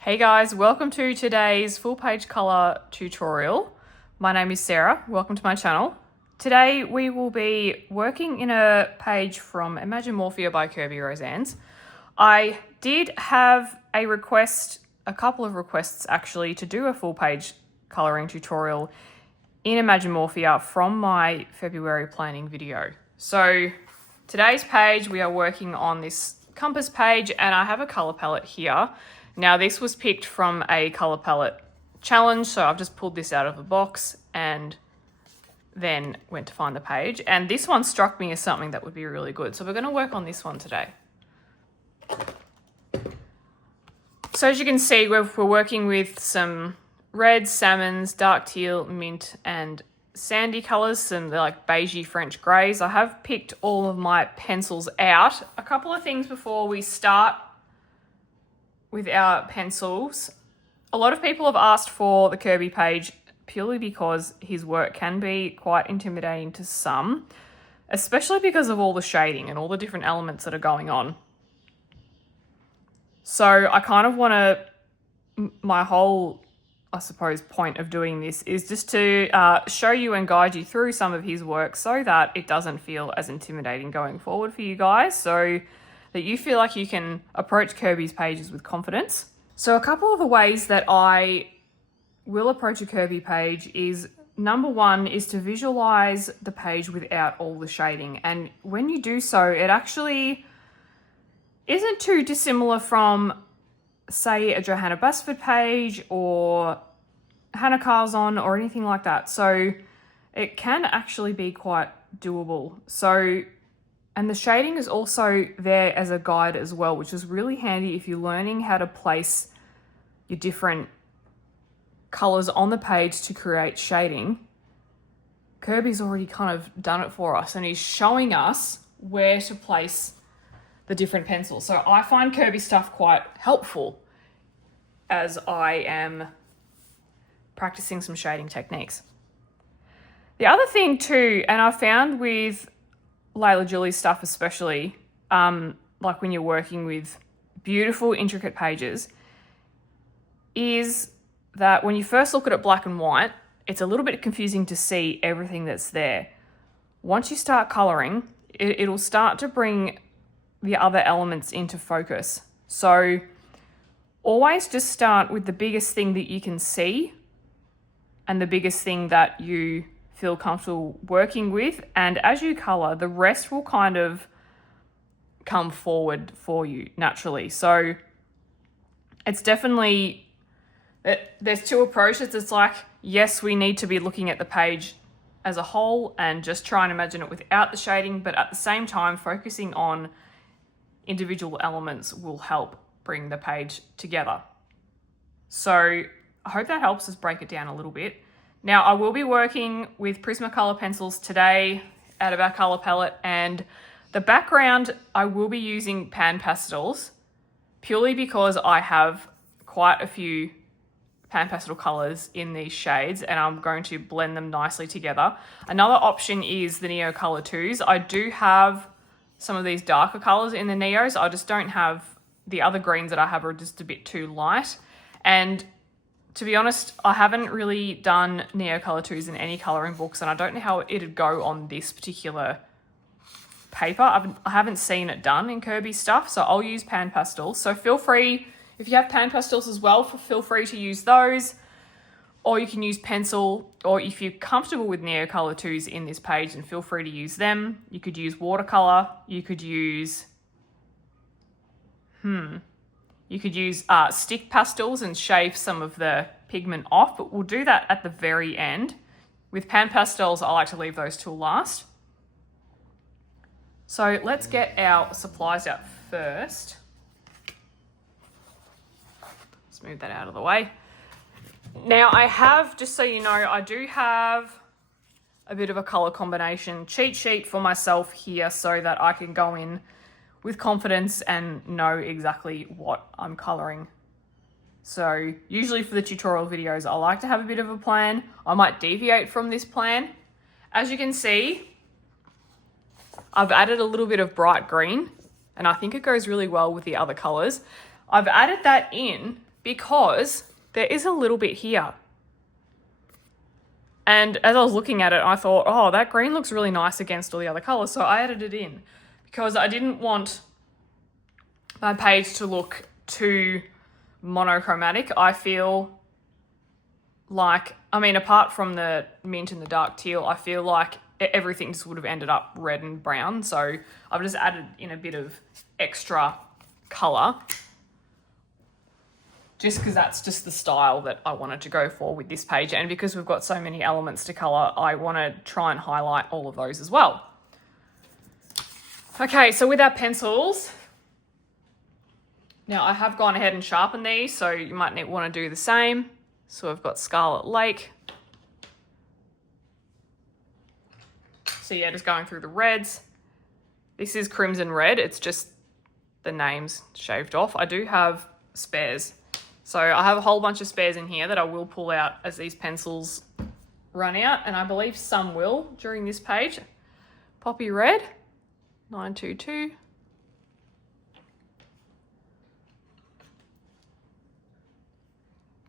Hey guys, welcome to today's full page color tutorial. My name is Sarah, welcome to my channel. Today we will be working in a page from Imagimorphia by Kerby Rosanes. I did have a couple of requests actually, to do a full page coloring tutorial in Imagimorphia from my February planning video. So today's page we are working on this compass page and I have a color palette here. Now this was picked from a color palette challenge, so I've just pulled this out of the box and then went to find the page. And this one struck me as something that would be really good. So we're going to work on this one today. So as you can see, we're working with some reds, salmons, dark teal, mint, and sandy colors, some like beigey French grays. I have picked all of my pencils out. A couple of things before we start with our pencils. A lot of people have asked for the Kerby page purely because his work can be quite intimidating to some, especially because of all the shading and all the different elements that are going on. So I kind of want to, my whole, I suppose, point of doing this is just to show you and guide you through some of his work so that it doesn't feel as intimidating going forward for you guys, so that you feel like you can approach Kerby's pages with confidence. So a couple of the ways that I will approach a Kerby page is, number one is to visualize the page without all the shading. And when you do so, it actually isn't too dissimilar from, say, a Johanna Basford page or Hannah Carzon or anything like that. So it can actually be quite doable. So, and the shading is also there as a guide as well, which is really handy if you're learning how to place your different colors on the page to create shading. Kerby's already kind of done it for us and he's showing us where to place the different pencils. So I find Kerby stuff quite helpful as I am practicing some shading techniques. The other thing too, and I found with Layla Julie's stuff especially, like when you're working with beautiful intricate pages, is that when you first look at it black and white, it's a little bit confusing to see everything that's there. Once you start coloring, it'll start to bring the other elements into focus. So always just start with the biggest thing that you can see and the biggest thing that you feel comfortable working with, and as you color, the rest will kind of come forward for you naturally. So it's definitely, there's two approaches. It's like, yes, we need to be looking at the page as a whole and just try and imagine it without the shading, but at the same time focusing on individual elements will help bring the page together. So I hope that helps us break it down a little bit. Now I will be working with Prismacolor Pencils today out of our color palette, and the background I will be using pan pastels purely because I have quite a few pan pastel colors in these shades and I'm going to blend them nicely together. Another option is the Neo Color 2s. I do have some of these darker colors in the Neos. I just don't have, the other greens that I have are just a bit too light. And to be honest, I haven't really done Neo Color 2s in any coloring books and I don't know how it'd go on this particular paper. I haven't seen it done in Kerby stuff, so I'll use pan pastels. So feel free, if you have pan pastels as well, feel free to use those, or you can use pencil, or if you're comfortable with Neo Color 2s in this page, then feel free to use them. You could use watercolor, you could use stick pastels and shave some of the pigment off, but we'll do that at the very end. With pan pastels, I like to leave those till last. So let's get our supplies out first. Let's move that out of the way. Now I have, just so you know, I do have a bit of a color combination cheat sheet for myself here so that I can go in with confidence and know exactly what I'm coloring. So usually for the tutorial videos, I like to have a bit of a plan. I might deviate from this plan. As you can see, I've added a little bit of bright green and I think it goes really well with the other colors. I've added that in because there is a little bit here. And as I was looking at it, I thought, oh, that green looks really nice against all the other colors. So I added it in because I didn't want my page to look too monochromatic. I feel like, I mean, apart from the mint and the dark teal, I feel like everything just would have ended up red and brown. So I've just added in a bit of extra color, just because that's just the style that I wanted to go for with this page. And because we've got so many elements to color, I want to try and highlight all of those as well. Okay, so with our pencils, now I have gone ahead and sharpened these, so you might want to do the same. So I've got Scarlet Lake. So yeah, just going through the reds. This is Crimson Red. It's just the names shaved off. I do have spares. So I have a whole bunch of spares in here that I will pull out as these pencils run out. And I believe some will during this page. Poppy Red, 922.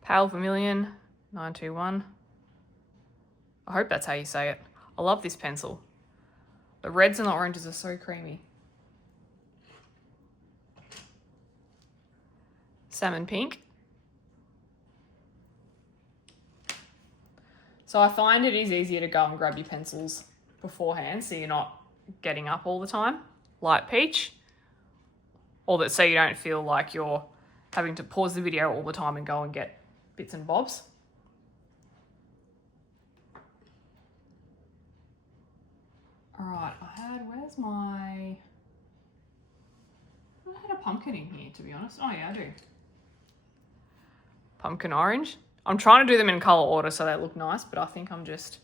Pale Vermilion, 921. I hope that's how you say it. I love this pencil. The reds and the oranges are so creamy. Salmon Pink. So I find it is easier to go and grab your pencils beforehand so you're not getting up all the time. Light Peach. Or that so you don't feel like you're having to pause the video all the time and go and get bits and bobs. All right, I had a pumpkin in here, to be honest. Oh yeah, I do. Pumpkin Orange. I'm trying to do them in color order so they look nice, but I think I'm just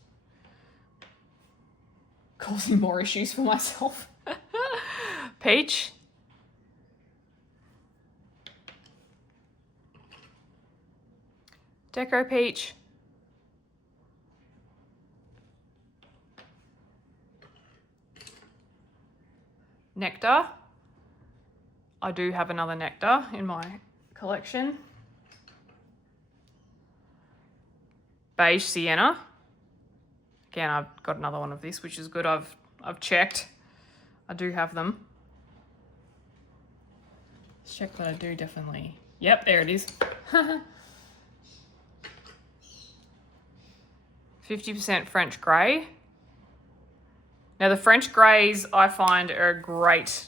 causing more issues for myself. Peach. Deco Peach. Nectar. I do have another nectar in my collection. Beige Sienna. Again, I've got another one of this, which is good. I've checked. I do have them. Let's check that I do definitely. Yep, there it is. 50% French grey. Now the French greys I find are a great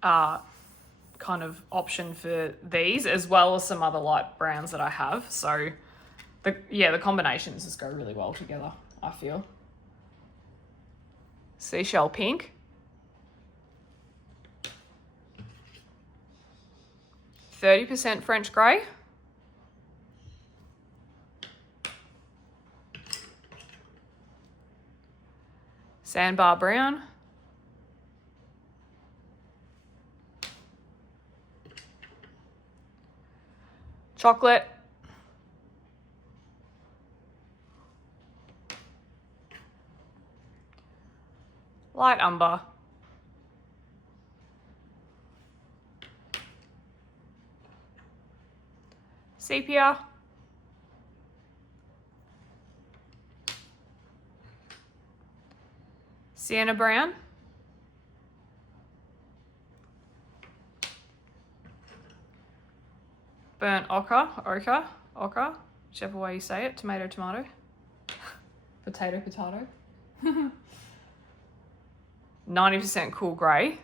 kind of option for these, as well as some other light browns that I have. So the combinations just go really well together, I feel. Seashell Pink. 30% French grey. Sandbar Brown. Chocolate. Light Umber. Sepia. Sienna Brown. Burnt ochre, whichever way you say it. Tomato, tomato. Potato, potato. 90% cool grey.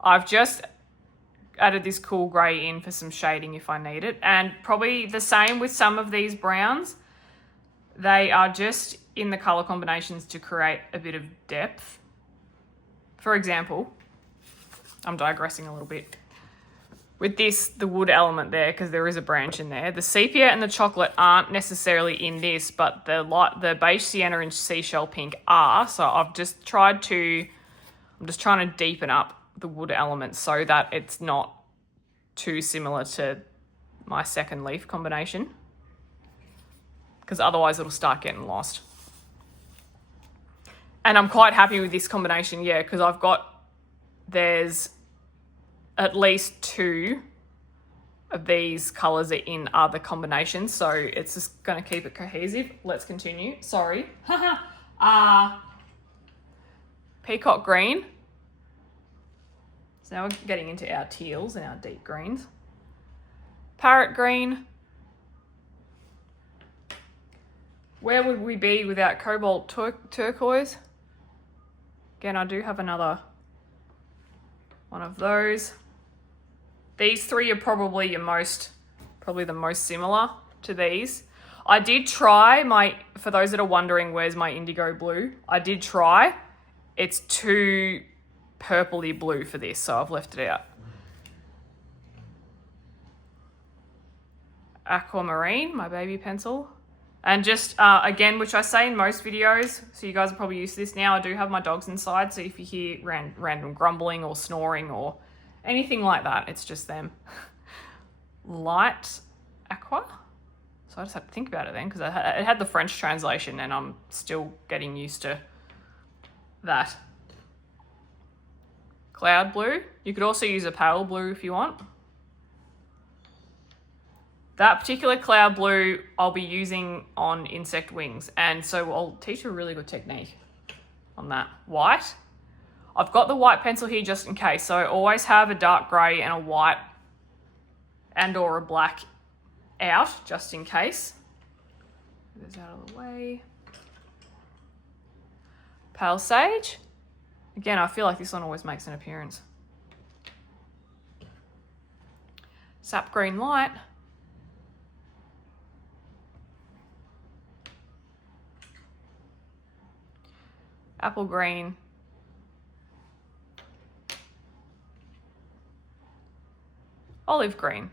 I've just added this cool grey in for some shading if I need it. And probably the same with some of these browns. They are just in the colour combinations to create a bit of depth. For example, I'm digressing a little bit. With this, the wood element there, because there is a branch in there. The sepia and the chocolate aren't necessarily in this, but the beige sienna and seashell pink are. So I'm just trying to deepen up the wood element so that it's not too similar to my second leaf combination, because otherwise it'll start getting lost. And I'm quite happy with this combination, yeah, because there's at least two of these colours are in other combinations, so it's just going to keep it cohesive. Let's continue. Sorry. Peacock green. So now we're getting into our teals and our deep greens. Parrot green. Where would we be without cobalt turquoise? Again, I do have another one of those. These three are probably the most similar to these. I did try for those that are wondering where's my indigo blue, I did try. It's too purpley blue for this, so I've left it out. Aquamarine, my baby pencil. And just, again, which I say in most videos, so you guys are probably used to this now, I do have my dogs inside, so if you hear random grumbling or snoring or anything like that, it's just them. Light aqua. So I just had to think about it then, because it had the French translation and I'm still getting used to that. Cloud blue. You could also use a pale blue if you want. That particular cloud blue I'll be using on insect wings, and so I'll teach you a really good technique on that. White. I've got the white pencil here just in case, so I always have a dark grey and a white and or a black out just in case. Get this out of the way. Pale sage. Again, I feel like this one always makes an appearance. Sap green light. Apple green. Olive green.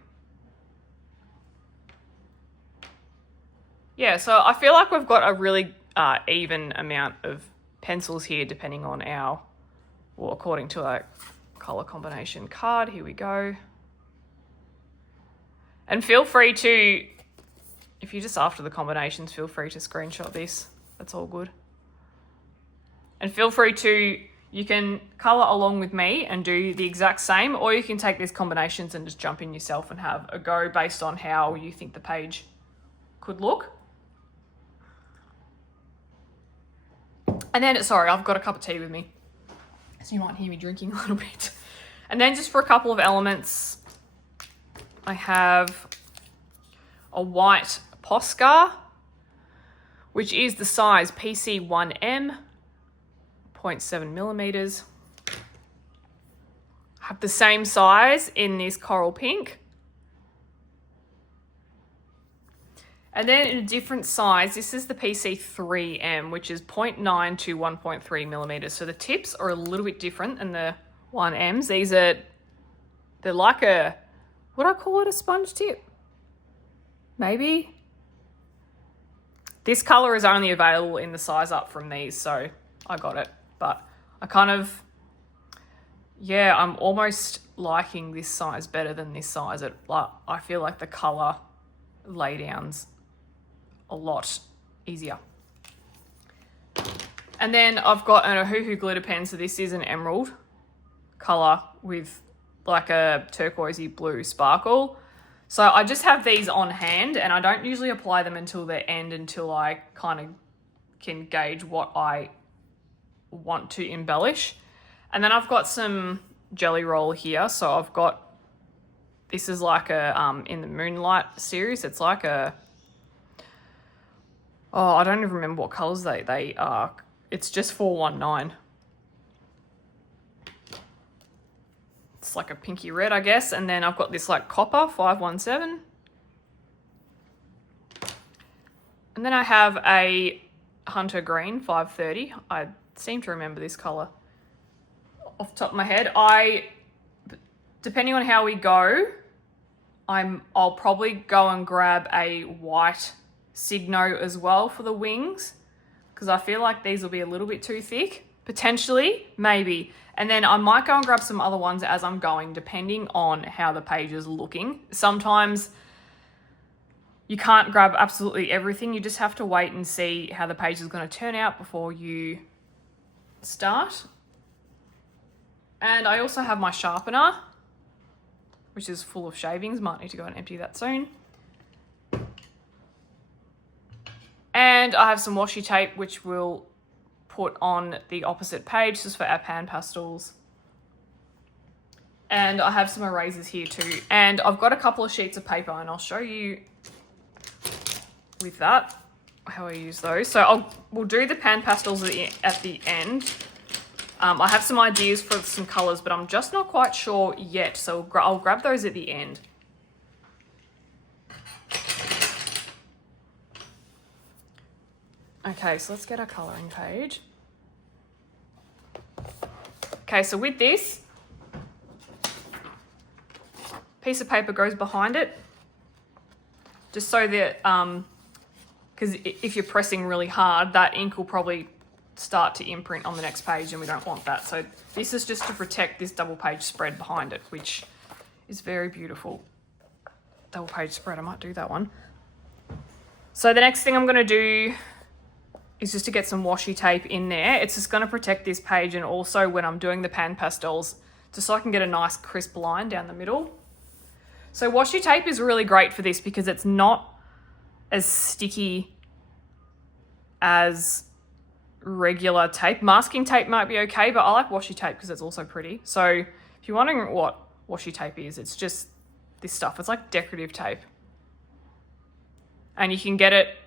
Yeah, so I feel like we've got a really even amount of pencils here depending on according to our colour combination card. Here we go. And feel free to, if you're just after the combinations, feel free to screenshot this. That's all good. And feel free to, you can colour along with me and do the exact same, or you can take these combinations and just jump in yourself and have a go based on how you think the page could look. And then, sorry, I've got a cup of tea with me, so you might hear me drinking a little bit. And then just for a couple of elements, I have a white Posca, which is the size PC1M. 0.7 millimeters. Have the same size in this coral pink. And then in a different size, this is the PC3M, which is 0.9 to 1.3 millimeters. So the tips are a little bit different than the 1Ms. They're like would I call it a sponge tip? Maybe. This color is only available in the size up from these, so I got it. But I I'm almost liking this size better than this size. I feel like the color laydown's a lot easier. And then I've got an Ohuhu glitter pen. So this is an emerald color with like a turquoisey blue sparkle. So I just have these on hand and I don't usually apply them until the end, until I kind of can gauge what I want to embellish. And then I've got some jelly roll here. So I've got, this is like a, in the Moonlight series, it's like a, I don't even remember what colors they are. It's just 419. It's like a pinky red, I guess. And then I've got this like copper 517. And then I have a Hunter Green 530. I seem to remember this color off the top of my head. Depending on how we go, I'll probably go and grab a white Signo as well for the wings, because I feel like these will be a little bit too thick, potentially, maybe. And then I might go and grab some other ones as I'm going, depending on how the page is looking. Sometimes you can't grab absolutely everything. You just have to wait and see how the page is going to turn out before you start. And I also have my sharpener. which is full of shavings. Might need to go and empty that soon. And I have some washi tape, which we'll put on the opposite page just for our pan pastels. And I have some erasers here too. And I've got a couple of sheets of paper, and I'll show you with that how I use those. So we'll do the pan pastels at the end. I have some ideas for some colours, but I'm just not quite sure yet. So I'll grab those at the end. Okay, so let's get our colouring page. Okay, so with this, piece of paper goes behind it, just so that, because if you're pressing really hard, that ink will probably start to imprint on the next page, and we don't want that. So this is just to protect this double page spread behind it, which is very beautiful. Double page spread, I might do that one. So the next thing I'm going to do is just to get some washi tape in there. It's just going to protect this page, and also when I'm doing the pan pastels, just so I can get a nice crisp line down the middle. So washi tape is really great for this because it's not as sticky as regular tape. Masking tape might be okay, but I like washi tape because it's also pretty. So if you're wondering what washi tape is, it's just this stuff. It's like decorative tape. And you can get it,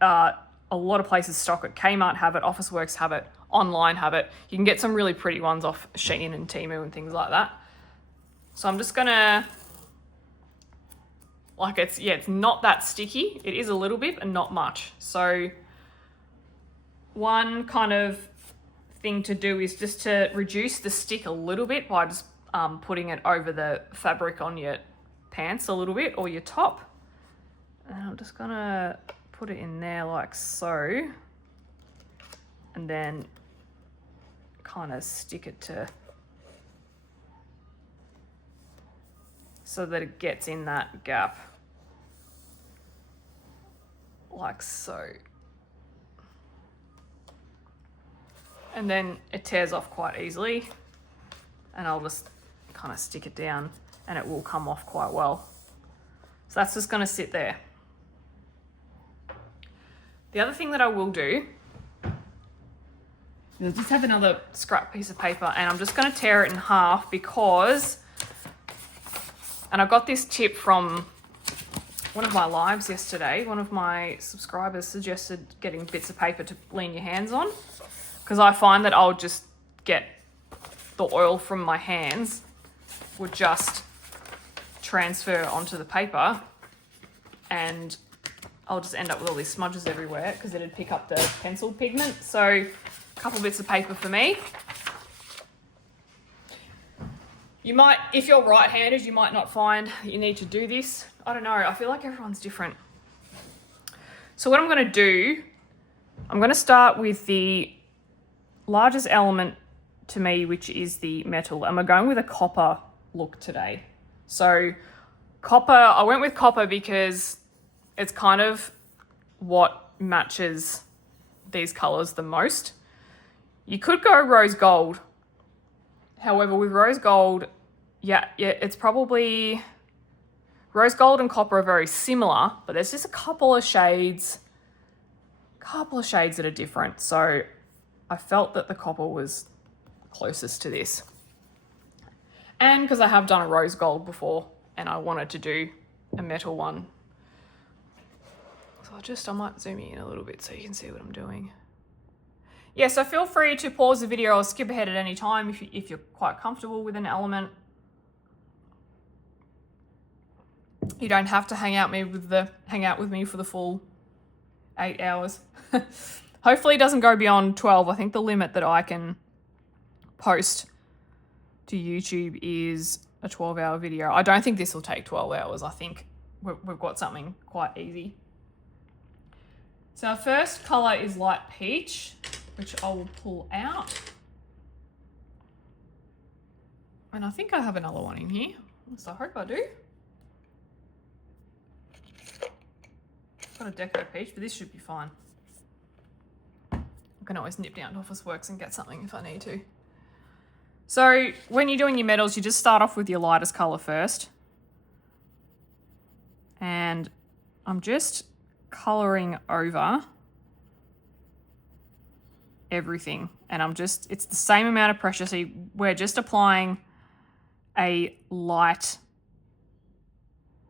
a lot of places stock it. Kmart have it, Officeworks have it, online have it. You can get some really pretty ones off Shein and Temu and things like that. So I'm just gonna, like it's not that sticky. It is a little bit and not much. So one kind of thing to do is just to reduce the stick a little bit by just putting it over the fabric on your pants a little bit, or your top. And I'm just gonna put it in there like so, and then kind of stick it to, so that it gets in that gap, like so. And then it tears off quite easily, and I'll just kind of stick it down and it will come off quite well. So that's just going to sit there. The other thing that I will do is just have another scrap piece of paper, and I'm just going to tear it in half because, and I got this tip from one of my lives yesterday. One of my subscribers suggested getting bits of paper to lean your hands on, because I find that I'll just get the oil from my hands would just transfer onto the paper, and I'll just end up with all these smudges everywhere because it'd pick up the pencil pigment. So a couple bits of paper for me. You might, if you're right-handed, you might not find that you need to do this. I don't know, I feel like everyone's different. So what I'm going to do, I'm going to start with the largest element to me, which is the metal, and we're going with a copper look today. So copper, I went with copper because it's kind of what matches these colors the most. You could go rose gold. However, with rose gold, yeah, it's probably, rose gold and copper are very similar, but there's just a couple of shades that are different. So I felt that the copper was closest to this. And because I have done a rose gold before and I wanted to do a metal one. So I might zoom in a little bit so you can see what I'm doing. Yeah, so feel free to pause the video or skip ahead at any time if you're quite comfortable with an element. You don't have to hang out with me for the full 8 hours. Hopefully it doesn't go beyond 12. I think the limit that I can post to YouTube is a 12-hour video. I don't think this will take 12 hours. I think we've got something quite easy. So our first colour is light peach, which I will pull out. And I think I have another one in here, so I hope I do. Got a deco peach, but this should be fine. I can always nip down to Officeworks and get something if I need to. So when you're doing your metals, you just start off with your lightest colour first. And I'm just colouring over everything. And it's the same amount of pressure. So we're just applying a light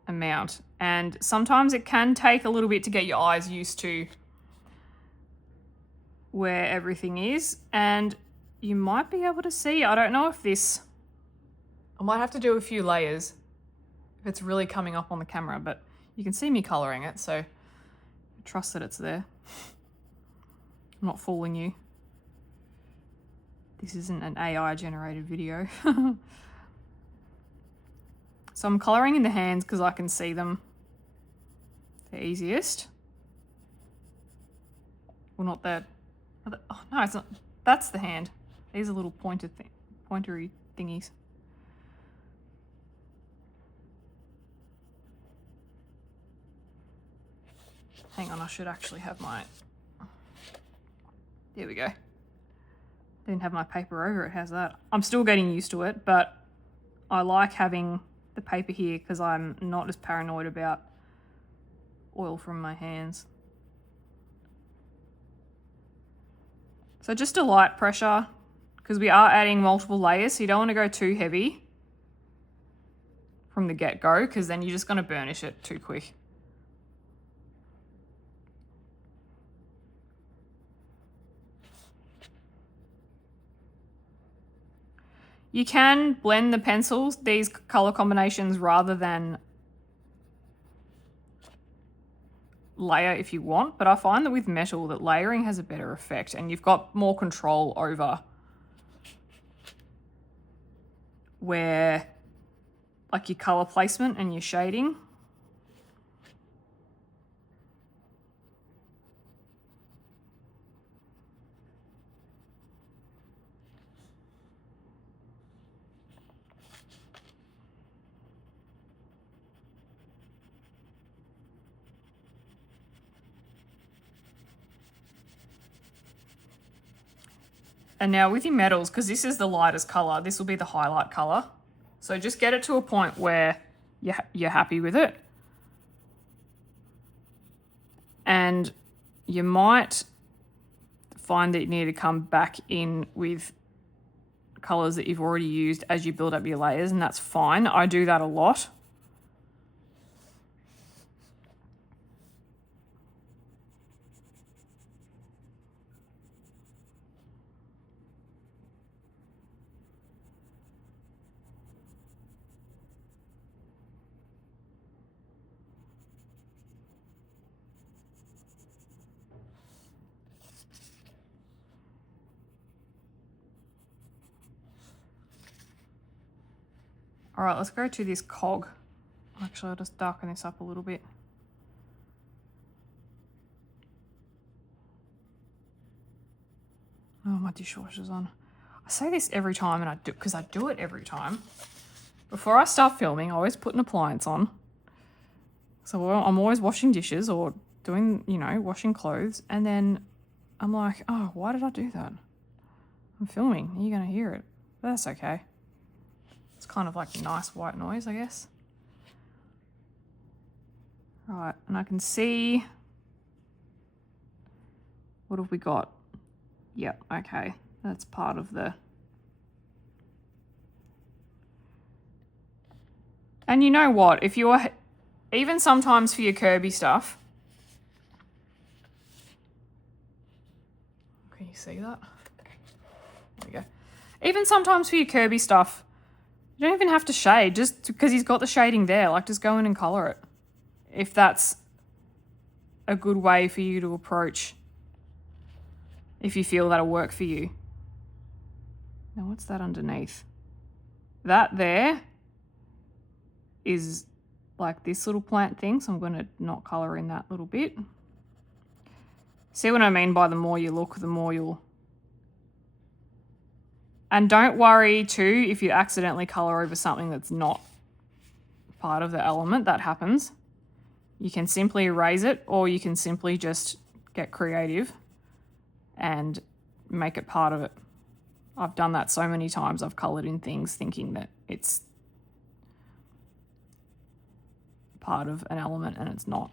amount. And sometimes it can take a little bit to get your eyes used to where everything is. And you might be able to see, I don't know if I might have to do a few layers if it's really coming up on the camera, but you can see me colouring it, so trust that it's there. I'm not fooling you. This isn't an AI generated video. So I'm colouring in the hands because I can see them the easiest. Well, not that. Oh, no, it's not. That's the hand. These are little pointery thingies. Hang on, I should actually have my... There we go. Didn't have my paper over it. How's that? I'm still getting used to it, but I like having the paper here because I'm not as paranoid about oil from my hands. So just a light pressure because we are adding multiple layers, so you don't want to go too heavy from the get-go because then you're just going to burnish it too quick. You can blend the pencils, these colour combinations, rather than layer if you want, but I find that with metal that layering has a better effect and you've got more control over where, like, your colour placement and your shading. And now with your metals, because this is the lightest colour, this will be the highlight colour. So just get it to a point where you're happy with it. And you might find that you need to come back in with colours that you've already used as you build up your layers, and that's fine. I do that a lot. All right, let's go to this cog. Actually, I'll just darken this up a little bit. Oh, my dishwasher's on. I say this every time, and because I do it every time. Before I start filming, I always put an appliance on. So I'm always washing dishes or doing, washing clothes. And then I'm like, oh, why did I do that? I'm filming. You're going to hear it. But that's okay. It's kind of like nice white noise, I guess. Right, and I can see... What have we got? Yep, okay. That's part of the... And you know what? If you're... Even sometimes for your Kerby stuff... Can you see that? There we go. Even sometimes for your Kerby stuff... You don't even have to shade, just because he's got the shading there. Like, just go in and colour it. If that's a good way for you to approach, if you feel that'll work for you. Now, what's that underneath? That there is like this little plant thing, so I'm going to not colour in that little bit. See what I mean by the more you look, the more you'll... And don't worry too if you accidentally colour over something that's not part of the element. That happens. You can simply erase it, or you can simply just get creative and make it part of it. I've done that so many times. I've coloured in things thinking that it's part of an element and it's not.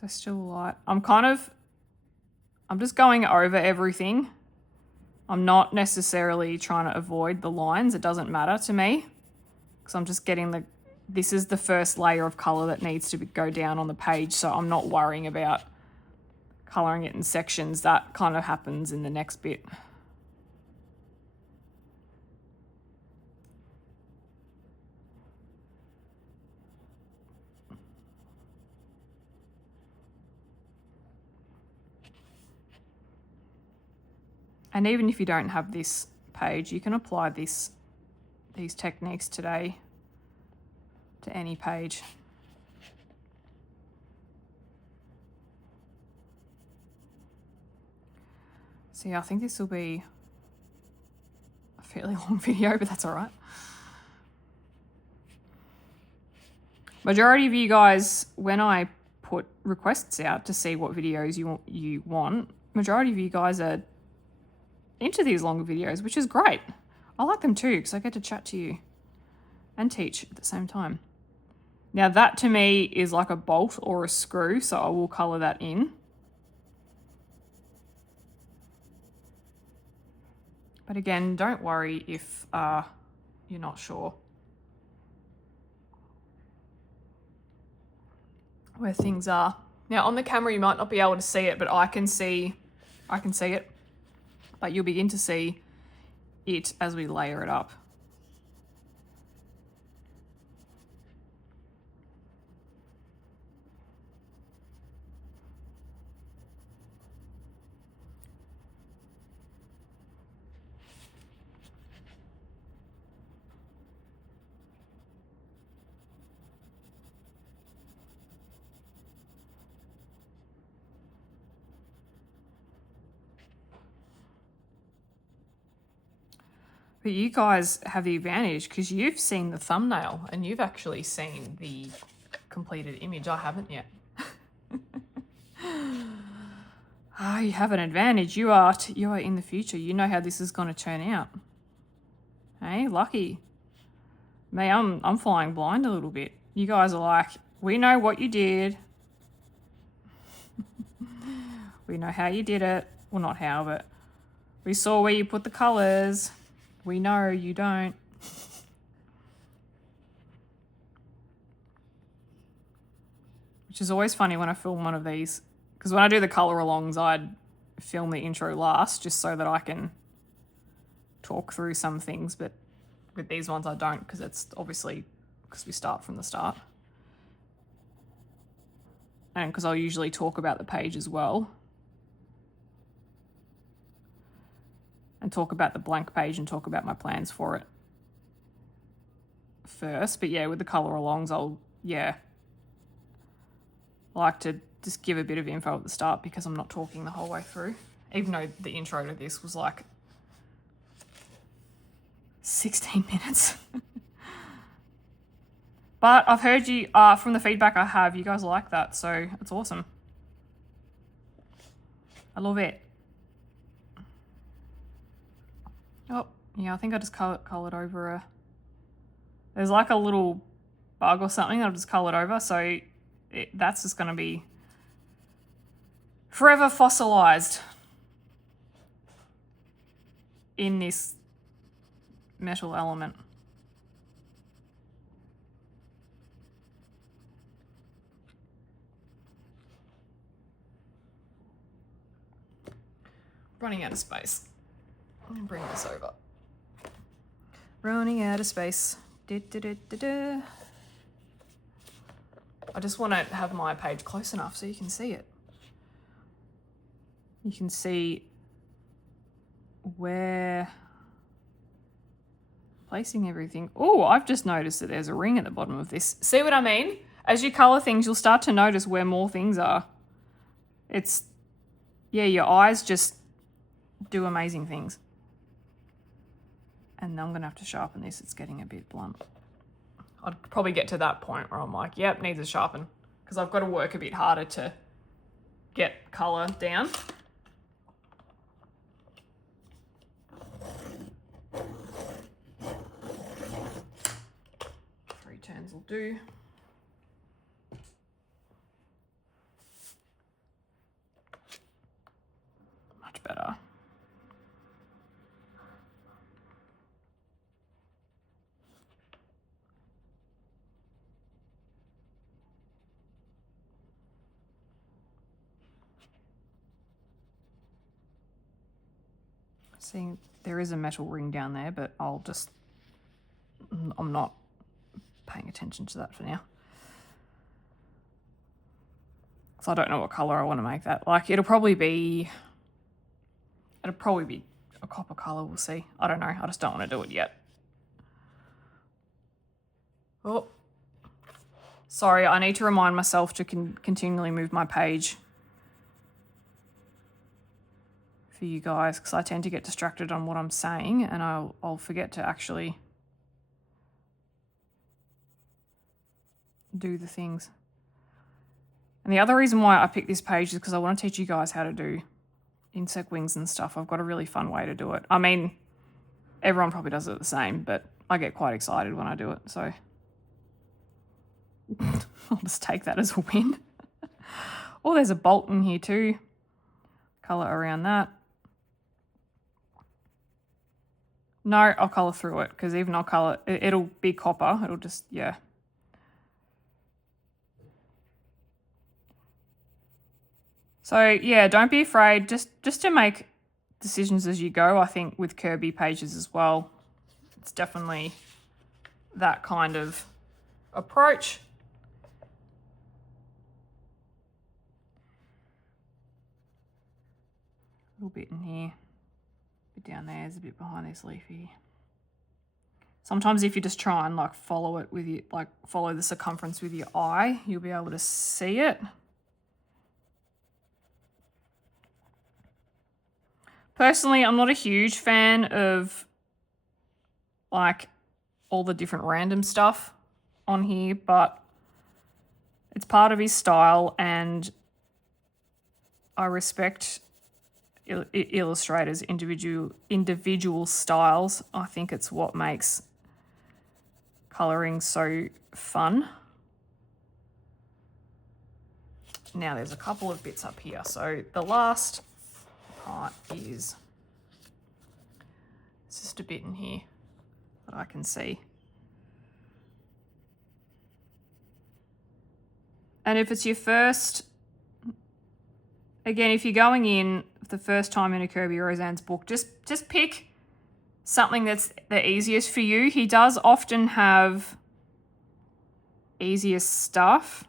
So still light. I'm just going over everything. I'm not necessarily trying to avoid the lines. It doesn't matter to me because I'm just getting this is the first layer of colour that needs to go down on the page, so I'm not worrying about colouring it in sections. That kind of happens in the next bit. And even if you don't have this page, you can apply these techniques today to any page. So yeah, I think this will be a fairly long video, but that's all right. Majority of you guys, when I put requests out to see what videos you want, majority of you guys are into these longer videos, which is great. I like them too because I get to chat to you and teach at the same time. Now that to me is like a bolt or a screw, so I will colour that in. But again, don't worry if you're not sure where things are. Now on the camera you might not be able to see it, but I can see it. But you'll begin to see it as we layer it up. But you guys have the advantage because you've seen the thumbnail and you've actually seen the completed image. I haven't yet. You have an advantage. You are in the future. You know how this is going to turn out. Hey, lucky. Me, I'm flying blind a little bit. You guys are like, we know what you did. We know how you did it. Well, not how, but we saw where you put the colours. We know you don't. Which is always funny when I film one of these. Because when I do the colour alongs, I'd film the intro last just so that I can talk through some things. But with these ones, I don't because it's obviously because we start from the start. And because I'll usually talk about the page as well. And talk about the blank page and talk about my plans for it first. But yeah, with the colour alongs, I like to just give a bit of info at the start because I'm not talking the whole way through. Even though the intro to this was like 16 minutes. But I've heard you, from the feedback I have, you guys like that, so it's awesome. I love it. Oh, yeah, I think I just coloured over there's like a little bug or something that I've just coloured over, so that's just going to be forever fossilised in this metal element. Running out of space. I'm going to bring this over. Running out of space. I just want to have my page close enough so you can see it. You can see where placing everything. Oh, I've just noticed that there's a ring at the bottom of this. See what I mean? As you colour things, you'll start to notice where more things are. Yeah, your eyes just do amazing things. And I'm going to have to sharpen this. It's getting a bit blunt. I'd probably get to that point where I'm like, yep, needs a sharpen. Because I've got to work a bit harder to get colour down. Three turns will do. Much better. See, there is a metal ring down there, but I'm not paying attention to that for now. So I don't know what colour I want to make that. Like, it'll probably be a copper colour, we'll see. I don't know, I just don't want to do it yet. Oh, sorry, I need to remind myself to continually move my page for you guys, because I tend to get distracted on what I'm saying and I'll forget to actually do the things. And the other reason why I picked this page is because I want to teach you guys how to do insect wings and stuff. I've got a really fun way to do it. I mean, everyone probably does it the same, but I get quite excited when I do it, so I'll just take that as a win. Oh, there's a bolt in here too. Colour around that. No, I'll colour through it, because even I'll colour, it'll be copper. It'll just, yeah. So yeah, don't be afraid, just to make decisions as you go. I think with Kerby pages as well, it's definitely that kind of approach. A little bit in here, a bit down there, there's a bit behind this leaf here. Sometimes if you just try and like follow it with your, like follow the circumference with your eye, you'll be able to see it. Personally, I'm not a huge fan of like all the different random stuff on here, but it's part of his style and I respect illustrators' individual styles. I think it's what makes colouring so fun. Now there's a couple of bits up here. So the last part is it's just a bit in here that I can see. And if it's your first, again, if you're going in the first time in a Kerby Rosanes book, just pick something that's the easiest for you. He does often have easier stuff.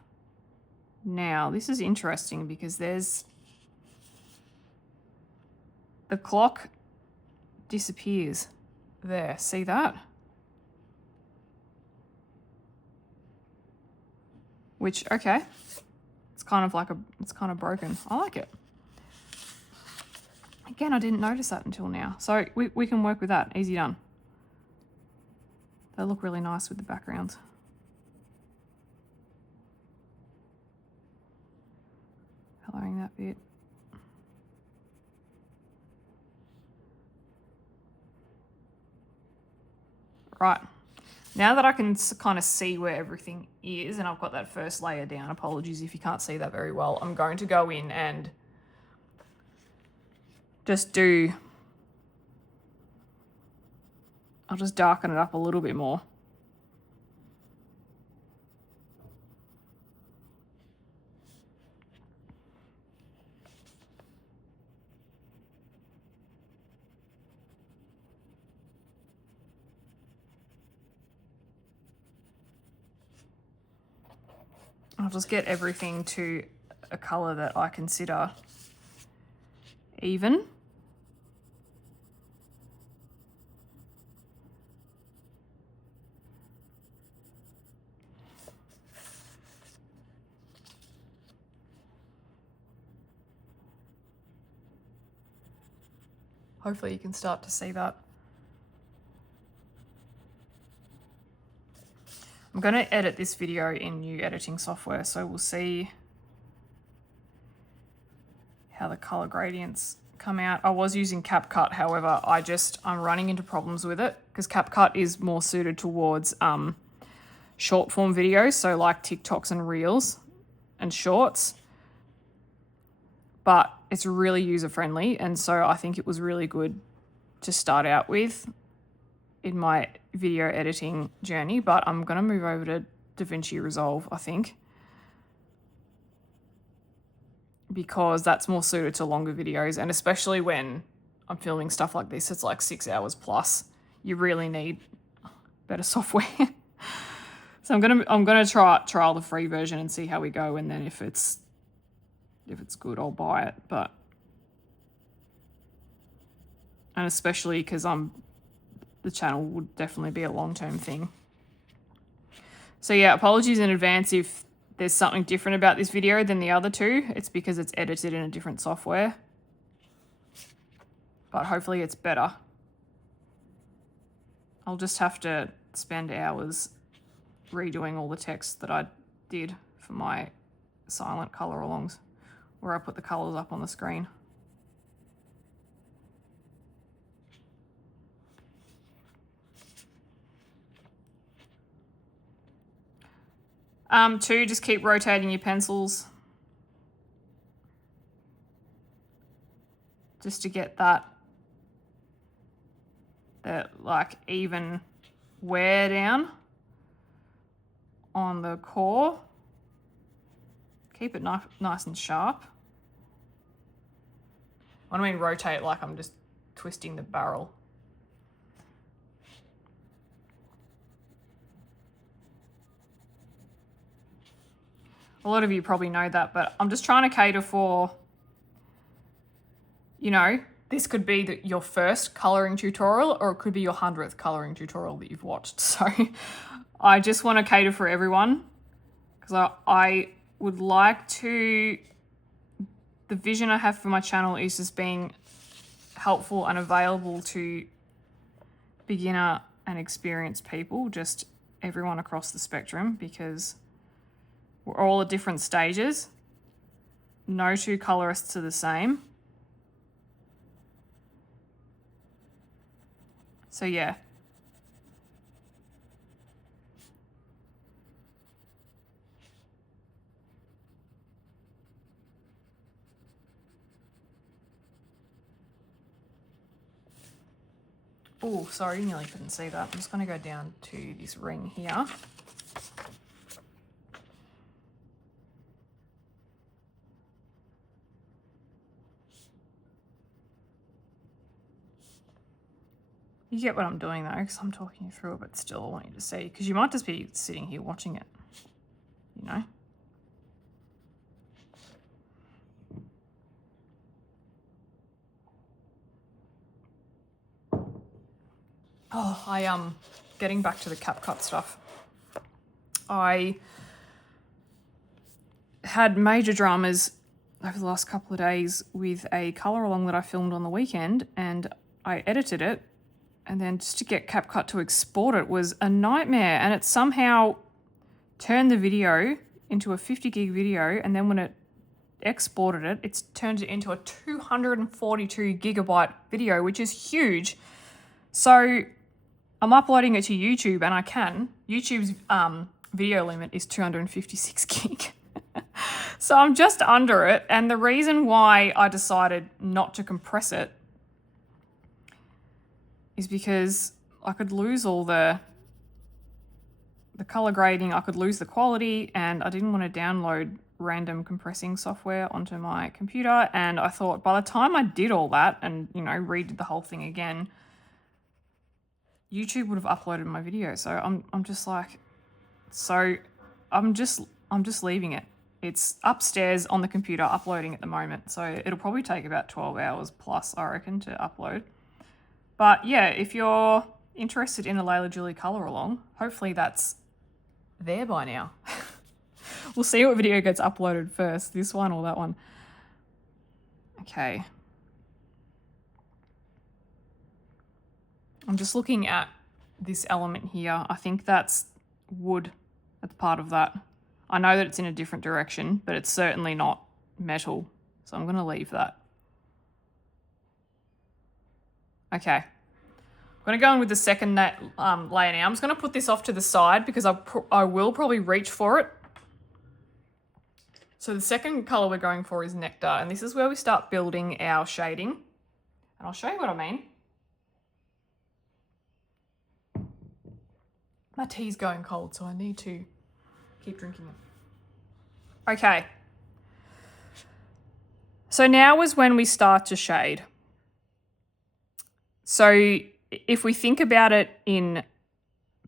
Now, this is interesting because there's the clock disappears there. See that? Which, okay, it's kind of broken. I like it. Again, I didn't notice that until now. So we can work with that. Easy done. They look really nice with the backgrounds. Colouring that bit. Right, now that I can kind of see where everything is and I've got that first layer down, apologies if you can't see that very well, I'm going to go in and I'll just darken it up a little bit more. I'll just get everything to a colour that I consider even. Hopefully you can start to see that. I'm going to edit this video in new editing software, so we'll see how the color gradients come out. I was using CapCut, however, I'm running into problems with it because CapCut is more suited towards short form videos, so like TikToks and Reels and Shorts. But it's really user friendly, and so I think it was really good to start out with in my video editing journey. But I'm going to move over to DaVinci Resolve, I think, because that's more suited to longer videos, and especially when I'm filming stuff like this, it's like 6 hours plus. You really need better software. So I'm gonna trial the free version and see how we go, and then if it's good, I'll buy it. And especially because the channel would definitely be a long-term thing. So yeah, apologies in advance if there's something different about this video than the other two. It's because it's edited in a different software. But hopefully it's better. I'll just have to spend hours redoing all the text that I did for my silent color alongs, where I put the colors up on the screen. Two, just keep rotating your pencils just to get that like even wear down on the core. Keep it nice and sharp. When I mean rotate, like I'm just twisting the barrel. A lot of you probably know that, but I'm just trying to cater for, you know, this could be your first colouring tutorial, or it could be your 100th colouring tutorial that you've watched. So I just want to cater for everyone, because I would like to, the vision I have for my channel is just being helpful and available to beginner and experienced people, just everyone across the spectrum, because we're all at different stages. No two colorists are the same. So yeah. Oh, sorry, you nearly couldn't see that. I'm just going to go down to this ring here. You get what I'm doing though, because I'm talking you through it, but still I want you to see, because you might just be sitting here watching it, you know. Oh, getting back to the CapCut stuff. I had major dramas over the last couple of days with a colour along that I filmed on the weekend, and I edited it, and then just to get CapCut to export it was a nightmare, and it somehow turned the video into a 50 gig video, and then when it exported it, it's turned it into a 242 gigabyte video, which is huge. So I'm uploading it to YouTube, and I can. YouTube's video limit is 256 gig. So I'm just under it, and the reason why I decided not to compress it is because I could lose all the color grading, I could lose the quality, and I didn't want to download random compressing software onto my computer. And I thought by the time I did all that and, you know, redid the whole thing again, YouTube would have uploaded my video. So I'm just like, so I'm just leaving it. It's upstairs on the computer uploading at the moment. So it'll probably take about 12 hours plus, I reckon, to upload. But yeah, if you're interested in a Layla Julie colour along, hopefully that's there by now. We'll see what video gets uploaded first, this one or that one. Okay. I'm just looking at this element here. I think that's wood. That's part of that. I know that it's in a different direction, but it's certainly not metal. So I'm going to leave that. Okay. I'm going to go in with the second layer now. I'm just going to put this off to the side because I will probably reach for it. So the second colour we're going for is Nectar, and this is where we start building our shading. And I'll show you what I mean. My tea's going cold, so I need to keep drinking it. Okay. So now is when we start to shade. So if we think about it in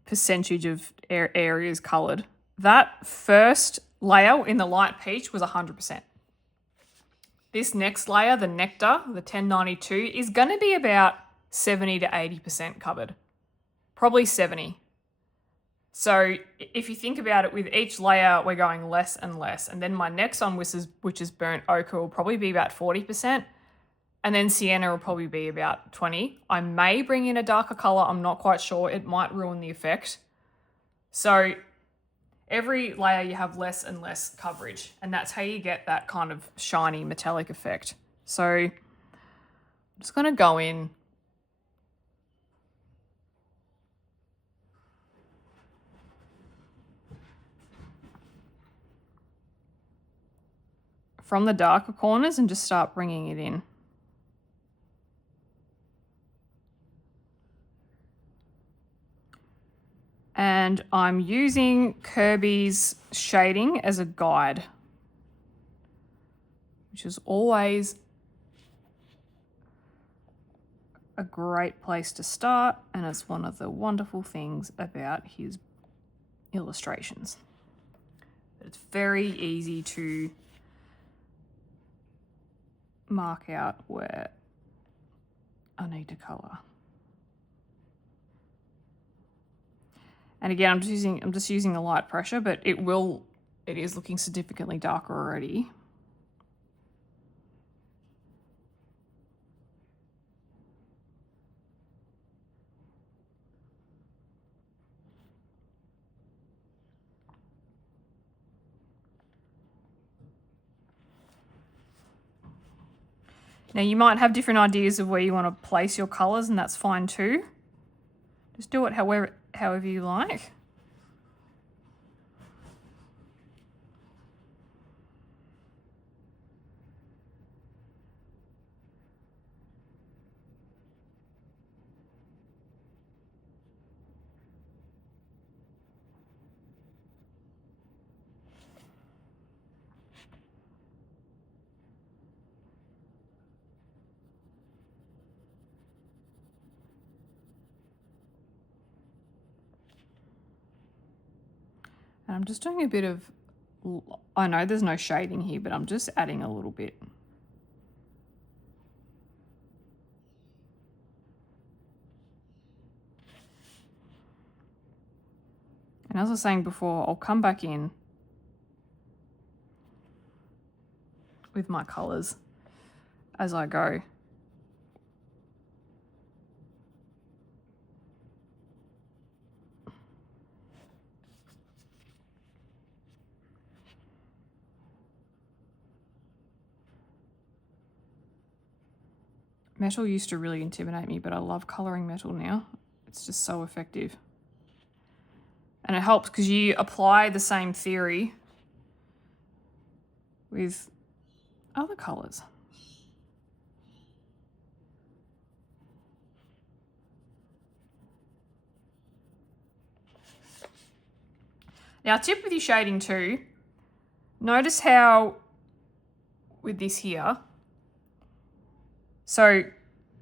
percentage of areas coloured, that first layer in the light peach was 100%. This next layer, the Nectar, the 1092, is going to be about 70 to 80% covered. Probably 70. So if you think about it, with each layer, we're going less and less. And then my next one, which is burnt ochre, will probably be about 40%. And then sienna will probably be about 20. I may bring in a darker colour. I'm not quite sure. It might ruin the effect. So every layer you have less and less coverage. And that's how you get that kind of shiny metallic effect. So I'm just going to go in. From the darker corners and just start bringing it in. And I'm using Kerby's shading as a guide, which is always a great place to start, and it's one of the wonderful things about his illustrations. It's very easy to mark out where I need to colour. And again, I'm just using a light pressure, but it is looking significantly darker already. Now you might have different ideas of where you want to place your colours, and that's fine too. Just do it however you like. And I'm just doing a bit of, I know there's no shading here, but I'm just adding a little bit. And as I was saying before, I'll come back in with my colours as I go. Metal used to really intimidate me, but I love colouring metal now. It's just so effective. And it helps because you apply the same theory with other colours. Now, tip with your shading too, notice how with this here, so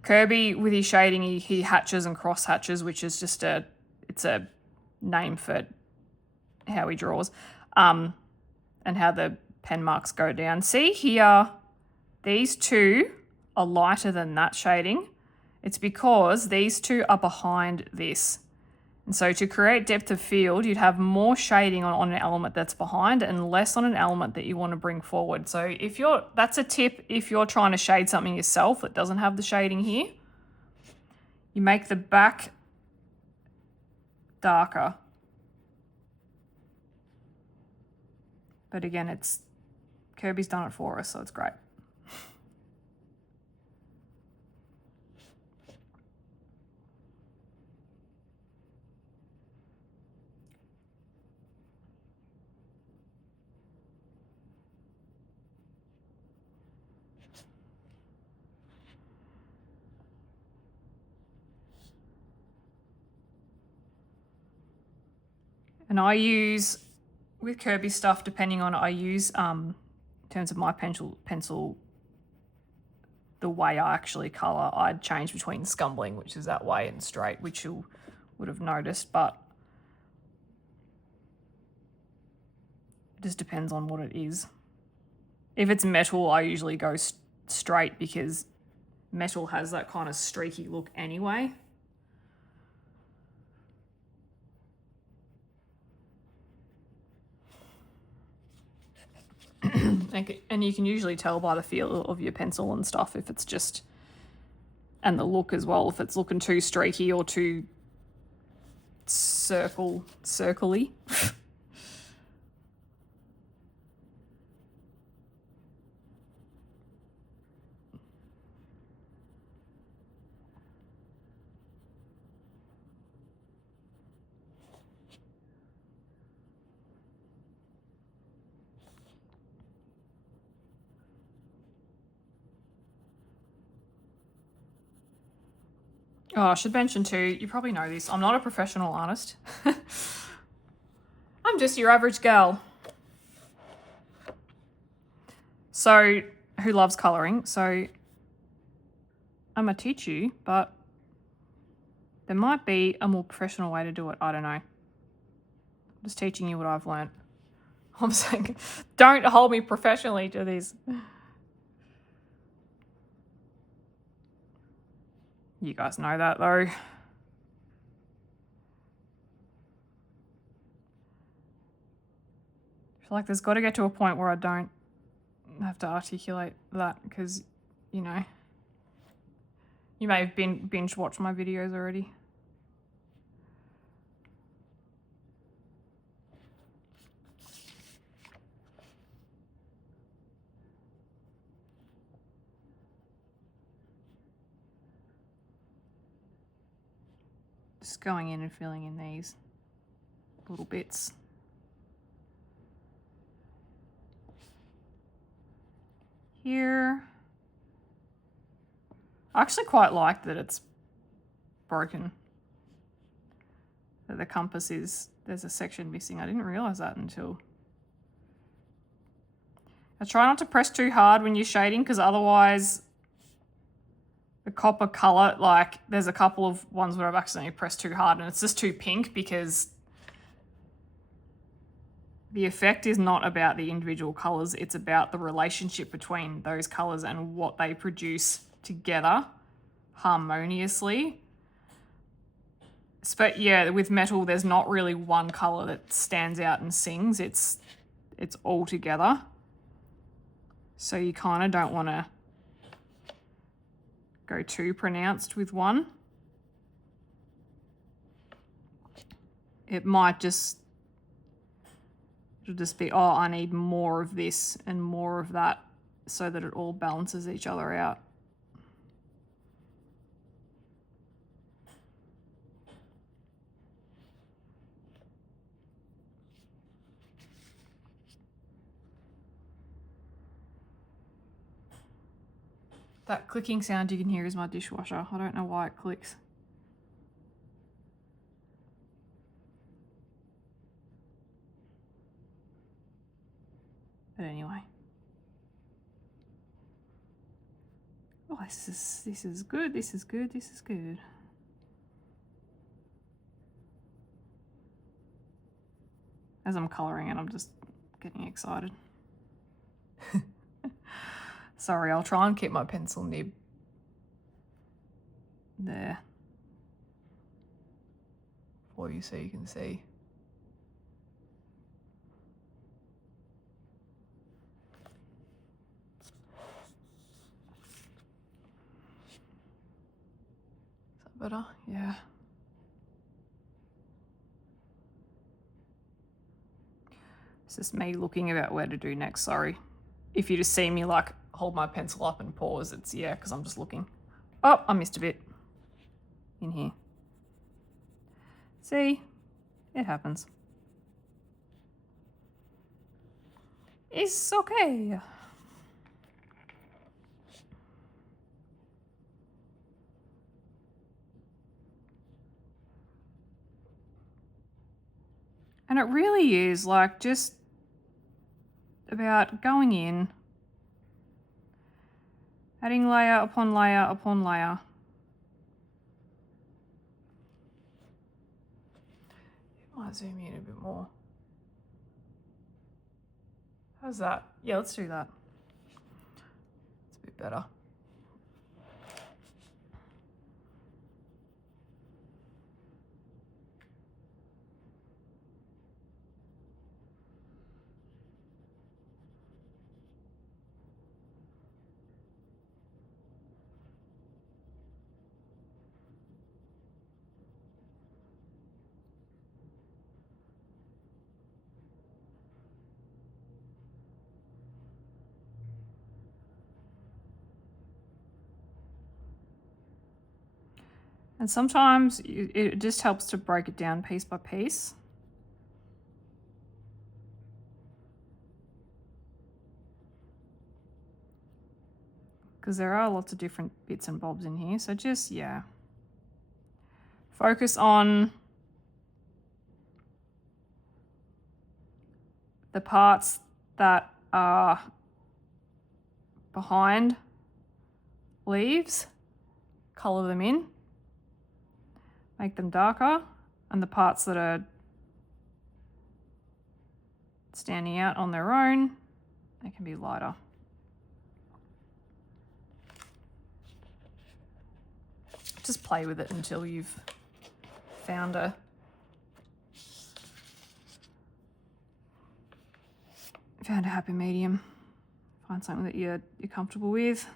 Kerby with his shading, he hatches and cross hatches, which is just it's a name for how he draws, and how the pen marks go down. See here, these two are lighter than that shading. It's because these two are behind this. And so to create depth of field, you'd have more shading on an element that's behind and less on an element that you want to bring forward. So that's a tip if you're trying to shade something yourself that doesn't have the shading here. You make the back darker. But again, Kerby's done it for us, so it's great. And I use, with Kerby stuff, depending on, I use, in terms of my pencil, the way I actually colour, I'd change between scumbling, which is that way, and straight, which you would have noticed, but it just depends on what it is. If it's metal, I usually go straight because metal has that kind of streaky look anyway. And you can usually tell by the feel of your pencil and stuff if it's just, and the look as well, if it's looking too streaky or too circly. Oh, I should mention too, you probably know this, I'm not a professional artist. I'm just your average gal. So, who loves colouring. So, I'm going to teach you, but there might be a more professional way to do it. I don't know. I'm just teaching you what I've learnt. I'm saying, don't hold me professionally to this. You guys know that though. I feel like there's got to get to a point where I don't have to articulate that because, you know, you may have binge watched my videos already. Just going in and filling in these little bits. Here. I actually quite like that it's broken. That the compass is, there's a section missing. I didn't realise that until. I try not to press too hard when you're shading because otherwise the copper colour, like there's a couple of ones where I've accidentally pressed too hard and it's just too pink because the effect is not about the individual colours, it's about the relationship between those colours and what they produce together harmoniously. But yeah, with metal, there's not really one colour that stands out and sings, it's all together. So you kind of don't want to go too pronounced with one. It might just, it'll just be, oh, I need more of this and more of that so that it all balances each other out. That clicking sound you can hear is my dishwasher. I don't know why it clicks. But anyway. Oh, this is good, this is good, this is good. As I'm colouring it, I'm just getting excited. Sorry, I'll try and keep my pencil nib there for you so you can see. Is that better? Yeah. It's just me looking about where to do next, sorry. If you just see me like hold my pencil up and pause, it's yeah, because I'm just looking. Oh, I missed a bit in here. See, it happens. It's okay. And it really is like just about going in, adding layer upon layer upon layer. Might zoom in a bit more. How's that? Yeah, let's do that. It's a bit better. And sometimes it just helps to break it down piece by piece. Because there are lots of different bits and bobs in here. So just, yeah. Focus on the parts that are behind leaves. Colour them in. Make them darker. And the parts that are standing out on their own, they can be lighter. Just play with it until you've found a happy medium. Find something that you're comfortable with.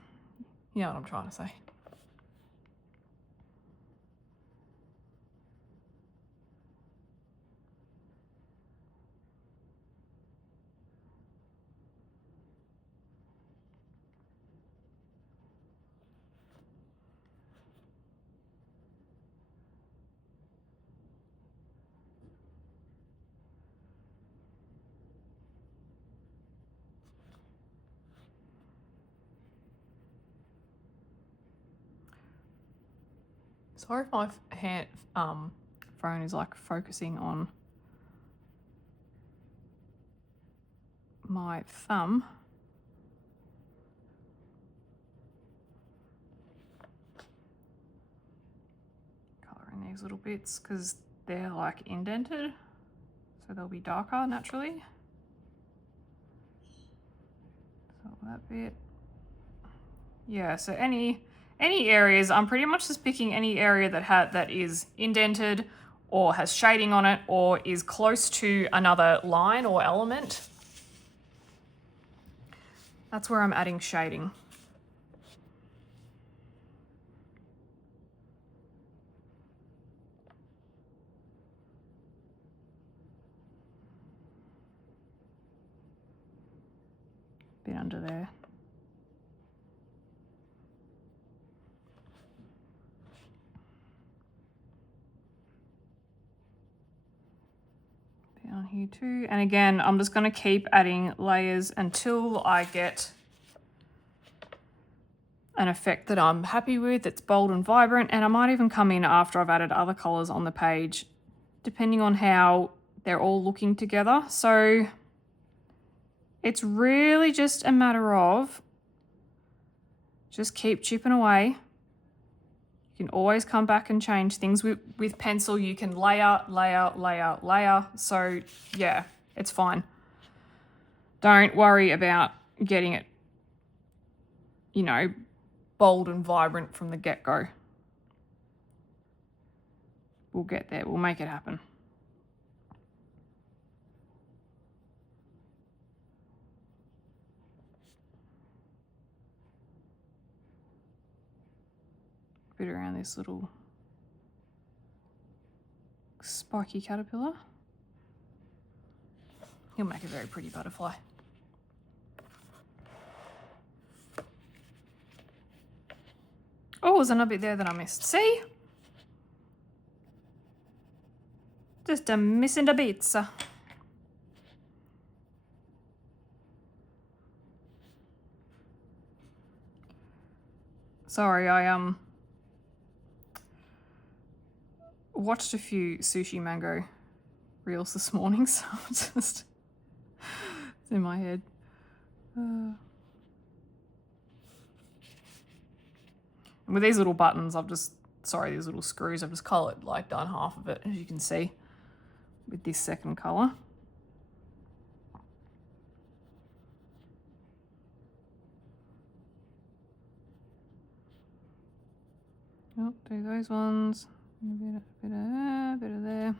You know what I'm trying to say. Sorry if my phone is like focusing on my thumb. Colouring these little bits because they're like indented, so they'll be darker naturally. So that bit. Yeah, so any areas, I'm pretty much just picking any area that is indented or has shading on it or is close to another line or element. That's where I'm adding shading. Bit under there. On here too, and again I'm just going to keep adding layers until I get an effect that I'm happy with, that's bold and vibrant, and I might even come in after I've added other colors on the page depending on how they're all looking together. So it's really just a matter of just keep chipping away. You can always come back and change things. With pencil, you can layer, layer, layer, layer. So yeah, it's fine. Don't worry about getting it, you know, bold and vibrant from the get-go. We'll get there. We'll make it happen. Bit around this little spiky caterpillar. He'll make a very pretty butterfly. Oh, there's another bit there that I missed. See? Just a missing the bits. Sorry, I watched a few Sushi Mango reels this morning, so it's just it's in my head. And with these little buttons, these little screws, I've just coloured, like done half of it, as you can see, with this second colour. Oh, do those ones. A bit of there, a bit of there.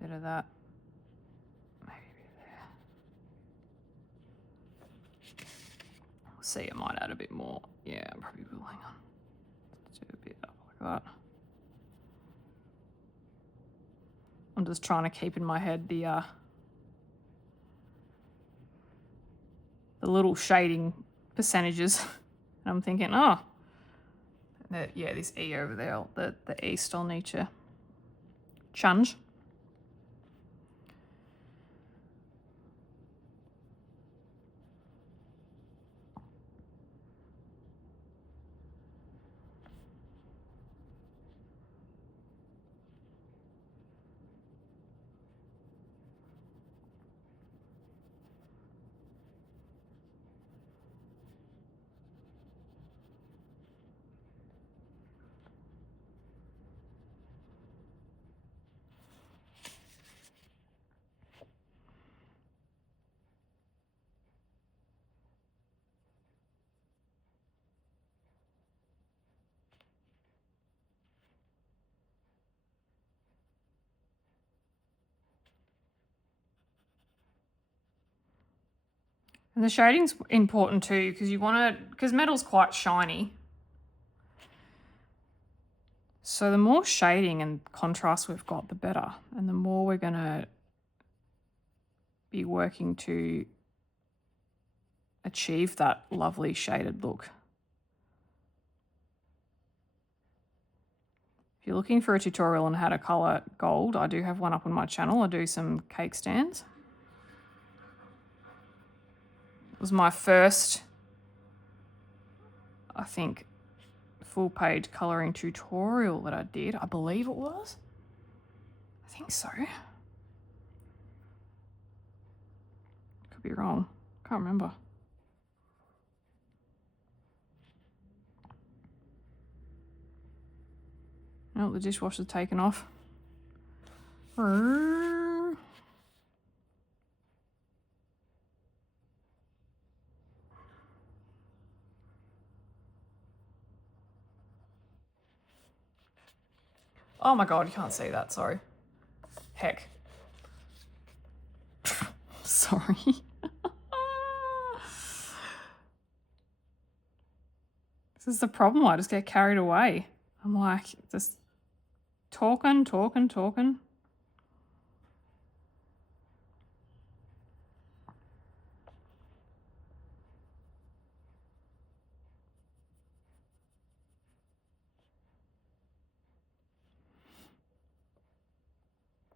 Bit of that. Maybe a bit there. We'll see, I might add a bit more. Yeah, I probably will. Hang on. Let's do a bit up like that. I'm just trying to keep in my head the little shading percentages. And I'm thinking, oh, yeah, this E over there, the east, I'll need to change. And the shading's important too, because you want to, because metal's quite shiny. So the more shading and contrast we've got, the better. And the more we're going to be working to achieve that lovely shaded look. If you're looking for a tutorial on how to colour gold, I do have one up on my channel. I do some cake stands. It was my first, I think, full page colouring tutorial that I did. I believe it was. I think so. Could be wrong. Can't remember. Oh, the dishwasher's taken off. Oh my god, you can't see that, sorry. Heck. Sorry. This is the problem, I just get carried away. I'm like, just talking.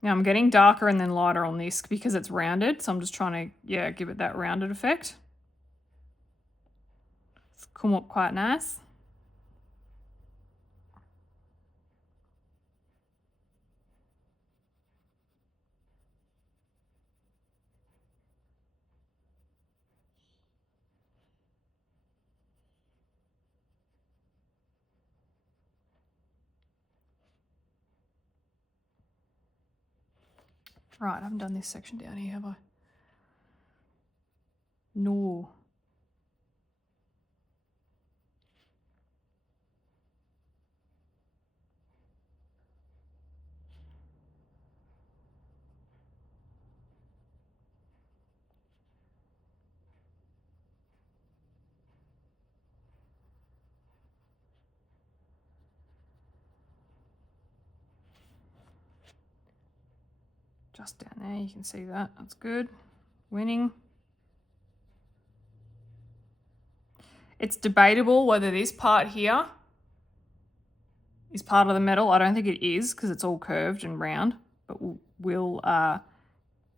Now I'm getting darker and then lighter on this because it's rounded, so I'm just trying to, yeah, give it that rounded effect. It's come up quite nice. Right, I haven't done this section down here, have I? No. Just down there, you can see that. That's good. Winning. It's debatable whether this part here is part of the metal. I don't think it is because it's all curved and round, but we'll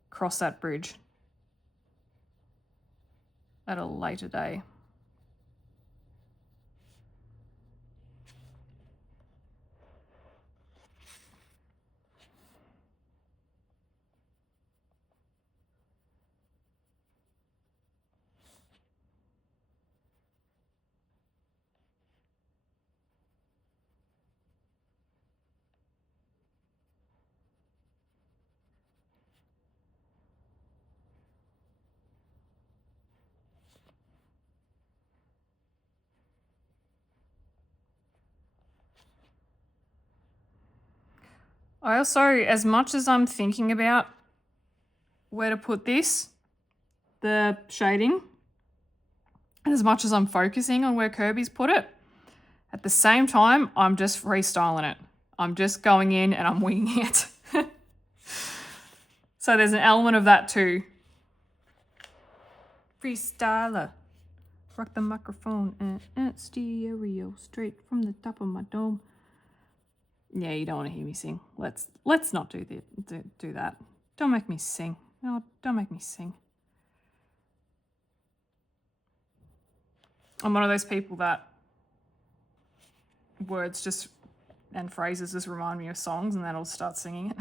cross that bridge at a later day. I also, as much as I'm thinking about where to put this, the shading, and as much as I'm focusing on where Kerby's put it, at the same time, I'm just freestyling it. I'm just going in and I'm winging it. So there's an element of that too. Freestyler. Rock the microphone and stereo straight from the top of my dome. Yeah, you don't want to hear me sing. Let's not do that. Don't make me sing. No, don't make me sing. I'm one of those people that words just and phrases just remind me of songs, and then I'll start singing it.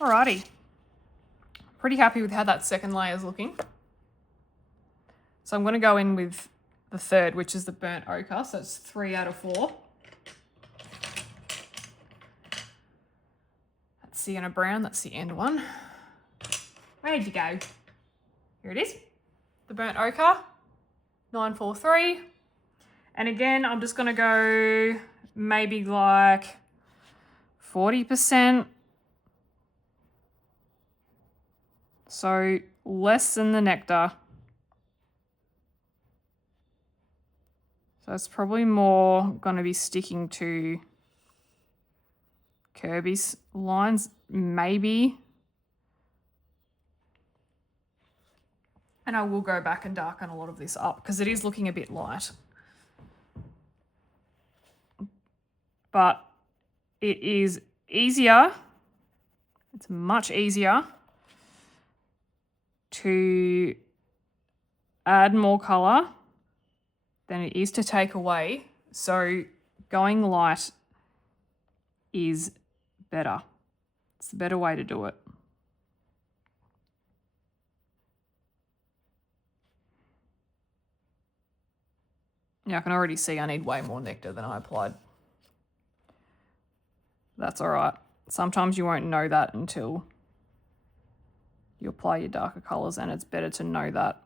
Alrighty. Pretty happy with how that second layer is looking. So I'm going to go in with the third, which is the burnt ochre. So it's 3 out of 4. That's sienna brown. That's the end one. Where'd you go? Here it is. The burnt ochre. 943. And again, I'm just going to go maybe like 40%. So less than the nectar. So it's probably more going to be sticking to Kerby's lines, maybe. And I will go back and darken a lot of this up because it is looking a bit light. But it is easier. It's much easier to add more colour than it is to take away. So going light is better. It's the better way to do it. Yeah, I can already see I need way more nectar than I applied. That's all right. Sometimes you won't know that until you apply your darker colours, and it's better to know that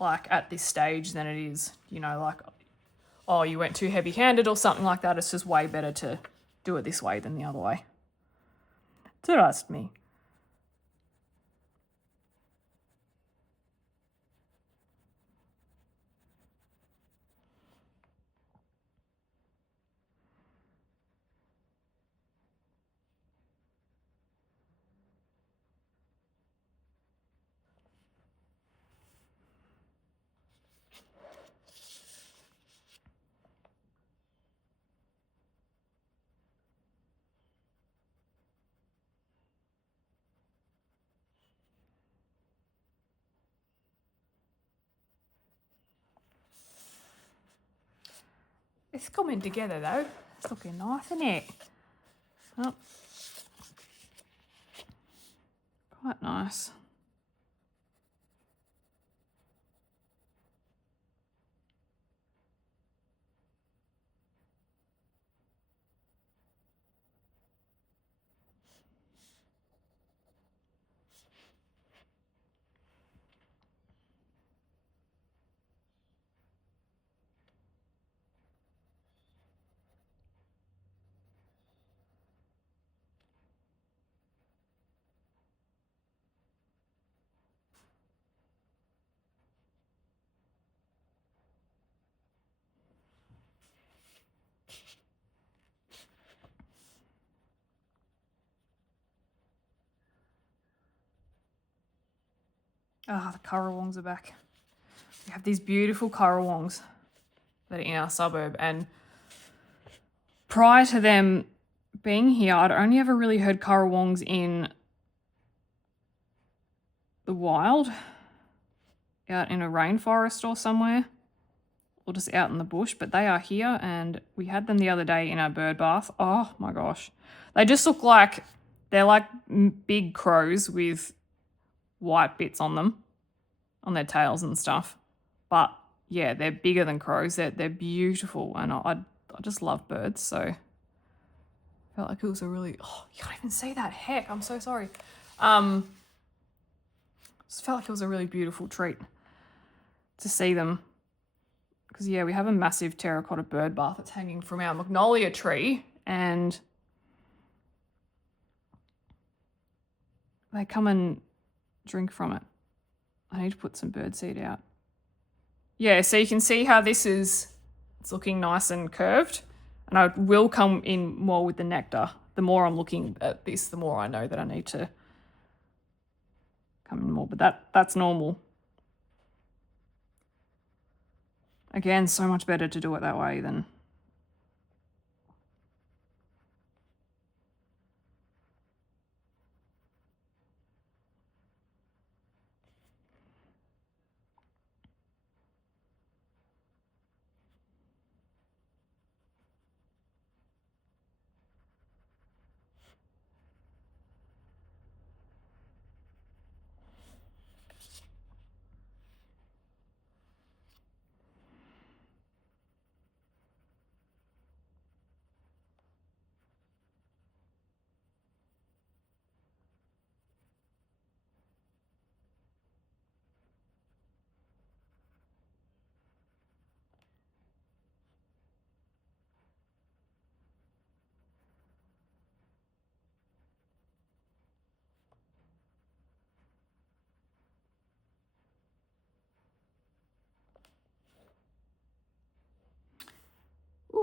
like at this stage than it is, you know, like, oh, you went too heavy-handed or something like that. It's just way better to do it this way than the other way. Trust me. It's coming together though. It's looking nice, isn't it? Oh. Quite nice. Ah, the currawongs are back. We have these beautiful currawongs that are in our suburb, and prior to them being here, I'd only ever really heard currawongs in the wild, out in a rainforest or somewhere, or just out in the bush, but they are here, and we had them the other day in our bird bath. Oh my gosh. They just look like, they're like big crows with white bits on them, on their tails and stuff. But yeah, they're bigger than crows. They're beautiful, and I just love birds, so felt like it was a really, oh, you can't even see that. Heck, I'm so sorry. Just felt like it was a really beautiful treat to see them. Because yeah, we have a massive terracotta bird bath that's hanging from our magnolia tree, and they come and drink from it. I need to put some birdseed out. Yeah, so you can see how this is, it's looking nice and curved. And I will come in more with the nectar. The more I'm looking at this, the more I know that I need to come in more. But that's normal. Again, so much better to do it that way than...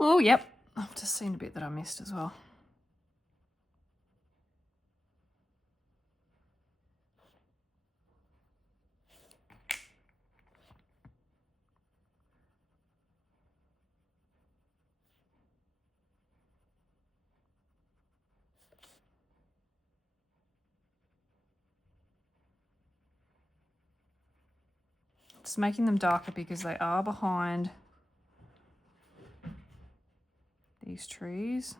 Oh, yep. I've just seen a bit that I missed as well. Just making them darker because they are behind these trees.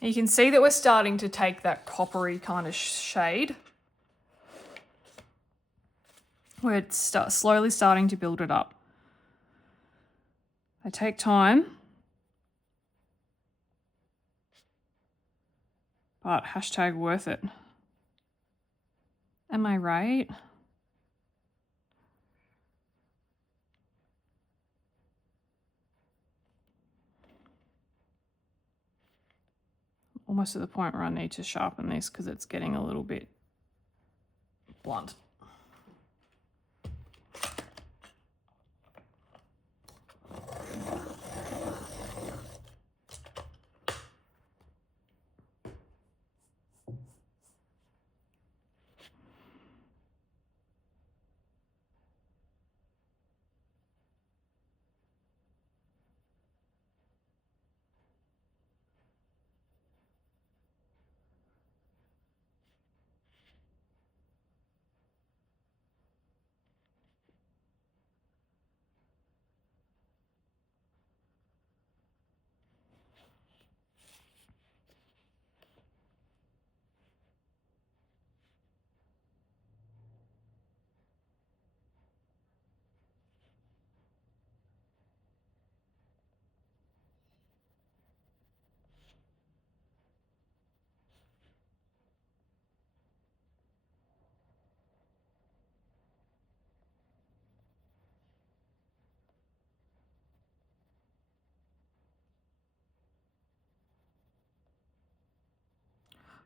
You can see that we're starting to take that coppery kind of shade. We're slowly starting to build it up. They take time, but hashtag worth it. Am I right? Almost to the point where I need to sharpen this because it's getting a little bit blunt.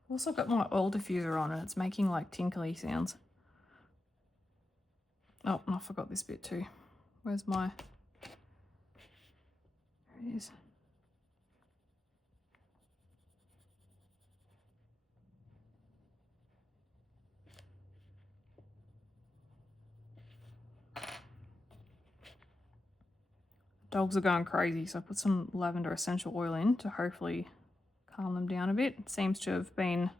I've also got my oil diffuser on and it's making like tinkly sounds. Oh, and I forgot this bit too. Where's my... There it is. Dogs are going crazy, so I put some lavender essential oil in to hopefully calm them down a bit. It seems to have been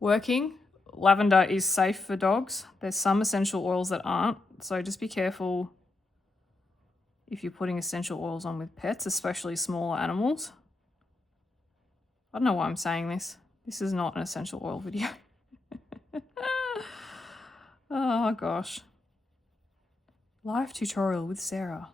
working. Lavender is safe for dogs. There's some essential oils that aren't, so just be careful if you're putting essential oils on with pets, especially smaller animals. I don't know why I'm saying this. This is not an essential oil video. Oh gosh. Live tutorial with Sarah.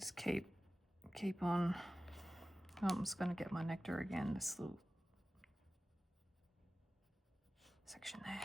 Just keep on. Oh, I'm just going to get my nectar again, this little section there.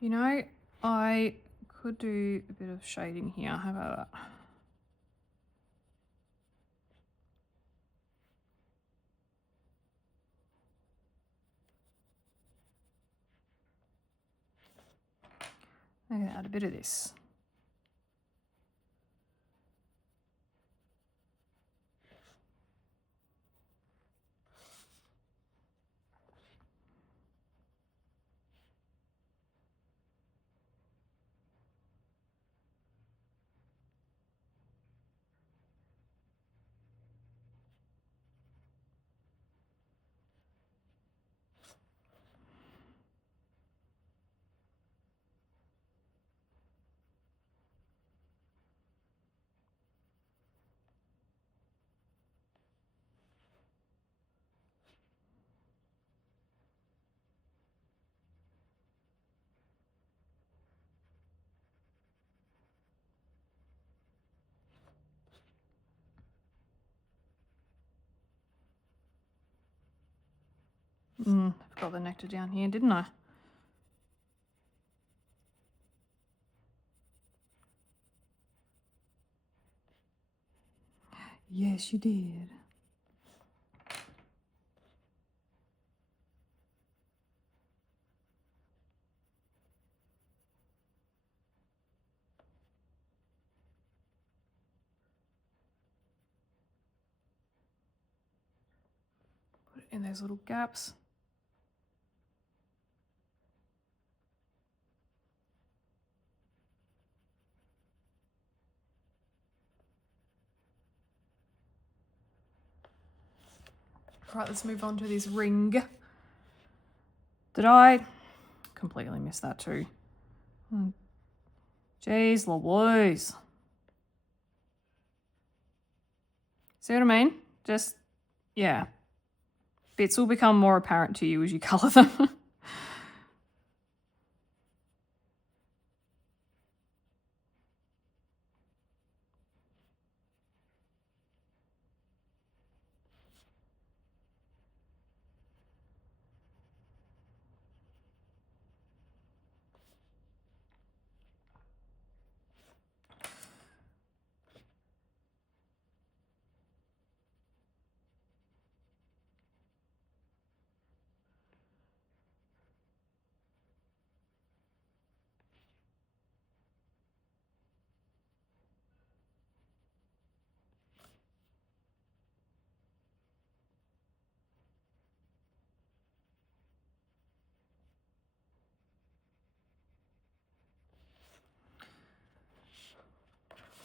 You know, I could do a bit of shading here. How about that? I'm going to add a bit of this. I've got the nectar down here, didn't I? Yes, you did. Put it in those little gaps. Right, let's move on to this ring. Did I completely miss that too? Jeez Louise. See what I mean? Just, yeah. Bits will become more apparent to you as you colour them.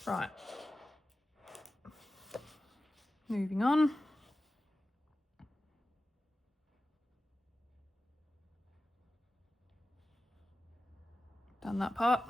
Right. Moving on. Done that part.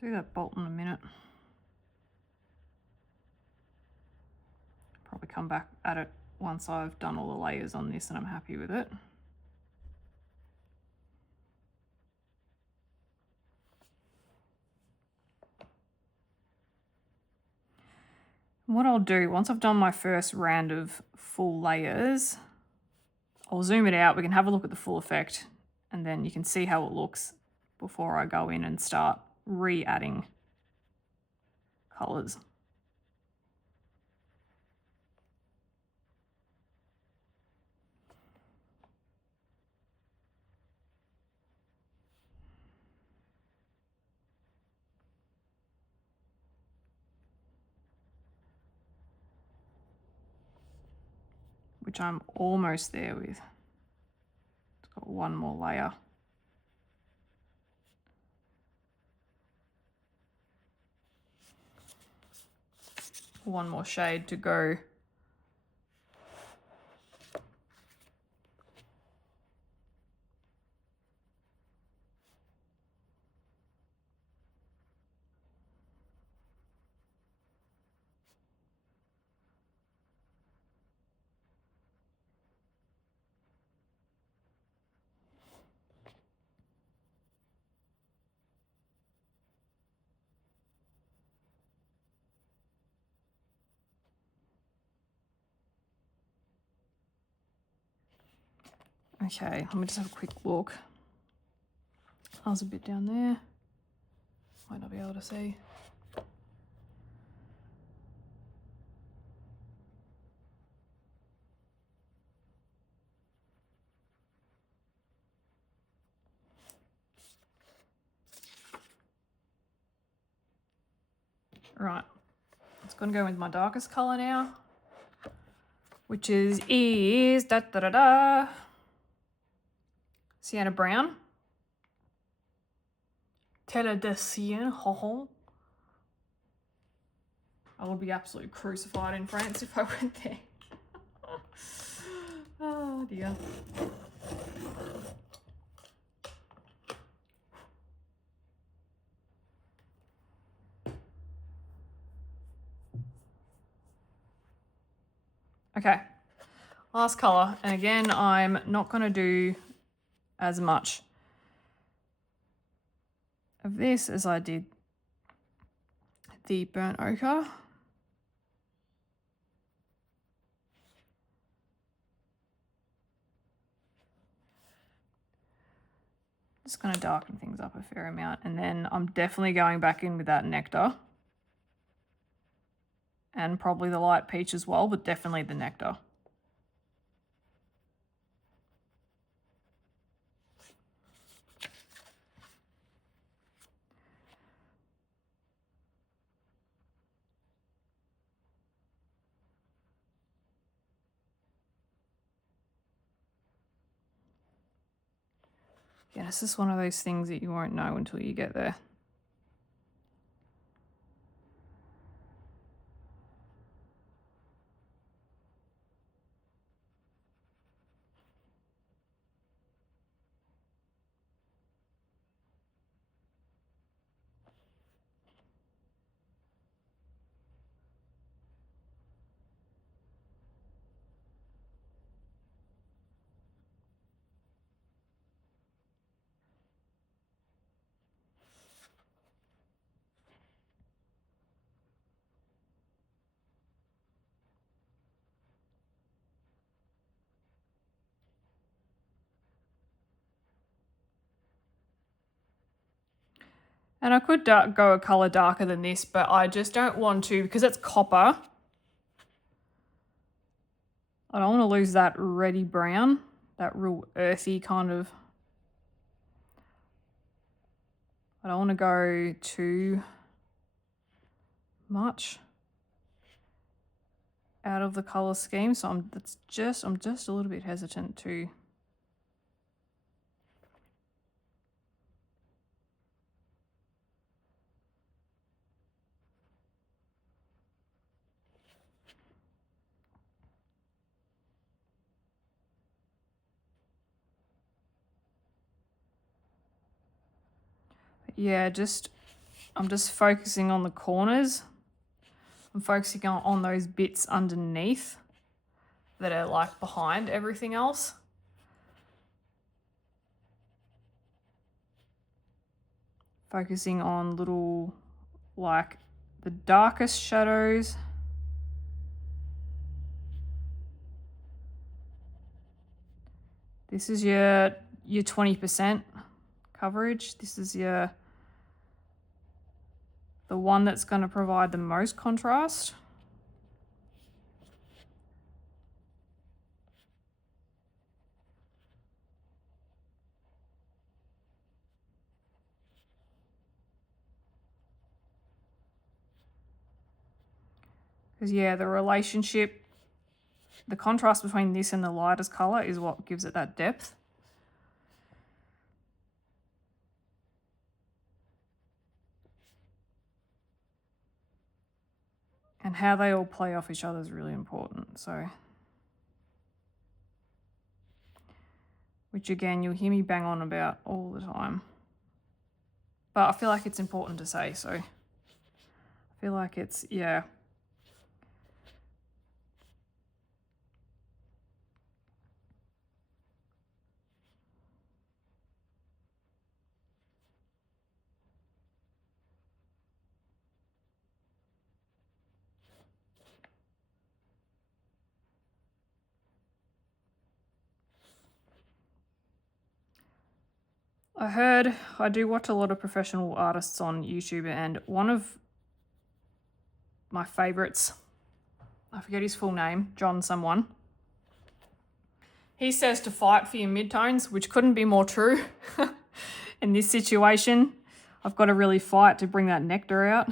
Do that bolt in a minute. Probably come back at it once I've done all the layers on this and I'm happy with it. What I'll do, once I've done my first round of full layers, I'll zoom it out, we can have a look at the full effect, and then you can see how it looks before I go in and start re-adding colours. Which I'm almost there with. It's got one more layer. One more shade to go. Okay, let me just have a quick look. I was a bit down there. Might not be able to see. Right, it's gonna go with my darkest color now, which is Sienna Brown. Tela de Sienne, ho. I would be absolutely crucified in France if I went there. Oh dear. Okay, last colour, and again I'm not going to do as much of this as I did the burnt ochre. Just going to darken things up a fair amount, and then I'm definitely going back in with that nectar. And probably the light peach as well, but definitely the nectar. Yeah, it's just one of those things that you won't know until you get there. And I could go a color darker than this, but I just don't want to, because it's copper. I don't want to lose that reddy brown, that real earthy kind of. I don't want to go too much out of the color scheme, so I'm just a little bit hesitant to. Yeah, I'm just focusing on the corners. I'm focusing on those bits underneath that are like behind everything else. Focusing on little, like the darkest shadows. This is your 20% coverage. This is the one that's going to provide the most contrast. Because yeah, the relationship, the contrast between this and the lightest color is what gives it that depth. And how they all play off each other is really important. So, which again, you'll hear me bang on about all the time. But I feel like it's important to say, so I feel like it's, yeah. I do watch a lot of professional artists on YouTube, and one of my favorites, I forget his full name, John someone. He says to fight for your midtones, which couldn't be more true. In this situation, I've got to really fight to bring that nectar out,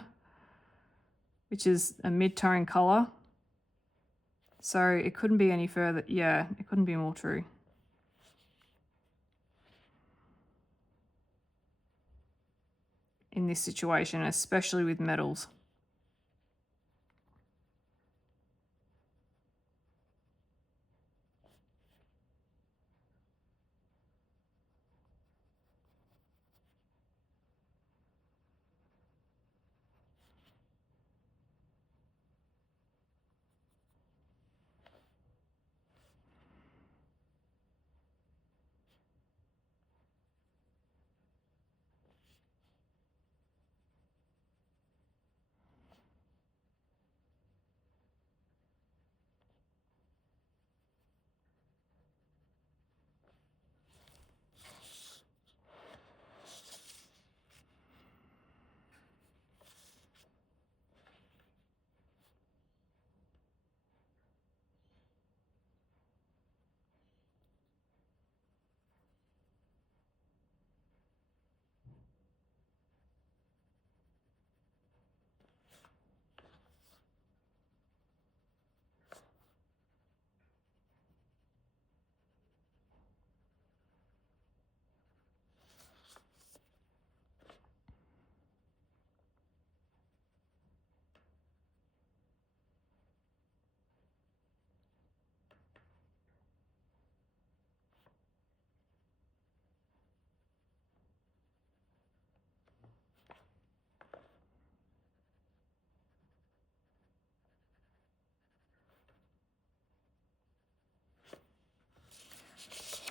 which is a mid-tone color. So it couldn't be any further. Yeah, it couldn't be more true. In this situation, especially with metals.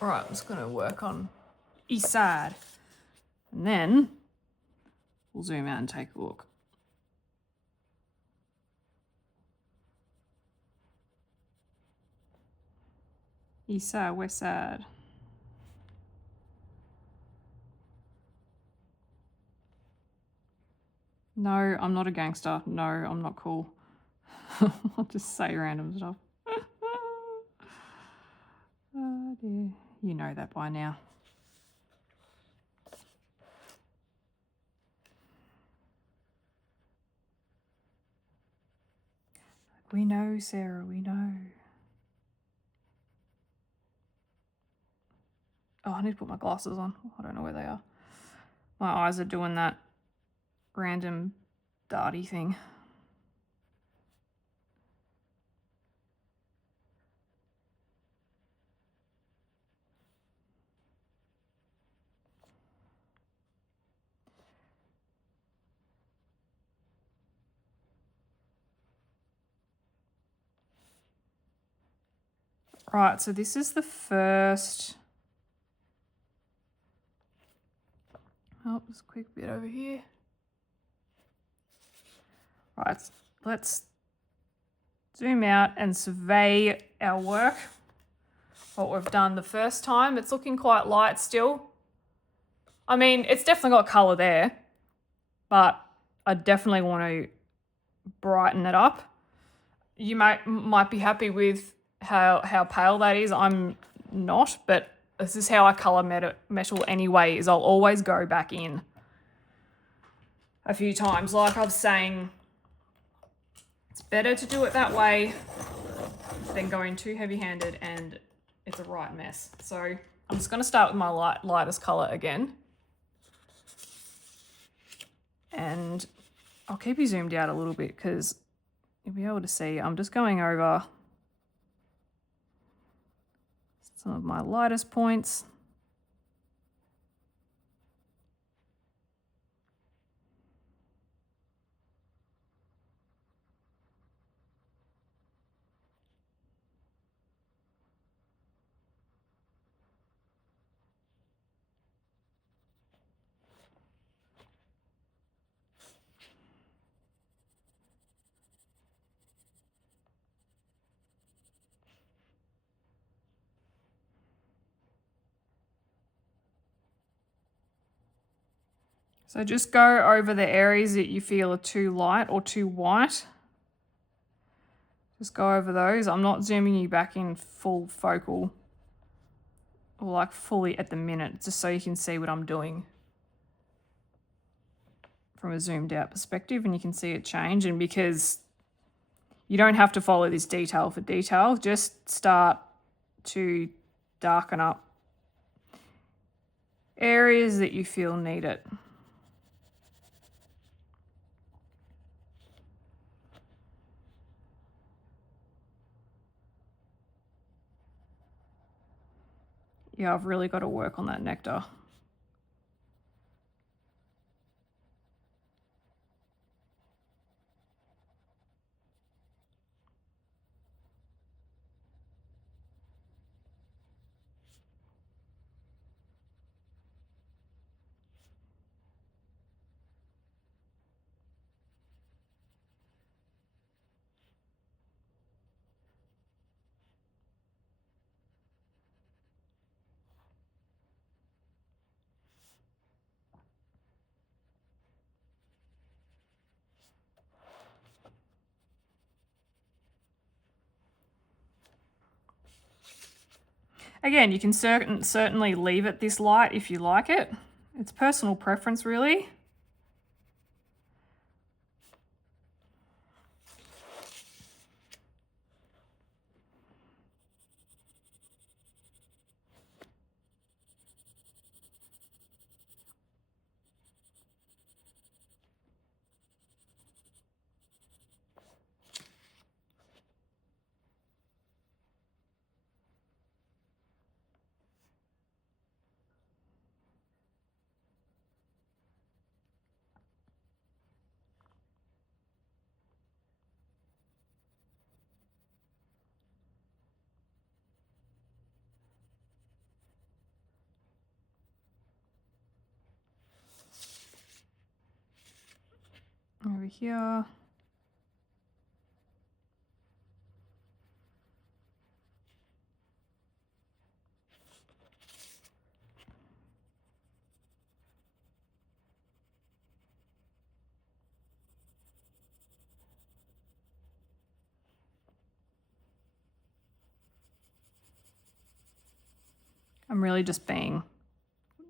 All right, I'm just going to work on each side. And then we'll zoom out and take a look. East side, west side. No, I'm not a gangster. No, I'm not cool. I'll just say random stuff. Oh dear. You know that by now. We know, Sarah, we know. Oh, I need to put my glasses on. I don't know where they are. My eyes are doing that random darty thing. Right, so this is the first. Oh, just a quick bit over here. Right, let's zoom out and survey our work. What we've done the first time. It's looking quite light still. I mean, it's definitely got colour there, but I definitely want to brighten it up. You might be happy with how pale that is. I'm not, but this is how I colour metal anyway, is I'll always go back in a few times. Like I was saying, it's better to do it that way than going too heavy-handed and it's a right mess. So I'm just going to start with my lightest colour again. And I'll keep you zoomed out a little bit because you'll be able to see I'm just going over some of my lightest points. So just go over the areas that you feel are too light or too white. Just go over those. I'm not zooming you back in full focal or like fully at the minute, just so you can see what I'm doing from a zoomed out perspective and you can see it change. And because you don't have to follow this detail for detail, just start to darken up areas that you feel need it. Yeah, I've really got to work on that nectar. Again, you can certainly leave it this light if you like it. It's personal preference, really. Over here. I'm really just being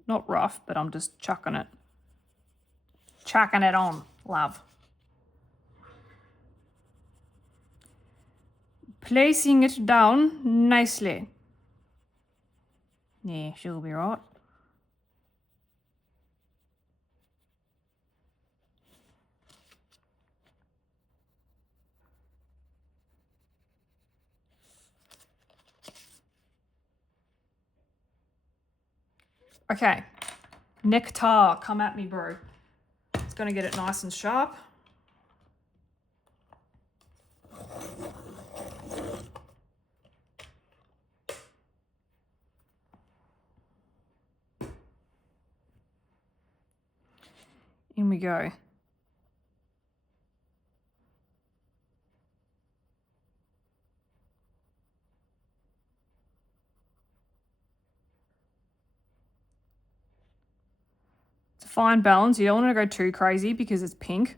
not rough, but I'm just chucking it on, love. Placing it down nicely. Yeah, she'll be right. Okay, Nectar, come at me, bro. It's gonna get it nice and sharp. In we go. It's a fine balance. You don't want to go too crazy because it's pink.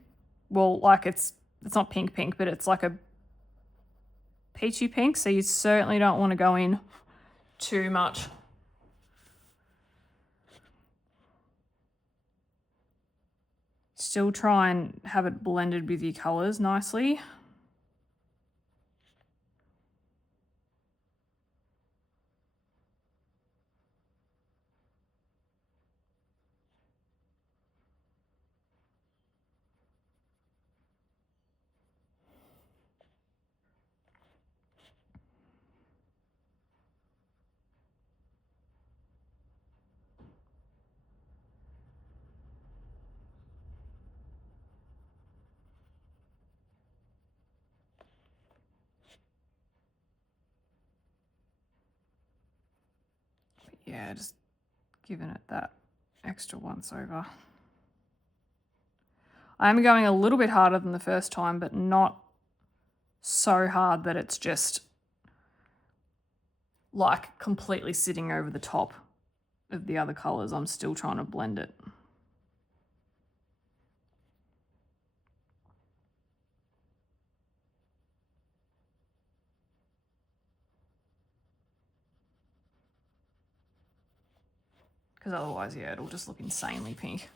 Well, like it's not pink, but it's like a peachy pink, so you certainly don't want to go in too much. Still try and have it blended with your colours nicely. Yeah, just giving it that extra once over. I'm going a little bit harder than the first time, but not so hard that it's just like completely sitting over the top of the other colours. I'm still trying to blend it. Because otherwise, yeah, it'll just look insanely pink.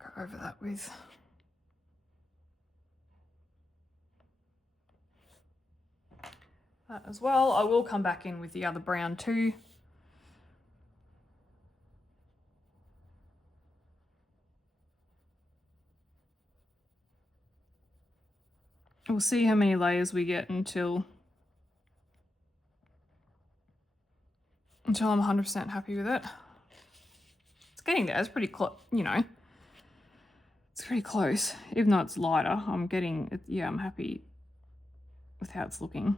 I'll go over that with that as well. I will come back in with the other brown too. We'll see how many layers we get until I'm 100% happy with it. It's getting there. It's pretty close, you know. It's pretty close. Even though it's lighter, I'm getting it. Yeah, I'm happy with how it's looking.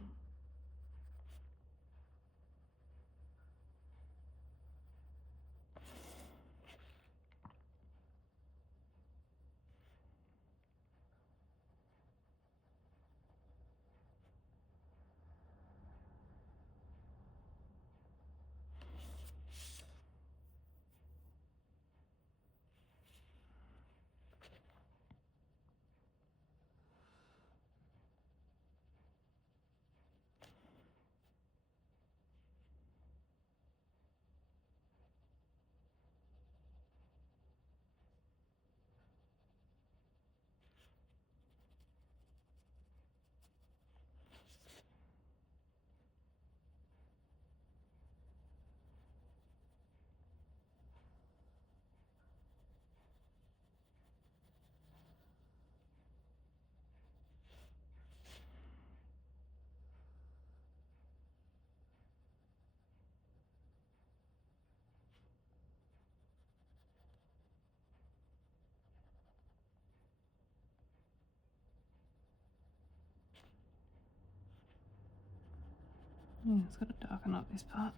Yeah, it's got to darken up this part.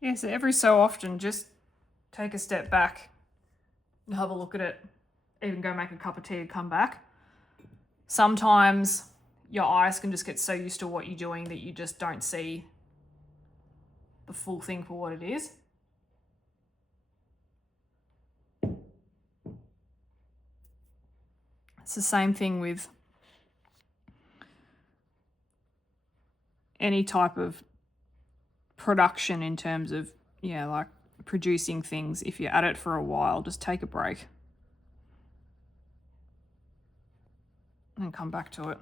Yeah, so every so often, just take a step back and have a look at it. Even go make a cup of tea and come back. Sometimes your eyes can just get so used to what you're doing that you just don't see the full thing for what it is. It's the same thing with any type of production in terms of, yeah, like producing things. If you're at it for a while, just take a break and come back to it.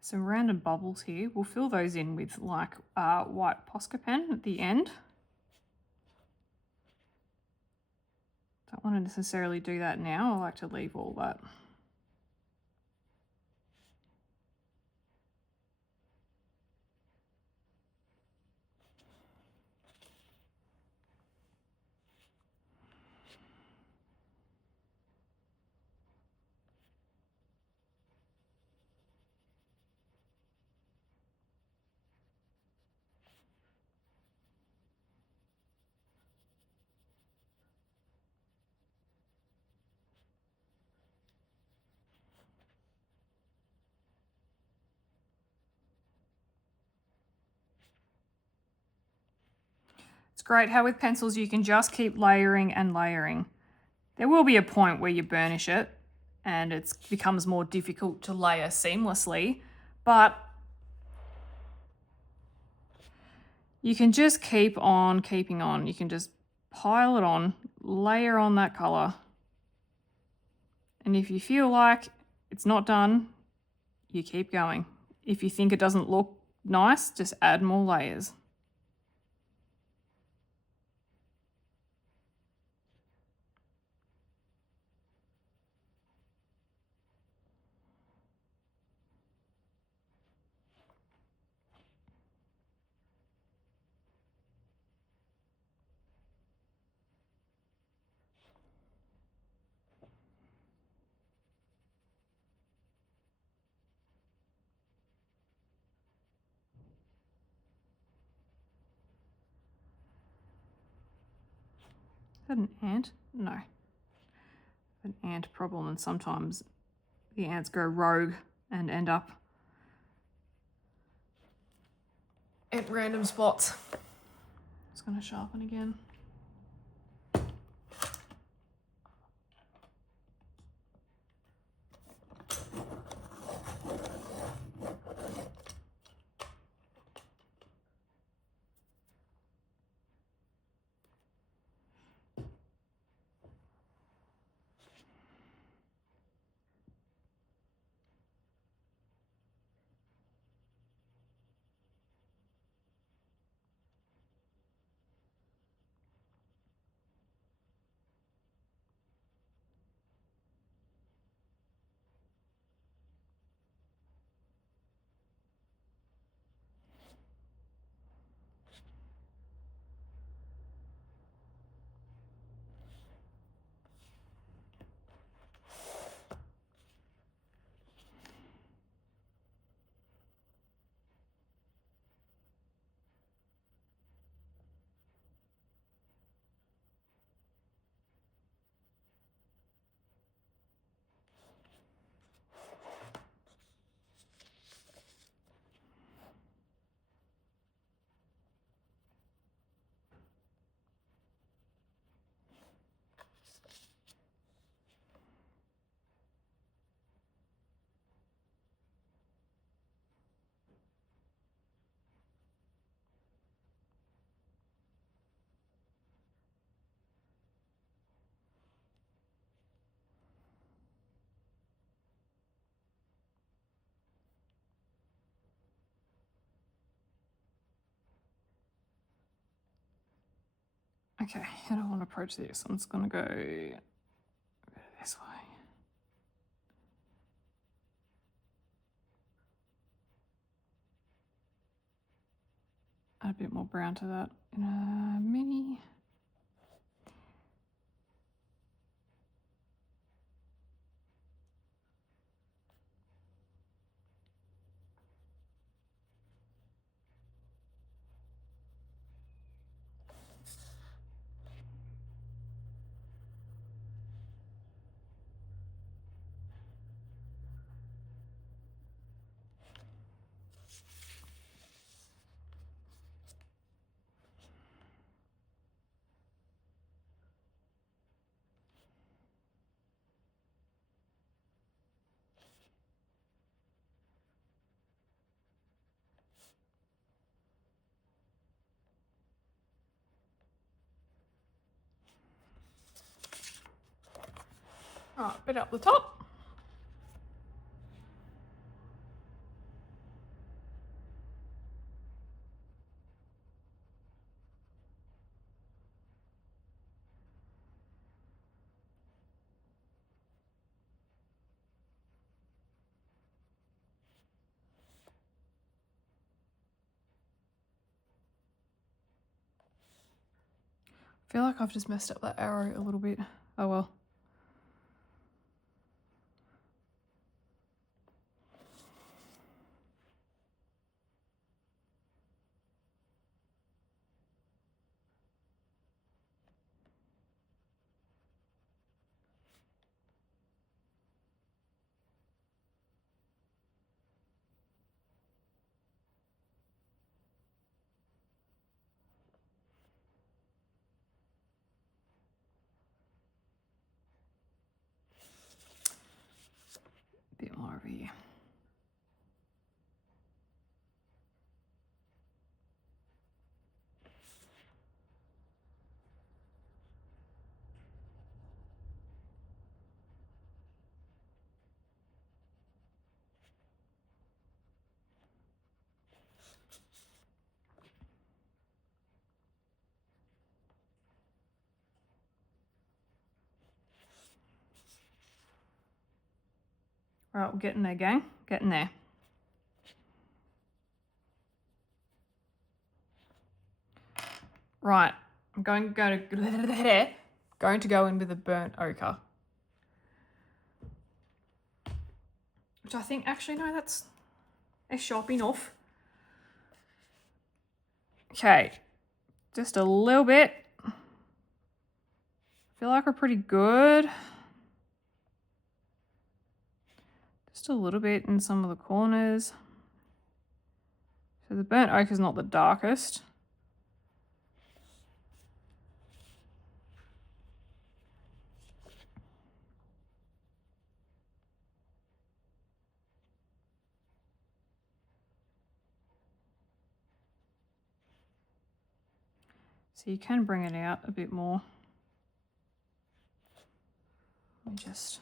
Some random bubbles here. We'll fill those in with like white Posca pen at the end. Don't want to necessarily do that now. I like to leave all that. It's great how with pencils you can just keep layering and layering. There will be a point where you burnish it and it becomes more difficult to layer seamlessly, but you can just keep on keeping on. You can just pile it on, layer on that color. And if you feel like it's not done, you keep going. If you think it doesn't look nice, just add more layers. Is that an ant? No. An ant problem, and sometimes the ants go rogue and end up at random spots. Just going to sharpen again. Okay, how do I want to approach this? I'm just going to go this way. Add a bit more brown to that in a mini. All right, bit up the top. I feel like I've just messed up that arrow a little bit. Oh well. A bit more over here. Right, we're getting there, gang. Getting there. Right, I'm going to go in with a burnt ochre. Which I think, actually, no, that's sharp enough. Okay, just a little bit. I feel like we're pretty good. Just a little bit in some of the corners. So the burnt ochre is not the darkest. So you can bring it out a bit more. Let me just...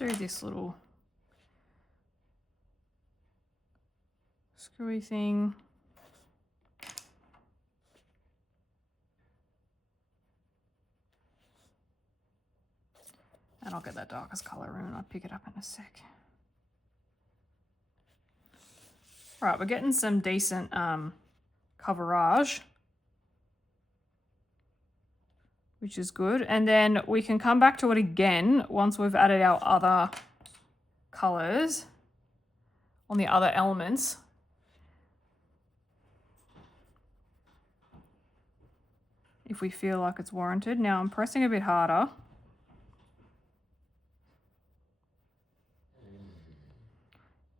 do this little screwy thing. And I'll get that darkest colour in and I'll pick it up in a sec. Right, we're getting some decent coverage, which is good. And then we can come back to it again once we've added our other colours on the other elements. If we feel like it's warranted. Now I'm pressing a bit harder.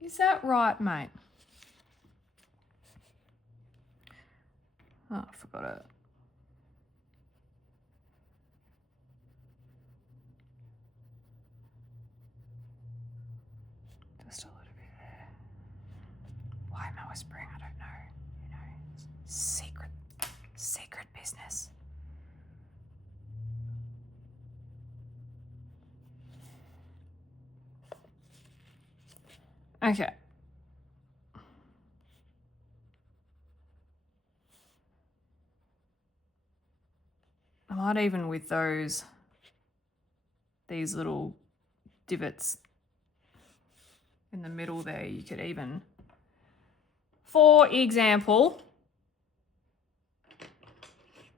Is that right, mate? Oh, I forgot it. Just a little bit there. Why am I whispering? I don't know. You know, secret business. Okay. I might even with these little divots in the middle there, you could even, for example,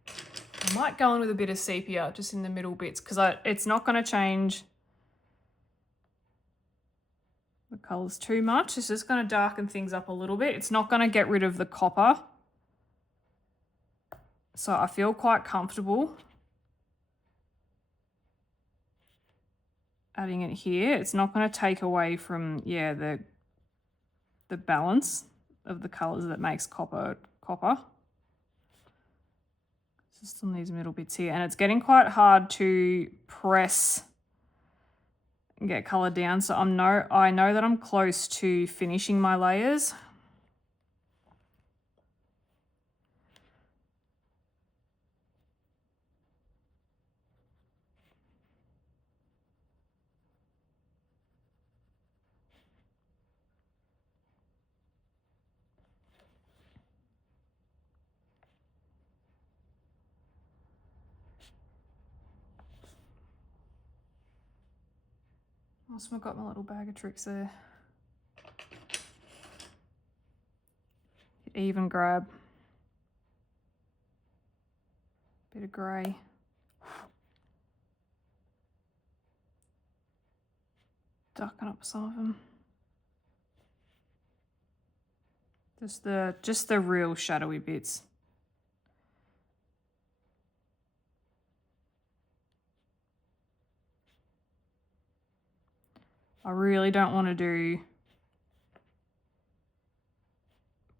I might go in with a bit of sepia just in the middle bits because it's not going to change the colours too much. It's just going to darken things up a little bit. It's not going to get rid of the copper. So I feel quite comfortable adding it here. It's not going to take away from, yeah, the balance of the colours that makes copper. Just on these middle bits here. And it's getting quite hard to press and get colour down. So I know that I'm close to finishing my layers. Also, I've got my little bag of tricks there. Even grab a bit of grey. Darken up some of them. Just the real shadowy bits. I really don't want to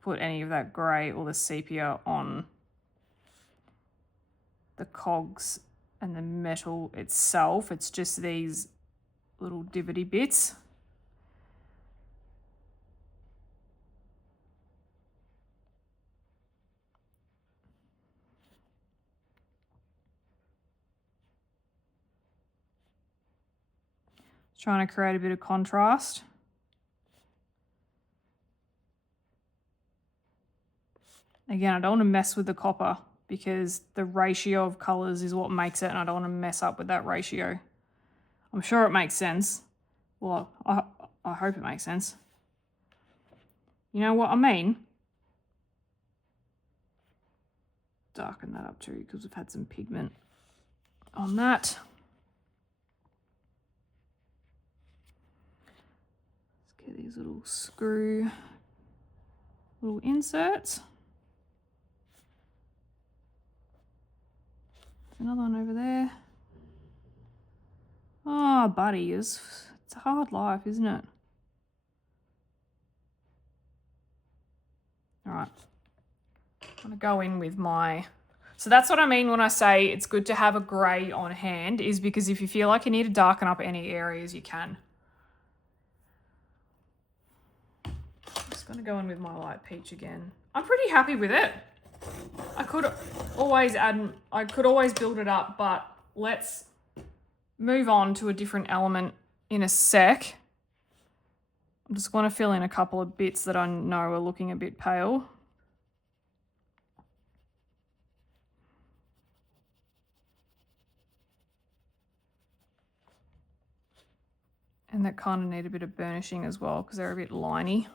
put any of that grey or the sepia on the cogs and the metal itself. It's just these little divoty bits. Trying to create a bit of contrast. Again, I don't want to mess with the copper because the ratio of colours is what makes it, and I don't want to mess up with that ratio. I'm sure it makes sense. Well, I hope it makes sense. You know what I mean? Darken that up too because we've had some pigment on that. Let's get these little little inserts. Another one over there. Oh, buddy, it's a hard life, isn't it? All right. I'm going to go in with my... So that's what I mean when I say it's good to have a grey on hand, is because if you feel like you need to darken up any areas, you can. I'm just going to go in with my light peach again. I'm pretty happy with it. I could always build it up, but let's move on to a different element in a sec. I just want to fill in a couple of bits that I know are looking a bit pale. And that kind of need a bit of burnishing as well because they're a bit liney.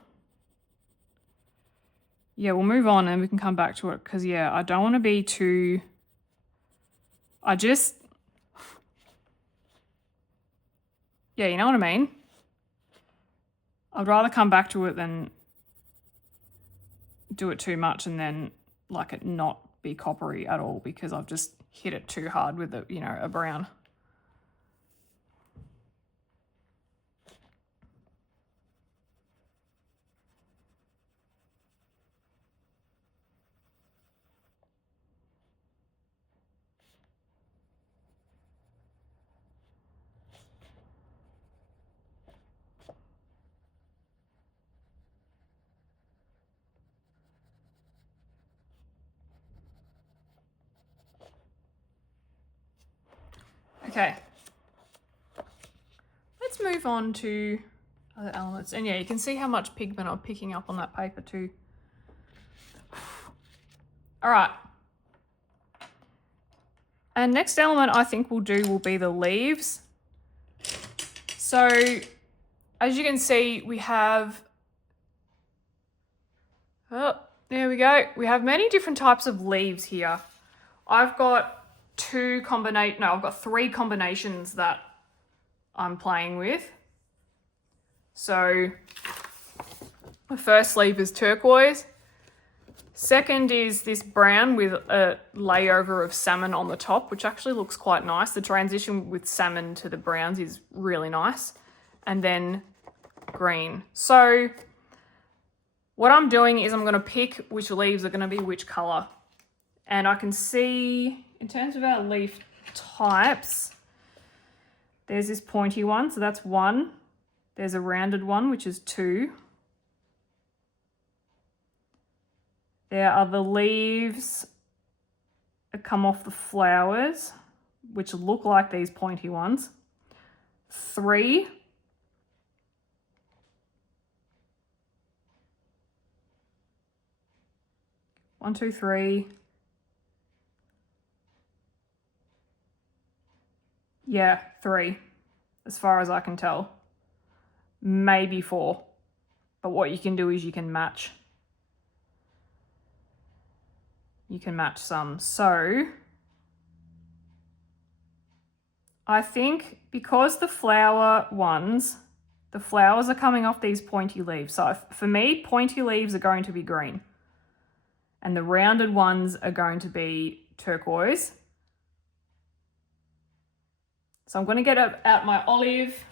Yeah, we'll move on and we can come back to it because, yeah, I don't want to be too... Yeah, you know what I mean? I'd rather come back to it than do it too much and then like it not be coppery at all because I've just hit it too hard with a brown. Okay, let's move on to other elements. And yeah, you can see how much pigment I'm picking up on that paper too. All right. And next element I think we'll do will be the leaves. So as you can see, we have, oh, there we go. We have many different types of leaves here. I've got I've got 3 combinations that I'm playing with. So the first leaf is turquoise. Second is this brown with a layover of salmon on the top, which actually looks quite nice. The transition with salmon to the browns is really nice. And then green. So what I'm doing is I'm going to pick which leaves are going to be which color. And I can see, in terms of our leaf types, there's this pointy one, so that's 1. There's a rounded one, which is 2. There are the leaves that come off the flowers, which look like these pointy ones. 3. One, 2, 3. Yeah, 3, as far as I can tell. Maybe 4. But what you can do is you can match. You can match some. So I think because the flower ones, the flowers are coming off these pointy leaves. So for me, pointy leaves are going to be green. And the rounded ones are going to be turquoise. So I'm going to get out my olive,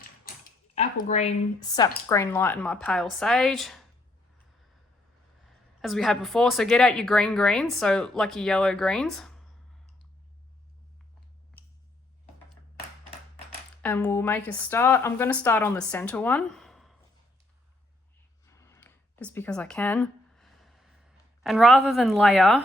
apple green, sap green light, and my pale sage, as we had before. So get out your green greens, so like your yellow greens. And we'll make a start. I'm going to start on the center one, just because I can. And rather than layer,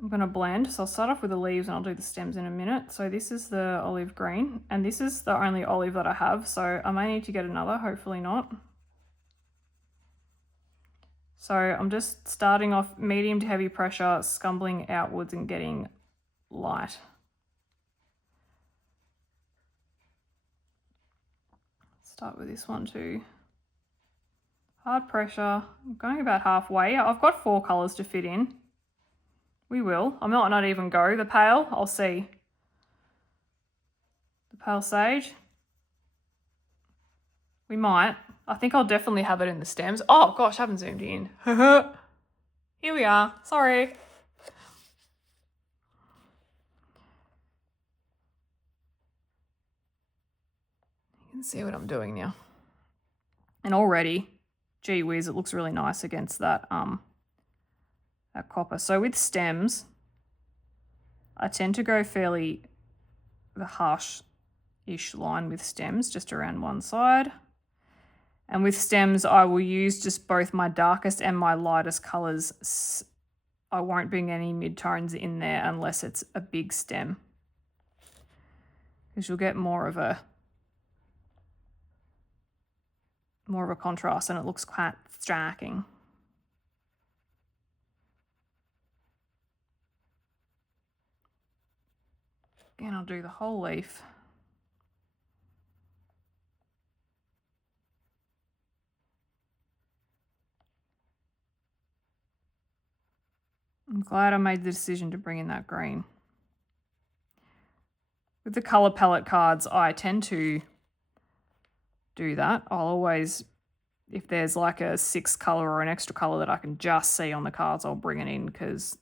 I'm going to blend. So I'll start off with the leaves and I'll do the stems in a minute. So this is the olive green, and this is the only olive that I have. So I may need to get another, hopefully not. So I'm just starting off medium to heavy pressure, scumbling outwards and getting light. Start with this one too. Hard pressure. I'm going about halfway. I've got 4 colors to fit in. We will. I might not even go the pale. I'll see. The pale sage. We might. I think I'll definitely have it in the stems. Oh gosh, I haven't zoomed in. Here we are. Sorry. You can see what I'm doing now. And already, gee whiz, it looks really nice against that that copper. So with stems, I tend to go fairly the harsh-ish line with stems, just around one side. And with stems, I will use just both my darkest and my lightest colours. I won't bring any mid-tones in there unless it's a big stem, because you'll get more of a more of a contrast and it looks quite striking. Again, I'll do the whole leaf. I'm glad I made the decision to bring in that green. With the color palette cards, I tend to do that. I'll always, if there's like a 6th color or an extra color that I can just see on the cards, I'll bring it in because,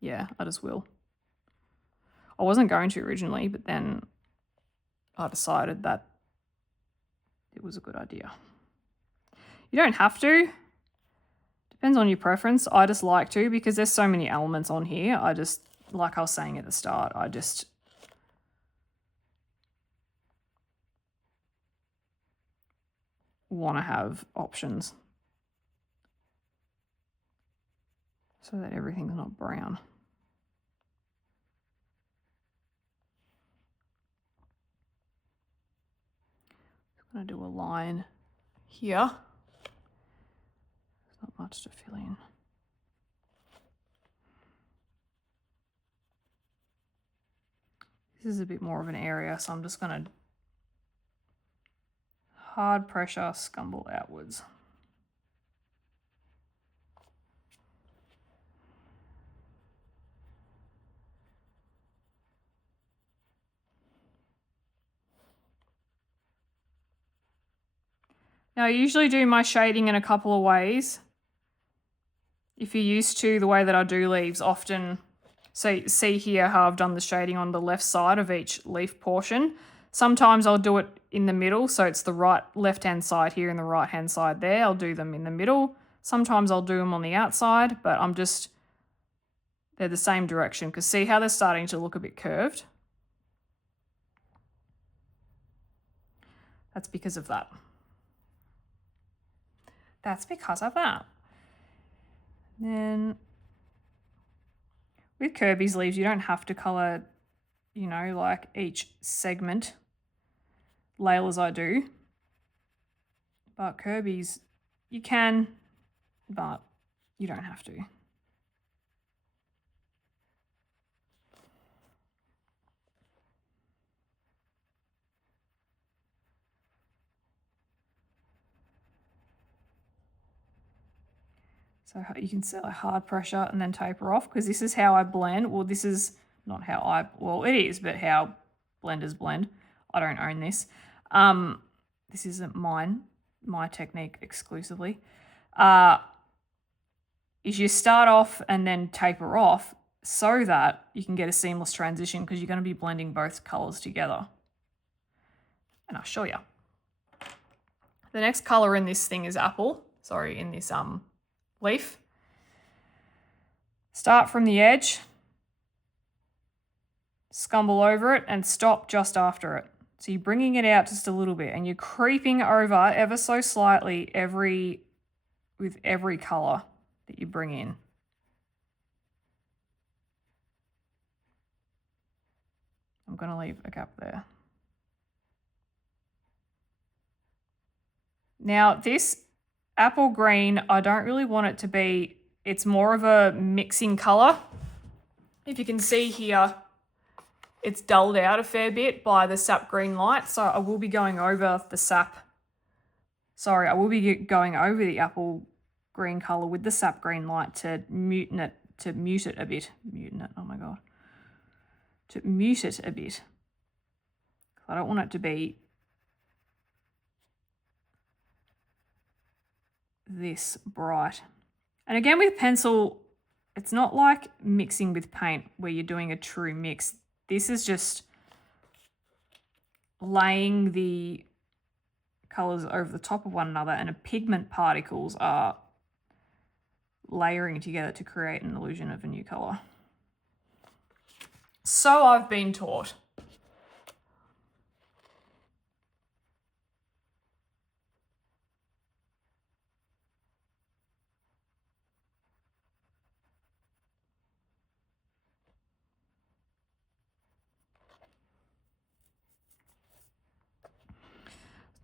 yeah, I just will. I wasn't going to originally, but then I decided that it was a good idea. You don't have to. Depends on your preference. I just like to because there's so many elements on here. I just, like I was saying at the start, I just want to have options so that everything's not brown. I'm going to do a line here. There's not much to fill in. This is a bit more of an area, so I'm just going to hard pressure scumble outwards. Now, I usually do my shading in a couple of ways. If you're used to the way that I do leaves, often, so see here how I've done the shading on the left side of each leaf portion. Sometimes I'll do it in the middle, so it's the left-hand side here and the right-hand side there. I'll do them in the middle. Sometimes I'll do them on the outside, but they're the same direction, because see how they're starting to look a bit curved? That's because of that. That's because of that. Then with Kerby's leaves, you don't have to colour, you know, like each segment layer as I do. But Kerby's, you can, but you don't have to. So you can set a hard pressure and then taper off, because this is how I blend. Well, this is not how well, it is, but how blenders blend. I don't own this. This isn't mine, my technique exclusively. Is you start off and then taper off so that you can get a seamless transition, because you're going to be blending both colors together. And I'll show you. The next color in this thing is apple. Sorry, in this leaf. Start from the edge, scumble over it and stop just after it. So you're bringing it out just a little bit and you're creeping over ever so slightly with every color that you bring in. I'm going to leave a gap there. Now this apple green, I don't really want it to be, it's more of a mixing color. If you can see here, it's dulled out a fair bit by the sap green light. So I will be going over the sap. Sorry, I will be going over the apple green color with the sap green light to mute it a bit. Oh my God. To mute it a bit. I don't want it to be this bright. And again with pencil, it's not like mixing with paint where you're doing a true mix. This is just laying the colors over the top of one another, and the pigment particles are layering together to create an illusion of a new color. So I've been taught.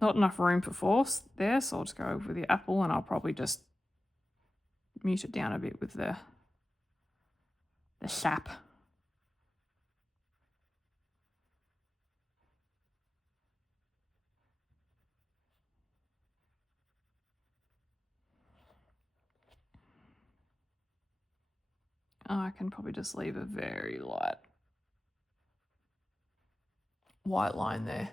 Not enough room for force there, so I'll just go over with the apple and I'll probably just mute it down a bit with the sap. I can probably just leave a very light white line there.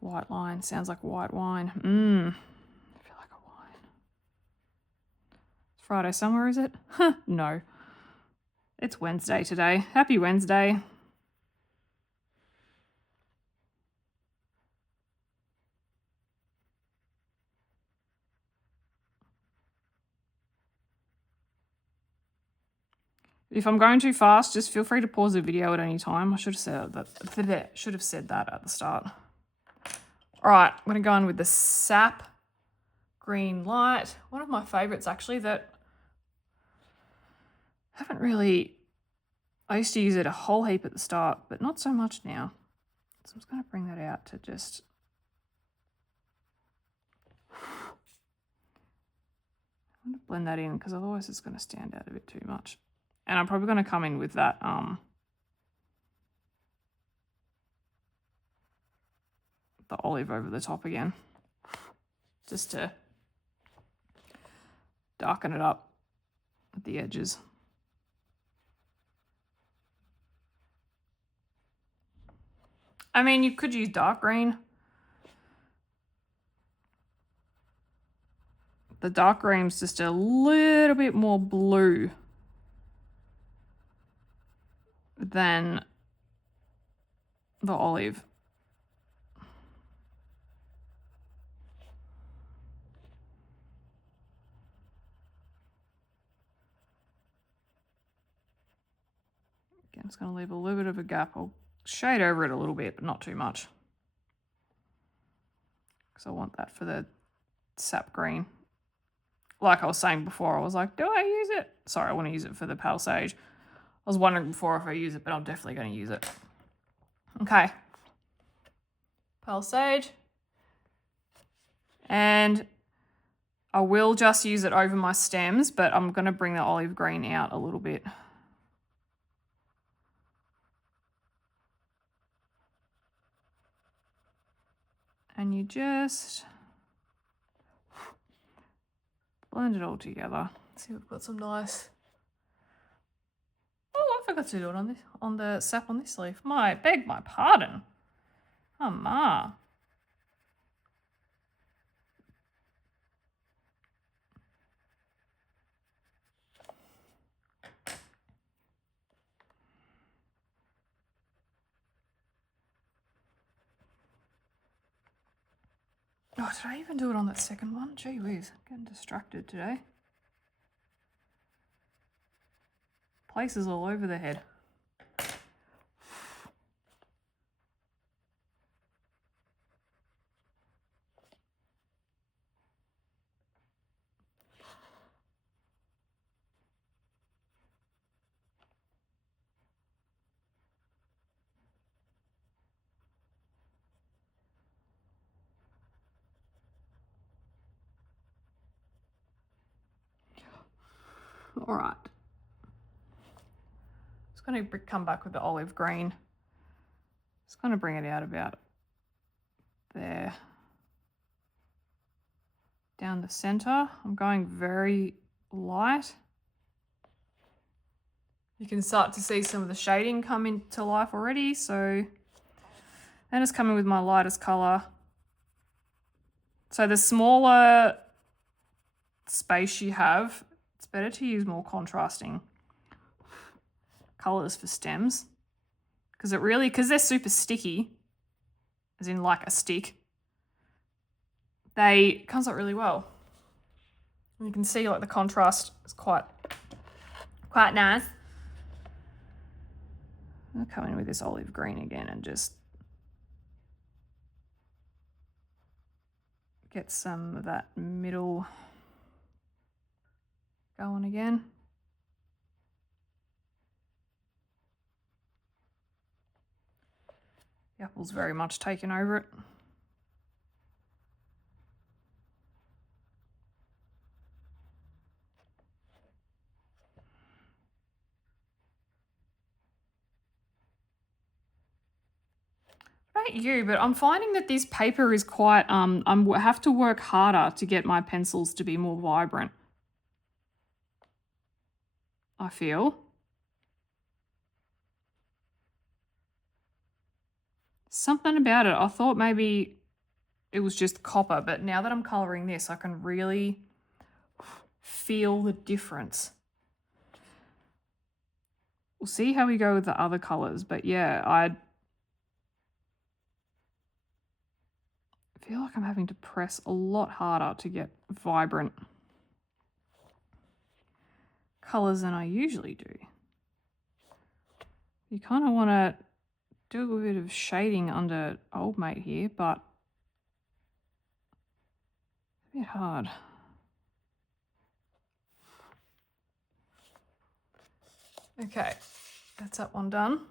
White line sounds like white wine. I feel like a wine. It's Friday somewhere, is it? No. It's Wednesday today. Happy Wednesday. If I'm going too fast, just feel free to pause the video at any time. I should have said that at the start. All right, I'm going to go in with the sap green light. One of my favorites, actually, that I haven't really... I used to use it a whole heap at the start, but not so much now. So I'm just going to bring that out to just... I'm going to blend that in because otherwise it's going to stand out a bit too much. And I'm probably going to come in with that the olive over the top again, just to darken it up at the edges. I mean, you could use dark green. The dark green's just a little bit more blue than the olive. Again, it's going to leave a little bit of a gap. I'll shade over it a little bit, but not too much, because I want that for the sap green. Like I was saying before, I was like, do I use it? Sorry, I want to use it for the pale sage. I was wondering before if I use it, but I'm definitely going to use it. Okay. Pale sage. And I will just use it over my stems, but I'm going to bring the olive green out a little bit. And you just blend it all together. See, we've got some nice... Oh, I forgot to do it on this, on the sap on this leaf. Beg my pardon. Oh, ma. Oh, did I even do it on that second one? Gee whiz, getting distracted today. Places all over the head. All right. Just going to come back with the olive green. Just going to bring it out about there. Down the center. I'm going very light. You can start to see some of the shading come into life already. So then it's coming with my lightest color. So the smaller space you have, it's better to use more contrasting colors for stems, because they're super sticky, as in like a stick, they comes out really well. And you can see like the contrast is quite nice. I'll come in with this olive green again and just get some of that middle going again. The The apple's very much taken over it. About you, but I'm finding that this paper is quite, I have to work harder to get my pencils to be more vibrant. I feel. Something about it. I thought maybe it was just copper, but now that I'm coloring this, I can really feel the difference. We'll see how we go with the other colors, but yeah, I feel like I'm having to press a lot harder to get vibrant colors than I usually do. You kind of want to do a bit of shading under Old Mate here, but a bit hard. Okay, that's that one done.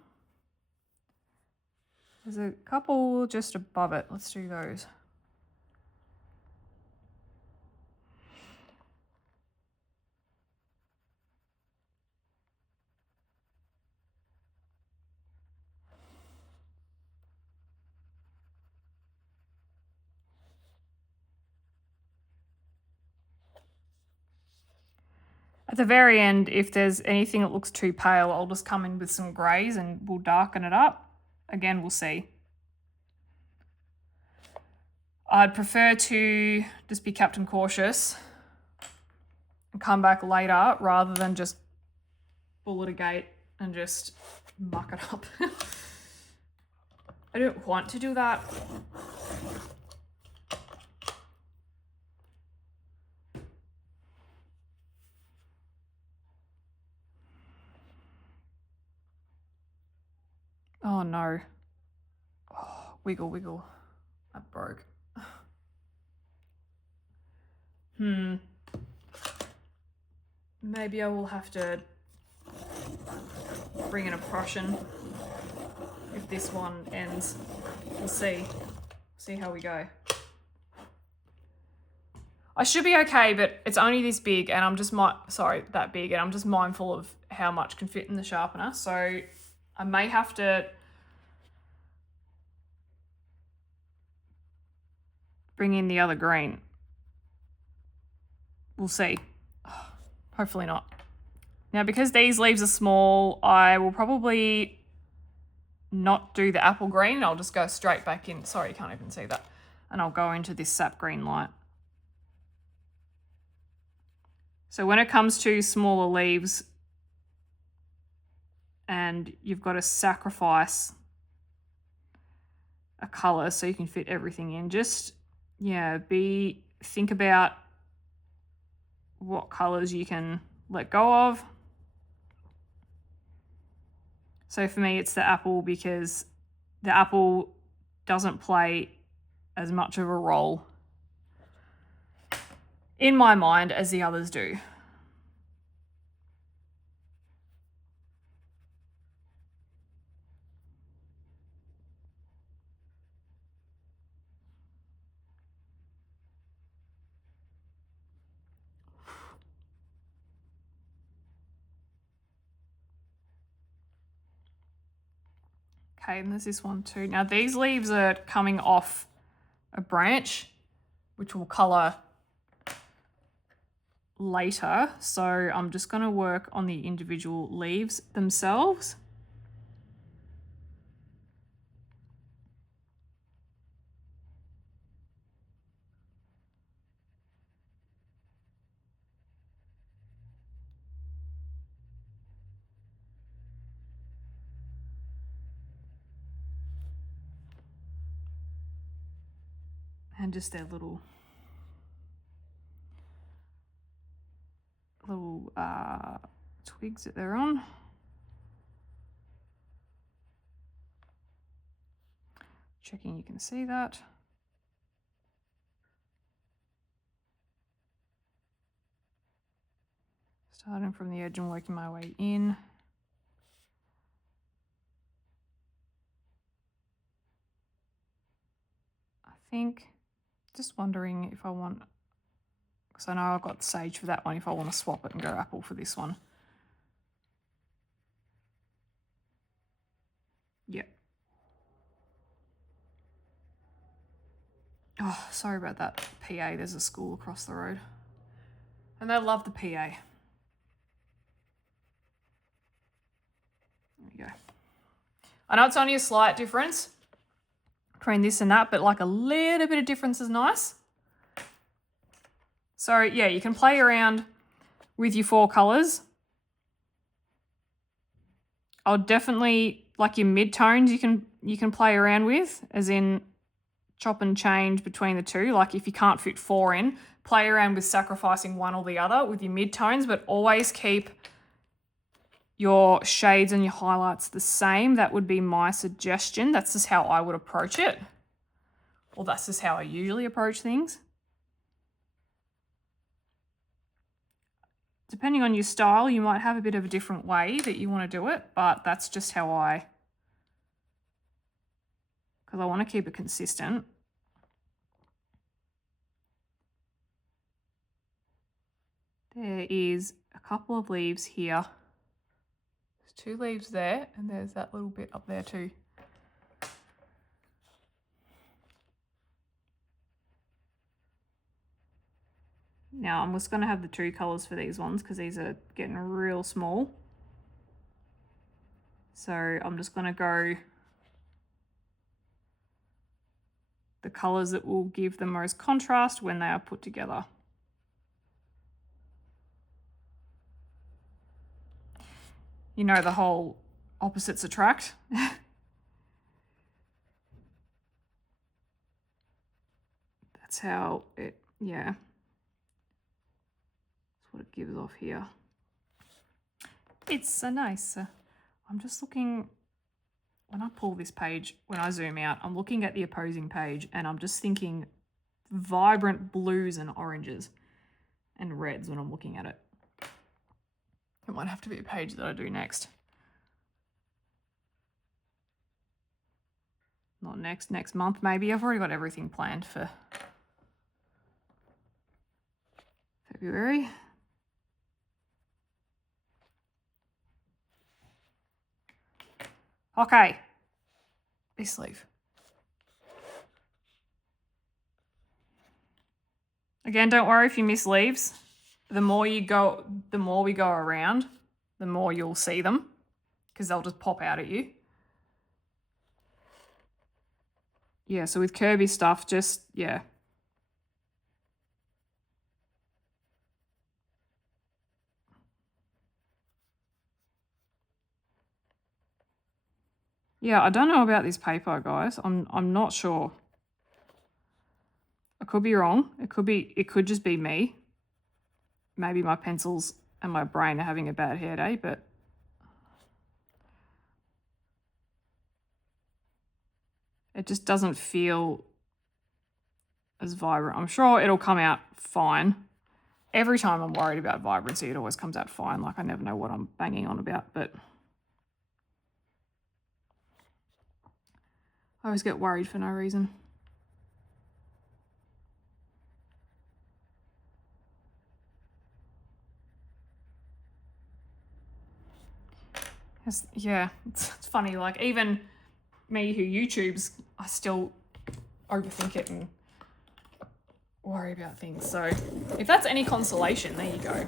There's a couple just above it. Let's do those. At the very end, if there's anything that looks too pale, I'll just come in with some greys and we'll darken it up. Again, we'll see. I'd prefer to just be Captain Cautious and come back later rather than just bullet a gate and just muck it up. I don't want to do that. Oh no. Oh, wiggle, wiggle. That broke. Maybe I will have to bring in a Prussian if this one ends. We'll see. See how we go. I should be okay, but it's only this big and I'm just that big, and I'm just mindful of how much can fit in the sharpener. So I may have to bring in the other green. We'll see. Hopefully not. Now, because these leaves are small, I will probably not do the apple green. I'll just go straight back in. Sorry, you can't even see that. And I'll go into this sap green light. So when it comes to smaller leaves and you've got to sacrifice a color so you can fit everything in, just, yeah, think about what colors you can let go of. So for me, it's the apple, because the apple doesn't play as much of a role in my mind as the others do. Okay, and there's this one too. Now these leaves are coming off a branch, which will colour later. So I'm just going to work on the individual leaves themselves. And just their little twigs that they're on. Checking you can see that. Starting from the edge and working my way in. think. Just wondering if I want, because I know I've got sage for that one, if I want to swap it and go apple for this one. Yep. Oh, sorry about that, PA. There's a school across the road. And they love the PA. There we go. I know it's only a slight difference between this and that, but like a little bit of difference is nice. So yeah, you can play around with your 4 colours. I'll definitely, like your mid-tones you can play around with, as in chop and change between the two. Like if you can't fit 4 in, play around with sacrificing one or the other with your mid-tones, but always keep your shades and your highlights the same. That would be my suggestion. That's just how I would approach it. Well, that's just how I usually approach things. Depending on your style, you might have a bit of a different way that you want to do it, but that's just how because I want to keep it consistent. There is a couple of leaves here. There's 2 leaves there, and there's that little bit up there too. Now I'm just going to have the 2 colours for these ones because these are getting real small. So I'm just going to go the colours that will give the most contrast when they are put together. You know, the whole opposites attract. That's how it, yeah. What it gives off here. It's so nice. I'm just looking, when I pull this page, when I zoom out, I'm looking at the opposing page and I'm just thinking vibrant blues and oranges and reds when I'm looking at it. It might have to be a page that I do next. Not next month maybe. I've already got everything planned for February. Okay, this leaf. Again, don't worry if you miss leaves. The more we go around, the more you'll see them because they'll just pop out at you. Yeah, so with Kerby stuff, just, yeah. Yeah, I don't know about this paper, guys. I'm not sure. I could be wrong. It could just be me. Maybe my pencils and my brain are having a bad hair day, but it just doesn't feel as vibrant. I'm sure it'll come out fine. Every time I'm worried about vibrancy, it always comes out fine. Like I never know what I'm banging on about, but I always get worried for no reason. Yeah, it's funny. Like even me who YouTubes, I still overthink it and worry about things. So if that's any consolation, there you go.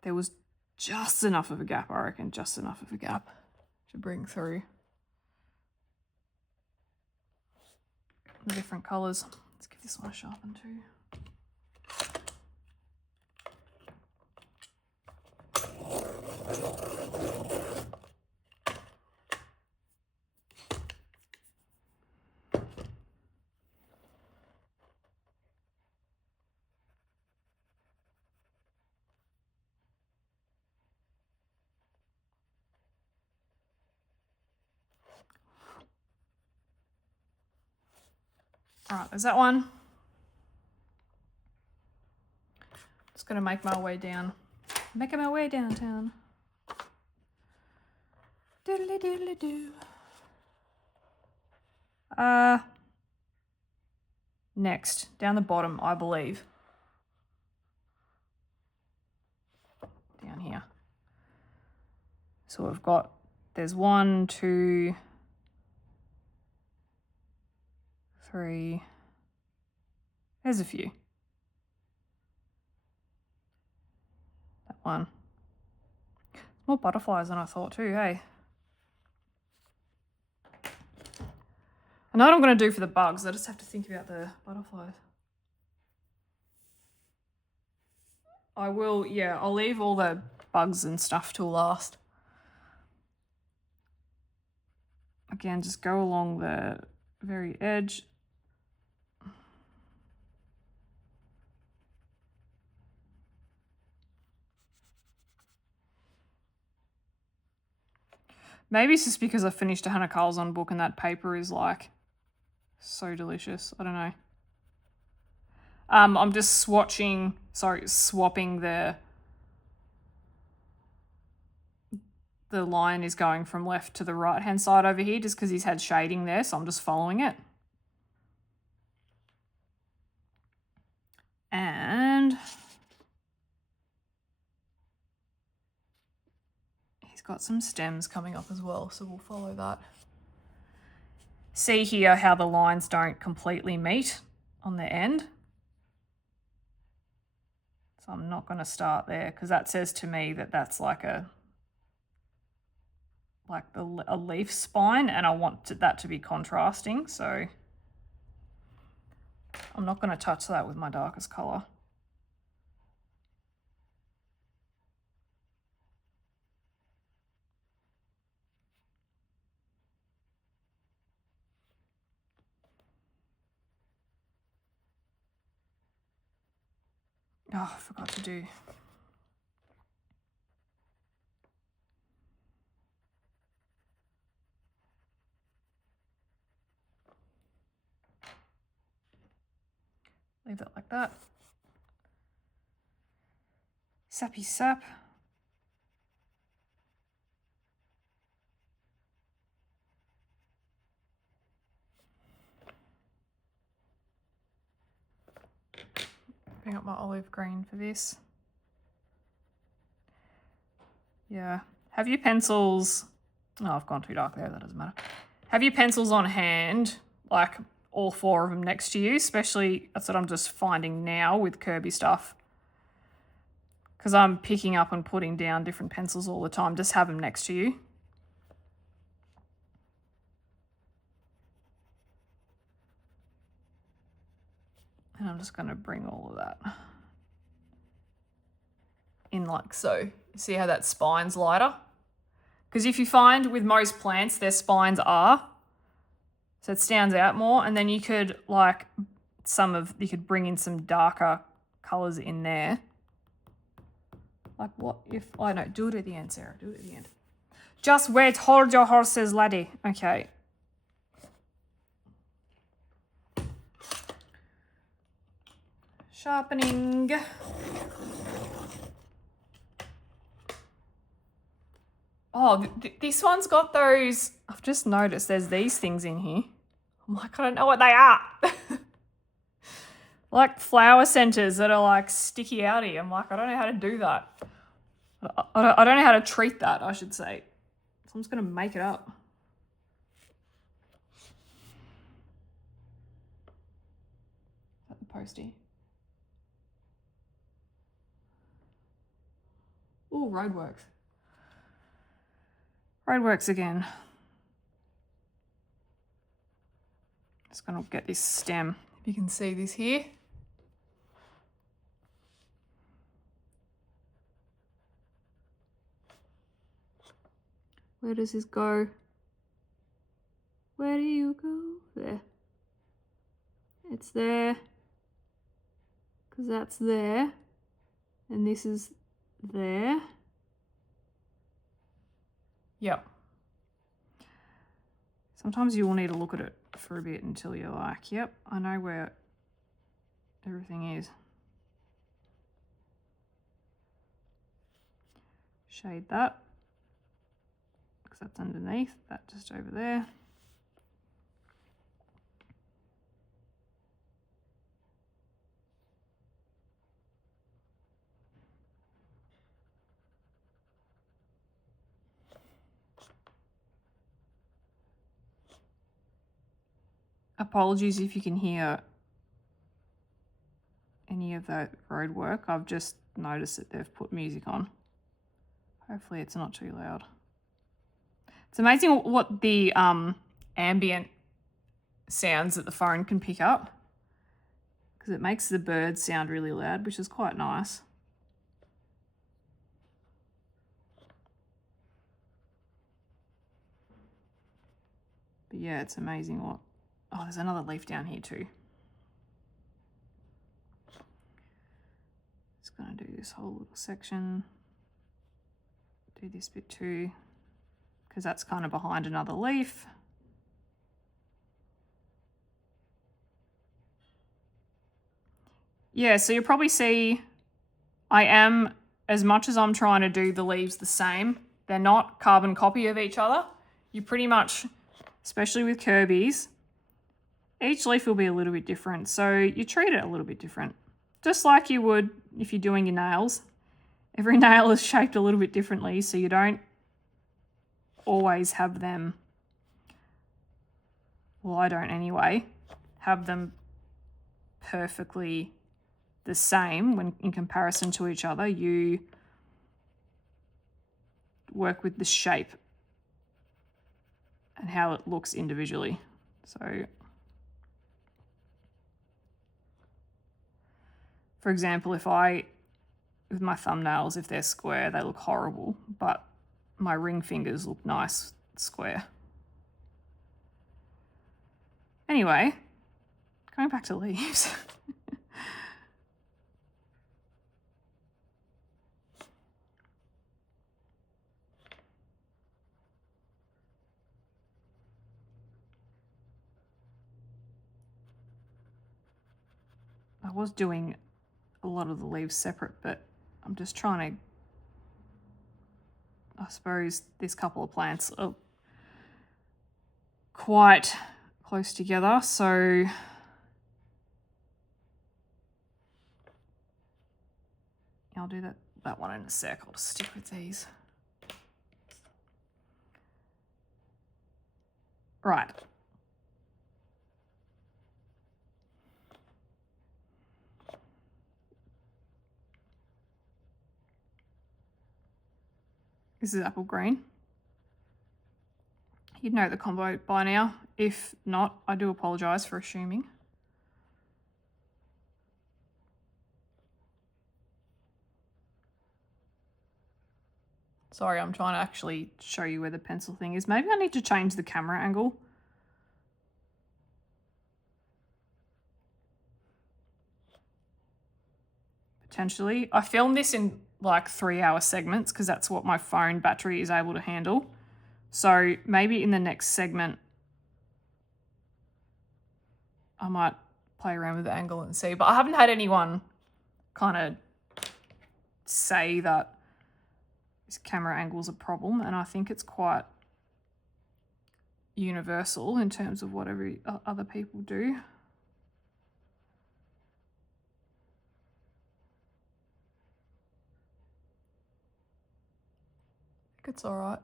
There was just enough of a gap, I reckon, just enough of a gap to bring through the different colours. Let's give this one a sharpen too. All right, there's that one. Just going to make my way down Making my way downtown. Doodly doodly doo. Next, down the bottom, I believe. Down here. So we've got, there's 1, 2, 3. There's a few. That one. More butterflies than I thought too, hey? I know what I'm going to do for the bugs. I just have to think about the butterflies. I will, yeah, I'll leave all the bugs and stuff till last. Again, just go along the very edge. Maybe it's just because I finished a Hannah Carlson book and that paper is like so delicious. I don't know. I'm just swapping the line is going from left to the right hand side over here just because he's had shading there, so I'm just following it. And he's got some stems coming up as well, so we'll follow that. See here how the lines don't completely meet on the end. So I'm not going to start there because that says to me that that's like a leaf spine, and I want that to be contrasting, so I'm not going to touch that with my darkest colour. Oh, I forgot to do. Leave it like that. Sappy sap. Bring up my olive green for this. Yeah. Have your pencils... Oh, I've gone too dark there. That doesn't matter. Have your pencils on hand, like all 4 of them next to you, especially that's what I'm just finding now with Kerby stuff. Because I'm picking up and putting down different pencils all the time. Just have them next to you. And I'm just going to bring all of that in like so. See how that spine's lighter? Because if you find with most plants, their spines are. So it stands out more. And then you could like you could bring in some darker colours in there. Like what if, oh no, do it at the end, Sarah, do it at the end. Just wait, hold your horses, laddie. Okay. Sharpening. Oh, this one's got those, I've just noticed there's these things in here. I'm like, I don't know what they are. Like flower centers that are like sticky outy. I'm like, I don't know how to do that. I don't know how to treat that, I should say. So I'm just going to make it up. Is that the postie? Ooh, Roadworks. Roadworks again. Just going to get this stem. If you can see this here. Where does this go? Where do you go? There. It's there. Because that's there. And this is there. Yep. Sometimes you will need to look at it for a bit until you're like, yep, I know where everything is. shade that, because that's underneath, that just over there. Apologies if you can hear any of that road work. I've just noticed that they've put music on. Hopefully it's not too loud. It's amazing what the ambient sounds that the phone can pick up, because it makes the birds sound really loud, which is quite nice. But yeah, it's amazing what... Oh, there's another leaf down here too. Just gonna do this whole little section. Do this bit too, because that's kind of behind another leaf. Yeah, so you'll probably see I am, as much as I'm trying to do the leaves the same, they're not carbon copy of each other. You pretty much, especially with Kerby's, each leaf will be a little bit different. So you treat it a little bit different. Just like you would if you're doing your nails. Every nail is shaped a little bit differently, so you don't always have them, well, I don't anyway, have them perfectly the same when in comparison to each other. You work with the shape and how it looks individually. So, for example, with my thumbnails, if they're square, they look horrible, but my ring fingers look nice square. Anyway, going back to leaves. I was doing a lot of the leaves separate, but I'm just trying to, I suppose this couple of plants are quite close together, so I'll do that one in a sec. I'll just stick with these. Right. This is apple green. You'd know the combo by now. If not, I do apologise for assuming. Sorry, I'm trying to actually show you where the pencil thing is. Maybe I need to change the camera angle. Potentially. I filmed this in like 3-hour segments because that's what my phone battery is able to handle. So maybe in the next segment, I might play around with the angle and see. But I haven't had anyone kind of say that this camera angle is a problem, and I think it's quite universal in terms of what other people do. I think it's all right.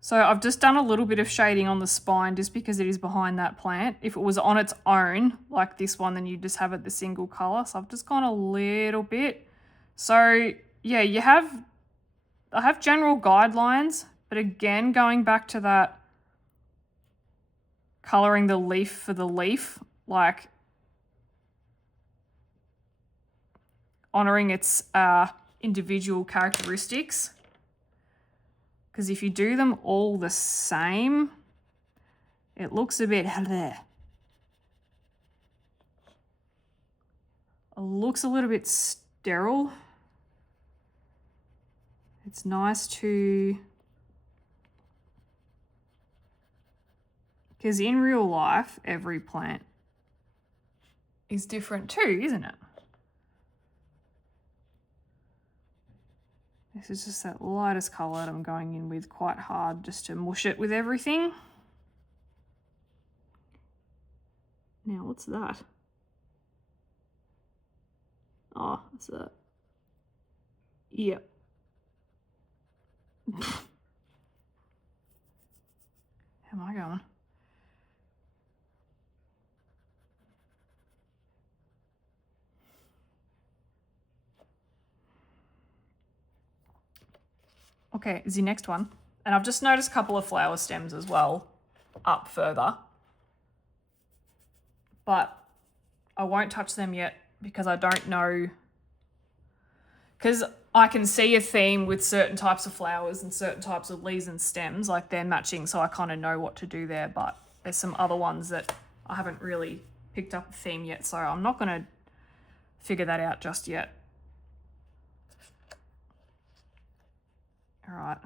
So I've just done a little bit of shading on the spine just because it is behind that plant. If it was on its own, like this one, then you just have it the single color. So I've just gone a little bit. So yeah, I have general guidelines, but again, going back to that coloring the leaf for the leaf, like honoring its individual characteristics. Because if you do them all the same, it looks a bit It looks a little bit sterile. It's nice to, because in real life, every plant is different too, isn't it? This is just that lightest colour that I'm going in with quite hard just to mush it with everything. Now, what's that? Oh, that's a... Yep. How am I going? Okay, is the next one. And I've just noticed a couple of flower stems as well up further. But I won't touch them yet because I don't know. Because I can see a theme with certain types of flowers and certain types of leaves and stems, like they're matching, so I kind of know what to do there. But there's some other ones that I haven't really picked up a theme yet, so I'm not going to figure that out just yet. All right.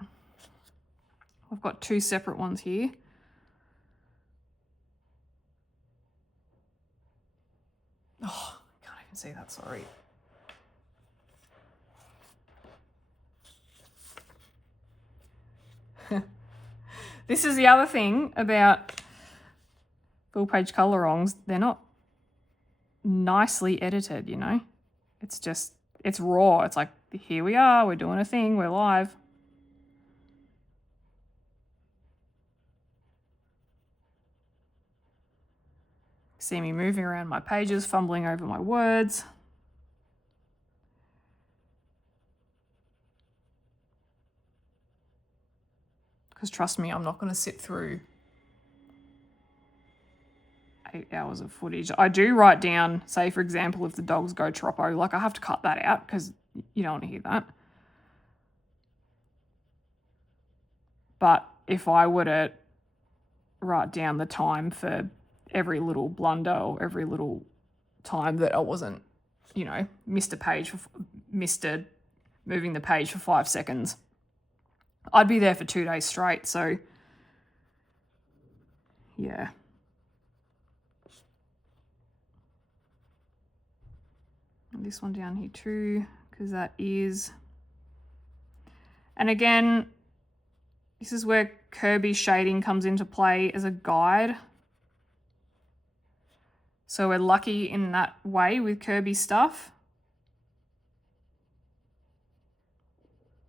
I've got two separate ones here. Oh, I can't even see that, sorry. This is the other thing about full page color-ongs. They're not nicely edited, you know? It's just, it's raw. It's like, here we are, we're doing a thing, we're live. See me moving around my pages, fumbling over my words. Because trust me, I'm not going to sit through 8 hours of footage. I do write down, say for example, if the dogs go troppo, like I have to cut that out because you don't want to hear that. But if I were to write down the time for every little blunder or every little time that I wasn't, you know, missed moving the page for 5 seconds, I'd be there for 2 days straight. So yeah. And this one down here too, because that is, and again, this is where Kerby shading comes into play as a guide. So we're lucky in that way with Kerby stuff.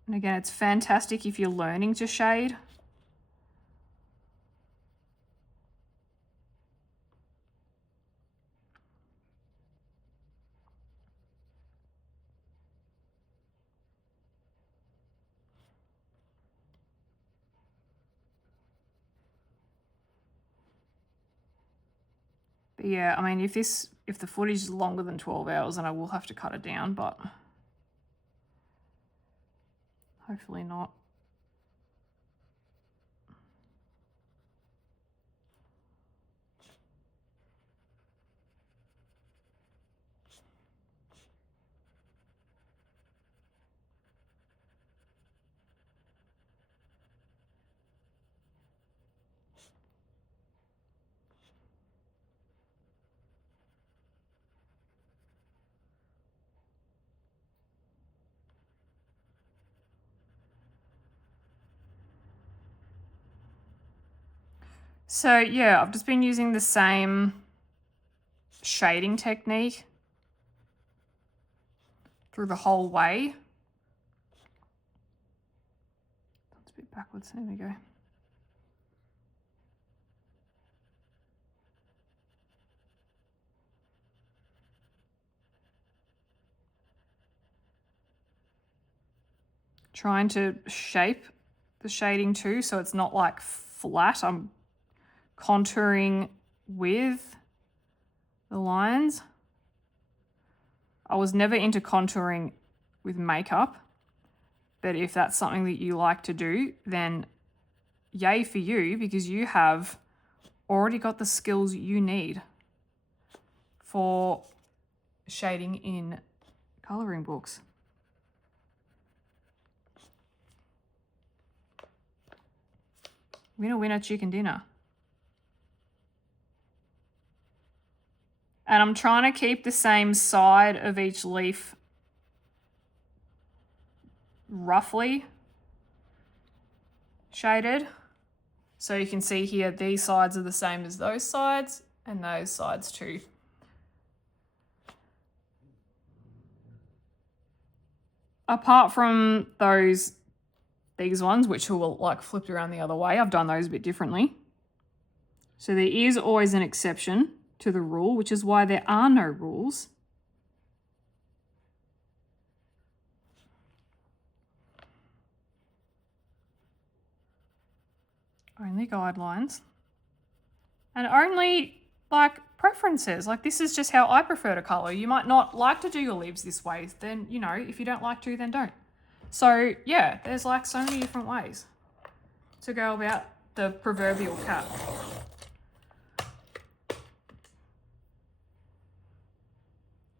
And again, it's fantastic if you're learning to shade. But yeah, I mean, if the footage is longer than 12 hours, then I will have to cut it down, but hopefully not. So yeah, I've just been using the same shading technique through the whole way. That's a bit backwards, there we go. Trying to shape the shading too, so it's not like flat. I'm contouring with the lines. I was never into contouring with makeup, but if that's something that you like to do, then yay for you, because you have already got the skills you need for shading in colouring books. Winner, winner, chicken dinner. And I'm trying to keep the same side of each leaf roughly shaded. So you can see here, these sides are the same as those sides and those sides too. Apart from these ones, which will like flipped around the other way, I've done those a bit differently. So there is always an exception to the rule, which is why there are no rules. Only guidelines. And only like preferences. Like this is just how I prefer to colour. You might not like to do your leaves this way. Then, you know, if you don't like to, then don't. So yeah, there's like so many different ways to go about the proverbial cat.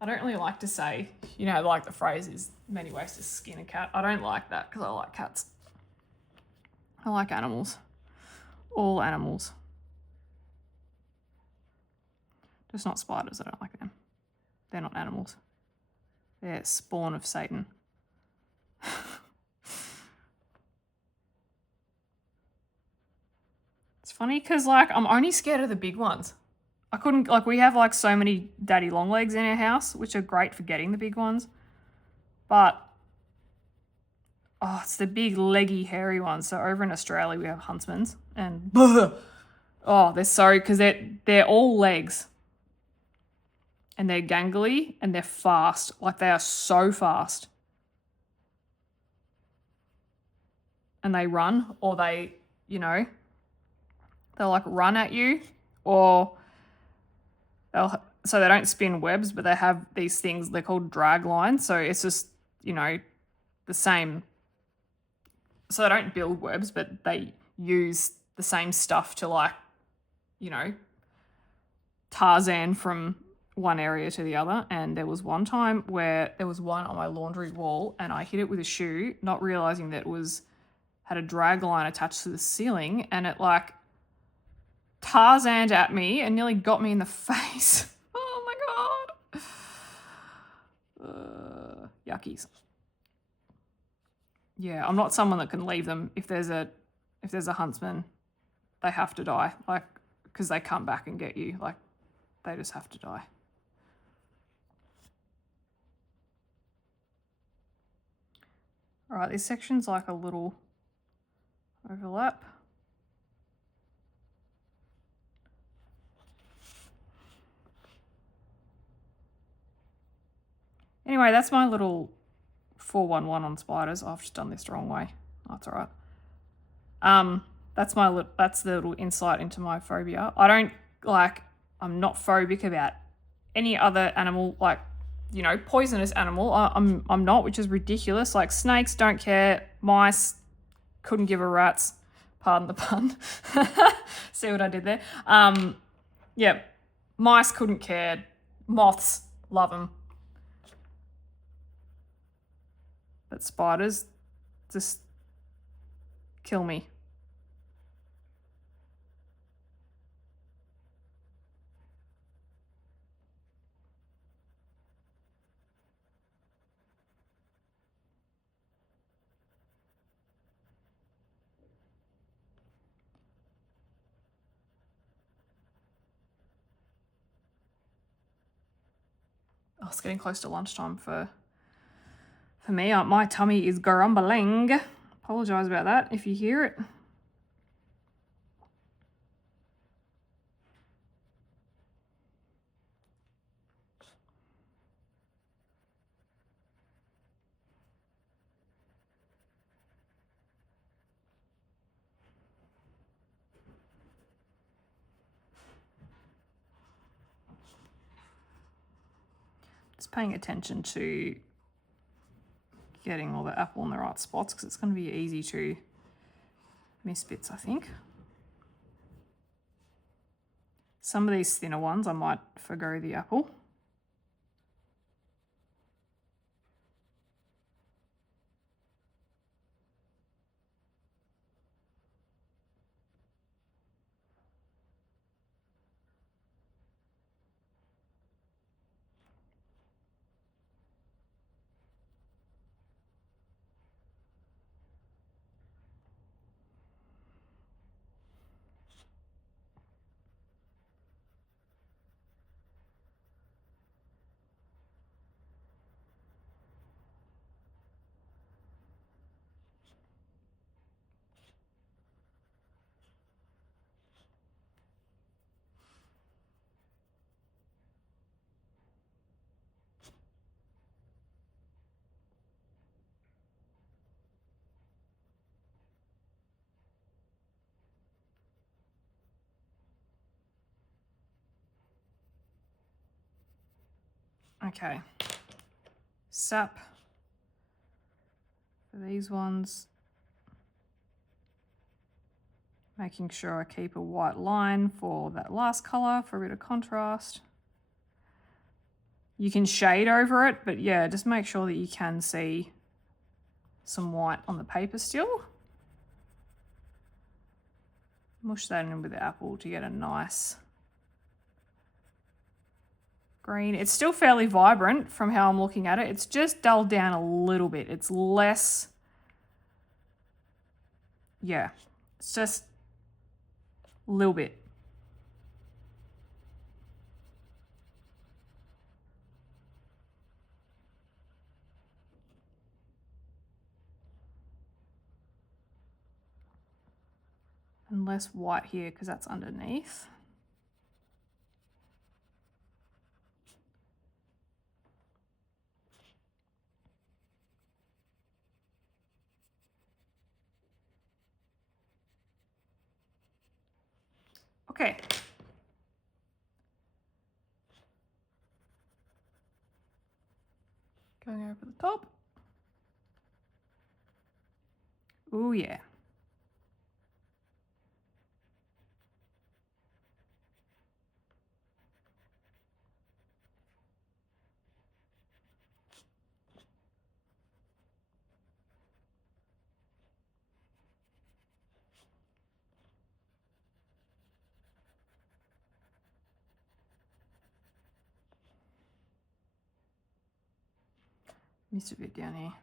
I don't really like to say, you know, like the phrase is many ways to skin a cat. I don't like that because I like cats. I like animals. All animals. Just not spiders, I don't like them. They're not animals. They're spawn of Satan. It's funny because like I'm only scared of the big ones. I couldn't, like we have like so many daddy long legs in our house, which are great for getting the big ones. But, oh, it's the big leggy hairy ones. So over in Australia we have huntsmans and oh, they're so, because they're all legs. And they're gangly and they're fast. Like they are so fast. And they run, or they, you know, they'll like run at you, or so they don't spin webs, but they have these things, they're called drag lines. So it's just, you know, the same. So they don't build webs, but they use the same stuff to like, you know, Tarzan from one area to the other. And there was one time where there was one on my laundry wall and I hit it with a shoe, not realizing that it had a drag line attached to the ceiling, and it like Tarzaned at me and nearly got me in the face. Oh my god. Yuckies. Yeah, I'm not someone that can leave them. If there's a huntsman, they have to die. Like, because they come back and get you. Like, they just have to die. All right, this section's like a little overlap. Anyway, that's my little 411 on spiders. I've just done this the wrong way. That's all right. That's the little insight into my phobia. I'm not phobic about any other animal, like, you know, poisonous animal. I'm not, which is ridiculous. Like snakes, don't care. Mice, couldn't give a rat's. Pardon the pun. See what I did there? Yeah, mice couldn't care. Moths, love them. But spiders just kill me. Oh, it's getting close to lunchtime for me. My tummy is grumbling. Apologise about that if you hear it. Just paying attention to getting all the apple in the right spots, because it's going to be easy to miss bits, I think. Some of these thinner ones I might forgo the apple. Okay. Sap for these ones. Making sure I keep a white line for that last colour for a bit of contrast. You can shade over it, but yeah, just make sure that you can see some white on the paper still. Mush that in with the apple to get a nice green. It's still fairly vibrant from how I'm looking at it. It's just dulled down a little bit. It's less, yeah, it's just a little bit. And less white here because that's underneath. Okay. Going over the top. Oh yeah. Missed a bit down here.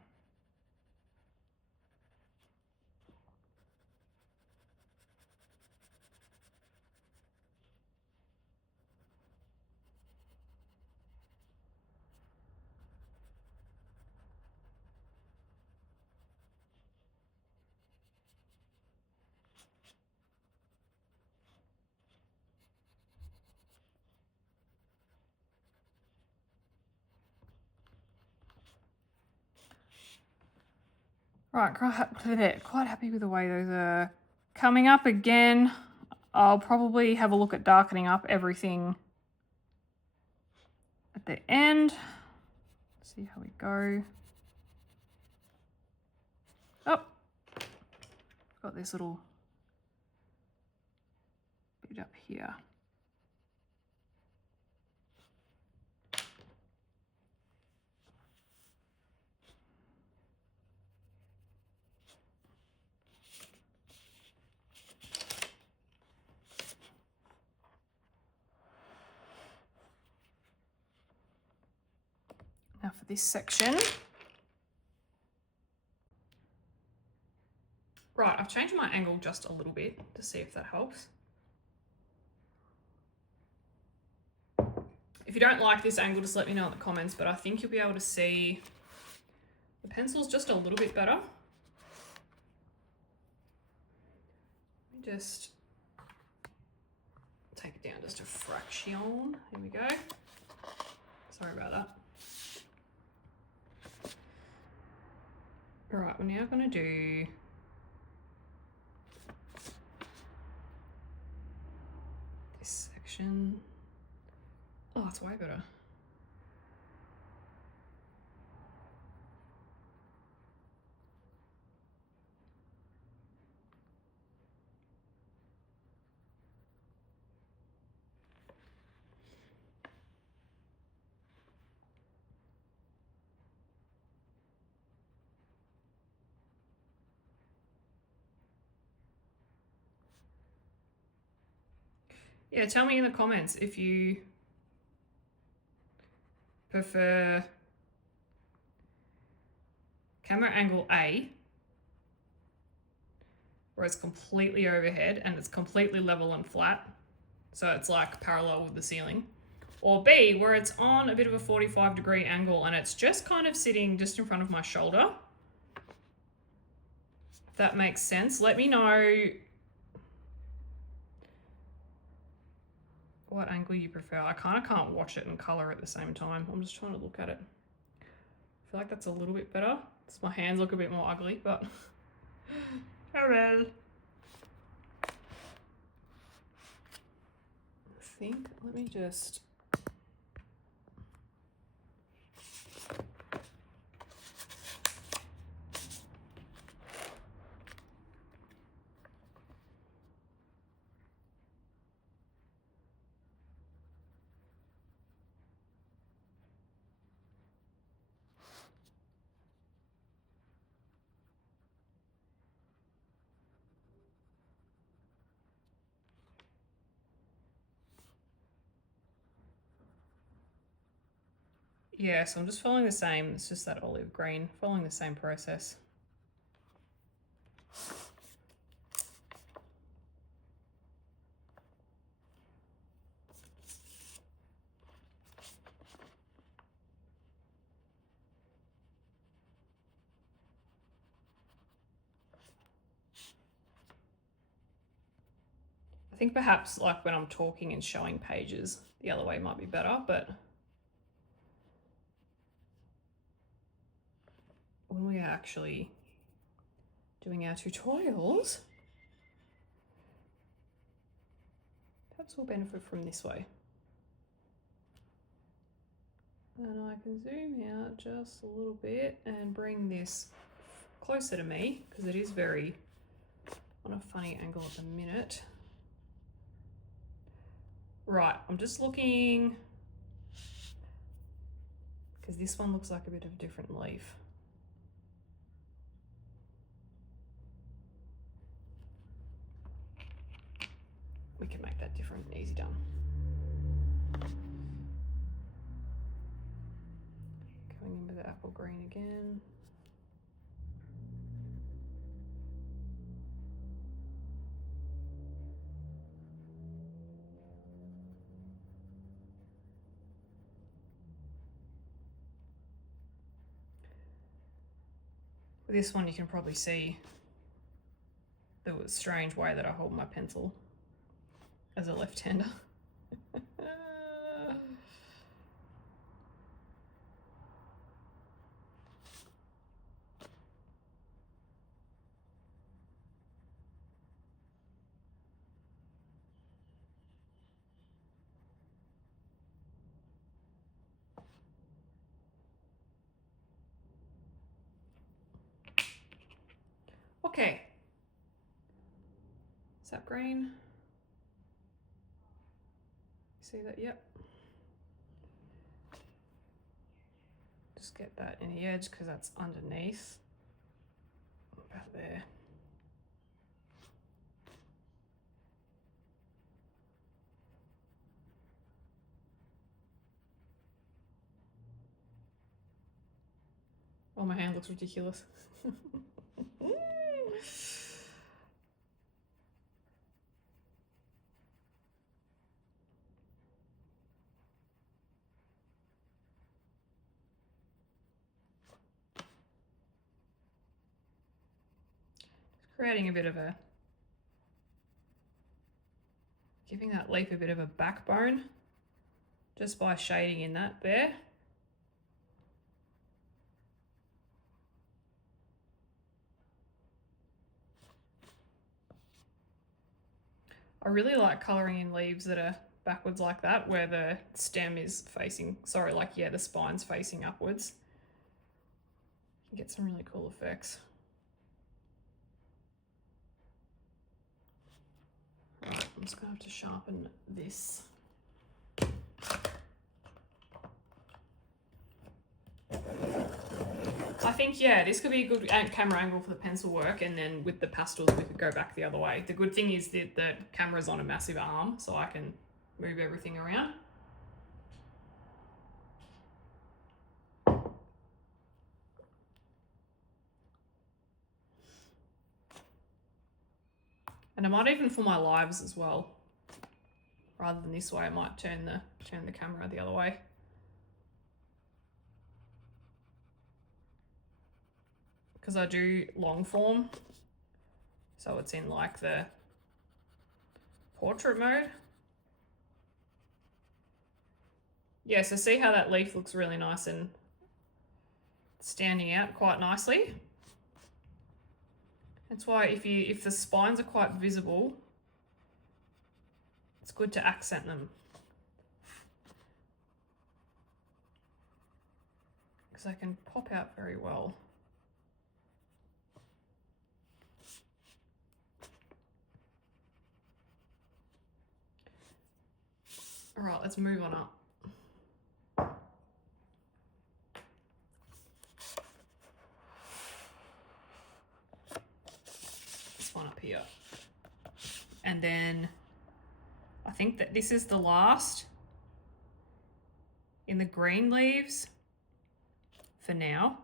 Right, quite happy with the way those are coming up. Again, I'll probably have a look at darkening up everything at the end. See how we go. Oh, got this little bit up here. Now for this section. Right, I've changed my angle just a little bit to see if that helps. If you don't like this angle, just let me know in the comments, but I think you'll be able to see the pencils just a little bit better. Let me just take it down just a fraction. Here we go. Sorry about that. All right, we're now going to do this section. Oh, it's way better. Yeah, tell me in the comments if you prefer camera angle A, where it's completely overhead and it's completely level and flat, so it's like parallel with the ceiling, or B, where it's on a bit of a 45-degree angle and it's just kind of sitting just in front of my shoulder. If that makes sense, let me know what angle you prefer. I kind of can't watch it and color at the same time. I'm just trying to look at it. I feel like that's a little bit better. My hands look a bit more ugly, but oh well. I think, let me just Yeah, so I'm just following the same, it's just that olive green, following the same process. I think perhaps like when I'm talking and showing pages, the other way might be better, but when we are actually doing our tutorials, perhaps we'll benefit from this way. And I can zoom out just a little bit and bring this closer to me because it is very on a funny angle at the minute. Right, I'm just looking because this one looks like a bit of a different leaf. We can make that different and easy done. Going in with the apple green again. With this one you can probably see the strange way that I hold my pencil as a left-hander. Okay, sap green. See that? Yep. Just get that in the edge because that's underneath. About there. Oh, my hand looks ridiculous. Creating a bit of a, giving that leaf a bit of a backbone just by shading in that there. I really like colouring in leaves that are backwards like that, where the stem is facing, sorry, like, yeah, the spine's facing upwards. You can get some really cool effects. Right, I'm just gonna have to sharpen this. I think, yeah, this could be a good camera angle for the pencil work, and then with the pastels we could go back the other way. The good thing is that the camera's on a massive arm, so I can move everything around. And I might even for my lives as well. Rather than this way, I might turn the camera the other way. Because I do long form, so it's in like the portrait mode. Yeah, so see how that leaf looks really nice and standing out quite nicely. That's why if the spines are quite visible, it's good to accent them. Because they can pop out very well. All right, let's move on up. This one up here. And then I think that this is the last in the green leaves. for now.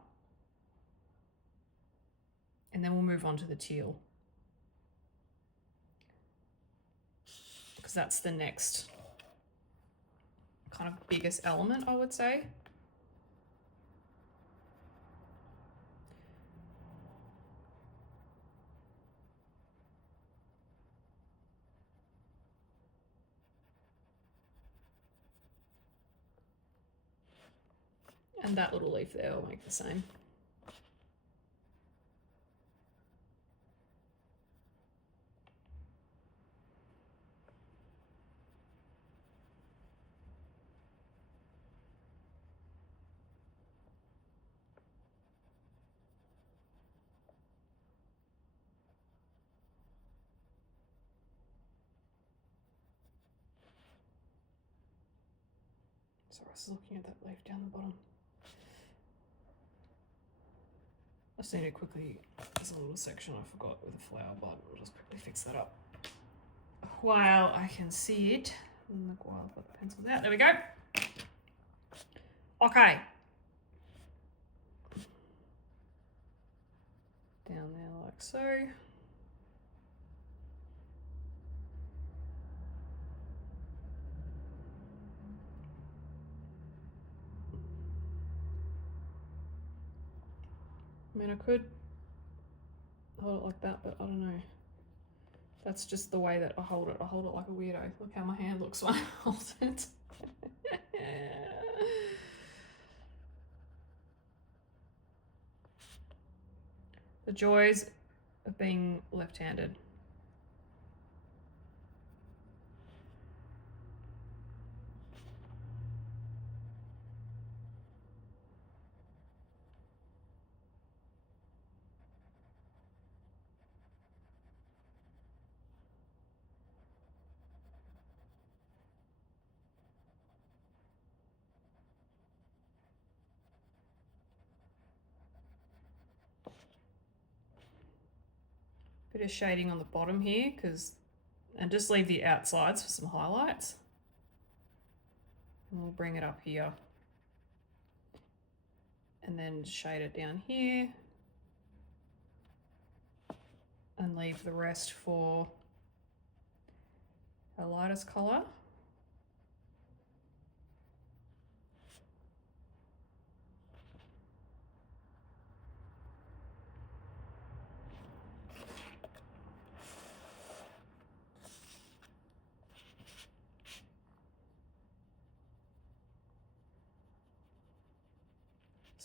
And then we'll move on to the teal, because that's the next kind of biggest element, I would say. And that little leaf there will make the same. So I was looking at that leaf down the bottom. I just need to quickly, there's a little section I forgot with a flower bud. We'll just quickly fix that up while I can see it. And look, while I've got the pencils out. There we go. Okay. Down there like so. I mean, I could hold it like that, but I don't know. That's just the way that I hold it. I hold it like a weirdo. Look how my hand looks when I hold it. The joys of being left-handed. Bit of shading on the bottom here, and just leave the outsides for some highlights. And we'll bring it up here. And then shade it down here. And leave the rest for a lightest colour.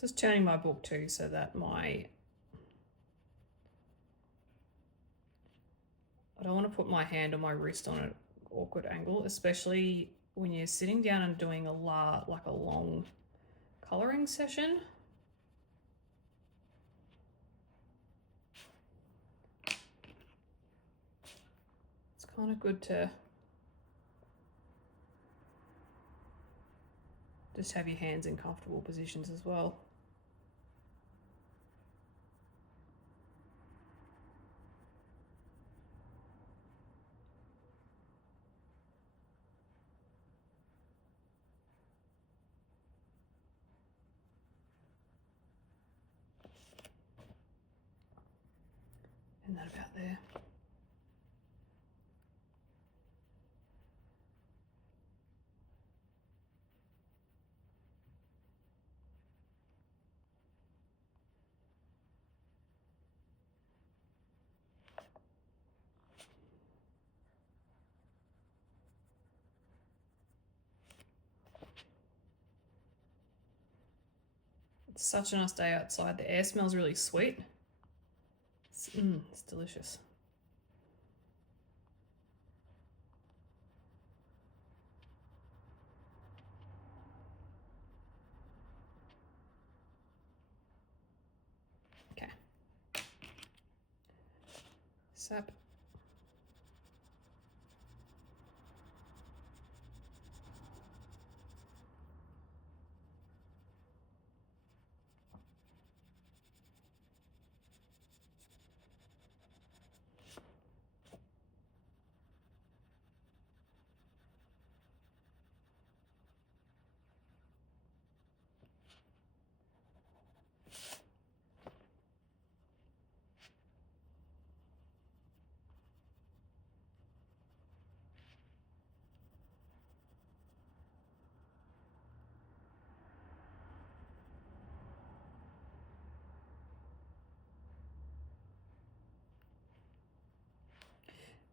Just turning my book too so that I don't want to put my hand or my wrist on an awkward angle, especially when you're sitting down and doing a long colouring session. It's kind of good to just have your hands in comfortable positions as well. And that about there. It's such a nice day outside. The air smells really sweet. It's delicious. Okay. Sap.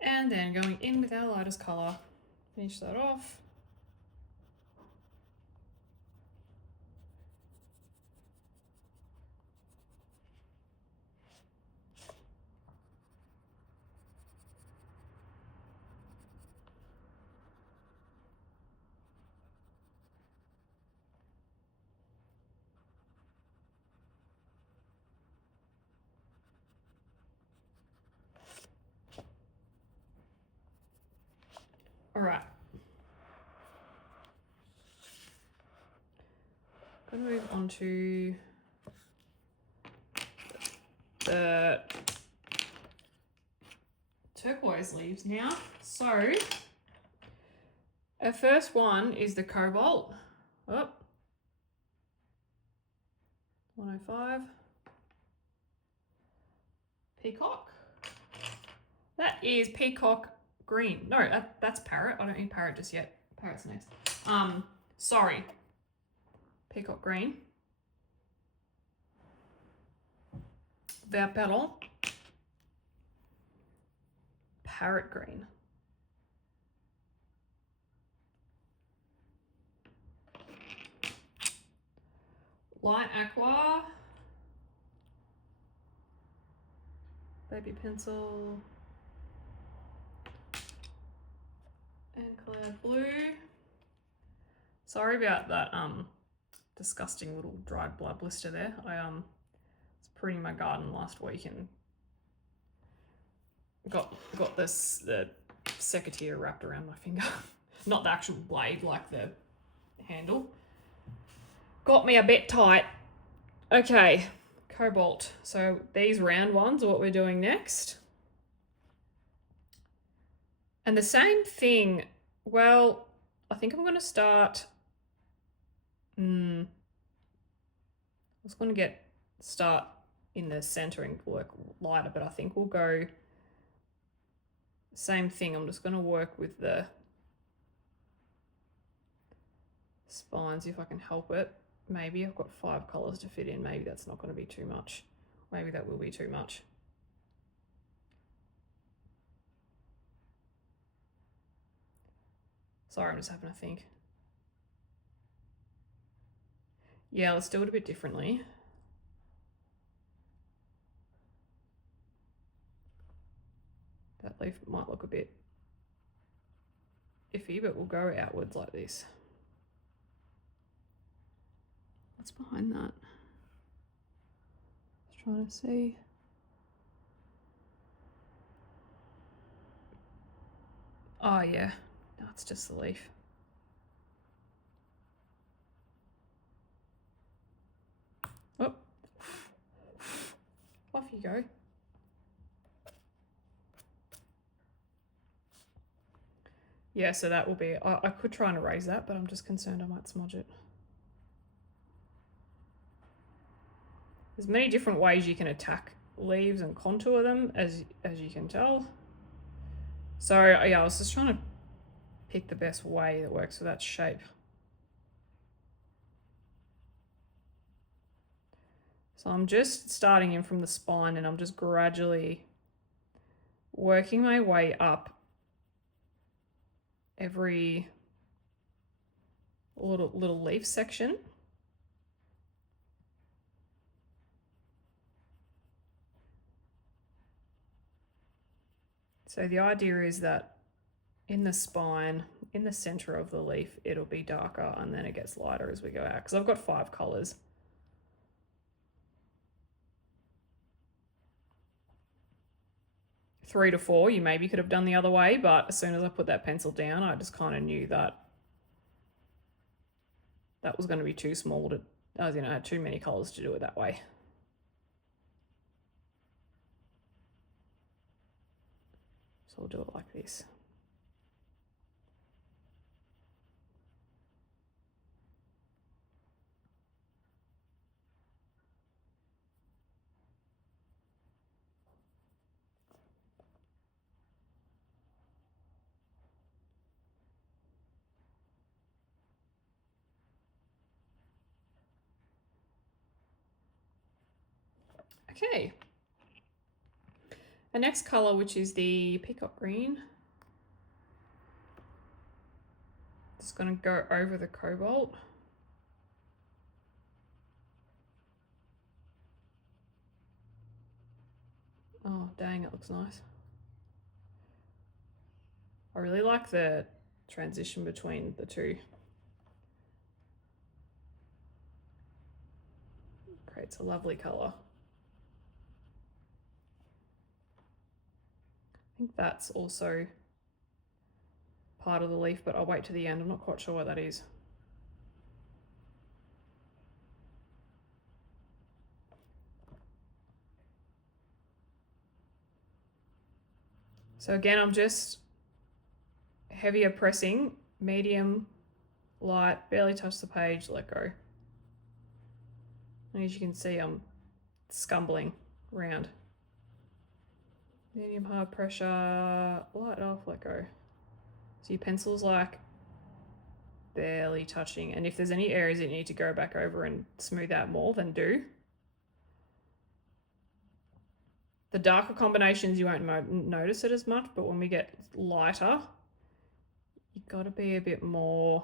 And then going in with our lightest colour, finish that off. All right. I'm going to move on to the turquoise leaves now. So our first one is the cobalt. Oh, 105. Peacock. That is peacock green. No, that's parrot. I don't need parrot just yet. Parrot's next. Sorry. Peacock green. Vert ballon. Parrot green. Light aqua. Baby pencil. And cloud blue. Sorry about that disgusting little dried blood blister there. I was pruning my garden last week and got the secateur wrapped around my finger. Not the actual blade, like the handle. Got me a bit tight. Okay, cobalt. So these round ones are what we're doing next. And the same thing, well, I think I'm going to start, I was going to start in the centering, work lighter, but I think we'll go same thing. I'm just going to work with the spines if I can help it. Maybe I've got 5 colours to fit in. Maybe that's not going to be too much. Maybe that will be too much. Sorry, I'm just having to think. Yeah, let's do it a bit differently. That leaf might look a bit iffy, but we'll go outwards like this. What's behind that? Just trying to see. Oh yeah, no, it's just the leaf. Oh, off you go. Yeah, so that will be, I could try and erase that, but I'm just concerned I might smudge it. There's many different ways you can attack leaves and contour them, as you can tell. So yeah, I was just trying to pick the best way that works for that shape. So I'm just starting in from the spine and I'm just gradually working my way up every little leaf section. So the idea is that in the spine, in the center of the leaf, it'll be darker and then it gets lighter as we go out, because I've got 5 colors. Three to 4, you maybe could have done the other way, but as soon as I put that pencil down, I just kind of knew that that was going to be too small to, as you know, I had too many colors to do it that way. So we'll do it like this. Okay. The next colour, which is the peacock green, just going to go over the cobalt. Oh, dang, it looks nice. I really like the transition between the two. Creates a lovely colour. I think that's also part of the leaf, but I'll wait to the end. I'm not quite sure what that is. So again, I'm just heavier pressing, medium, light, barely touch the page, let go. And as you can see, I'm scumbling around. Medium hard pressure, light off, let go. So your pencil's like barely touching, and if there's any areas that you need to go back over and smooth out more, then do. The darker combinations you won't notice it as much, but when we get lighter, you've got to be a bit more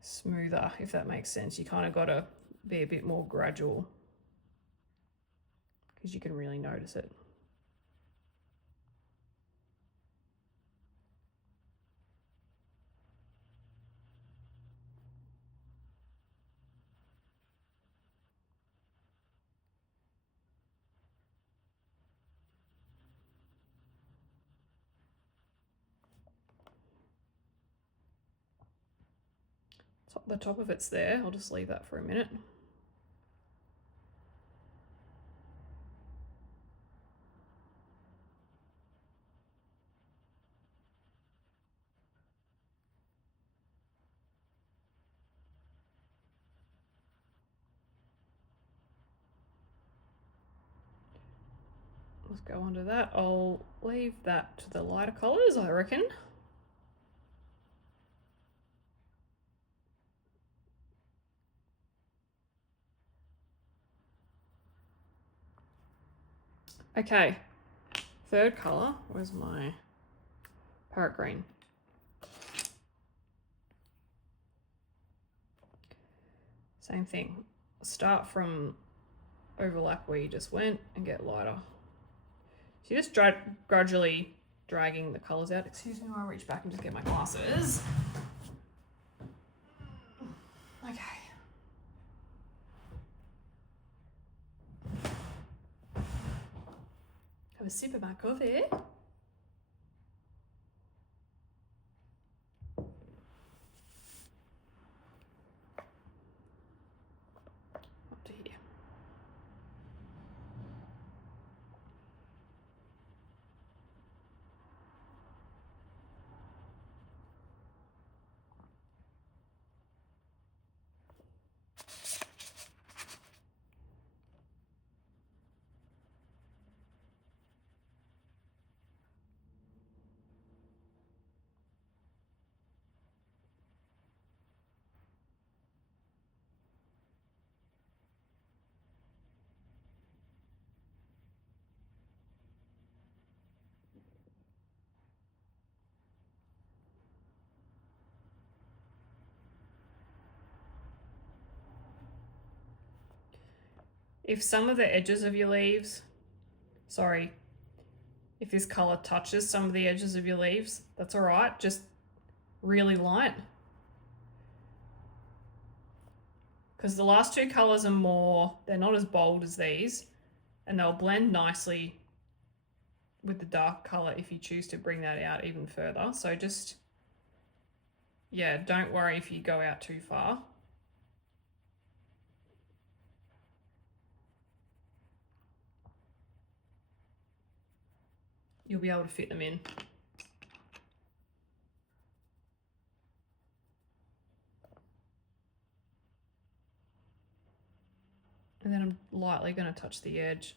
smoother, if that makes sense. You kind of got to be a bit more gradual because you can really notice it. The top of it's there. I'll just leave that for a minute. Let's go under that. I'll leave that to the lighter colours, I reckon. Okay, third colour, where's my parrot green? Same thing, start from overlap where you just went and get lighter. So you're just gradually dragging the colours out. Excuse me while I reach back and just get my glasses. Okay. Have a sip of my coffee. Up to here. If some of the edges of your leaves, if this colour touches some of the edges of your leaves, that's all right, just really light. Because the last two colours are more, they're not as bold as these, and they'll blend nicely with the dark colour if you choose to bring that out even further. So just, yeah, don't worry if you go out too far. You'll be able to fit them in. And then I'm lightly going to touch the edge.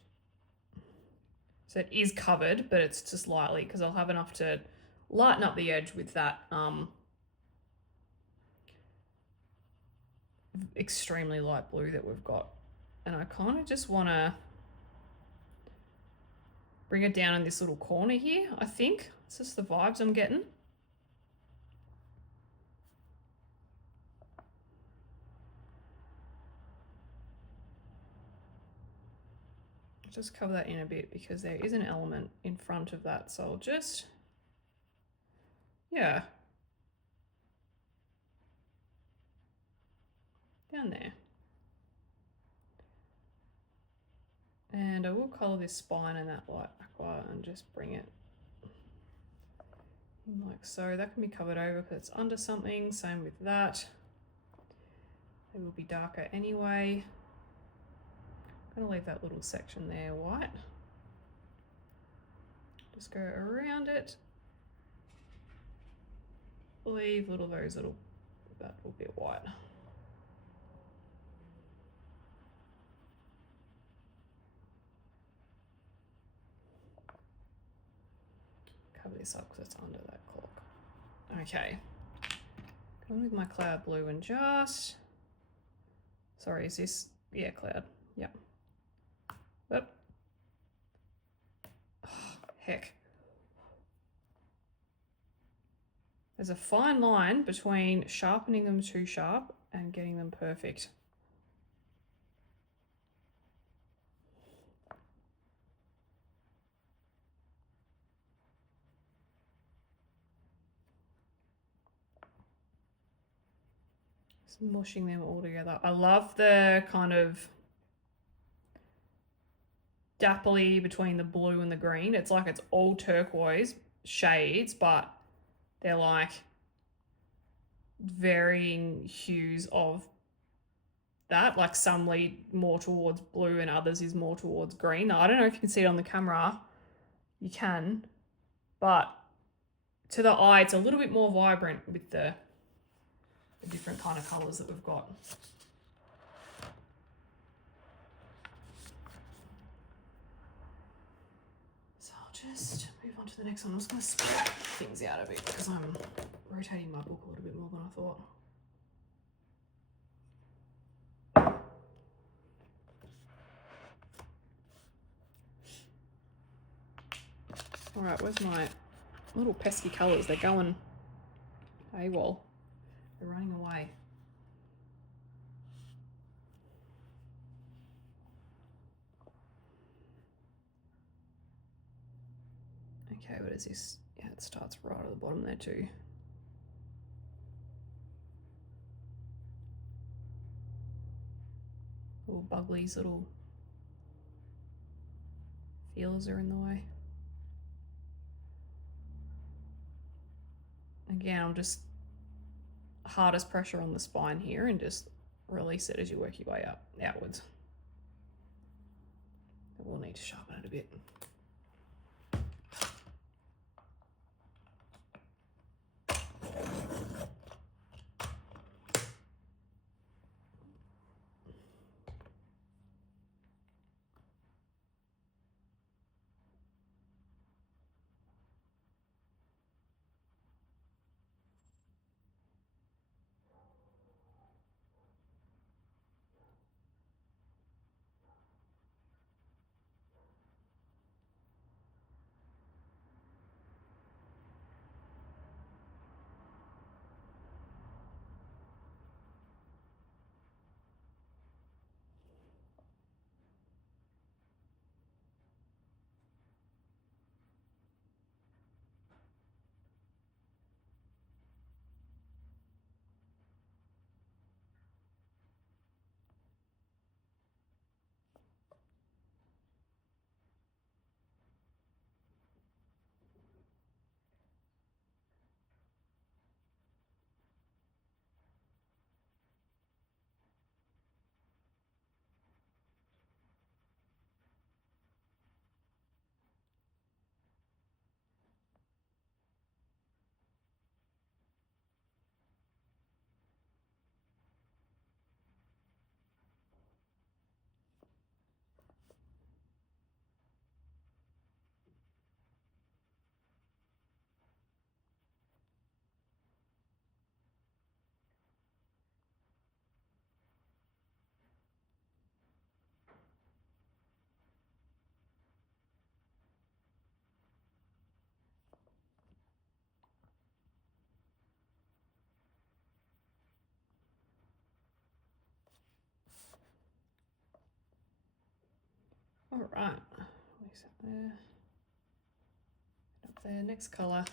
So it is covered, but it's just lightly because I'll have enough to lighten up the edge with that extremely light blue that we've got And I kind of just want to bring it down in this little corner here, I think. It's just the vibes I'm getting. Just cover that in a bit because there is an element in front of that. So I'll just, yeah, down there. And I will colour this spine in that light aqua and just bring it in like so. That can be covered over because it's under something. Same with that. It will be darker anyway. I'm gonna leave that little section there white. Just go around it. Leave that little bit white. Cover this up because it's under that cork. Okay. Going with my cloud blue and just. Sorry, is this? Yeah, cloud. Yep. Whoop. Oh, heck. There's a fine line between sharpening them too sharp and getting them perfect. Just mushing them all together. I love the kind of dappley between the blue and the green. It's like it's all turquoise shades, but they're like varying hues of that. Like some lead more towards blue and others is more towards green. Now, I don't know if you can see it on the camera. You can, but to the eye, it's a little bit more vibrant with the different kind of colours that we've got. So I'll just move on to the next one. I'm just going to spread things out a bit because I'm rotating my book a little bit more than I thought. All right, where's my little pesky colours? They're going AWOL. They're running away. Okay, what is this? Yeah, it starts right at the bottom there too. Little Buglies, little feelers are in the way. Again, I'm just hardest pressure on the spine here and just release it as you work your way up outwards. We'll need to sharpen it a bit. All right, place that there. Up there, next color,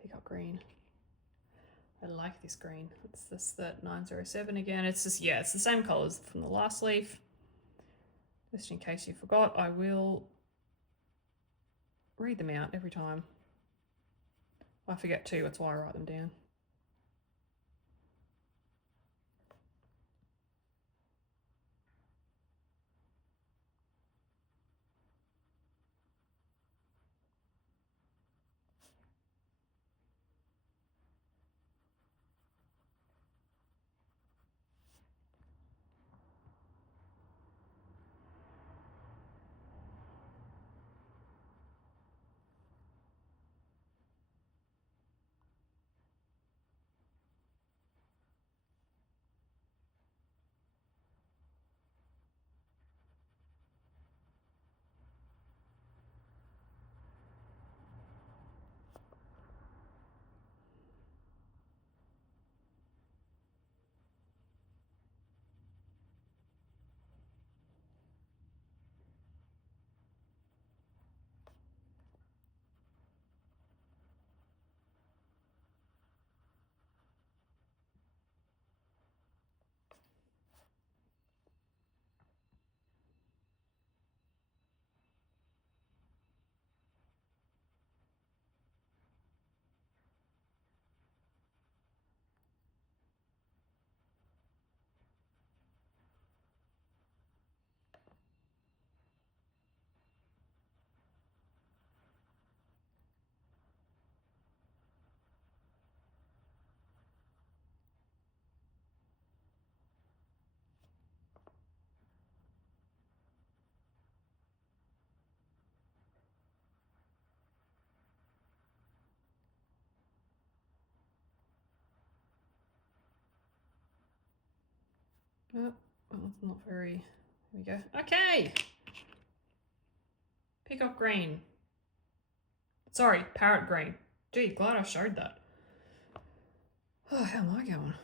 peacock green. I like this green. It's this that 907 again. It's just, yeah, it's the same colors from the last leaf. Just in case you forgot, I will read them out every time. I forget too, that's why I write them down. Oh, well, not very, there we go. Okay. Peacock green. Sorry, parrot green. Gee, glad I showed that. Oh, how am I going?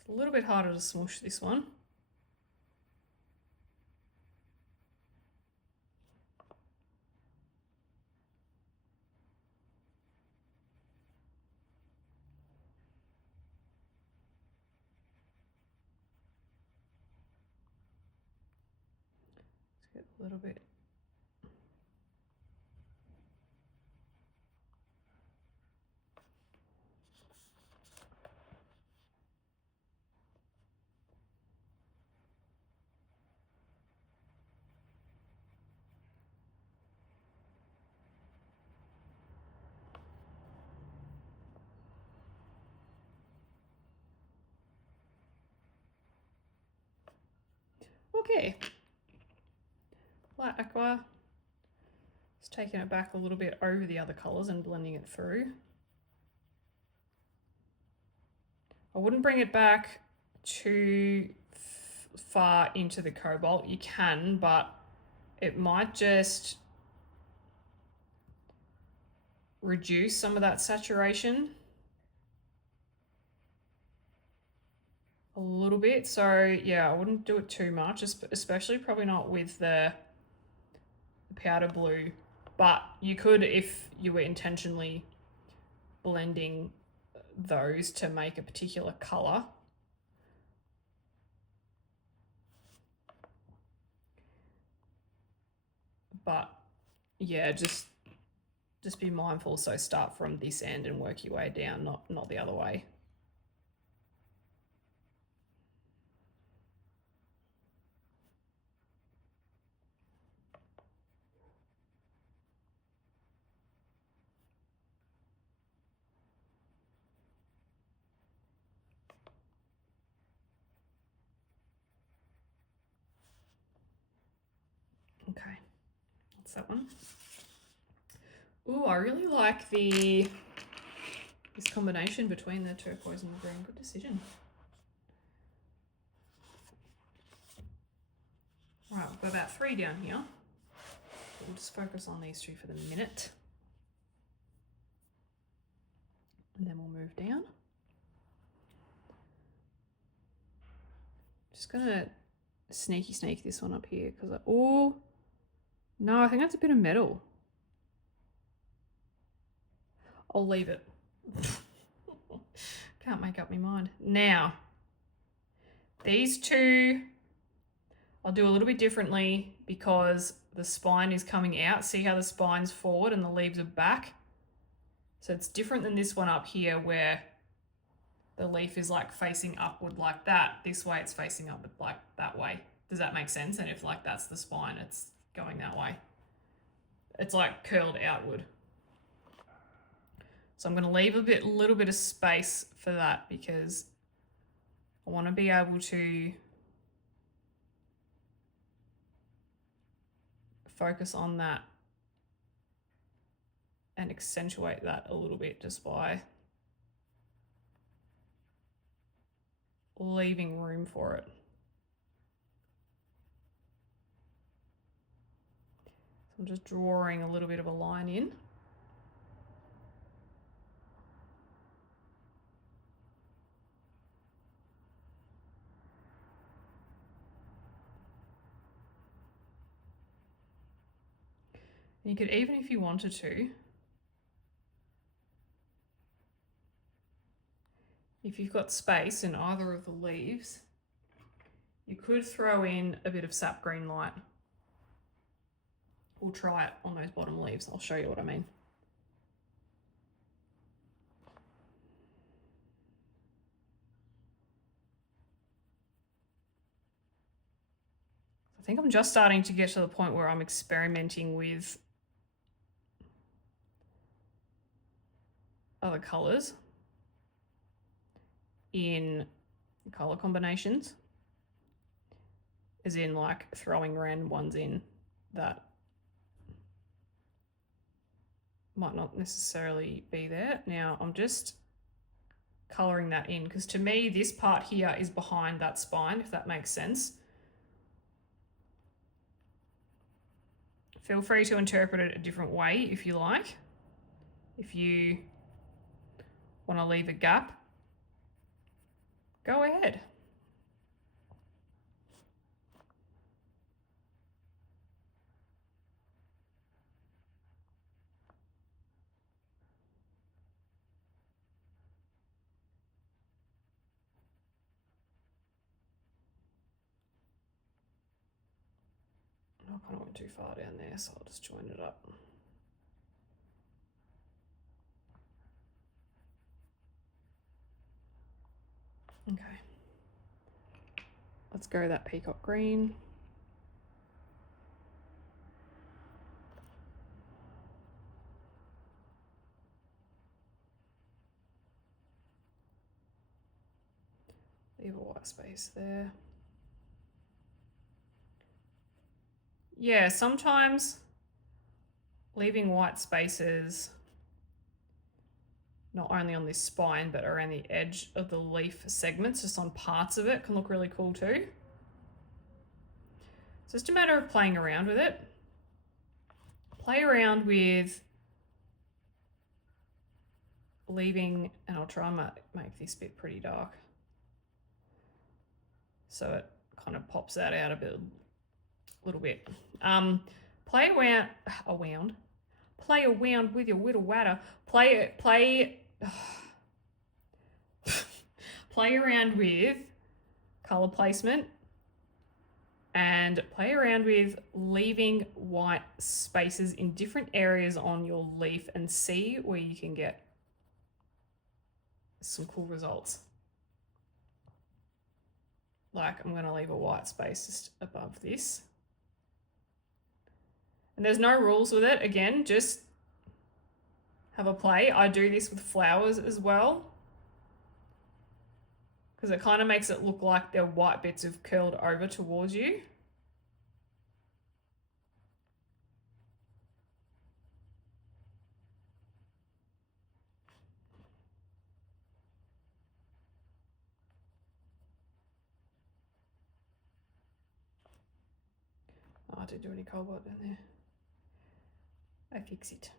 It's a little bit harder to smoosh this one. Let's get a little bit. Okay. Light aqua. Just taking it back a little bit over the other colours and blending it through. I wouldn't bring it back too far into the cobalt. You can, but it might just reduce some of that saturation a little bit. So yeah, I wouldn't do it too much, especially probably not with the powder blue, but you could if you were intentionally blending those to make a particular color. But yeah, just be mindful. So start from this end and work your way down, not the other way. Okay, that's that one. Ooh, I really like this combination between the turquoise and the green. Good decision. All right, we've got about 3 down here. we'll just focus on these two for the minute. And then we'll move down. Just gonna sneak this one up here because oh no, I think that's a bit of metal. I'll leave it. Can't make up my mind. Now, these two I'll do a little bit differently because the spine is coming out. See how the spine's forward and the leaves are back? So it's different than this one up here where the leaf is like facing upward like that. This way it's facing up like that way. Does that make sense? And if like that's the spine, it's going that way. It's like curled outward. So I'm going to leave a little bit of space for that because I want to be able to focus on that and accentuate that a little bit just by leaving room for it. So I'm just drawing a little bit of a line in. You could, even if you wanted to, if you've got space in either of the leaves, you could throw in a bit of sap green light. We'll try it on those bottom leaves. I'll show you what I mean. I think I'm just starting to get to the point where I'm experimenting with other colours in colour combinations, as in like throwing random ones in that might not necessarily be there. Now I'm just colouring that in because to me this part here is behind that spine, if that makes sense. Feel free to interpret it a different way if you like. If you want to leave a gap, go ahead. I kind of went too far down there, so I'll just join it up. Okay, let's go that peacock green. Leave a white space there. Yeah, sometimes leaving white spaces not only on this spine but around the edge of the leaf segments, just on parts of it, can look really cool too. It's just a matter of playing around with it. Play around with leaving, and I'll try and make this bit pretty dark so it kind of pops that out a little bit. Play around with your whittle watter. Play around with color placement and play around with leaving white spaces in different areas on your leaf and see where you can get some cool results. Like I'm going to leave a white space just above this. And there's no rules with it. Again, just have a play. I do this with flowers as well, because it kind of makes it look like their white bits have curled over towards you. Oh, I didn't do any cobalt in there. I fix it.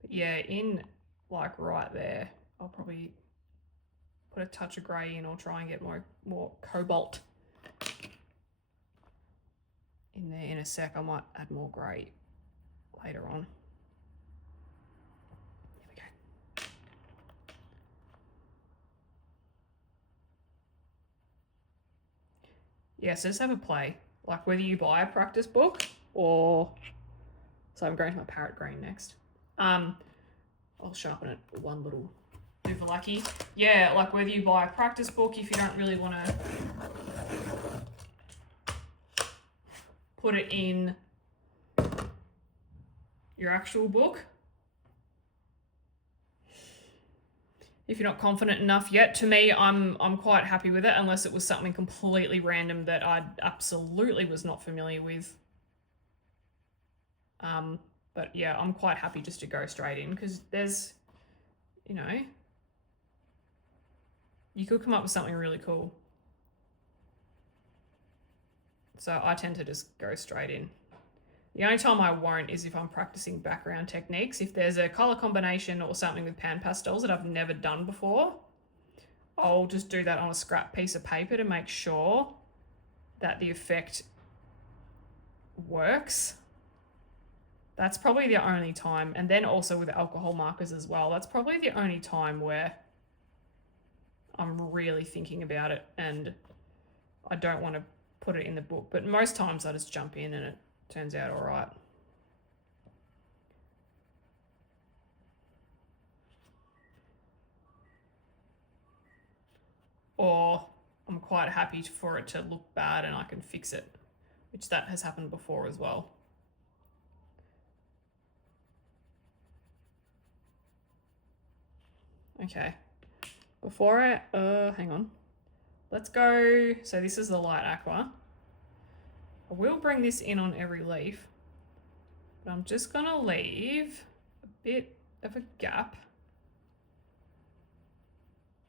But yeah, in like right there, I'll probably put a touch of grey in or try and get more cobalt in there in a sec. I might add more grey later on. There we go. Yeah, so just have a play. Like whether you buy a practice book or... So I'm going to my parrot green next. I'll sharpen it one little overlucky. Yeah, like whether you buy a practice book, if you don't really want to put it in your actual book. If you're not confident enough yet, to me, I'm quite happy with it, unless it was something completely random that I absolutely was not familiar with. But yeah, I'm quite happy just to go straight in, because there's, you know, you could come up with something really cool. So I tend to just go straight in. The only time I won't is if I'm practicing background techniques. If there's a color combination or something with pan pastels that I've never done before, I'll just do that on a scrap piece of paper to make sure that the effect works. That's probably the only time. And then also with alcohol markers as well. That's probably the only time where I'm really thinking about it and I don't want to put it in the book. But most times I just jump in and it turns out all right. Or I'm quite happy for it to look bad and I can fix it, which that has happened before as well. Okay, before I, hang on. Let's go, so this is the light aqua. I will bring this in on every leaf, but I'm just gonna leave a bit of a gap,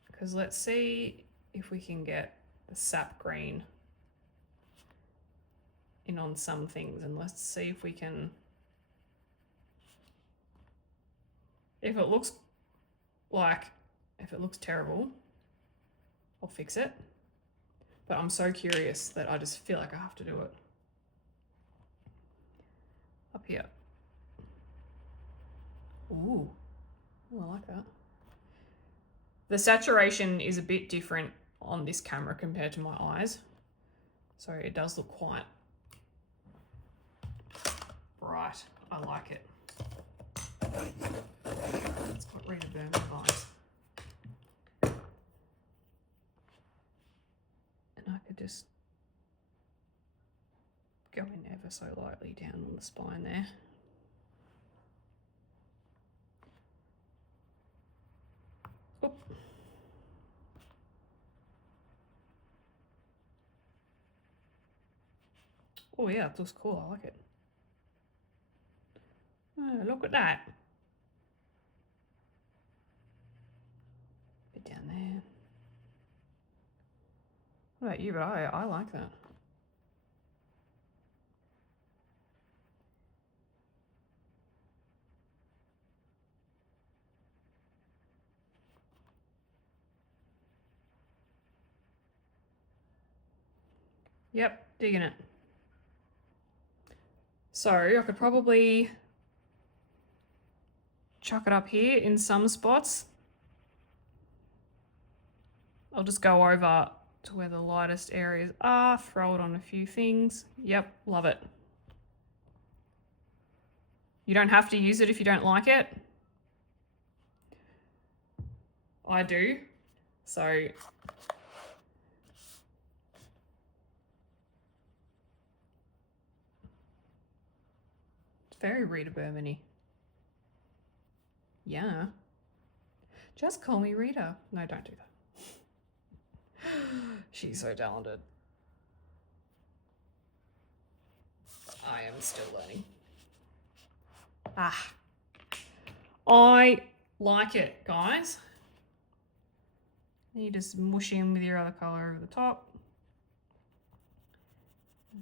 because let's see if we can get the sap green in on some things, and let's see if we can, if it looks terrible, I'll fix it. But I'm so curious that I just feel like I have to do it. Up here. Ooh, I like that. The saturation is a bit different on this camera compared to my eyes. So it does look quite bright. I like it. Let's put Rita Berman eyes. And I could just go in ever so lightly down on the spine there. Oop. Oh yeah, it looks cool, I like it. Oh, look at that. Bit down there. What about you? But I like that. Yep, digging it. So I could probably chuck it up here in some spots. I'll just go over to where the lightest areas are, throw it on a few things. Yep, love it. You don't have to use it if you don't like it. I do. So it's very Rita Berman-y. Yeah. Just call me Rita. No, don't do that. She's so talented. I am still learning. Ah. I like it, guys. You just mush in with your other colour over the top.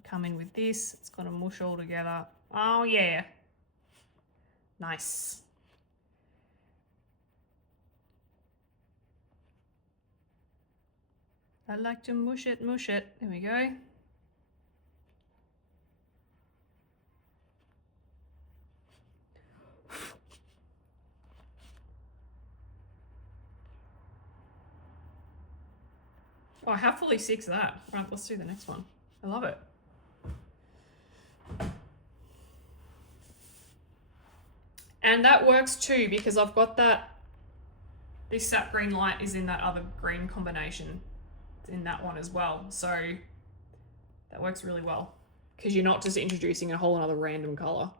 Come in with this. It's going to mush all together. Oh, yeah. Nice. I like to mush it, mush it. There we go. Oh, I have fully 6 of that. Right, let's do the next one. I love it. And that works too because I've got that, this sap green light is in that other green combination. It's in that one as well. So that works really well because you're not just introducing a whole other random color.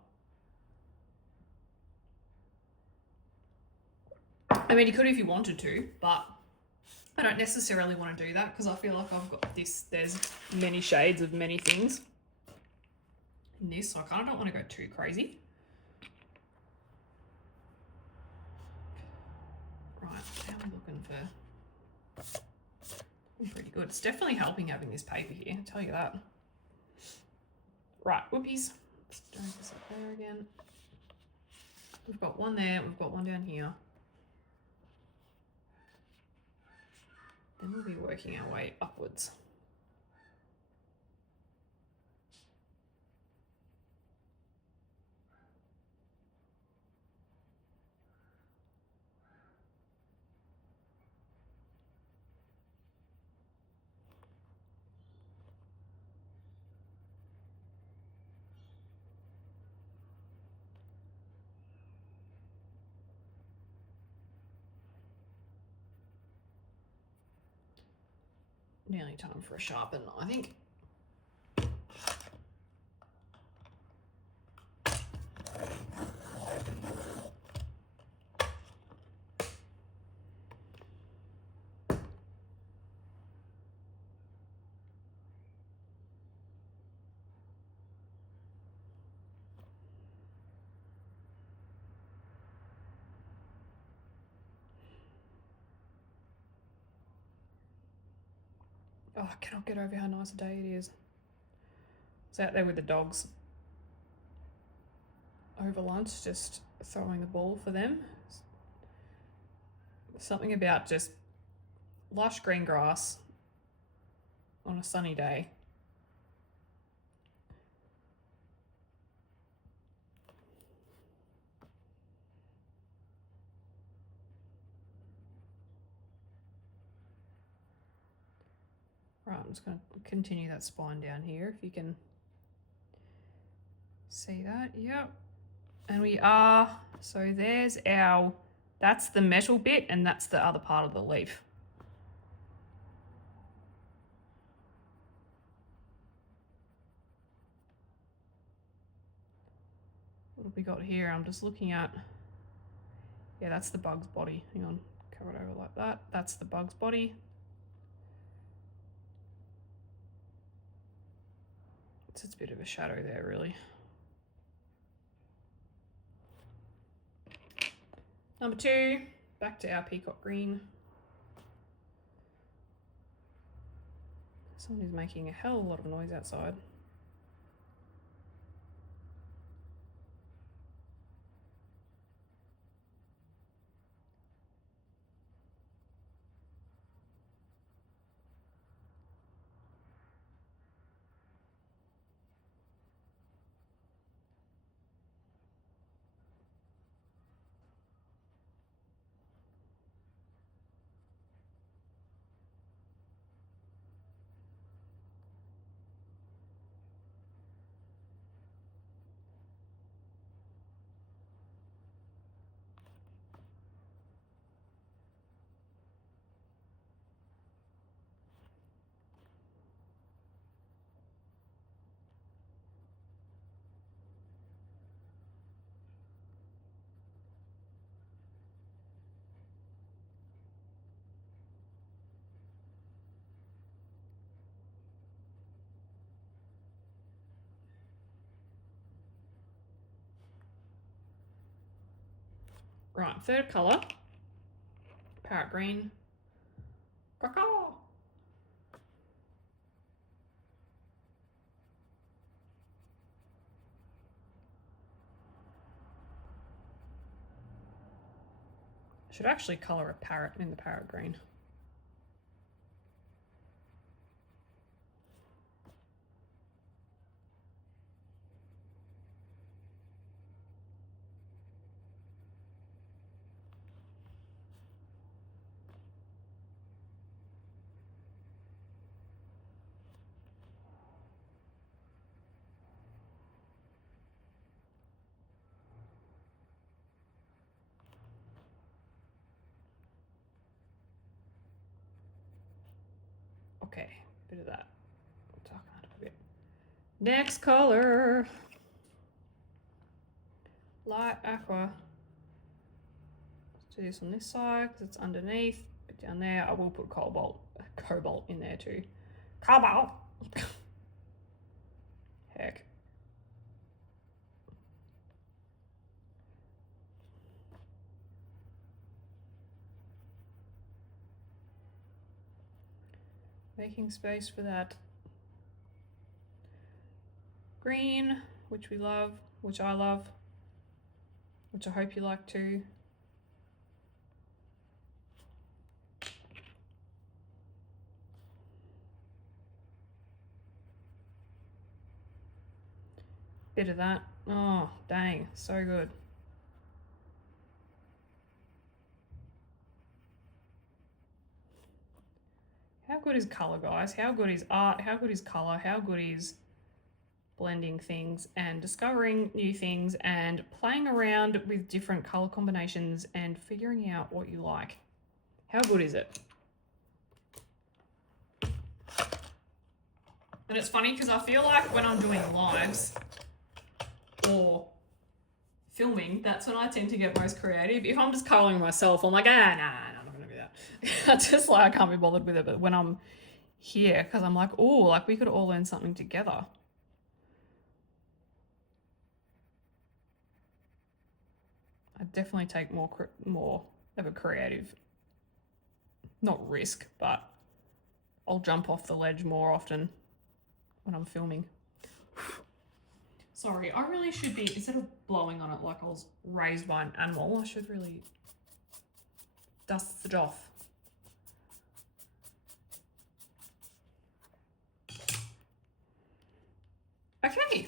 I mean, you could if you wanted to, but I don't necessarily want to do that because I feel like I've got this, there's many shades of many things in this, so I kind of don't want to go too crazy. Right, how am I looking for? I'm pretty good. It's definitely helping having this paper here, I'll tell you that. Right, whoopies. Let's drag this up there again. We've got one there, we've got one down here. Then we'll be working our way upwards. Nearly time for a sharpen, I think. Oh, I cannot get over how nice a day it is. I was out there with the dogs over lunch, just throwing the ball for them. Something about just lush green grass on a sunny day. Right, I'm just going to continue that spine down here, if you can see that. Yep. And we are, so there's our, that's the metal bit and that's the other part of the leaf. What have we got here? I'm just looking at, yeah, that's the bug's body. Hang on, cover it over like that. That's the bug's body. It's a bit of a shadow there, really. Number 2, back to our peacock green. Someone is making a hell of a lot of noise outside. Right, third colour, parrot green. Caw-caw. Should actually colour a parrot in the parrot green. Okay, bit of that. Darken it a bit. Next color, light aqua. Let's do this on this side because it's underneath. But down there, I will put cobalt in there too. Cobalt. Heck. Making space for that green, which we love, which I love, which I hope you like too. Bit of that. Oh, dang, so good. How good is color, guys? How good is art? How good is color? How good is blending things and discovering new things and playing around with different color combinations and figuring out what you like? How good is it? And it's funny because I feel like when I'm doing lives or filming, that's when I tend to get most creative. If I'm just coloring myself, I'm like, nah, I'm not gonna do that. I just like, I can't be bothered with it. But when I'm here, because I'm like, oh, like we could all learn something together. I definitely take more of a creative, not risk, but I'll jump off the ledge more often when I'm filming. Sorry, I really should be, instead of blowing on it like I was raised by an animal, I should really dust it off. Okay,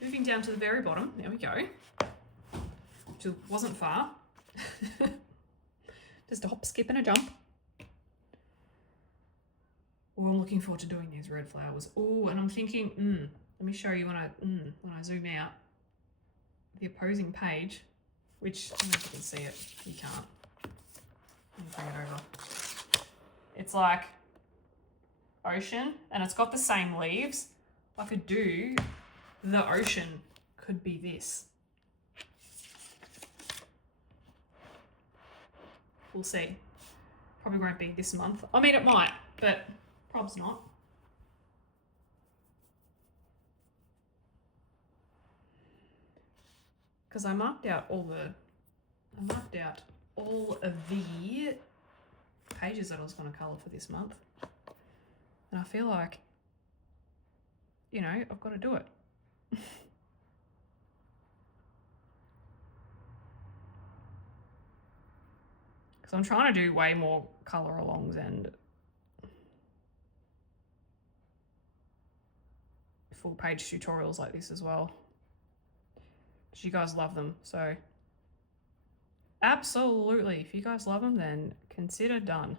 moving down to the very bottom, there we go. Which wasn't far. Just a hop, skip and a jump. Oh, I'm looking forward to doing these red flowers. Oh, and I'm thinking, let me show you when I zoom out the opposing page, which I don't know if you can see it. You can't. Let me bring it over. It's like ocean, and it's got the same leaves. I could do the ocean could be this. We'll see. Probably won't be this month. I mean, it might, but prob's not. Because I marked out all of the pages that I was going to colour for this month. And I feel like, you know, I've got to do it. Because I'm trying to do way more colour alongs and full page tutorials like this as well. Because you guys love them, so absolutely, if you guys love them, then consider done.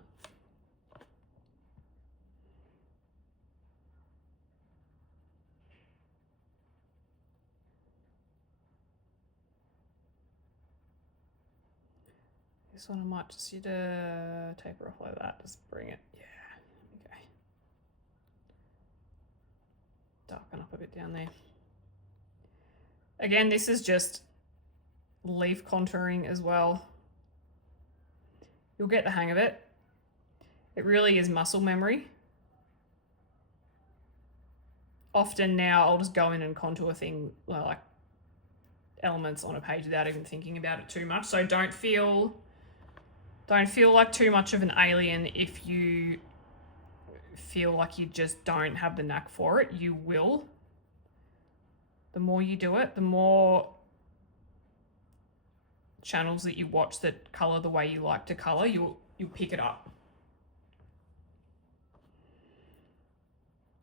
This one I might just need to taper off like that, just bring it, yeah, okay. Darken up a bit down there. Again, this is just leaf contouring as well. You'll get the hang of it. It really is muscle memory. Often now I'll just go in and contour things like elements on a page without even thinking about it too much. So don't feel like too much of an alien if you feel like you just don't have the knack for it. You will. The more you do it, the more channels that you watch that colour the way you like to colour, you'll pick it up.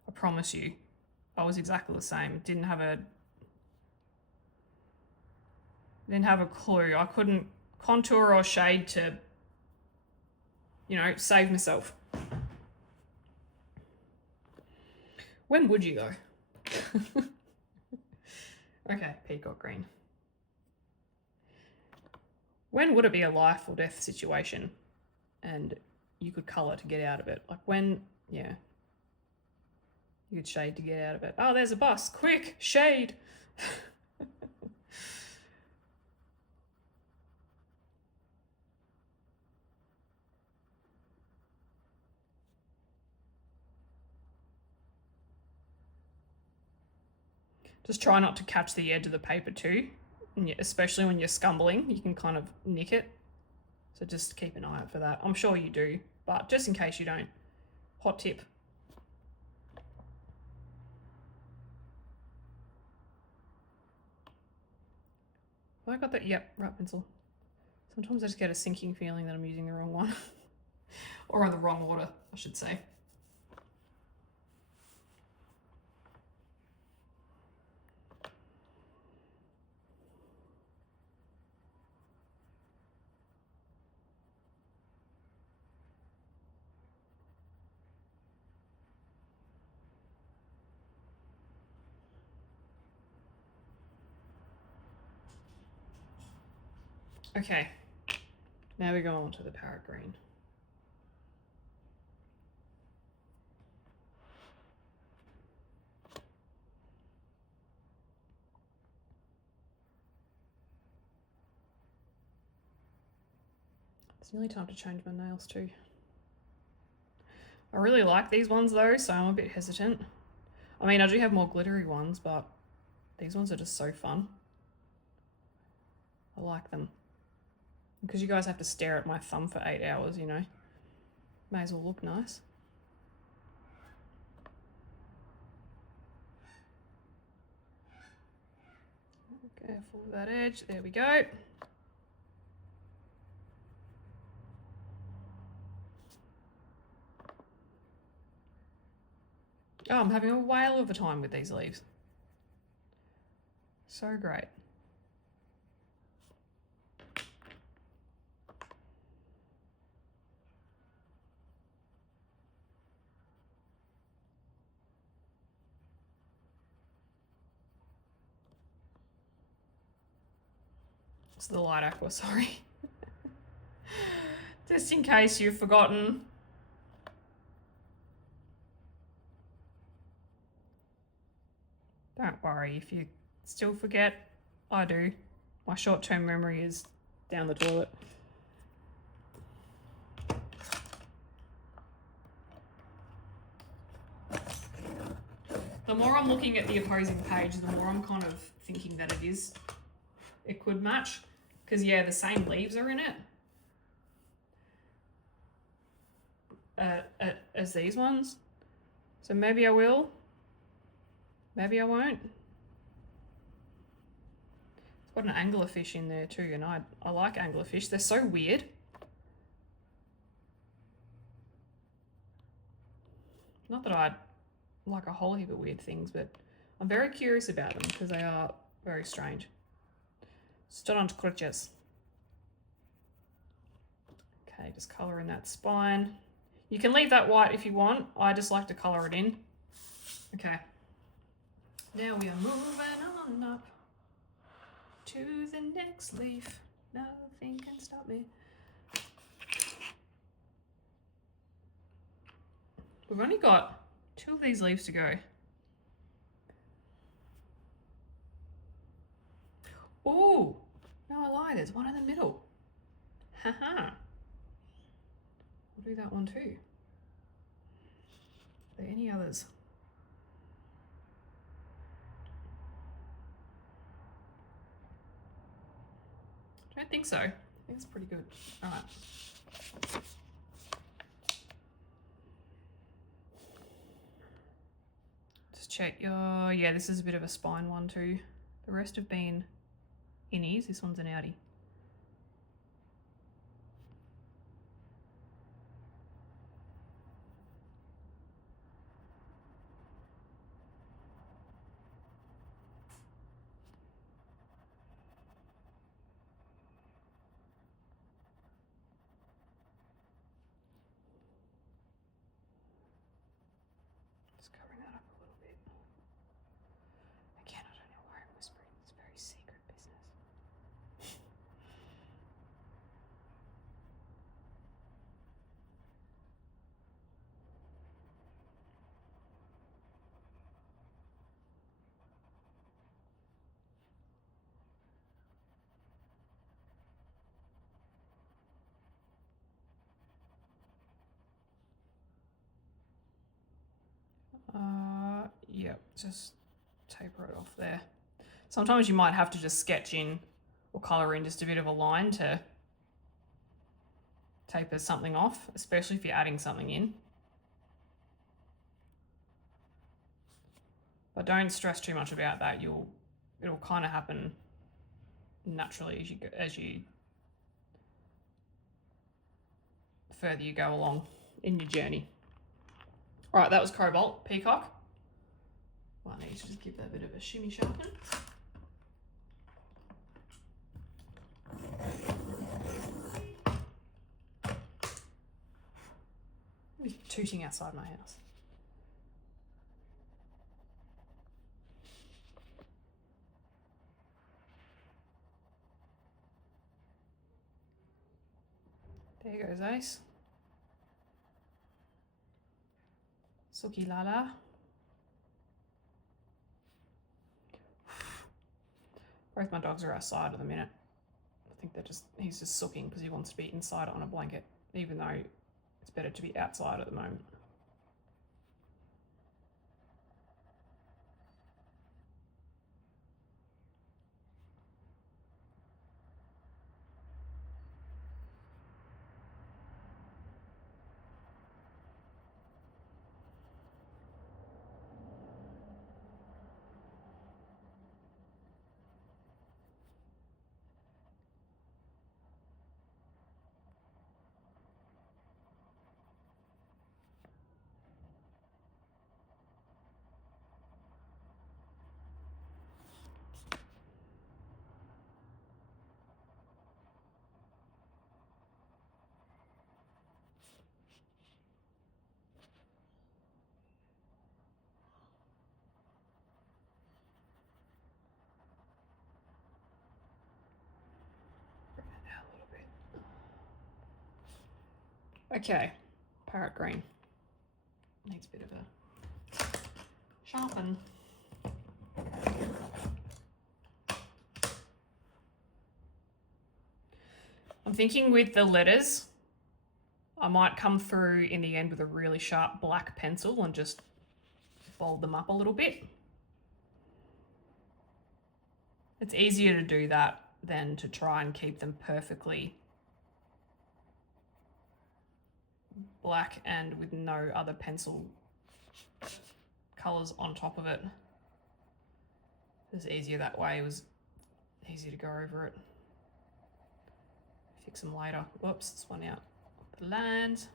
I promise you, I was exactly the same. Didn't have a clue. I couldn't contour or shade to, you know, save myself. When would you though? Okay, peacock green. When would it be a life or death situation and you could colour to get out of it? Like when, yeah. You could shade to get out of it. Oh, there's a bus. Quick, shade. Just try not to catch the edge of the paper too, and especially when you're scumbling, you can kind of nick it. So just keep an eye out for that. I'm sure you do, but just in case you don't, hot tip. Have I got that? Yep, right pencil. Sometimes I just get a sinking feeling that I'm using the wrong one. Or in the wrong order, I should say. Okay, now we go on to the parrot green. It's nearly time to change my nails too. I really like these ones though, so I'm a bit hesitant. I mean, I do have more glittery ones, but these ones are just so fun. I like them. Because you guys have to stare at my thumb for 8 hours, you know. May as well look nice. Careful with that edge. There we go. Oh, I'm having a whale of a time with these leaves. So great. It's the light aqua, sorry. Just in case you've forgotten. Don't worry if you still forget. I do. My short-term memory is down the toilet. The more I'm looking at the opposing page, the more I'm kind of thinking that it could match. Because yeah, the same leaves are in it. As these ones. So maybe I will. Maybe I won't. It's got an anglerfish in there too, and I like anglerfish. They're so weird. Not that I like a whole heap of weird things, but I'm very curious about them because they are very strange. Student creatures. Okay, just colour in that spine. You can leave that white if you want. I just like to colour it in. Okay. Now we are moving on up to the next leaf. Nothing can stop me. We've only got 2 of these leaves to go. Oh, no, I lied. There's one in the middle. Haha. We'll do that one too. Are there any others? I don't think so. I think it's pretty good. All right. Just check your, yeah, this is a bit of a spine one too. The rest have been innies. This one's an outie. Yep, just taper it off there. Sometimes you might have to just sketch in or colour in just a bit of a line to taper something off, especially if you're adding something in. But don't stress too much about that. It'll kind of happen naturally as you further you go along in your journey. All right, that was Cobalt Peacock. Well, I need to just give that a bit of a shimmy sharpen. It's tooting outside my house. There goes Ace. Suki Lala. Both my dogs are outside at the minute. I think he's just sooking because he wants to be inside on a blanket, even though it's better to be outside at the moment. Okay, parrot green. Needs a bit of a sharpen. I'm thinking with the letters, I might come through in the end with a really sharp black pencil and just bold them up a little bit. It's easier to do that than to try and keep them perfectly black and with no other pencil colours on top of it. It was easier that way. It was easier to go over it. Fix them later. Whoops, this one out the land.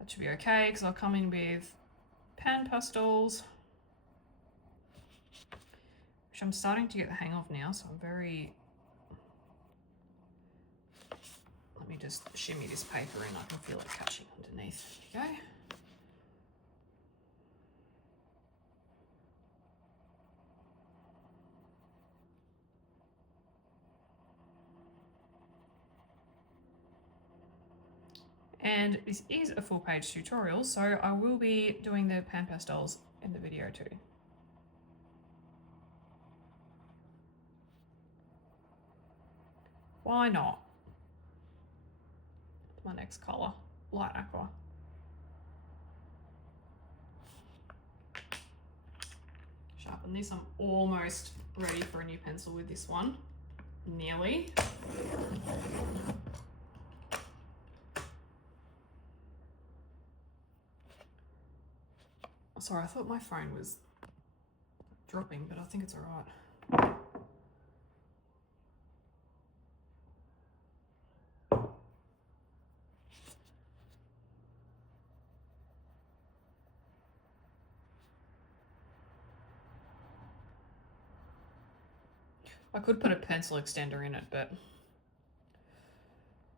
That should be okay because I'll come in with pan pastels, which I'm starting to get the hang of now, so I'm very... Let me just shimmy this paper in. I can feel it catching underneath. There we go. And this is a full page tutorial, so I will be doing the pan pastels in the video too. Why not? My next colour, light aqua. Sharpen this. I'm almost ready for a new pencil with this one. Nearly. Sorry, I thought my phone was dropping, but I think it's all right. I could put a pencil extender in it, but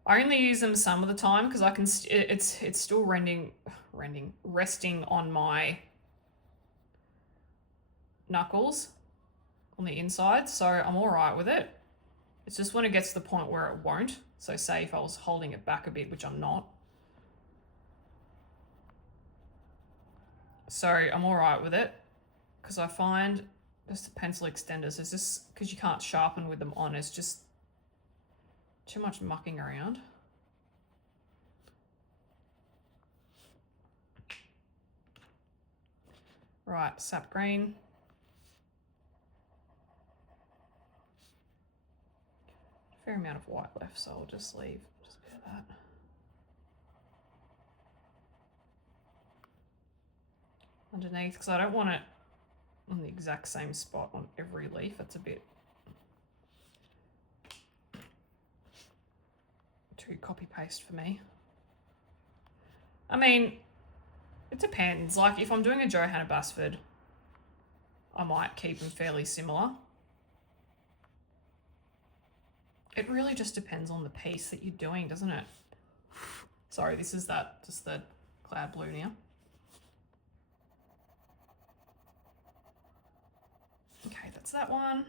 I only use them some of the time because I can. It's still resting on my knuckles on the inside, so I'm all right with it. It's just when it gets to the point where it won't. So say if I was holding it back a bit, which I'm not. So I'm all right with it because I find just the pencil extenders, it's just because you can't sharpen with them on, it's just too much mucking around. Right, sap green. Fair amount of white left, so I'll just leave just a bit of that. Underneath, because I don't want it on the exact same spot on every leaf. It's a bit too copy paste for me. I mean, it depends. Like if I'm doing a Johanna Basford, I might keep them fairly similar. It really just depends on the piece that you're doing, doesn't it? Sorry, this is just the cloud blue now. Okay, that's that one.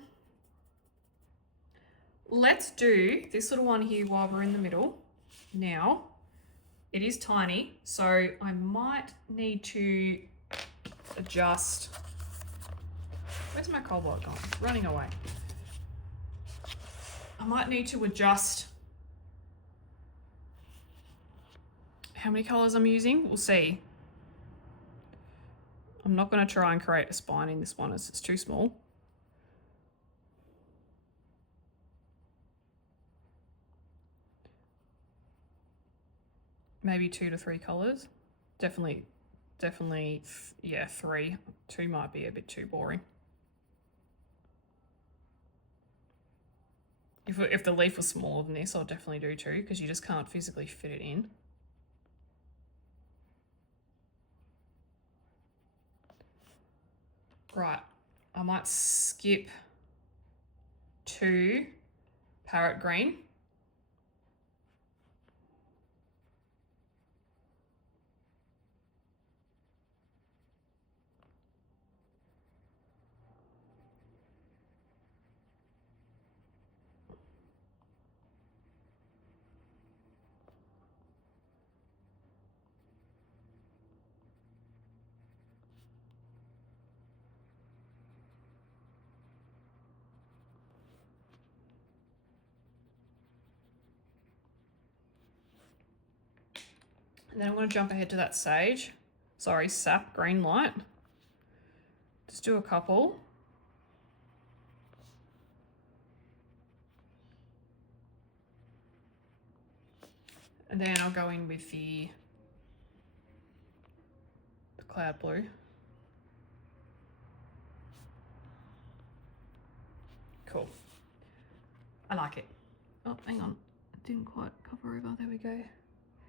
Let's do this little one here while we're in the middle. Now, it is tiny, so I might need to adjust. Where's my cobalt gone? It's running away. I might need to adjust how many colors I'm using. We'll see. I'm not going to try and create a spine in this one as it's too small. Maybe 2 to 3 colors. Definitely, yeah, 3. 2 might be a bit too boring. If the leaf was smaller than this, I'll definitely do 2 because you just can't physically fit it in. Right, I might skip 2 parrot green. And then I'm going to jump ahead to that sage. Sorry, sap green light. Just do a couple. And then I'll go in with the cloud blue. Cool. I like it. Oh, hang on. It didn't quite cover over. There we go.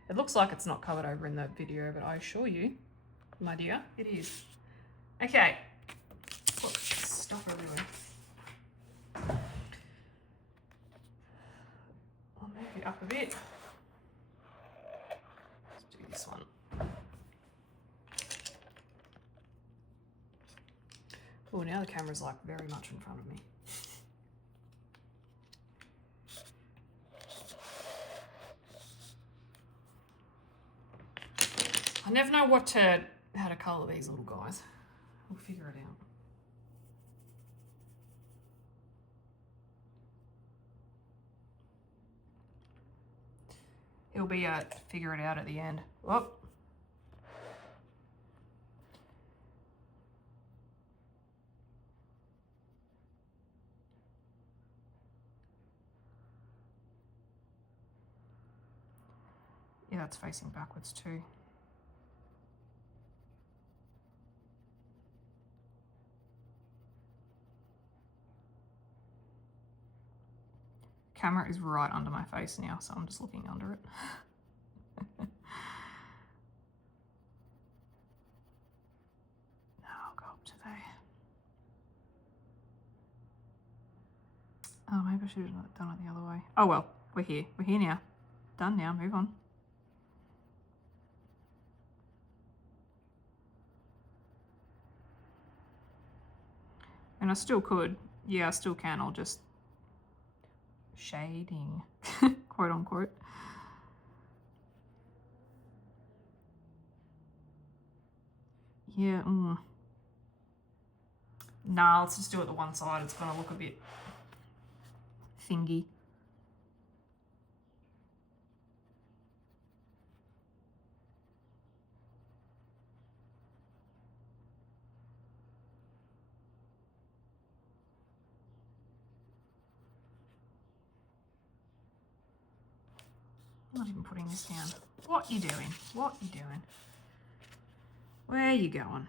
It looks like it's not covered over in the video, but I assure you, my dear, it is. Okay. Look, stuff everywhere. I'll move you up a bit. Let's do this one. Oh, now the camera's like very much in front of me. I never know how to colour these little guys. We'll figure it out. It'll be a figure it out at the end. Whoop. Yeah, that's facing backwards too. Camera is right under my face now, so I'm just looking under it. Now I'll go up to there. Oh, maybe I should have done it the other way. Oh well, we're here. We're here now. Done now, move on. And I still could. Yeah, I still can. I'll just shading, quote unquote. Yeah. Nah, let's just do it the one side. It's gonna look a bit thingy. I'm not even putting this down. What you doing? What you doing? Where you going?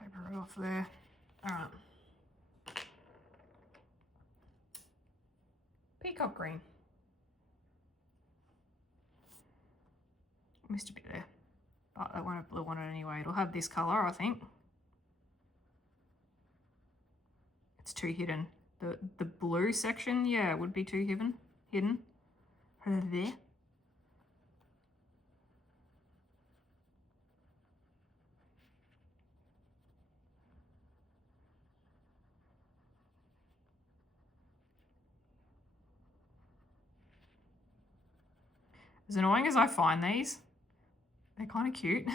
Taper it off there. All right. Peacock green. Missed a bit there, but I won't have blue on it anyway. It'll have this color, I think. It's too hidden. The blue section, yeah, would be too hidden. There. As annoying as I find these, they're kind of cute.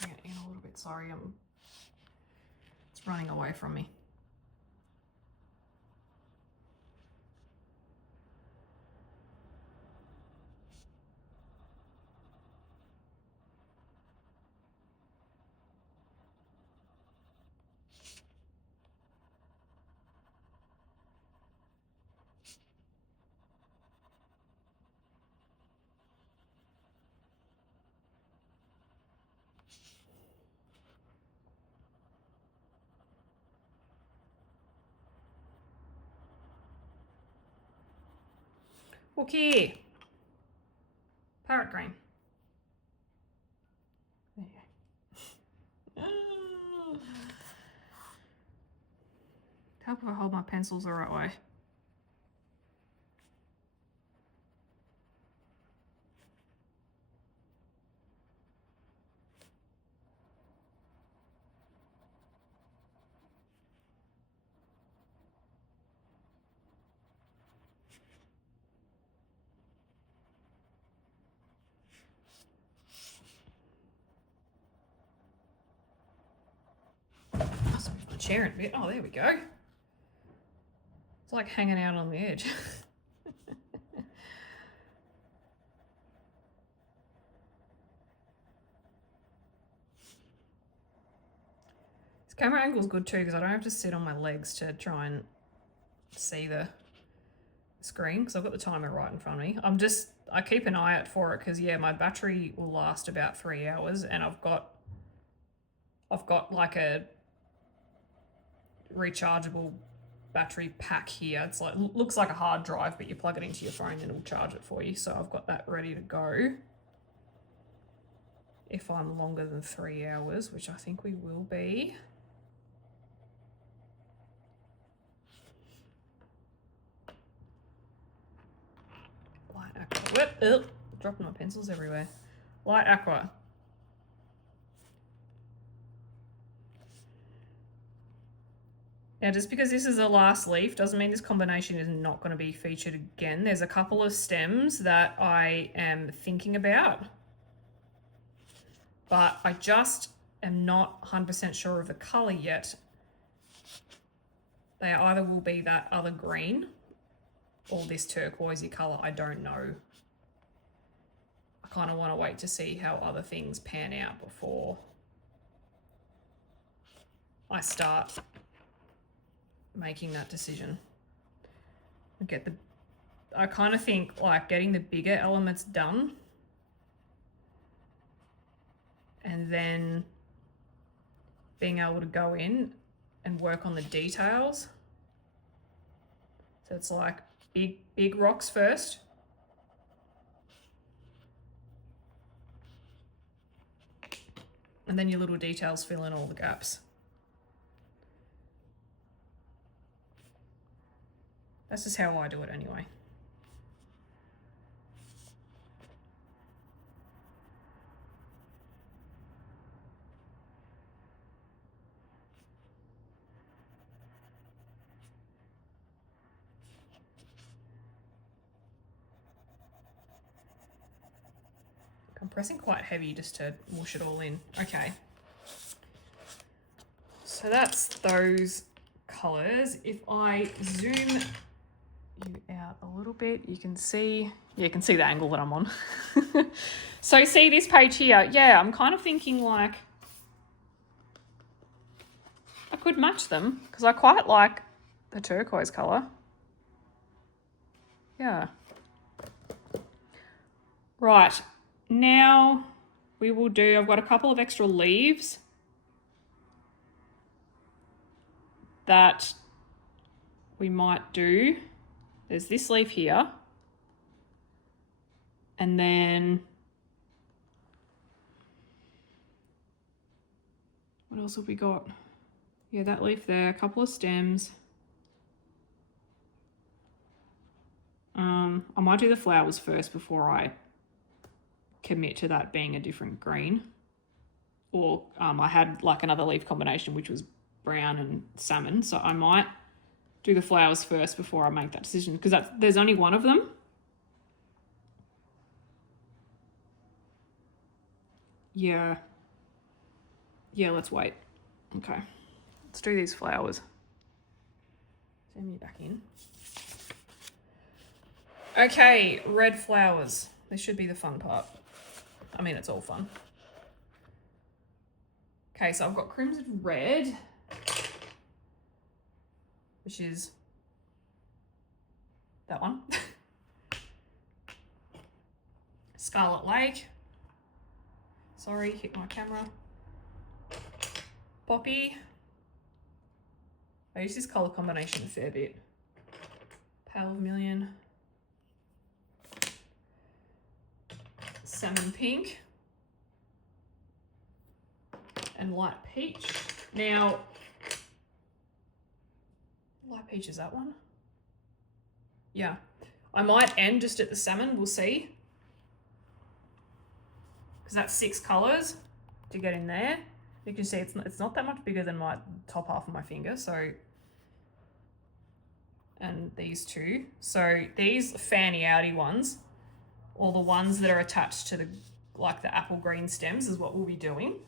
Bring it in a little bit. Sorry, it's running away from me. Okay. Parrot green. There you go. Help if I hold my pencils the right way. Chair in a bit. Oh, there we go. It's like hanging out on the edge. This camera angle is good too because I don't have to sit on my legs to try and see the screen because I've got the timer right in front of me. I keep an eye out for it because yeah, my battery will last about 3 hours and I've got like a rechargeable battery pack here. It's like, looks like a hard drive, but you plug it into your phone and it'll charge it for you. So I've got that ready to go if I'm longer than 3 hours, which I think we will be. Light aqua. Dropping my pencils everywhere. Light aqua. Now, just because this is the last leaf doesn't mean this combination is not going to be featured again. There's a couple of stems that I am thinking about, but I just am not 100% sure of the color yet. They either will be that other green or this turquoisey color. I don't know. I kind of want to wait to see how other things pan out before I start making that decision. I kind of think like getting the bigger elements done and then being able to go in and work on the details. So it's like big rocks first. And then your little details fill in all the gaps. That's just how I do it anyway. I'm pressing quite heavy just to mush it all in. Okay. So that's those colors. If I zoom you out a little bit, you can see the angle that I'm on. So see this page here? Yeah, I'm kind of thinking like I could match them because I quite like the turquoise color. Yeah. Right. Now we will do, I've got a couple of extra leaves that we might do. There's this leaf here. And then what else have we got? Yeah, that leaf there, a couple of stems. I might do the flowers first before I commit to that being a different green. Or I had like another leaf combination which was brown and salmon, so I might do the flowers first before I make that decision because there's only one of them. Yeah, let's wait. Okay, let's do these flowers. Zoom you back in. Okay, red flowers. This should be the fun part. I mean, it's all fun. Okay, so I've got crimson red, which is that one. Scarlet Lake. Sorry, hit my camera. Poppy. I use this colour combination a fair bit. Pale Vermilion. Salmon Pink. And Light Peach. Now, Light Peach is that one? Yeah. I might end just at the salmon, we'll see. Because that's 6 colours to get in there. You can see it's not that much bigger than my top half of my finger, so, and these two. So these fanny outy ones, or the ones that are attached to the apple green stems is what we'll be doing.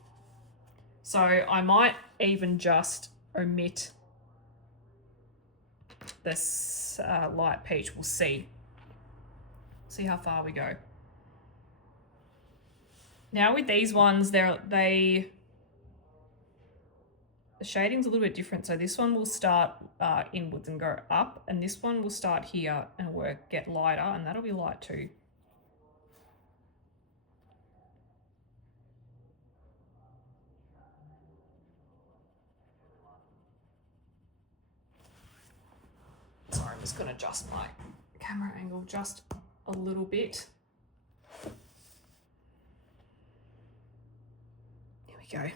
So I might even just omit this light peach. We'll see how far we go. Now with these ones, the shading's a little bit different. So this one will start inwards and go up, and this one will start here and get lighter, and that'll be light too. Sorry, I'm just going to adjust my camera angle just a little bit. Here we go.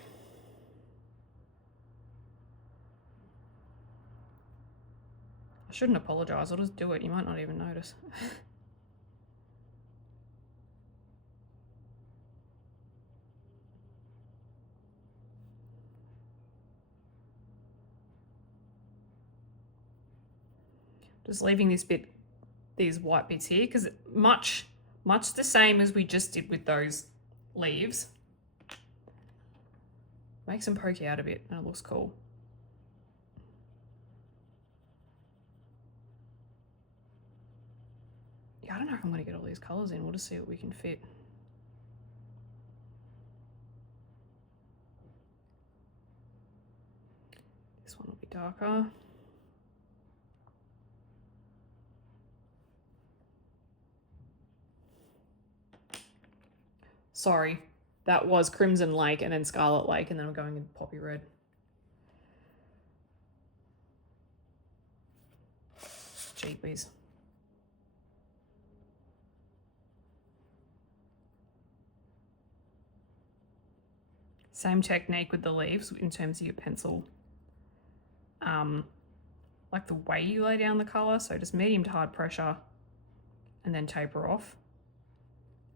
I shouldn't apologise, I'll just do it. You might not even notice. Just leaving these white bits here, because much the same as we just did with those leaves. Makes them poke out a bit and it looks cool. Yeah, I don't know if I'm going to get all these colours in. We'll just see what we can fit. darker. Sorry, that was Crimson Lake and then Scarlet Lake, and then I'm going in Poppy Red. Jeepies. Same technique with the leaves in terms of your pencil. Like the way you lay down the colour, so just medium to hard pressure and then taper off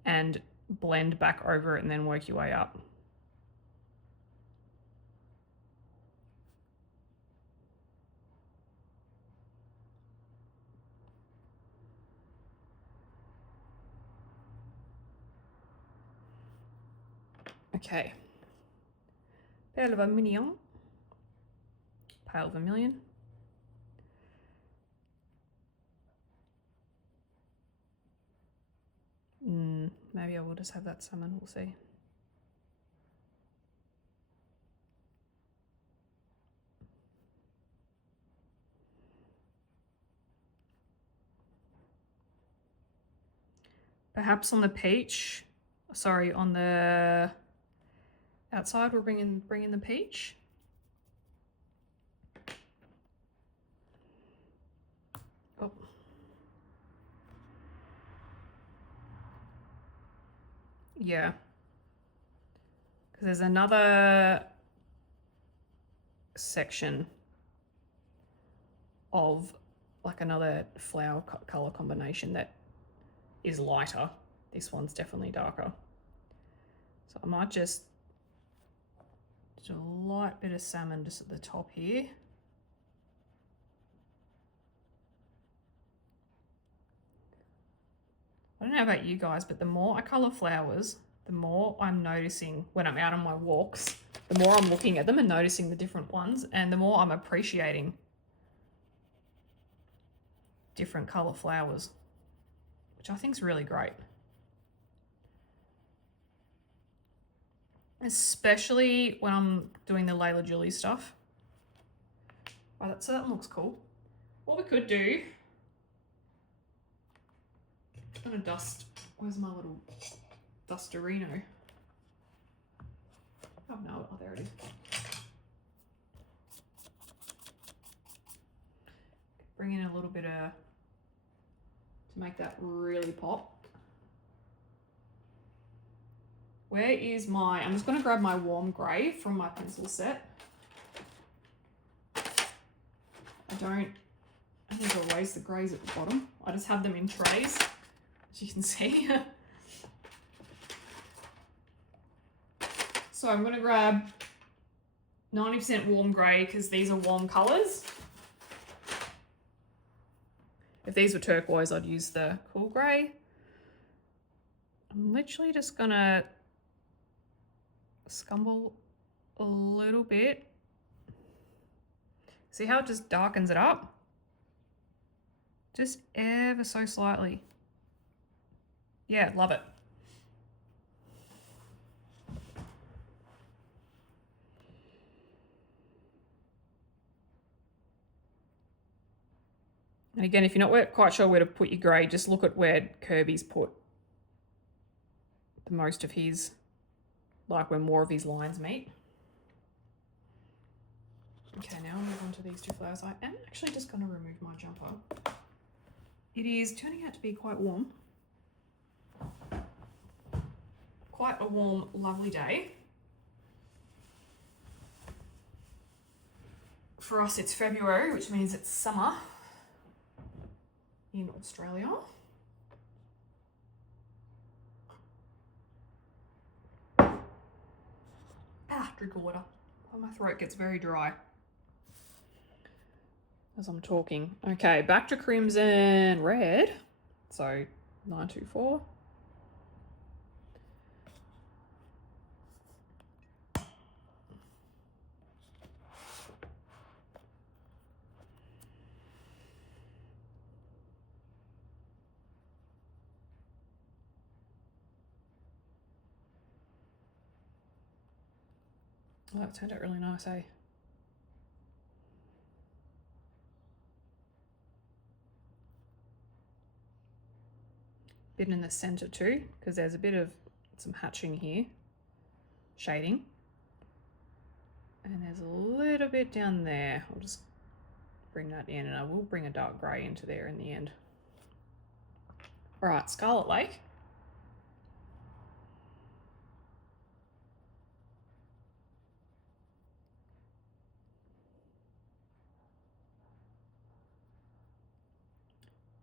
and blend back over it and then work your way up. Okay. Pale Vermilion. Pale Vermilion. Maybe I will just have that salmon, we'll see. Perhaps on the peach, sorry, on the outside we're bringing the peach. Oh. Yeah. Because there's another section of like another flower color combination that is lighter. This one's definitely darker. So I might just do a light bit of salmon just at the top here. I don't know about you guys, but the more I colour flowers, the more I'm noticing when I'm out on my walks, the more I'm looking at them and noticing the different ones, and the more I'm appreciating different colour flowers, which I think is really great. Especially when I'm doing the Layla Julie stuff. Oh, so that looks cool. What we could do, I'm gonna dust, where's my little Dusterino? Oh no, oh there it is. Bring in a little bit of, to make that really pop. Where is my, I'm just gonna grab my warm grey from my pencil set. I think always the greys at the bottom. I just have them in trays, as you can see. So I'm gonna grab 90% warm grey because these are warm colours. If these were turquoise, I'd use the cool grey. I'm literally just gonna scumble a little bit. See how it just darkens it up? Just ever so slightly. Yeah, love it. And again, if you're not quite sure where to put your grey, just look at where Kerby's put the most of his, like where more of his lines meet. Okay, now I'll move on to these two flowers. I am actually just going to remove my jumper. It is turning out to be quite warm. Quite a warm, lovely day. For us, it's February, which means it's summer in Australia. Drink of water. Oh, my throat gets very dry as I'm talking. Okay, back to Crimson Red. So 924. Oh, that turned out really nice, eh? bit in the center too, because there's a bit of some hatching here, shading. And there's a little bit down there. I'll just bring that in, and I will bring a dark grey into there in the end. All right, Scarlet Lake.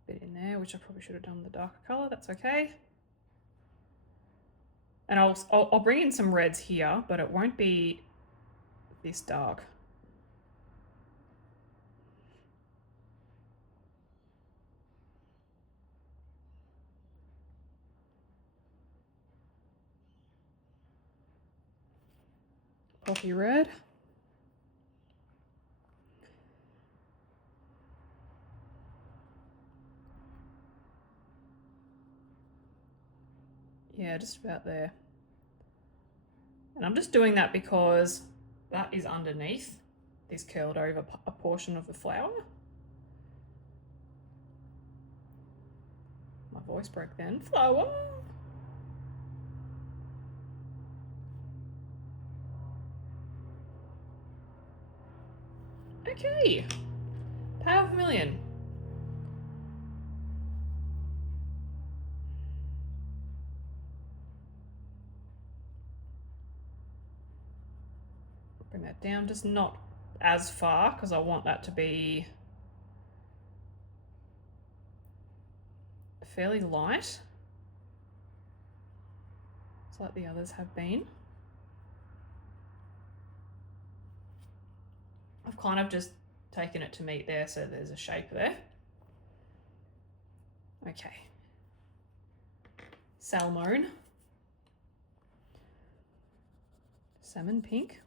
Bit in there, which I probably should have done the darker color. That's okay. And I'll bring in some reds here, but it won't be this dark. Poppy red. Yeah, just about there. And I'm just doing that because that is underneath this curled over a portion of the flower. My voice broke then. Flower. Okay. Power of Vermilion. Bring that down, just not as far, because I want that to be fairly light. It's like the others have been. I've kind of just taken it to meet there, so there's a shape there. Okay. Salmone. Salmon pink.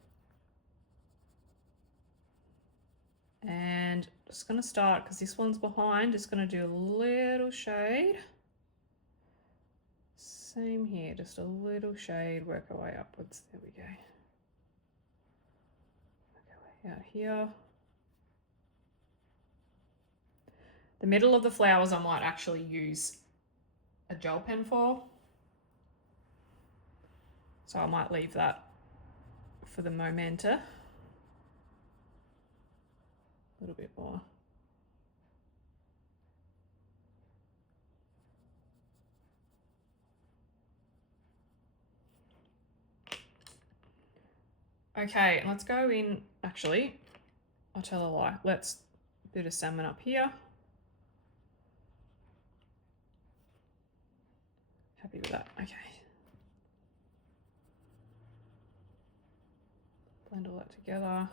And just going to start, because this one's behind, just going to do a little shade. Same here, just a little shade, work our way upwards. There we go. Work our way out here. The middle of the flowers I might actually use a gel pen for. So I might leave that for the momenta. A little bit more. Okay, let's go in, actually, I'll tell a lie. Let's do the salmon up here. Happy with that, okay. Blend all that together.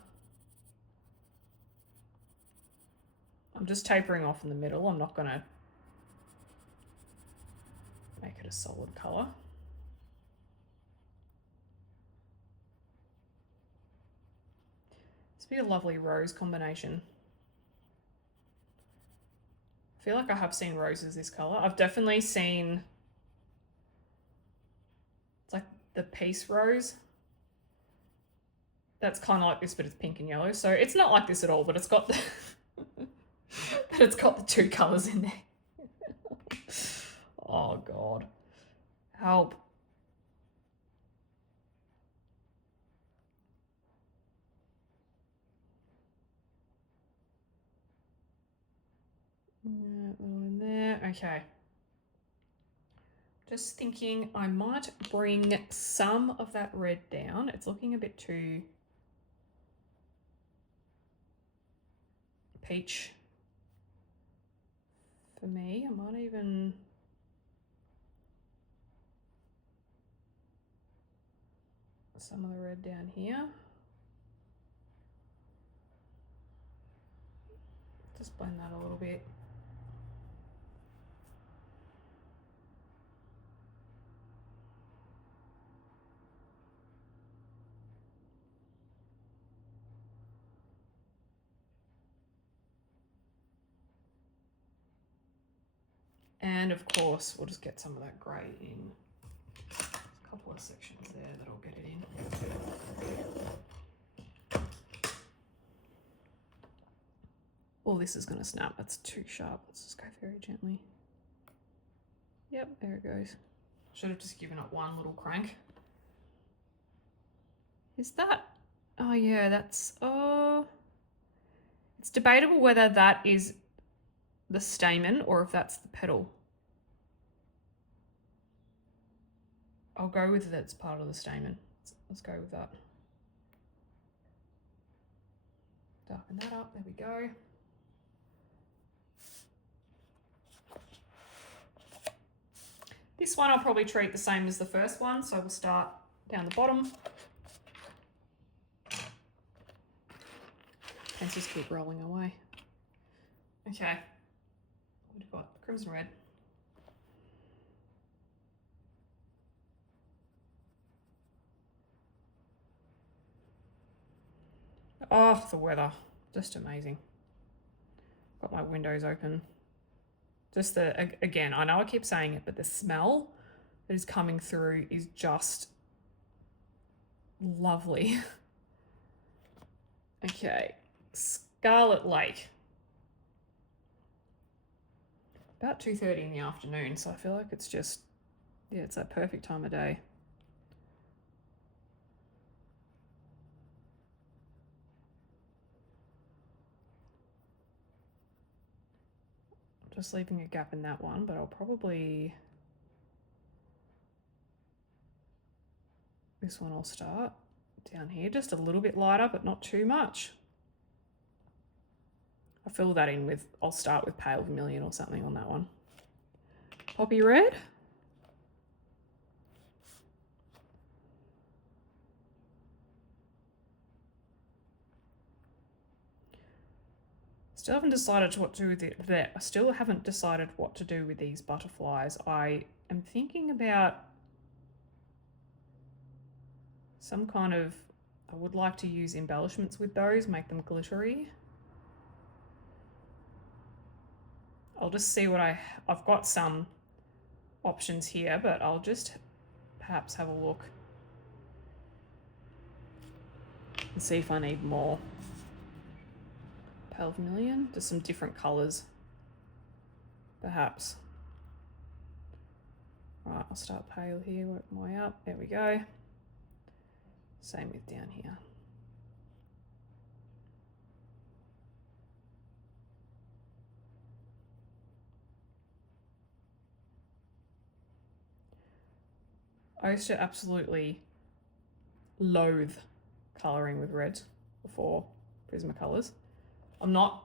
I'm just tapering off in the middle. I'm not gonna make it a solid color. It's be a lovely rose combination. I feel like I have seen roses this color. I've definitely seen, it's like the peace rose. That's kind of like this, but it's pink and yellow. So it's not like this at all, but it's got the but it's got the two colors in there. Oh God, help. Yeah, a little in there, okay. Just thinking I might bring some of that red down. It's looking a bit too peach for me. I might even some of the red down here. Just blend that a little bit. And of course, we'll just get some of that grey in. There's a couple of sections there that'll get it in. Oh, this is going to snap. That's too sharp. Let's just go very gently. Yep, there it goes. Should have just given it one little crank. Is that, oh yeah, that's, oh, it's debatable whether that is the stamen or if that's the petal. I'll go with that's part of the stamen. Let's go with that. Darken that up, there we go. This one I'll probably treat the same as the first one, so we'll start down the bottom. Pencils keep rolling away. Okay, we've got crimson red. Oh, the weather, just amazing. Got my windows open. Just the, again, I know I keep saying it, but the smell that is coming through is just lovely. Okay, Scarlet Lake. About 2:30 in the afternoon, so I feel like it's just, yeah, it's that perfect time of day. Just leaving a gap in that one, but I'll probably, this one I'll start down here, just a little bit lighter, but not too much. I'll fill that in with, I'll start with pale vermilion or something on that one. Poppy red. Still haven't decided what to do with it there. I still haven't decided what to do with these butterflies. I am thinking about some kind of, I would like to use embellishments with those, make them glittery. I'll just see what I've got some options here, but I'll just perhaps have a look and see if I need more. Pale vermilion, just some different colours, perhaps. Right, I'll start pale here, work my way up. There we go. Same with down here. I used to absolutely loathe colouring with red before Prismacolors. I'm not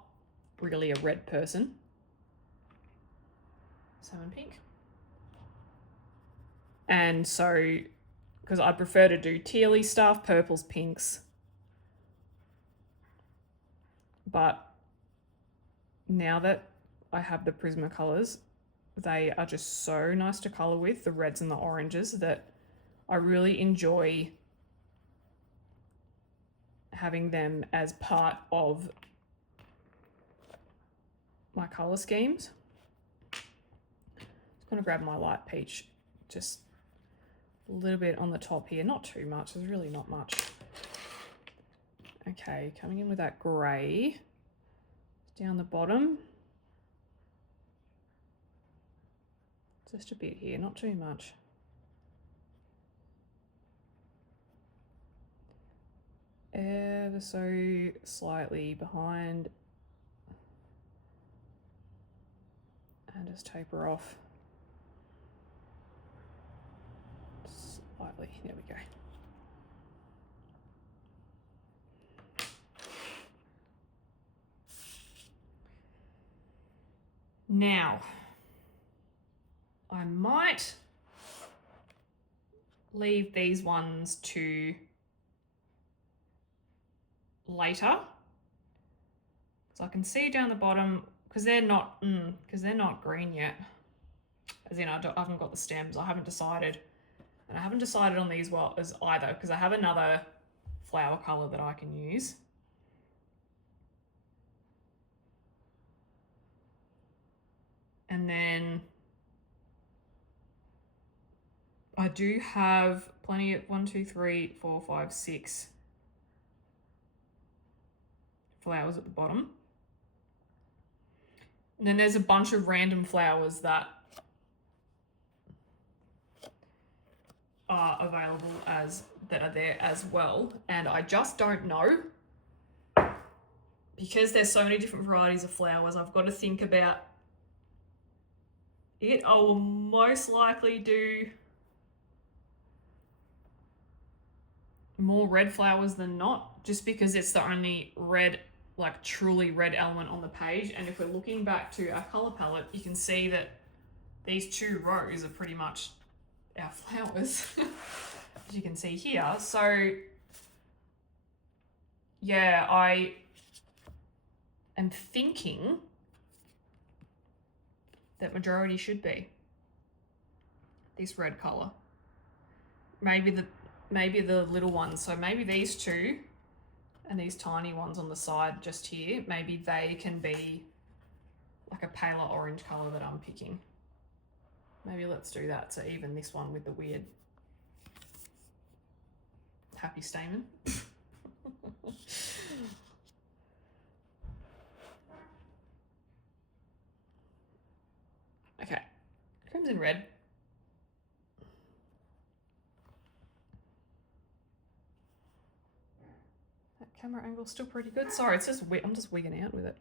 really a red person. Salmon pink. And so, because I prefer to do tealy stuff, purples, pinks. But now that I have the Prismacolors, they are just so nice to colour with, the reds and the oranges, that I really enjoy having them as part of my colour schemes. Just going to grab my light peach, just a little bit on the top here, not too much, there's really not much. Okay, coming in with that grey down the bottom. Just a bit here, not too much. Ever so slightly behind. And just taper off. Slightly, there we go. Now, I might leave these ones to later, so I can see down the bottom, because they're not green yet, as in I haven't got the stems. I haven't decided, and I haven't decided on these as either, because I have another flower color that I can use. And then I do have plenty of 1, 2, 3, 4, 5, 6 flowers at the bottom. And then there's a bunch of random flowers that are available that are there as well. And I just don't know, because there's so many different varieties of flowers, I've got to think about it. I will most likely do more red flowers than not, just because it's the only red, like truly red element on the page. And if we're looking back to our color palette, you can see that these 2 rows are pretty much our flowers, as you can see here. So yeah, I am thinking that majority should be this red color. Maybe the little ones, so maybe these 2 and these tiny ones on the side just here, maybe they can be like a paler orange color that I'm picking. Maybe let's do that. So even this one with the weird happy stamen. Okay, crimson red. That camera angle's still pretty good. Sorry, it's just I'm just wigging out with it.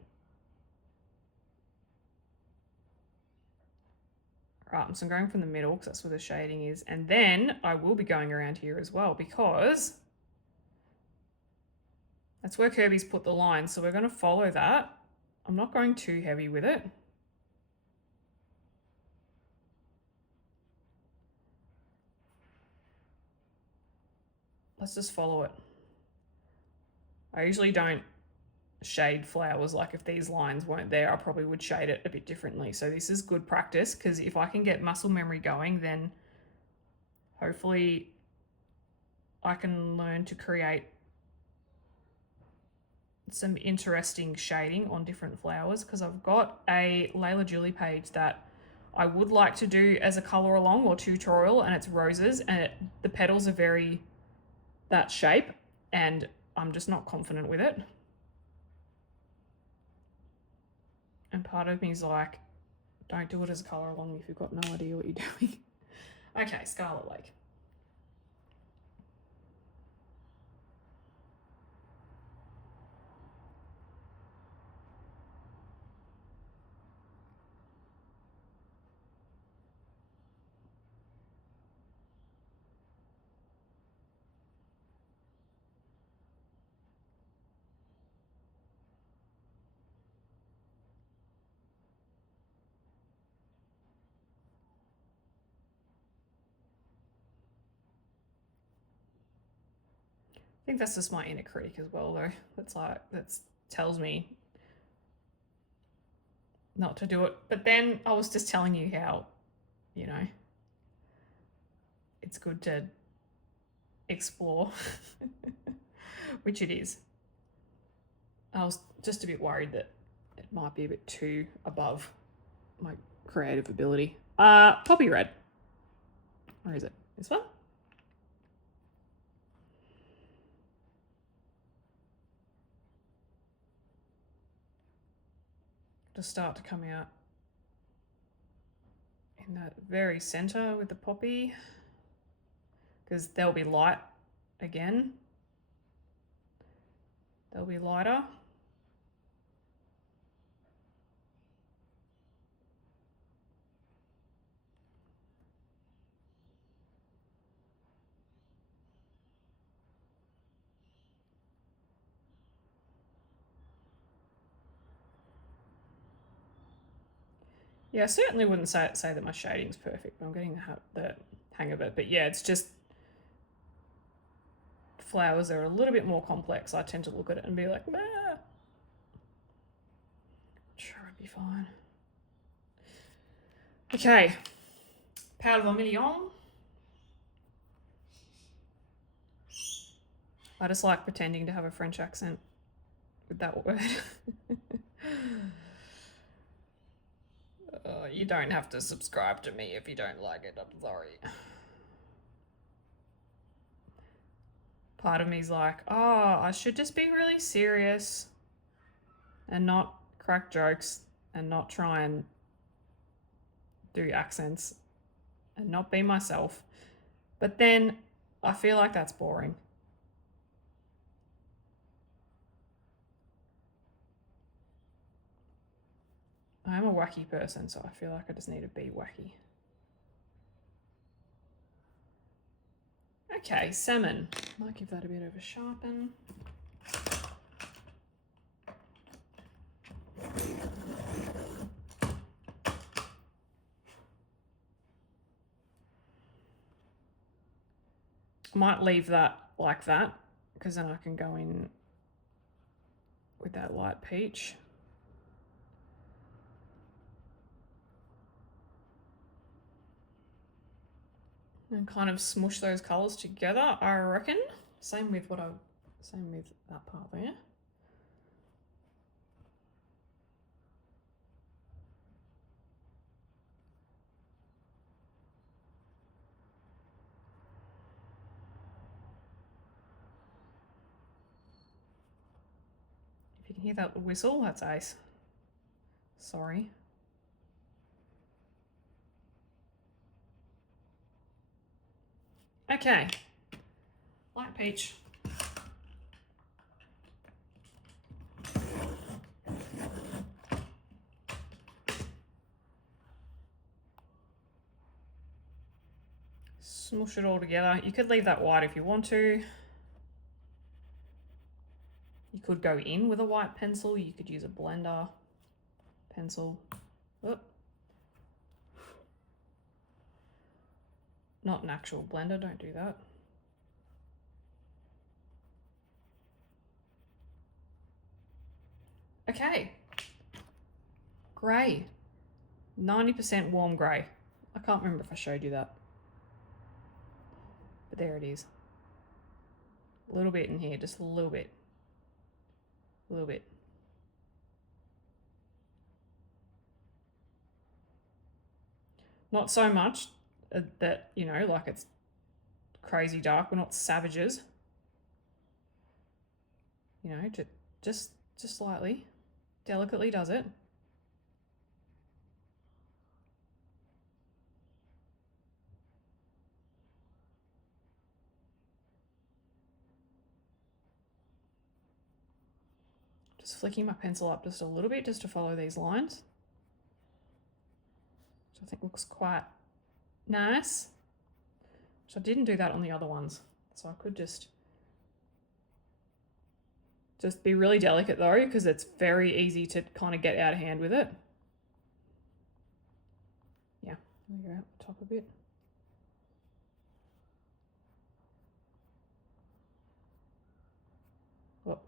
Right, so I'm going from the middle because that's where the shading is. And then I will be going around here as well, because that's where Kerby's put the line. So we're going to follow that. I'm not going too heavy with it. Let's just follow it. I usually don't shade flowers. Like if these lines weren't there, I probably would shade it a bit differently. So this is good practice, because if I can get muscle memory going, then hopefully I can learn to create some interesting shading on different flowers, because I've got a Layla Julie page that I would like to do as a color along or tutorial, and it's roses, and the petals are very that shape, and I'm just not confident with it. And part of me is like, don't do it as a color along if you've got no idea what you're doing. Okay, Scarlet Lake. I think that's just my inner critic as well, though. That tells me not to do it. But then I was just telling you how, you know, it's good to explore, which it is. I was just a bit worried that it might be a bit too above my creative ability. Poppy red. Where is it? This one? To start to come out in that very center with the poppy, because they'll be light again. They'll be lighter. Yeah, I certainly wouldn't say that my shading's perfect, but I'm getting the hang of it. But yeah, it's just flowers are a little bit more complex. I tend to look at it and be like, nah. Sure, I'd be fine. Okay, powder vermilion. I just like pretending to have a French accent with that word. You don't have to subscribe to me if you don't like it, I'm sorry. Part of me's like, oh, I should just be really serious and not crack jokes and not try and do accents and not be myself. But then I feel like that's boring. I'm a wacky person, so I feel like I just need to be wacky. Okay, salmon. Might give that a bit of a sharpen. I might leave that like that, because then I can go in with that light peach. And kind of smush those colours together, I reckon. Same with that part there. If you can hear that whistle, that's ace. Sorry. Okay, light peach. Smush it all together. You could leave that white if you want to. You could go in with a white pencil. You could use a blender pencil. Oop. Not an actual blender, don't do that. Okay, grey, 90% warm grey. I can't remember if I showed you that, but there it is. A little bit in here, just a little bit, a little bit. Not so much that, you know, like it's crazy dark. We're not savages. You know, just slightly, delicately does it. Just flicking my pencil up just a little bit just to follow these lines, which I think looks quite nice. So I didn't do that on the other ones, so I could just be really delicate though, because it's very easy to kind of get out of hand with it. Yeah, there you go, top a bit. Oh.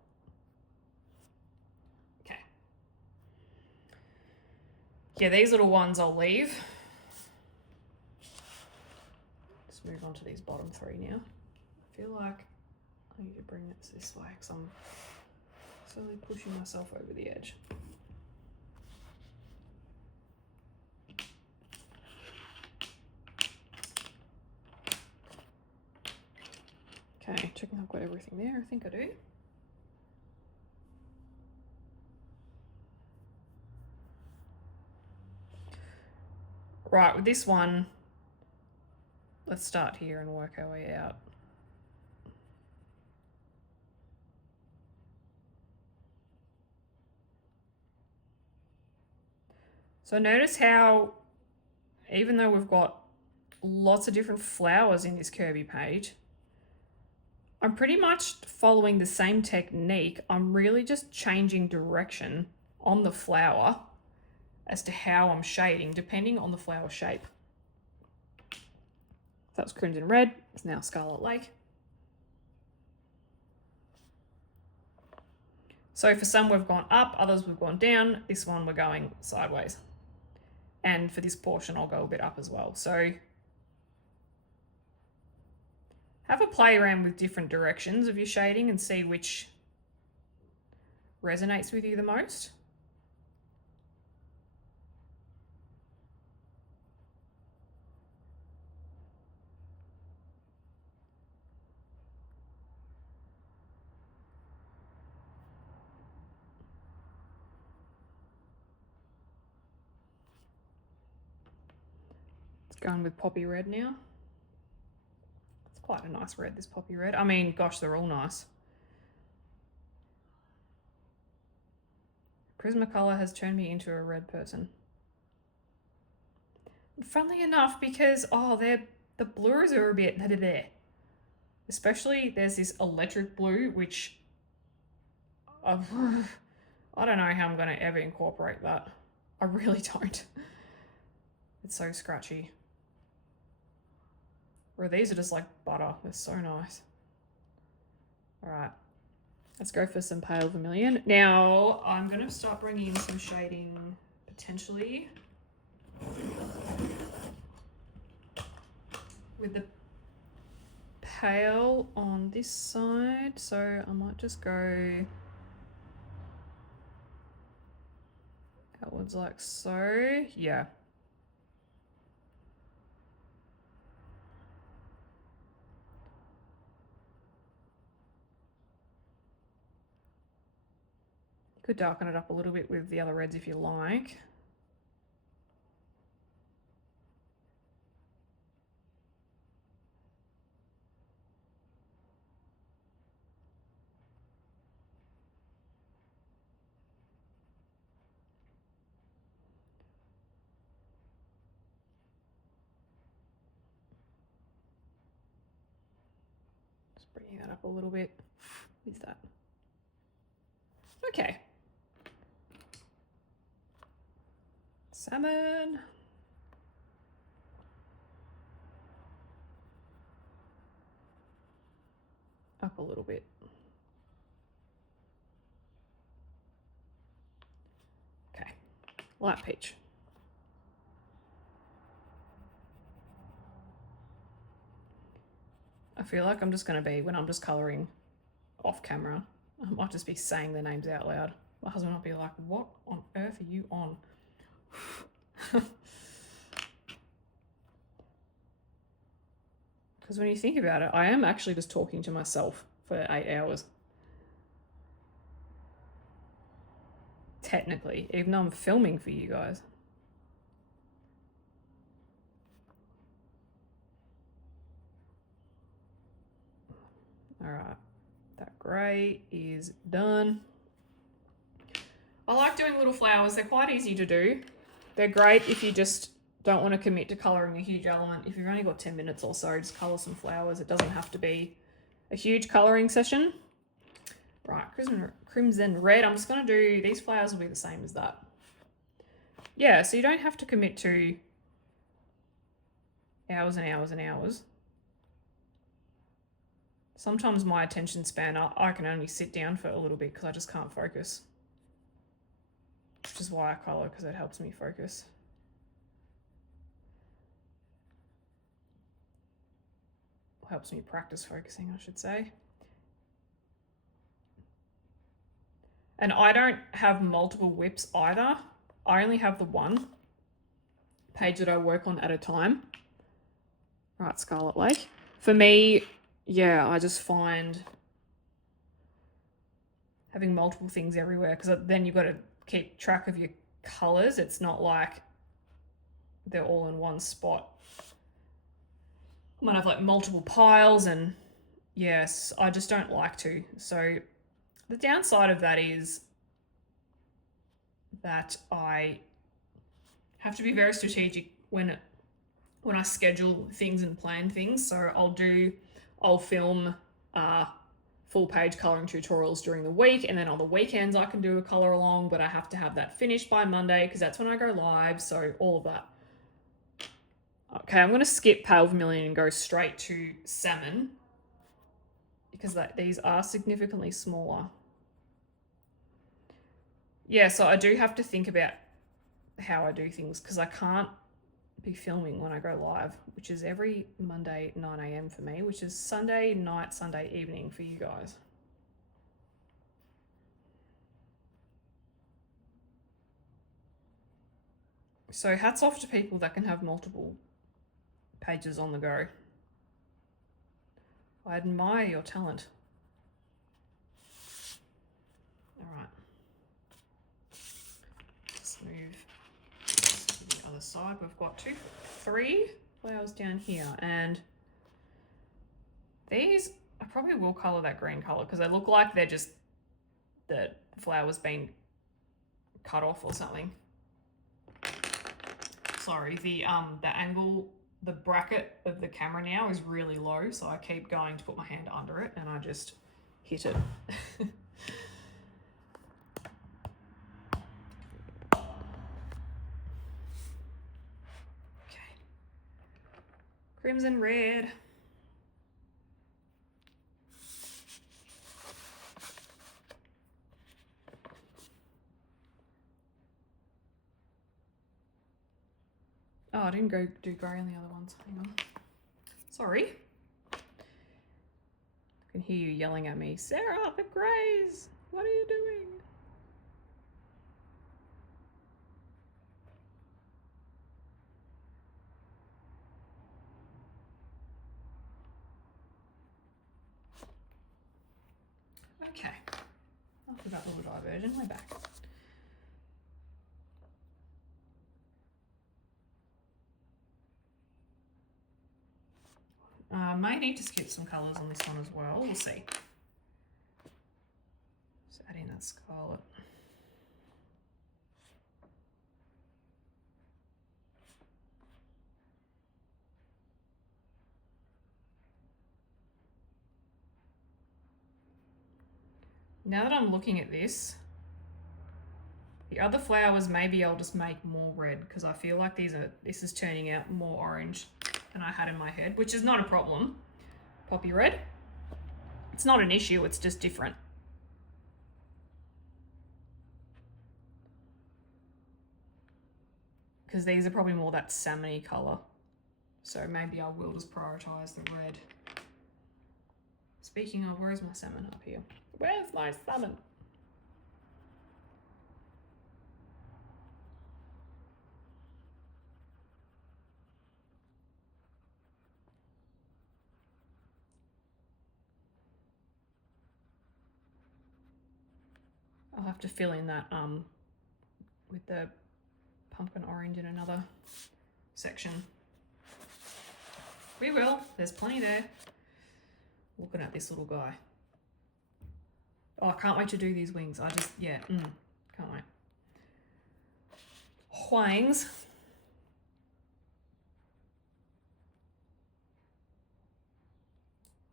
Okay. Yeah, these little ones I'll leave. Let's move on to these bottom three now. I feel like I need to bring this way because I'm slowly pushing myself over the edge. Okay, checking I've got everything there. I think I do. Right, with this one, let's start here and work our way out. So notice how, even though we've got lots of different flowers in this Kerby page, I'm pretty much following the same technique. I'm really just changing direction on the flower as to how I'm shading, depending on the flower shape. That was Crimson Red, it's now Scarlet Lake. So for some we've gone up, others we've gone down. This one we're going sideways. And for this portion, I'll go a bit up as well. So have a play around with different directions of your shading and see which resonates with you the most. It's going with Poppy Red now. quite a nice red, this poppy red. I mean, gosh, they're all nice. Prismacolor has turned me into a red person. Funnily enough, because, oh, the blues are a bit there. Especially there's this electric blue, which I don't know how I'm going to ever incorporate that. I really don't. It's so scratchy. Where these are just like butter. They're so nice. All right. Let's go for some pale vermilion. Now, I'm going to start bringing in some shading, potentially, with the pale on this side. So I might just go outwards like so. Yeah. Could darken it up a little bit with the other reds if you like. Just bringing that up a little bit. Is that? Okay. Salmon. Up a little bit. Okay. Light peach. I feel like I'm just going to be, when I'm just colouring off camera, I might just be saying their names out loud. My husband might be like, what on earth are you on? Because when you think about it, I am actually just talking to myself for 8 hours. Technically, even though I'm filming for you guys. All right, that grey is done. I like doing little flowers. They're quite easy to do. They're great if you just don't want to commit to colouring a huge element. If you've only got 10 minutes or so, just colour some flowers. It doesn't have to be a huge colouring session. Right, crimson red. I'm just going to do, these flowers will be the same as that. Yeah, so you don't have to commit to hours and hours and hours. Sometimes my attention span, I can only sit down for a little bit because I just can't focus. Which is why I colour, because it helps me focus. Helps me practice focusing, I should say. And I don't have multiple whips either. I only have the one page that I work on at a time. Right, Scarlet Lake. For me, yeah, I just find having multiple things everywhere, because then you've got to keep track of your colours. It's not like they're all in one spot. I might have like multiple piles, and yes, I just don't like to. So the downside of that is that I have to be very strategic when I schedule things and plan things. So I'll film full page colouring tutorials during the week, and then on the weekends I can do a colour along, but I have to have that finished by Monday because that's when I go live. So all of that. Okay, I'm going to skip pale vermilion and go straight to salmon because these are significantly smaller. Yeah, so I do have to think about how I do things because I can't be filming when I go live, which is every Monday 9 AM for me, which is Sunday night, Sunday evening for you guys. So hats off to people that can have multiple pages on the go. I admire your talent. All right. Let's move to the other side. We've got 3 flowers down here, and These, I probably will colour that green colour because they look like they're just, the flower's been cut off or something. Sorry, the angle, the bracket of the camera now is really low, so I keep going to put my hand under it and I just hit it. Okay. Crimson red. Oh, I didn't go do grey on the other ones. Hang on. Sorry. I can hear you yelling at me. Sarah, the greys! What are you doing? Okay. After that little diversion, we're back. May need to skip some colours on this one as well. We'll see. Just add in that scarlet. Now that I'm looking at this, the other flowers maybe I'll just make more red because I feel like this is turning out more orange than I had in my head, which is not a problem. Poppy red. It's not an issue, it's just different. Because these are probably more that salmon-y colour. So maybe I will just prioritise the red. Speaking of, where is my salmon up here? Where's my salmon? I'll have to fill in that with the pumpkin orange in another section. We will, there's plenty there. Looking at this little guy. Oh, I can't wait to do these wings. I just, yeah, can't wait. Wings.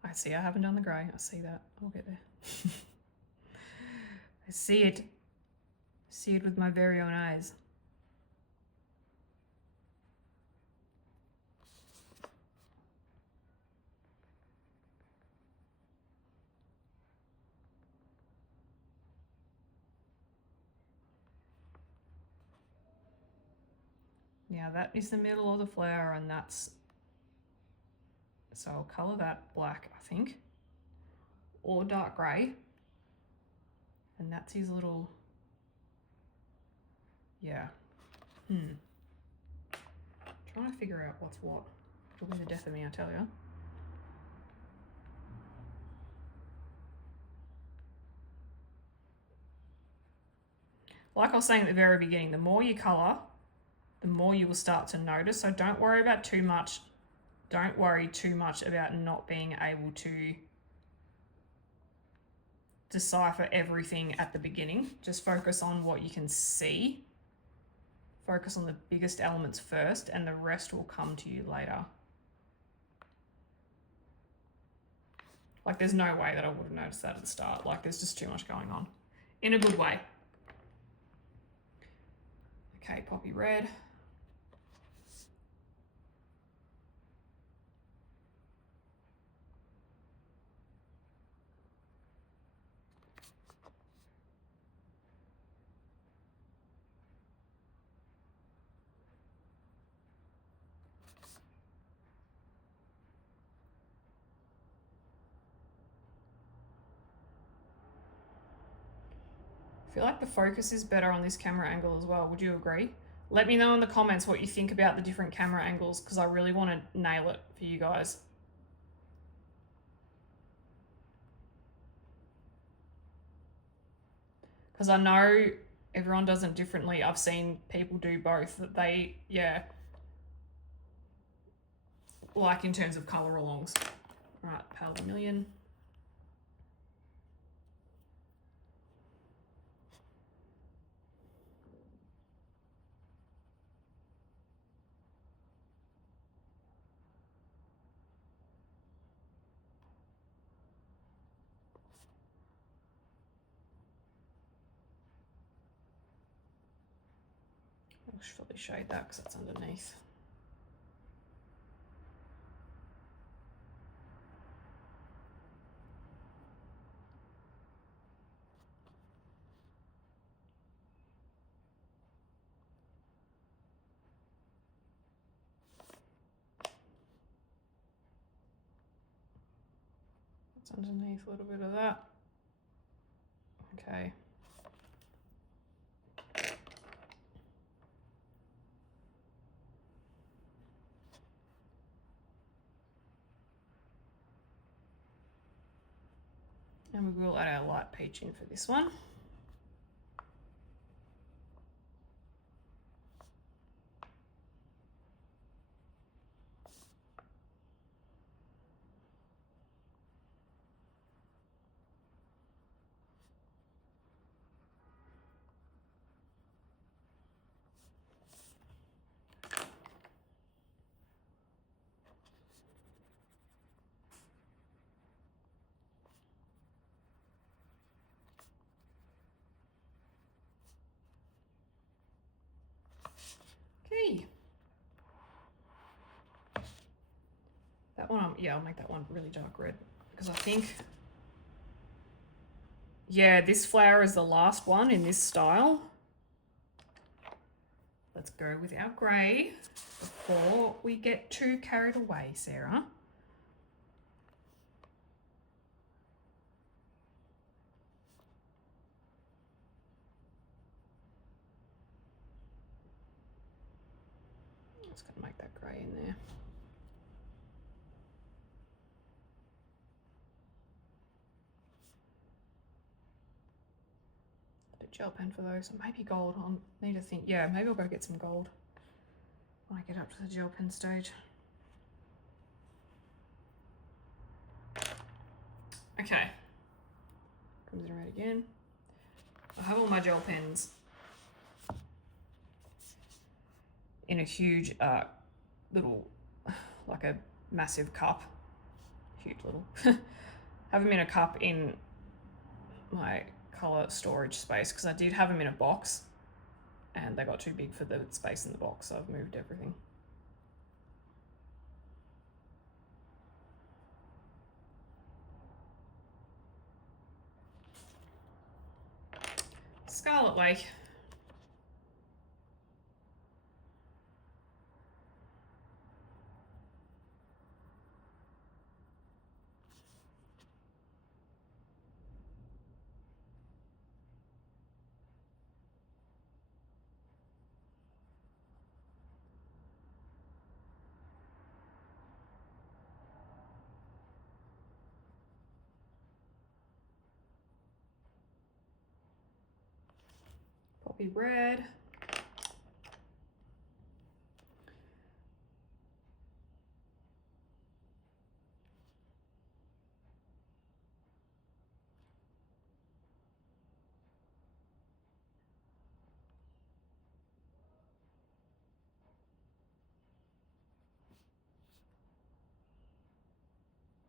I see I haven't done the grey. I see that. I'll get there. I see it. See it with my very own eyes. Yeah, that is the middle of the flower, and that's, so I'll colour that black, I think, or dark grey. And that's his little, yeah. Trying to figure out what's what. It'll be the death of me, I tell you. Like I was saying at the very beginning, the more you colour, the more you will start to notice. So don't worry about too much. Don't worry too much about not being able to decipher everything at the beginning. Just focus on what you can see. Focus on the biggest elements first, and the rest will come to you later. Like, there's no way that I would have noticed that at the start. Like, there's just too much going on. In a good way. Okay, poppy red. I feel like the focus is better on this camera angle as well. Would you agree? Let me know in the comments what you think about the different camera angles, because I really want to nail it for you guys. Because I know everyone does it differently. I've seen people do both, that they, yeah, like in terms of colour alongs. Right, Pale Vermilion. I'll fully shade that because that's underneath. That's underneath a little bit of that. Okay. And we will add our light peach in for this one. Okay. That one, yeah, I'll make that one really dark red because I think, yeah, this flower is the last one in this style. Let's go with our grey before we get too carried away, Sarah. Just gonna make that grey in there. The gel pen for those, maybe gold. I'll need to think. Yeah, maybe I'll go get some gold when I get up to the gel pen stage. Okay, crimson red again. I have all my gel pens in a huge little, like a massive cup. Huge little. Have them in a cup in my colour storage space because I did have them in a box and they got too big for the space in the box, so I've moved everything. Scarlet Lake. Poppy red.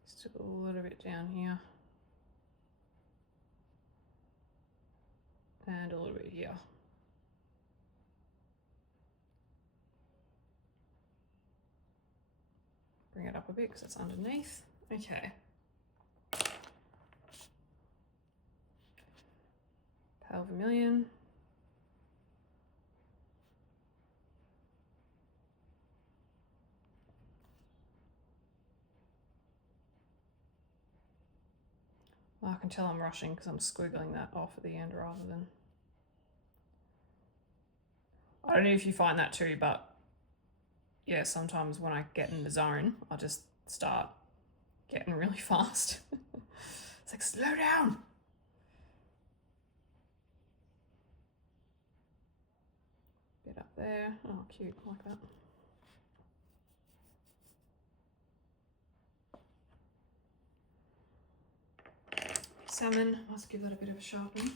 Just a little bit down here. And a little bit here. Bring it up a bit because it's underneath. Okay. Pale Vermilion. Well, I can tell I'm rushing because I'm squiggling that off at the end rather than... I don't know if you find that too, but yeah, sometimes when I get in the zone, I just start getting really fast. It's like, slow down. Bit up there. Oh, cute, I like that. Salmon, let's give that a bit of a sharpen.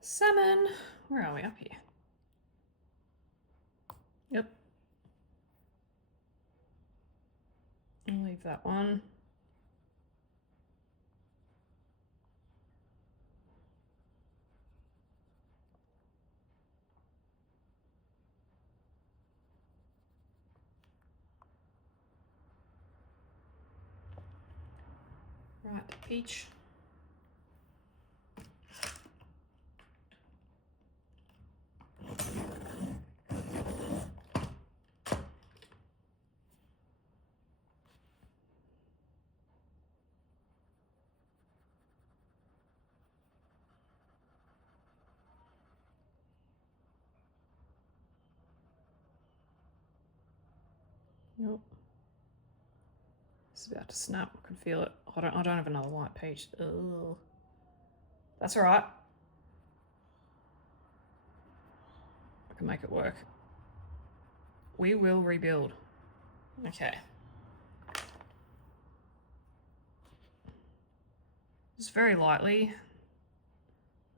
Salmon, where are we? Up here. Yep. I'll leave that one. Right, peach. Nope. It's about to snap. I can feel it. I don't have another white peach. Ugh. That's all right. I can make it work. We will rebuild. Okay. Just very lightly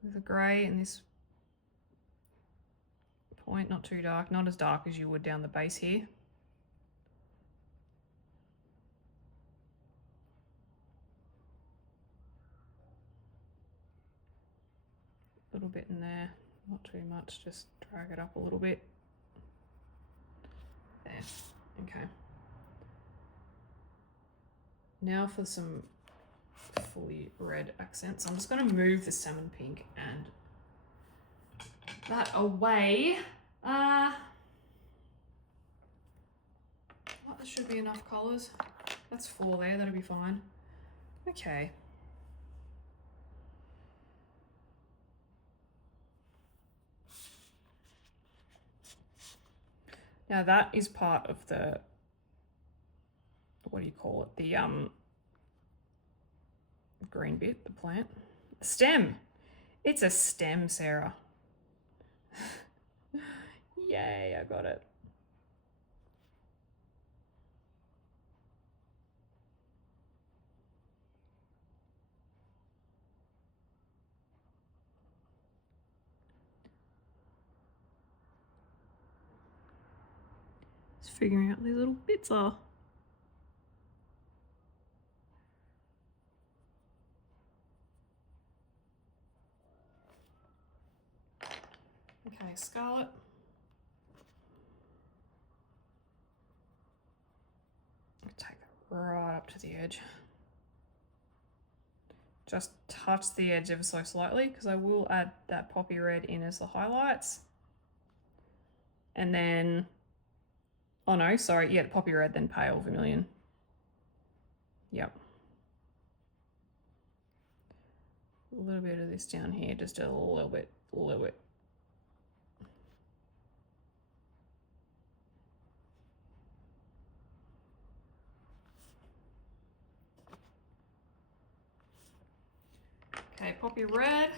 with the grey and this point, not too dark, not as dark as you would down the base here. A little bit in there, not too much, just drag it up a little bit. There, okay. Now for some fully red accents. I'm just going to move the salmon pink and that away. Well, there should be enough colours. That's 4 there, that'll be fine. Okay. Now that is part of the, what do you call it? The green bit, the plant. Stem. It's a stem, Sarah. Yay, I got it. Just figuring out these little bits are. Okay, scarlet. Take it right up to the edge. Just touch the edge ever so slightly because I will add that poppy red in as the highlights. And then, oh no, sorry, yeah, the poppy red, then pale vermilion. Yep. A little bit of this down here, just a little bit, a little bit. Okay, poppy red.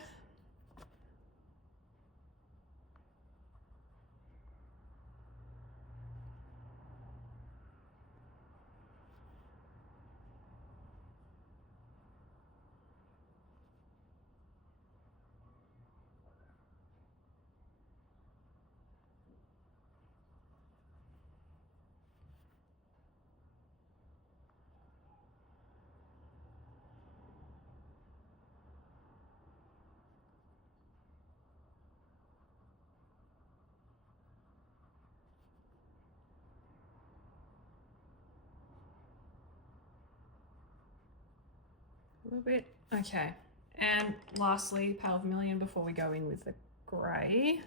A little bit, okay. And lastly, pale vermilion before we go in with the grey.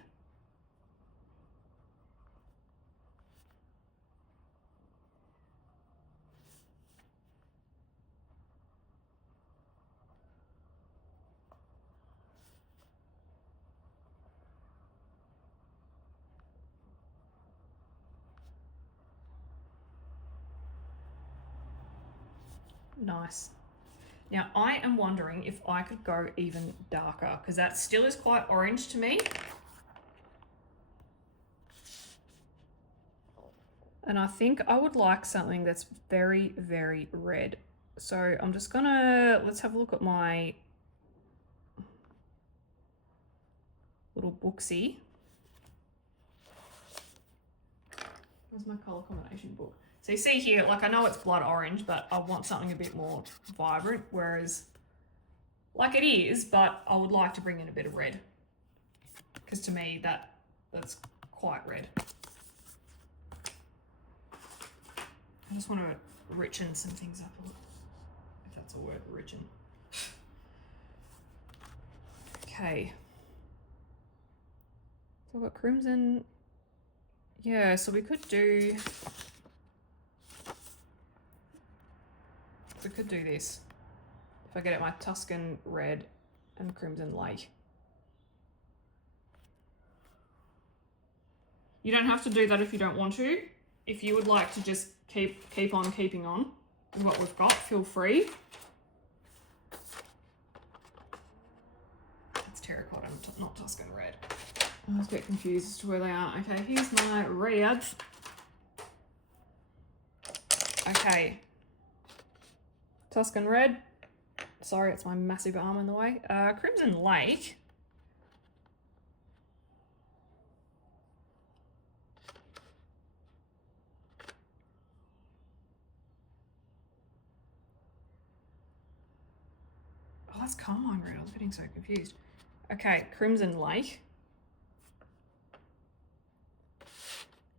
Nice. Now I am wondering if I could go even darker because that still is quite orange to me. And I think I would like something that's very, very red. So I'm just gonna, let's have a look at my little booksy. Where's my color combination book? So you see here, like I know it's blood orange, but I want something a bit more vibrant, whereas like it is, but I would like to bring in a bit of red. Because to me, that's quite red. I just want to richen some things up a little, if that's a word, richen. Okay. So I've got crimson. Yeah, so we could do this. If I get at my Tuscan red and crimson lake. You don't have to do that if you don't want to. If you would like to just keep on keeping on with what we've got, feel free. That's terracotta, not Tuscan red. I was a bit confused as to where they are. Okay, here's my reds. Okay. Tuscan red. Sorry, it's my massive arm in the way. Crimson Lake. Oh, that's Carmine red. I was getting so confused. Okay, Crimson Lake.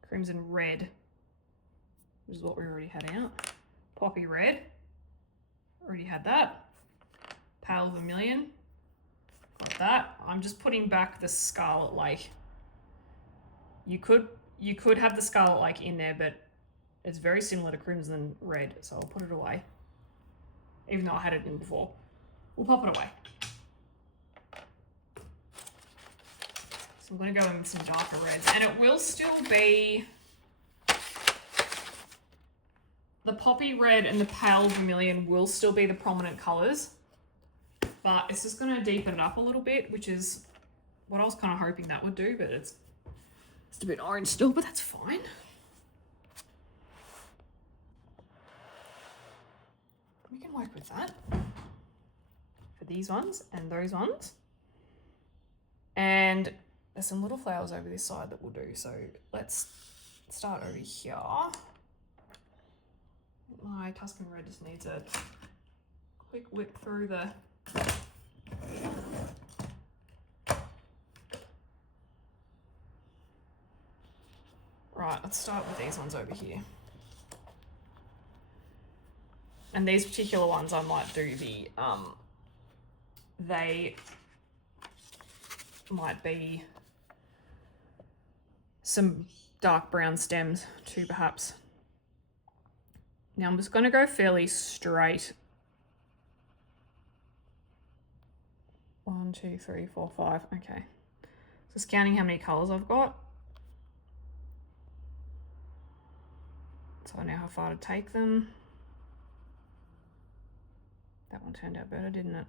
Crimson red, which is what we already had out. Poppy red. Already had that. Pale vermilion. Got that. I'm just putting back the Scarlet Lake. You could have the Scarlet Lake in there, but it's very similar to Crimson Red, so I'll put it away. Even though I had it in before. We'll pop it away. So I'm going to go in with some darker reds. And it will still be... The poppy red and the pale vermilion will still be the prominent colours. But it's just going to deepen it up a little bit, which is what I was kind of hoping that would do, but it's a bit orange still, but that's fine. We can work with that for these ones and those ones. And there's some little flowers over this side that we'll do. So let's start over here. My Tuscan red just needs a quick whip through the... Right, let's start with these ones over here. And these particular ones I might do the, they might be some dark brown stems too, perhaps. Now I'm just going to go fairly straight. 1, 2, 3, 4, 5. Okay. Just counting how many colours I've got. So I know how far to take them. That one turned out better, didn't it?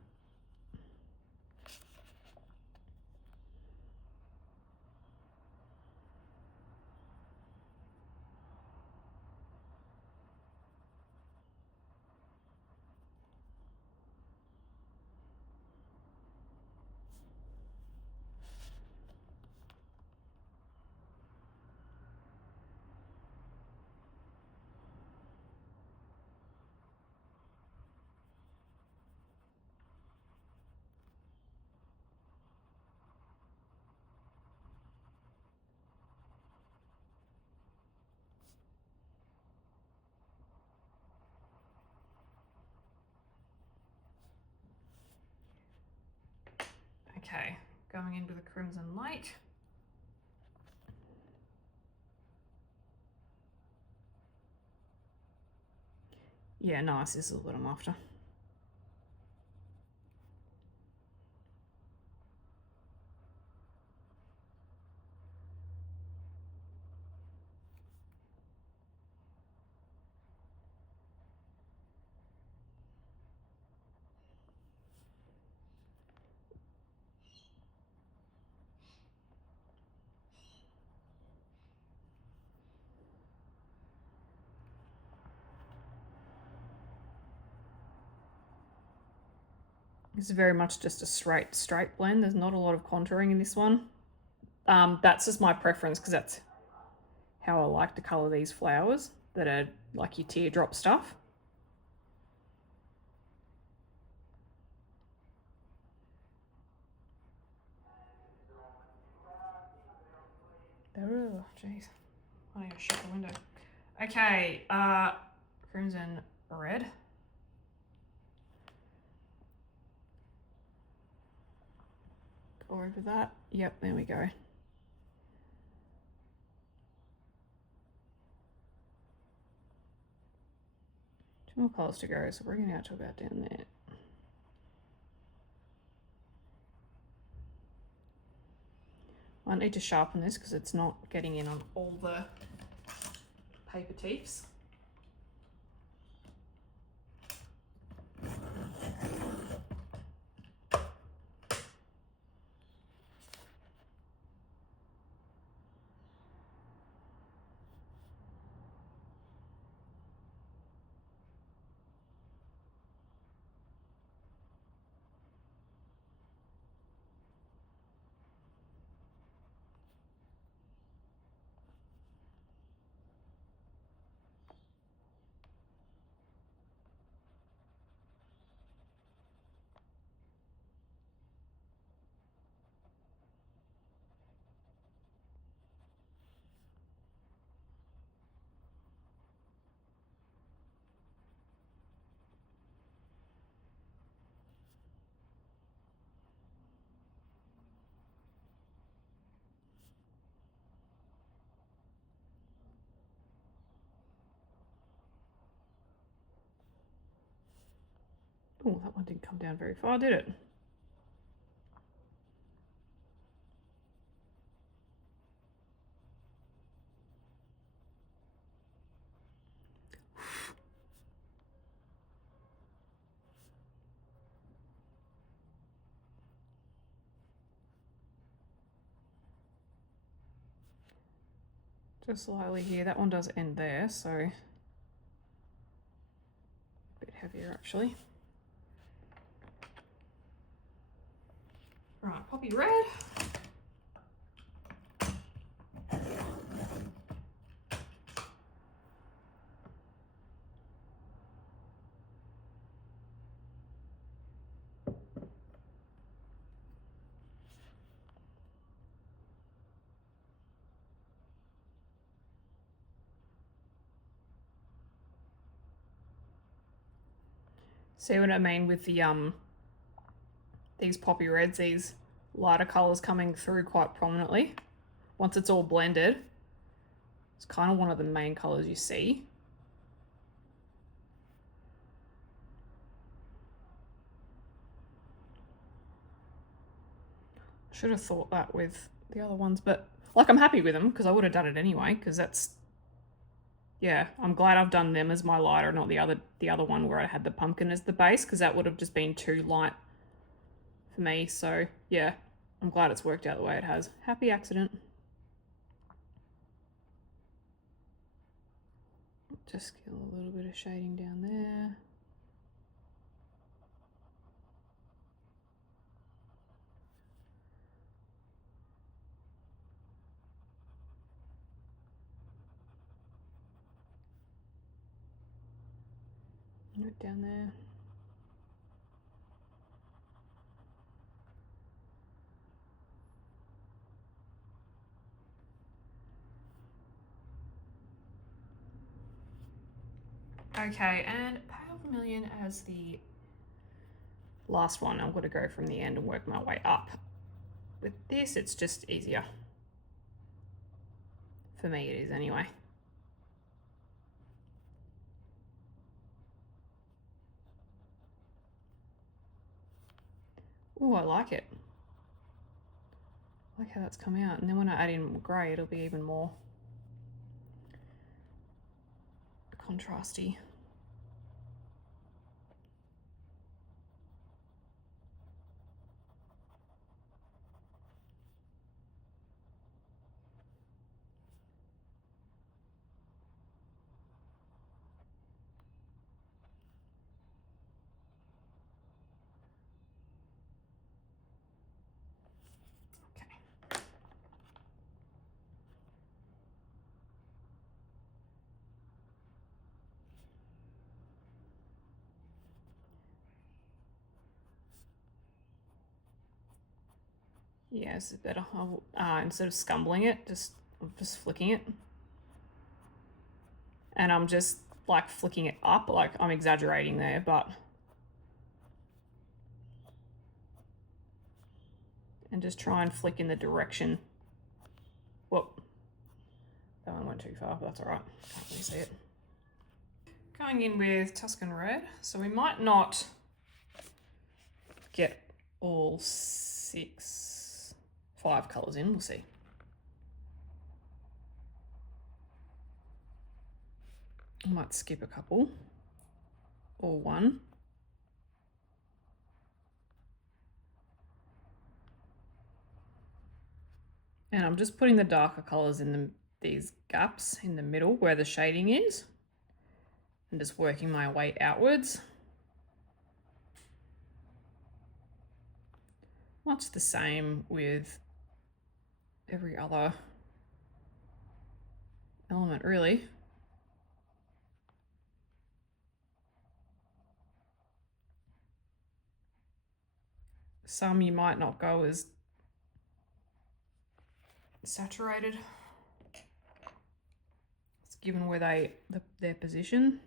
Okay, going into the crimson light. Yeah, nice, this is what I'm after. This is very much just a straight blend. There's not a lot of contouring in this one. That's just my preference because that's how I like to colour these flowers that are like your teardrop stuff. Oh, jeez. I need to shut the window. Okay, crimson red. Go over that. Yep, there we go. Two more colours to go, so we're going out to about down there. I need to sharpen this because it's not getting in on all the paper teeths. Oh, that one didn't come down very far, did it? Just slightly here. That one does end there, so a bit heavier actually. Right, poppy red. See what I mean with the these poppy reds, these lighter colours coming through quite prominently. Once it's all blended, it's kind of one of the main colours you see. I should have thought that with the other ones, but like I'm happy with them because I would have done it anyway because that's, yeah, I'm glad I've done them as my lighter, not the other one where I had the pumpkin as the base because that would have just been too light for me. So yeah, I'm glad it's worked out the way it has. Happy accident. Just get a little bit of shading down there. Right down there. Okay, and Pale Vermilion as the last one. I'm going to go from the end and work my way up. With this, it's just easier. For me, it is anyway. Oh, I like it. I like how that's come out. And then when I add in grey, it'll be even more contrasty. Yeah, this is better. I'll, instead of scumbling it, I'm just flicking it. And I'm just like flicking it up, like I'm exaggerating there, but. And just try and flick in the direction. Whoop. That one went too far, but that's all right. Can't really see it. Going in with Tuscan Red. So we might not get all 5 colours in, we'll see. I might skip a couple or one. And I'm just putting the darker colours in these gaps in the middle where the shading is, and just working my way outwards. Much the same with every other element, really. Some you might not go as saturated. It's given where their position.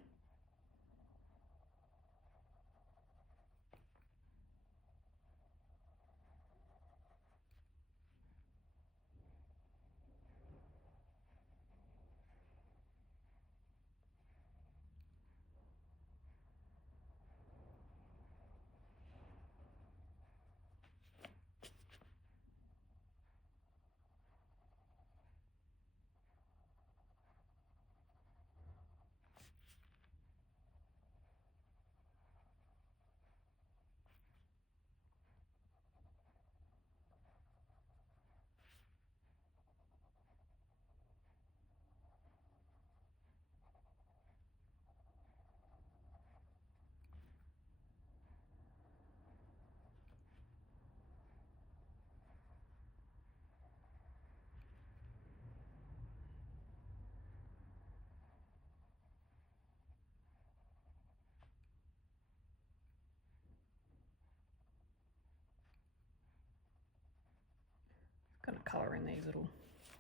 Gonna colour in these little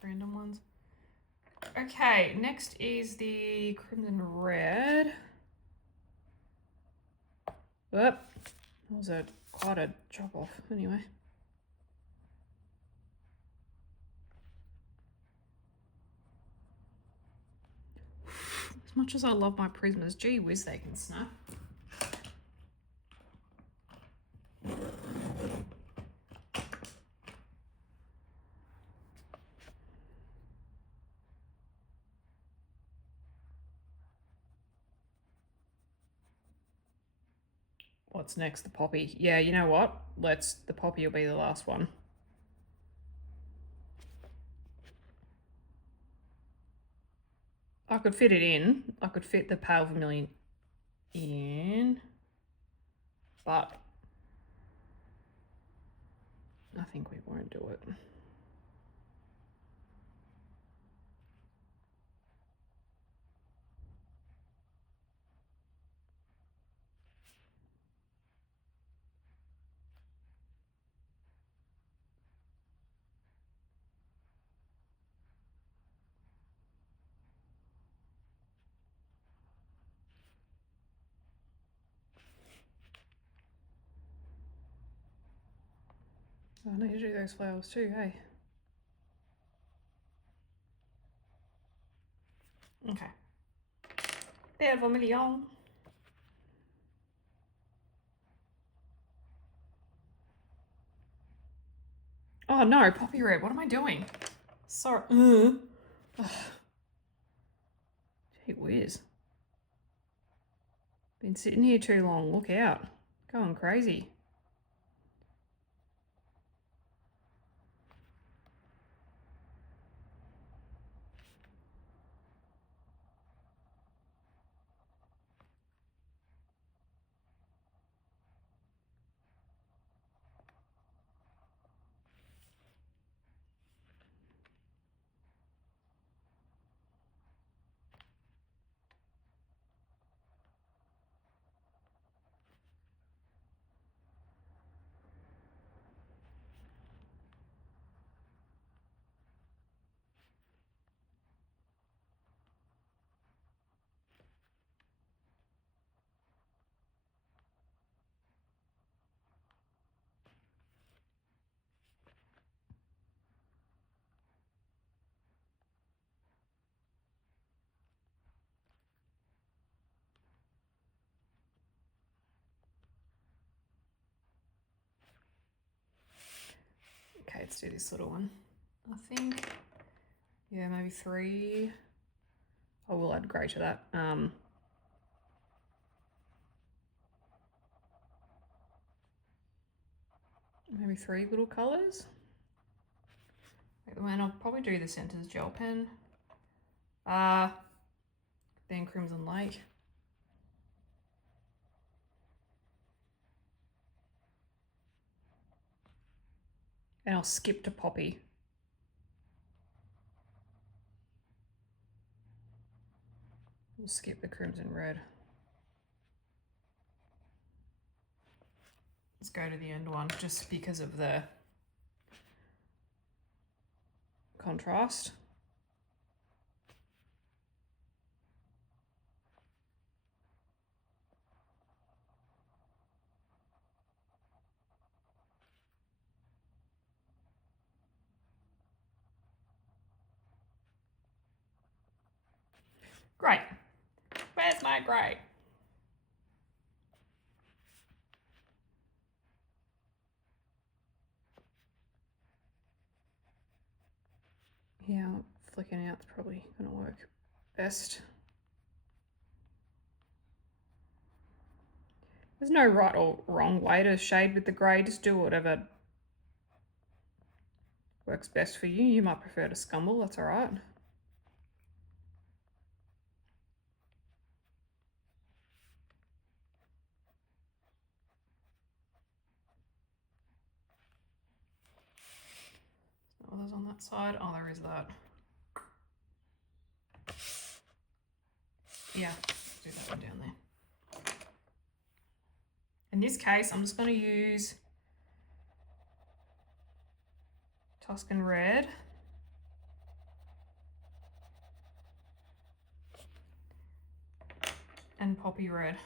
random ones. Okay, next is the Crimson Red. Whoop, that was quite a drop off anyway. As much as I love my Prismas, gee whiz, they can snap. What's next? The poppy. Yeah, you know what? The poppy will be the last one. I could fit it in. I could fit the pale vermilion in, but I think we won't do it. I need to do those flowers too, hey? Okay. Pale vermilion. Oh no, poppy red, what am I doing? Sorry. Gee whiz. Been sitting here too long, look out. Going crazy. let's do this little one. I think, yeah, maybe 3. I will add grey to that. Maybe 3 little colours. And I'll probably do the centres gel pen. Then Crimson Lake. And I'll skip to Poppy. We'll skip the Crimson Red. Let's go to the end one just because of the contrast. Great. Where's my grey? Yeah, flicking out's probably going to work best. There's no right or wrong way to shade with the grey. Just do whatever works best for you. You might prefer to scumble, that's all right. Oh, there's on that side. Oh, there is that. Yeah, do that one down there. In this case, I'm just going to use Tuscan Red. And Poppy Red.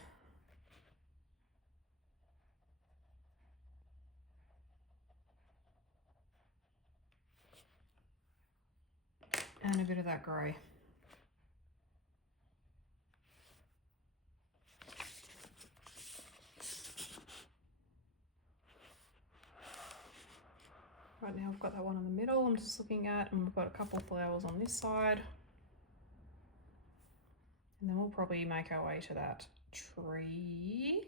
And a bit of that grey. Right now I've got that one in the middle I'm just looking at, and we've got a couple of flowers on this side. And then we'll probably make our way to that tree.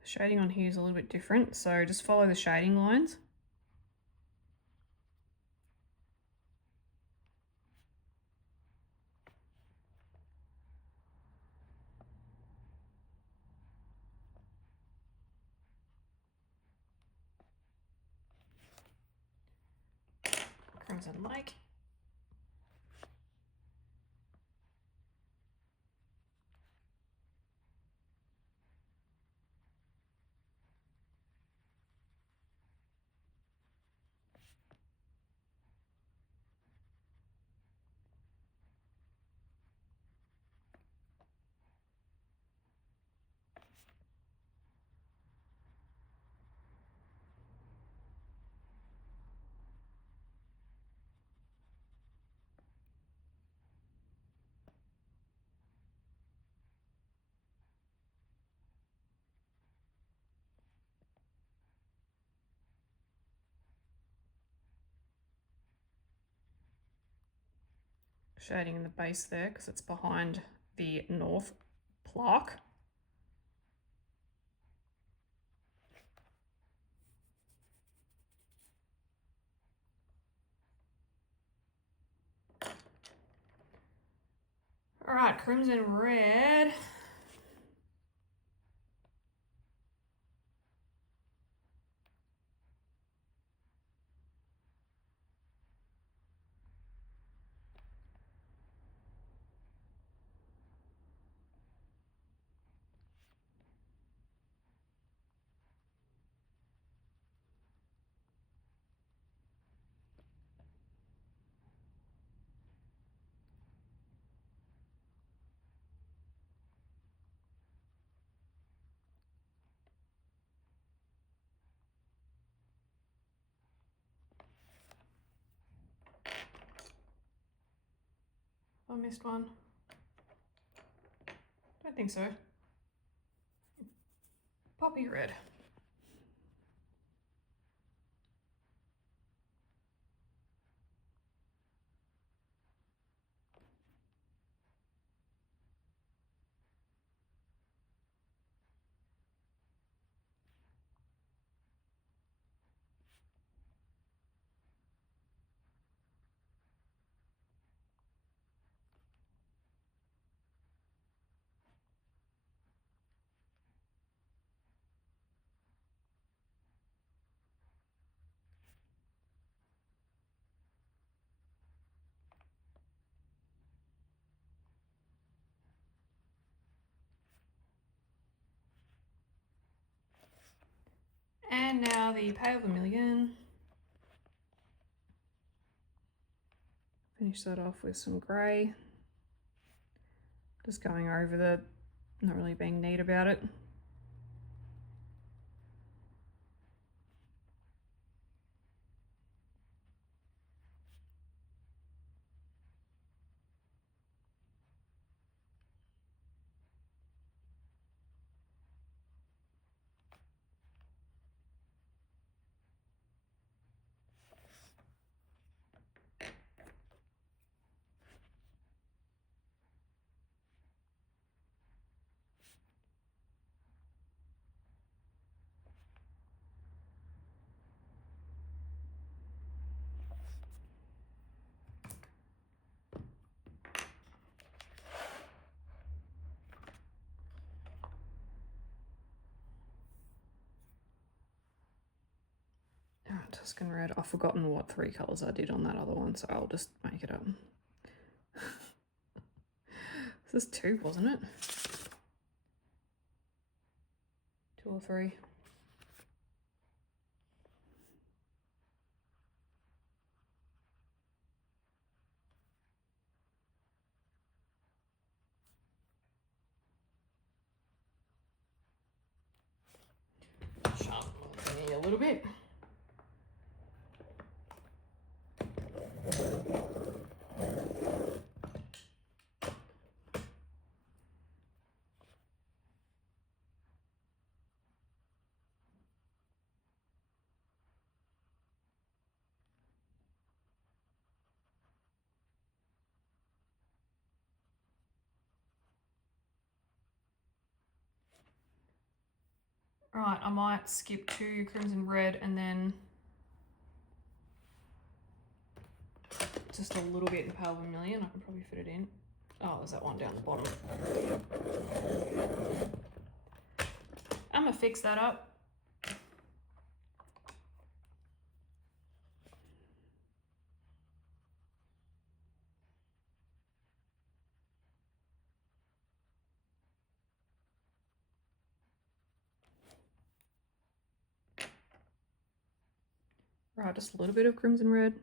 The shading on here is a little bit different, so just follow the shading lines. Crimson Lake. Shading in the base there because it's behind the north plaque. All right, Crimson Red. I missed one. Don't think so. Poppy red. And now the pale vermilion. Finish that off with some grey. Just going over the, not really being neat about it. Tuscan red. I've forgotten what 3 colours I did on that other one, so I'll just make it up. This is 2, wasn't it? 2 or 3. Sharpen my thingy a little bit. Right, I might skip to crimson red and then just a little bit in pale vermilion. I can probably fit it in. Oh, there's that one down the bottom. I'm gonna fix that up. Right, just a little bit of crimson red.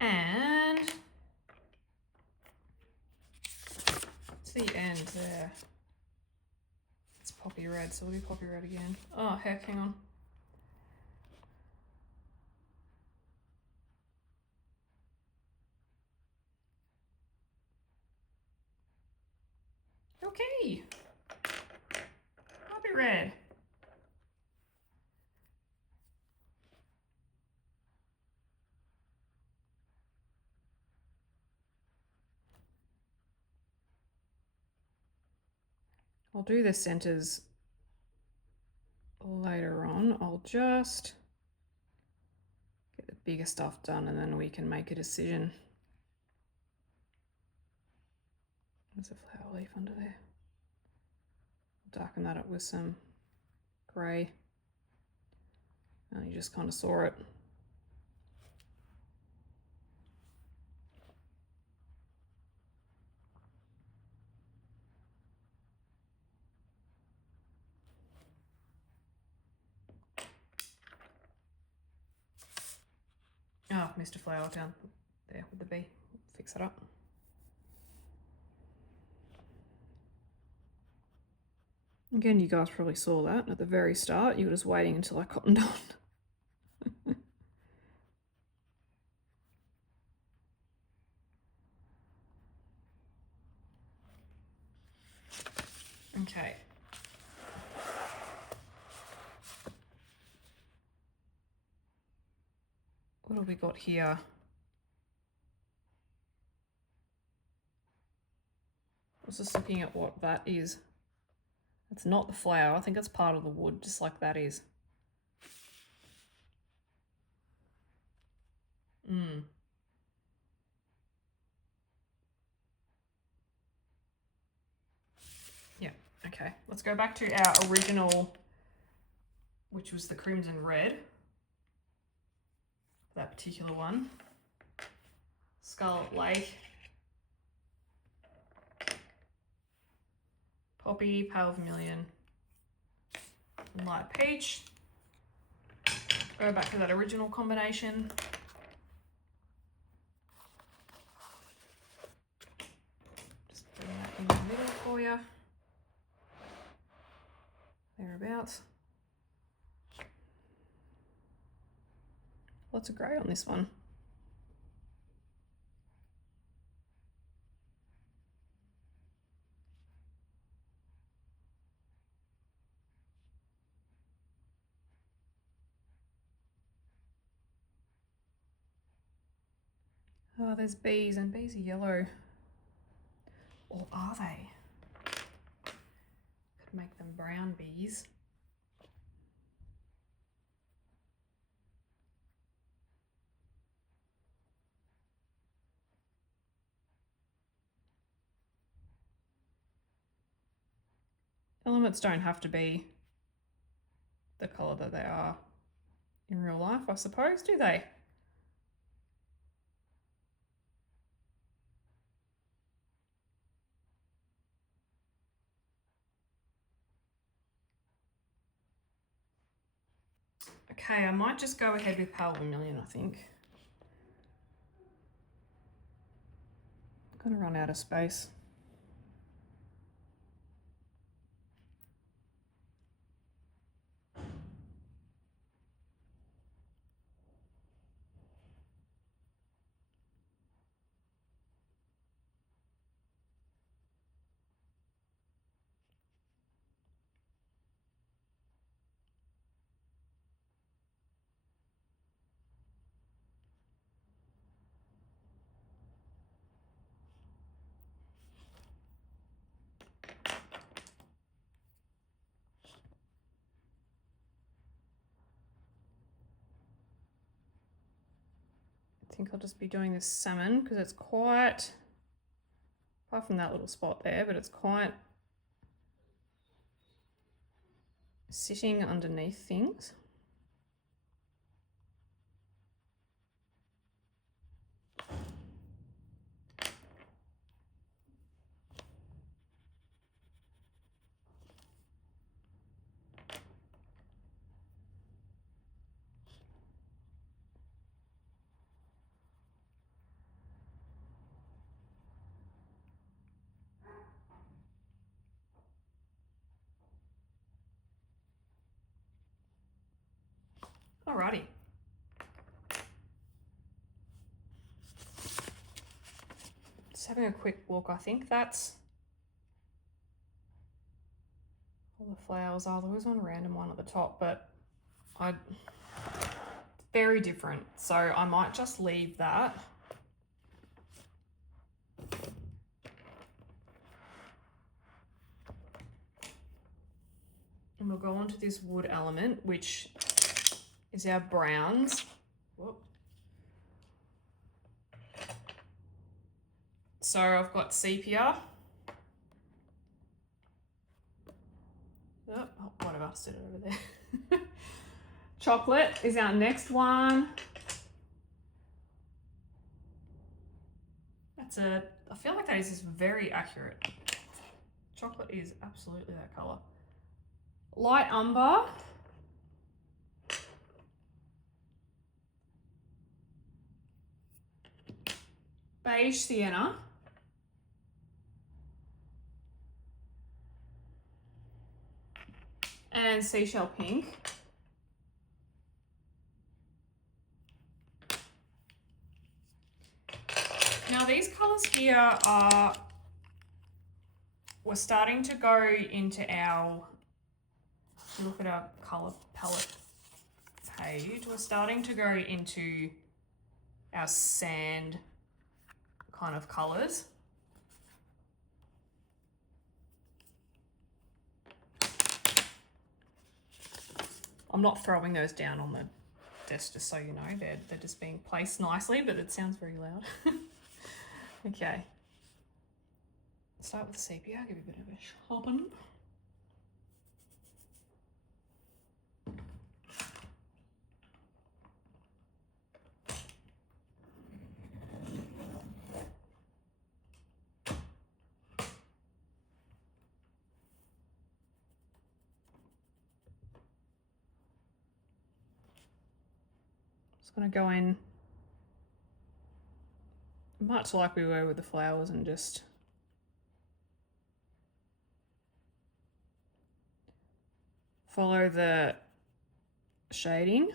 And it's the end there. It's poppy red, so we'll do poppy red again. Oh heck, hang on. Okay. Poppy red. I'll do the centers later on. I'll just get the bigger stuff done and then we can make a decision. There's a flower leaf under there. darken that up with some grey. And you just kind of saw it. Oh, missed a flower down there with the bee. Fix it up. Again, you guys probably saw that at the very start. You were just waiting until I cottoned on. Okay. What have we got here? I was just looking at what that is. It's not the flower. I think it's part of the wood, just like that is. Yeah, okay. Let's go back to our original, which was the crimson red. That particular one. Scarlet Lake. Poppy, Pale Vermilion, and Light Peach. Go back to that original combination. Just bring that in the middle for you. Thereabouts. Lots of grey on this one. Oh, there's bees, and bees are yellow. Or are they? Could make them brown bees. Elements don't have to be the colour that they are in real life, I suppose, do they? Okay, I might just go ahead with Pale Vermilion, I think. I'm gonna run out of space. I think I'll just be doing this salmon because it's quite, apart from that little spot there, but it's quite sitting underneath things. Alrighty. Just having a quick look, I think that's all the flowers are. There was one random one at the top, but very different. So I might just leave that. And we'll go on to this wood element, which is our browns. Whoop. So I've got sepia, over, set it over there. Chocolate is our next one. I feel like that is just very accurate. Chocolate is absolutely that color. Light umber. Beige sienna. And seashell pink. Now these colors here we're starting to go into our, if you look at our color palette page, we're starting to go into our sand kind of colors. I'm not throwing those down on the desk, just so you know. They're just being placed nicely, but it sounds very loud. Okay. Start with sepia, give you a bit of a sharpen. Just going to go in much like we were with the flowers and just follow the shading.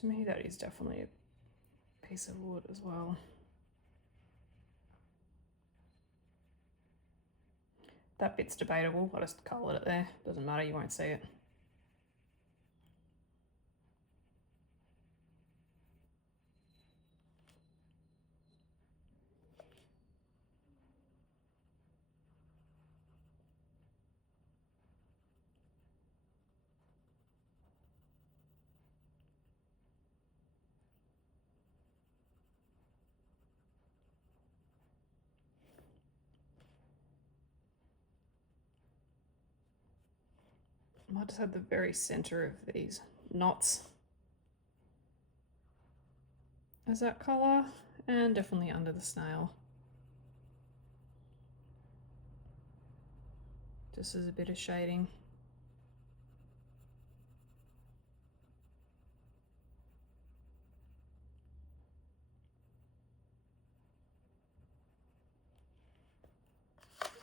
To me, that is definitely a piece of wood as well. That bit's debatable. I just coloured it there. Doesn't matter, you won't see it. I might just have the very center of these knots as that colour, and definitely under the snail. Just as a bit of shading.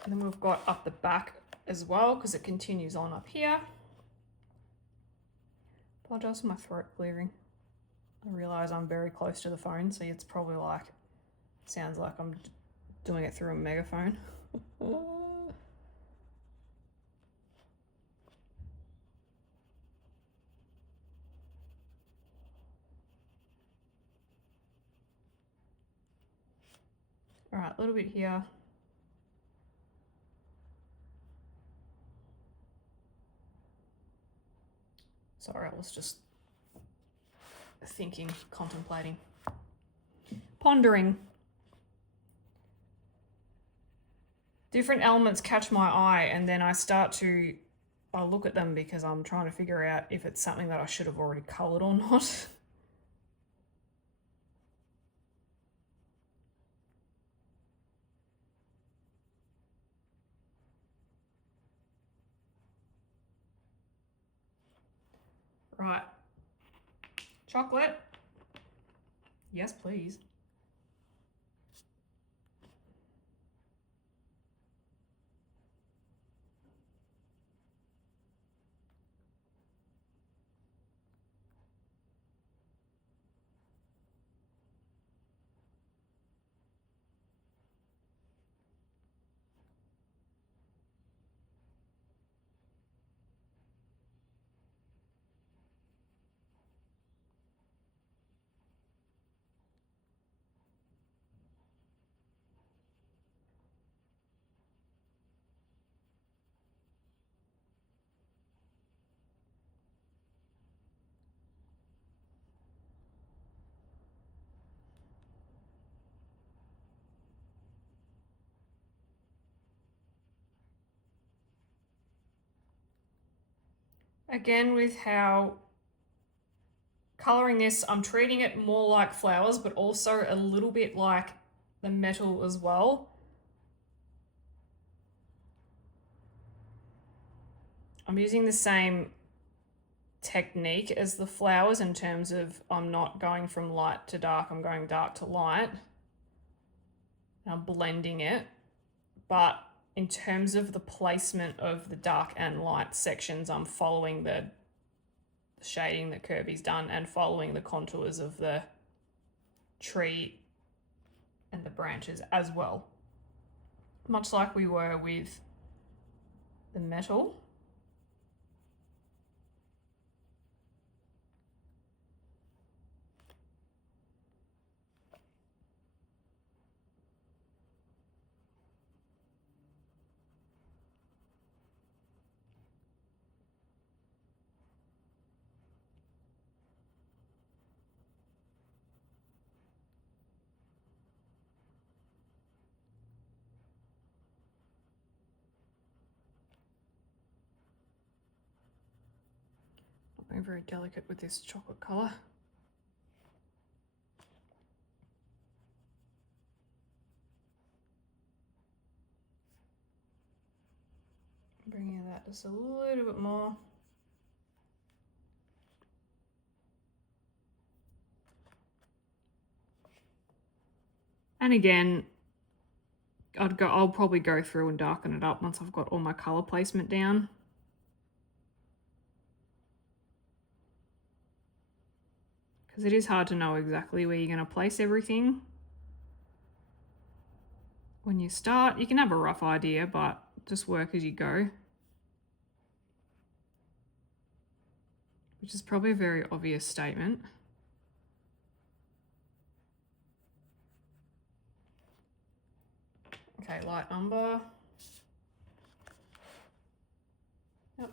And then we've got up the back as well, because it continues on up here. Apologise for my throat clearing. I realise I'm very close to the phone, so it's probably like, sounds like I'm doing it through a megaphone. All right, a little bit here. Sorry, I was just thinking, contemplating, pondering. Different elements catch my eye, and then I look at them because I'm trying to figure out if it's something that I should have already coloured or not. Right, chocolate. Yes, please. Again, with how colouring this, I'm treating it more like flowers, but also a little bit like the metal as well. I'm using the same technique as the flowers in terms of I'm not going from light to dark, I'm going dark to light. I'm blending it, but in terms of the placement of the dark and light sections, I'm following the shading that Kerby's done and following the contours of the tree and the branches as well. Much like we were with the metal. Not being very delicate with this chocolate colour. Bringing that just a little bit more. And again, I'll probably go through and darken it up once I've got all my colour placement down. Because it is hard to know exactly where you're going to place everything. When you start, you can have a rough idea, but just work as you go. Which is probably a very obvious statement. Okay, light umber. Yep.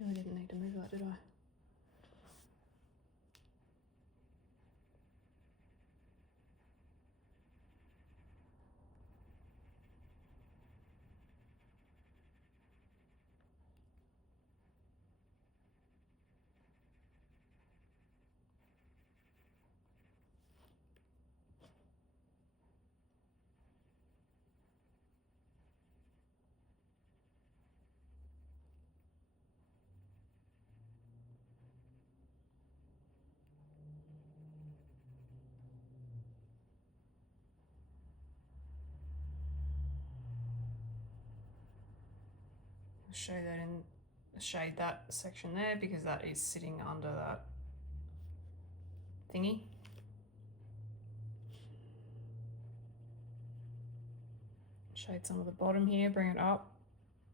Really didn't need to move that, did I? Show that in, shade that section there because that is sitting under that thingy. Shade some of the bottom here, bring it up.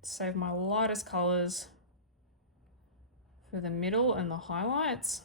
Save my lightest colours for the middle and the highlights.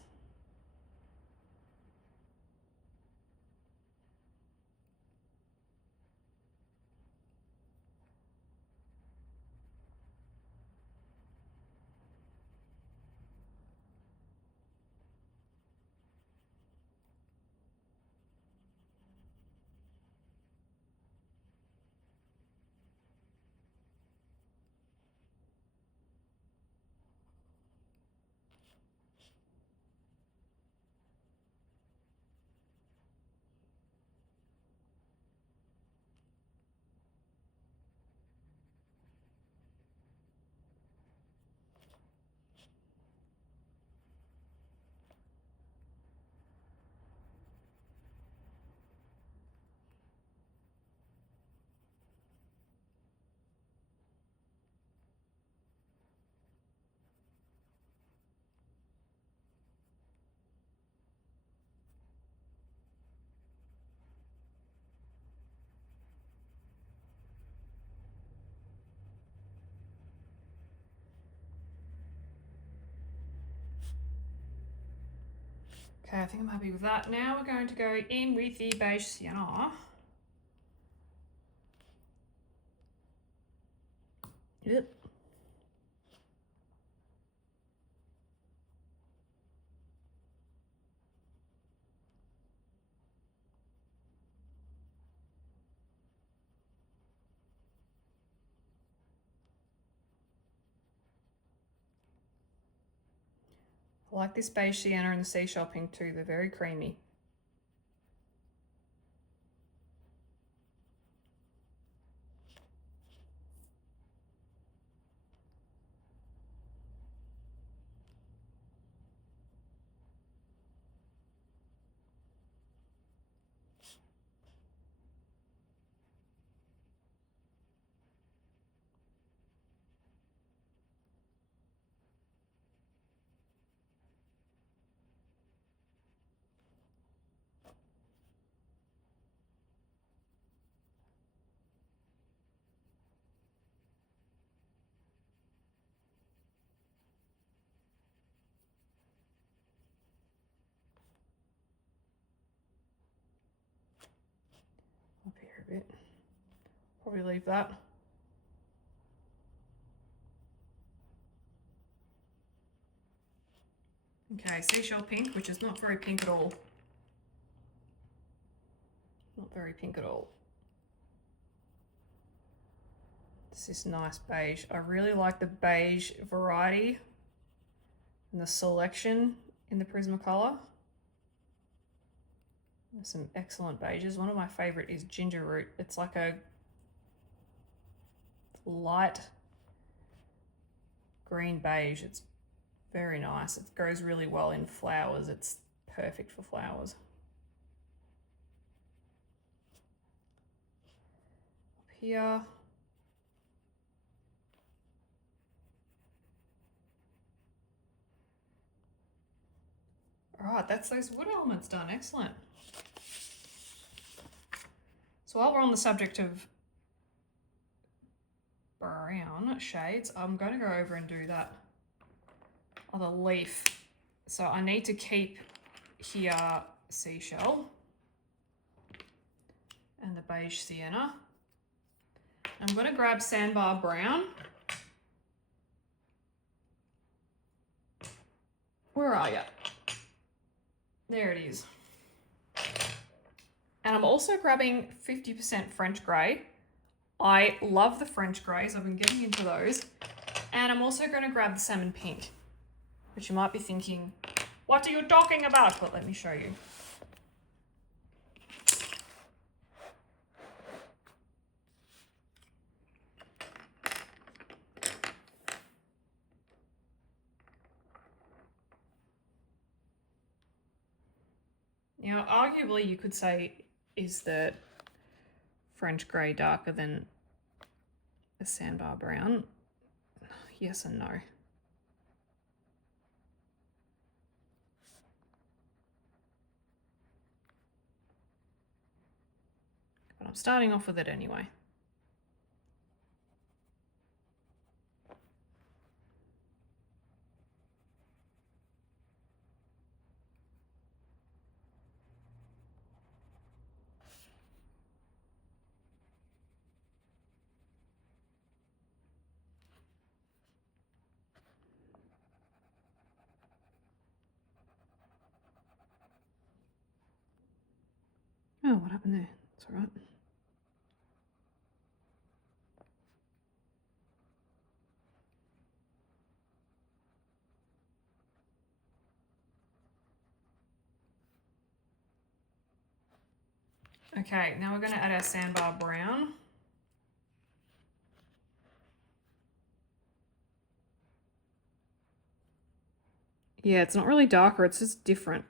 Okay, I think I'm happy with that. Now we're going to go in with the beige sienna. Yep. I like this beige sienna and the seashell pink too. They're very creamy. Up here a bit. Probably leave that. Okay, seashell pink, which is not very pink at all. Not very pink at all. It's this nice beige. I really like the beige variety and the selection in the Prismacolor. There's some excellent beiges. One of my favorite is Ginger Root. It's like a light green beige. It's very nice. It goes really well in flowers. It's perfect for flowers. Up here. All right, that's those wood elements done. Excellent. So while we're on the subject of brown shades, I'm going to go over and do that other leaf. So I need to keep here seashell and the beige sienna. I'm going to grab sandbar brown. Where are you? There it is. And I'm also grabbing 50% French grey. I love the French greys. I've been getting into those. And I'm also going to grab the salmon pink, which you might be thinking, what are you talking about? But let me show you. Now, arguably, you could say, is the French grey darker than the sandbar brown? Yes and no. But I'm starting off with it anyway. Oh, what happened there? It's all right. Okay, now we're going to add our sandbar brown. Yeah, it's not really darker, it's just different.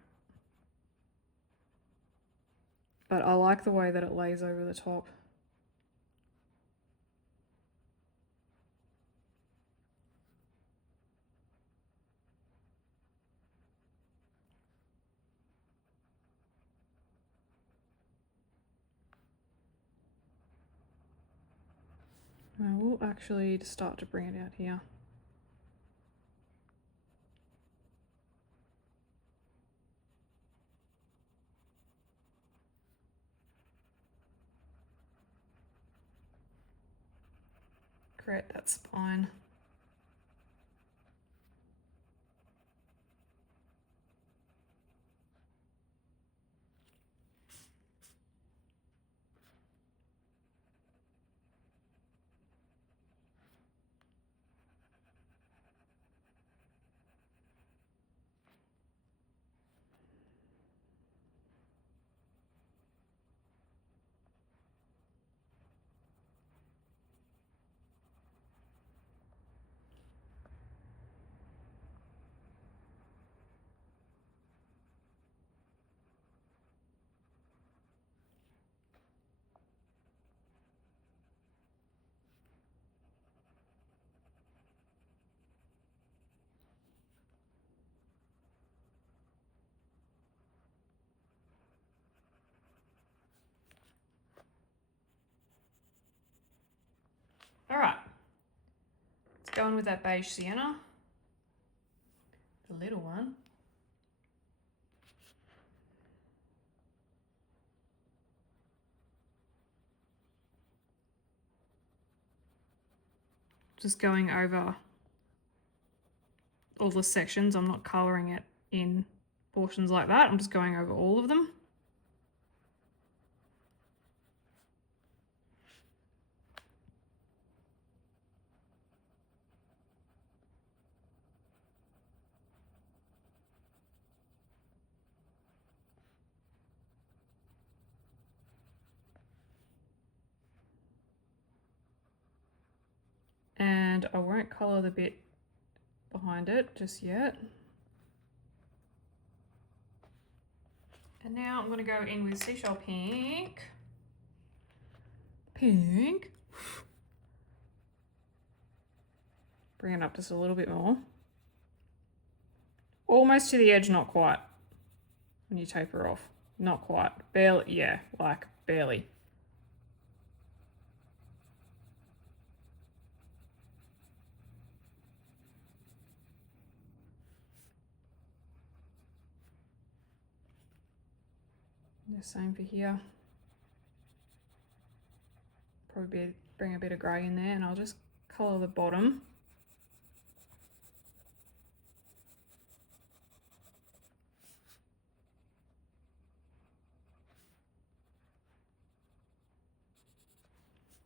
But I like the way that it lays over the top. I will actually start to bring it out here. Create that spine. Going with that beige sienna, the little one. Just going over all the sections. I'm not colouring it in portions like that. I'm just going over all of them. And I won't colour the bit behind it just yet. And now I'm going to go in with Seashell Pink. Pink. Bring it up just a little bit more. Almost to the edge, not quite. When you taper off. Not quite. Barely, yeah, like barely. The same for here. Probably bring a bit of grey in there, and I'll just colour the bottom.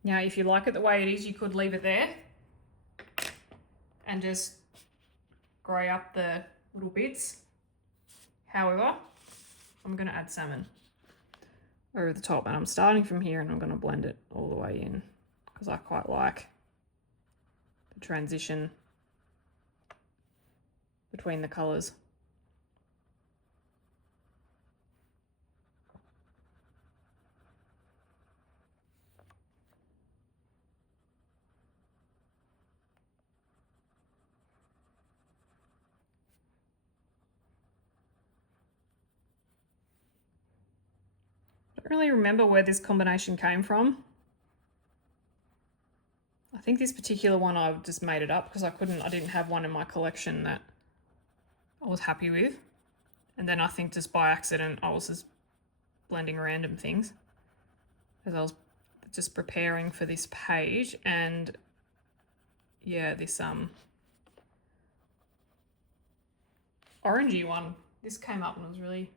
Now, if you like it the way it is, you could leave it there and just grey up the little bits. However, I'm going to add salmon over the top, and I'm starting from here and I'm going to blend it all the way in because I quite like the transition between the colours. I don't really remember where this combination came from. I think this particular one I've just made it up because I didn't have one in my collection that I was happy with. And then I think just by accident I was just blending random things as I was just preparing for this page. And yeah, this orangey one, this came up and I was really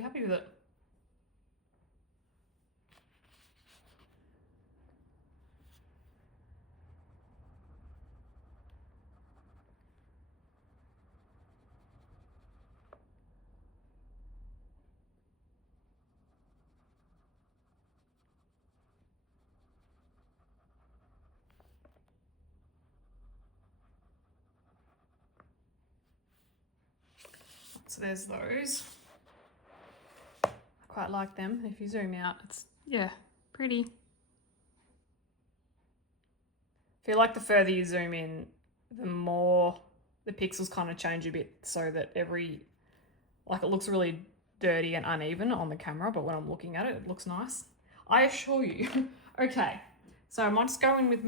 happy with it. So there's those. I quite like them. If you zoom out, it's, yeah, pretty. I feel like the further you zoom in, the more the pixels kind of change a bit so that like it looks really dirty and uneven on the camera, but when I'm looking at it, it looks nice. I assure you. Okay, so I might just go in with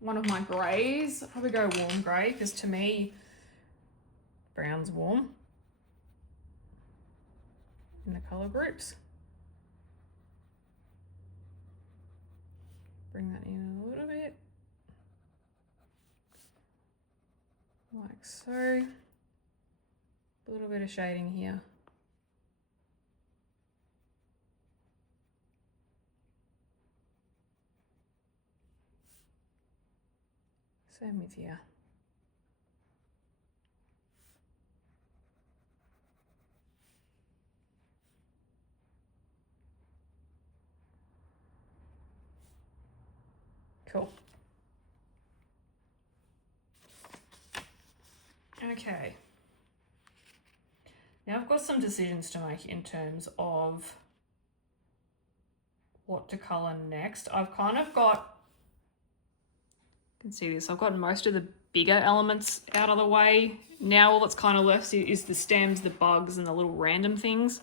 one of my greys. I'll probably go warm grey because to me, brown's warm in the colour groups. Bring that in a little bit, like so. A little bit of shading here. Same with here. Cool. Okay. Now I've got some decisions to make in terms of what to colour next. I've kind of got, you can see this, I've got most of the bigger elements out of the way. Now all that's kind of left is the stems, the bugs, and the little random things.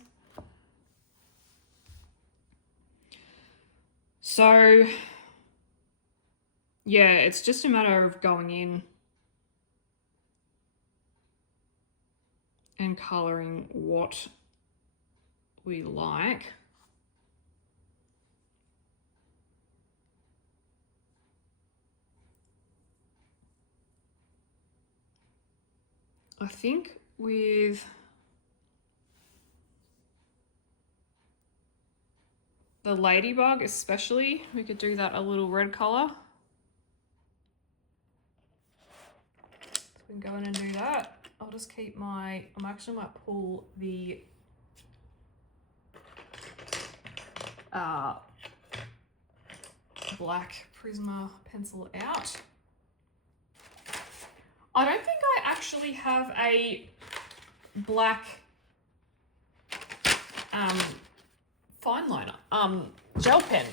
So Yeah, it's just a matter of going in and colouring what we like. I think with the ladybug especially, we could do that a little red colour. So we can go in and do that. I'll just keep my, I actually might pull the black Prisma pencil out. I don't think I actually have a black fine liner, gel pen.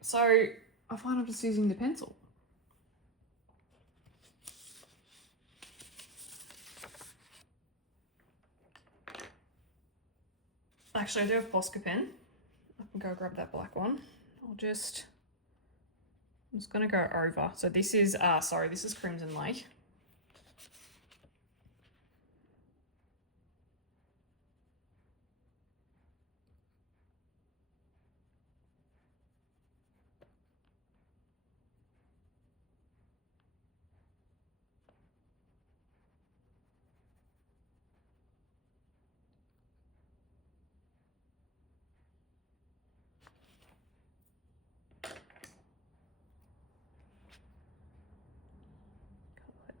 So I find I'm just using the pencil. Actually, I do have Posca pen. I can go grab that black one. I'm just gonna go over. So this is, sorry, this is Crimson Lake.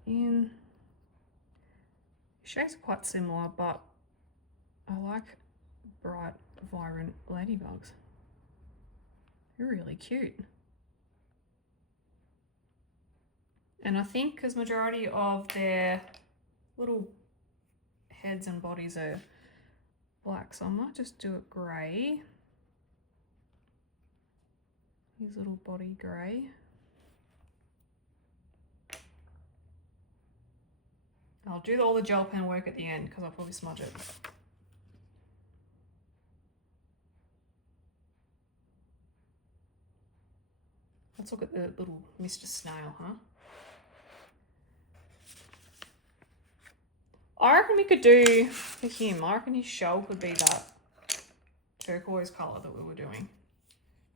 In. Shades are quite similar, but I like bright, vibrant ladybugs. They're really cute. And I think because majority of their little heads and bodies are black, so I might just do it grey. His little body grey. I'll do all the gel pen work at the end because I'll probably smudge it. Let's look at the little Mr. Snail, huh? I reckon we could do, for him, I reckon his shell could be that turquoise colour that we were doing.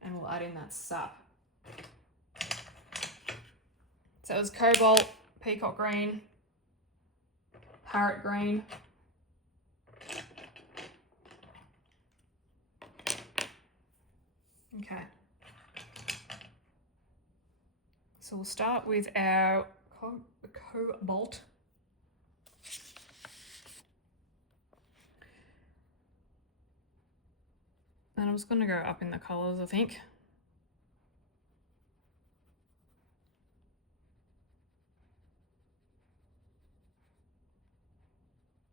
And we'll add in that sap. So it was cobalt, peacock green, parrot green. Okay. So we'll start with our cobalt. And I'm just going to go up in the colours, I think.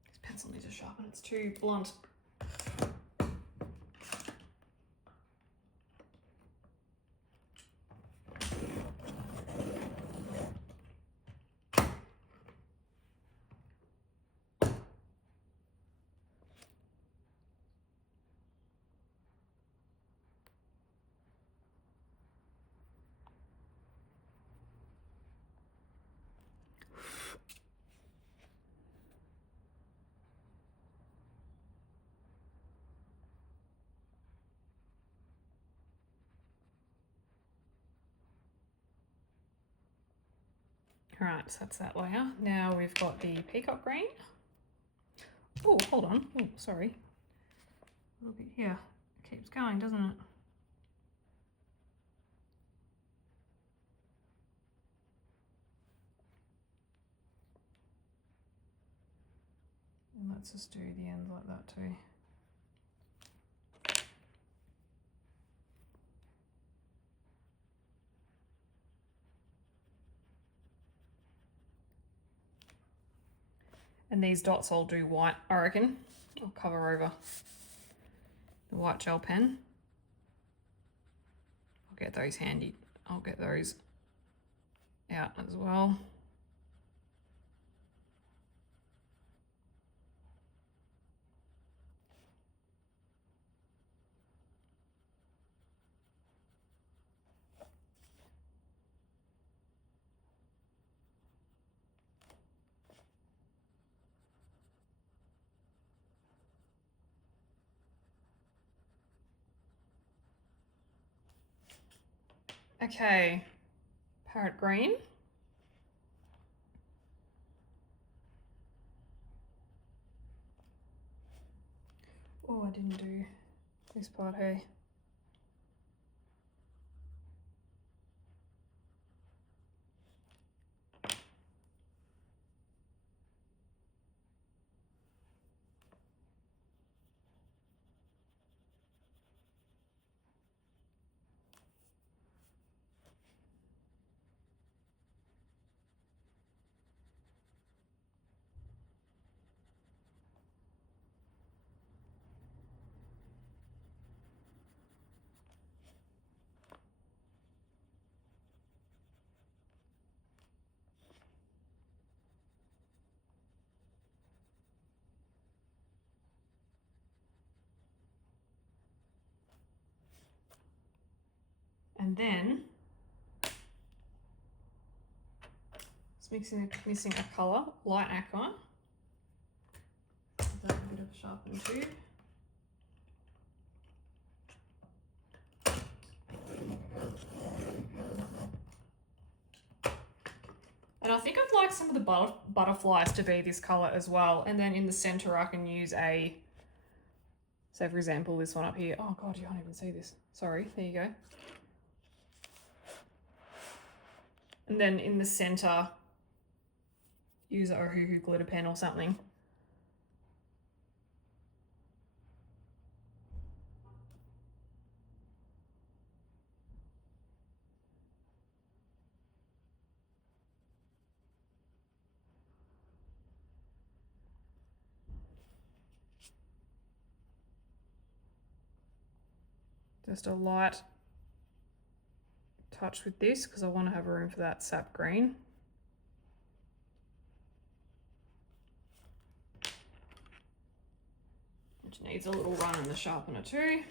This pencil needs to sharpen, it's too blunt. Right, so that's that layer. Now we've got the peacock green. Oh, hold on. Oh, sorry. A little bit here. It keeps going, doesn't it? And let's just do the ends like that too. And these dots I'll do white, I reckon. I'll cover over the white gel pen. I'll get those handy. I'll get those out as well. Okay, parrot green. Oh, I didn't do this part, hey. And then it's missing a colour, light aqua. Give that a bit of sharpen too. And I think I'd like some of the butterflies to be this colour as well. And then in the centre I can use a, say for example, this one up here. Oh God, you can't even see this. Sorry, there you go. And then in the centre, use an Ohuhu glitter pen or something. Just a light touch with this because I want to have room for that sap green. Which needs a little run in the sharpener too.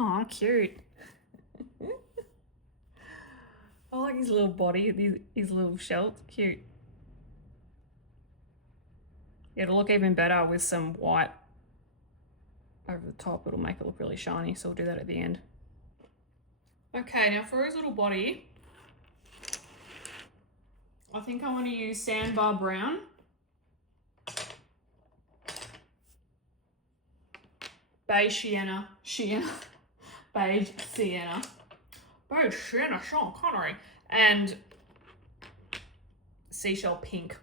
Oh, cute. I like his little body, his little shell, cute. Yeah, it'll look even better with some white over the top. It'll make it look really shiny, so we'll do that at the end. Okay, now for his little body, I think I want to use Sandbar Brown. Beige Sienna, Beige Sienna, Sean Connery, and Seashell Pink.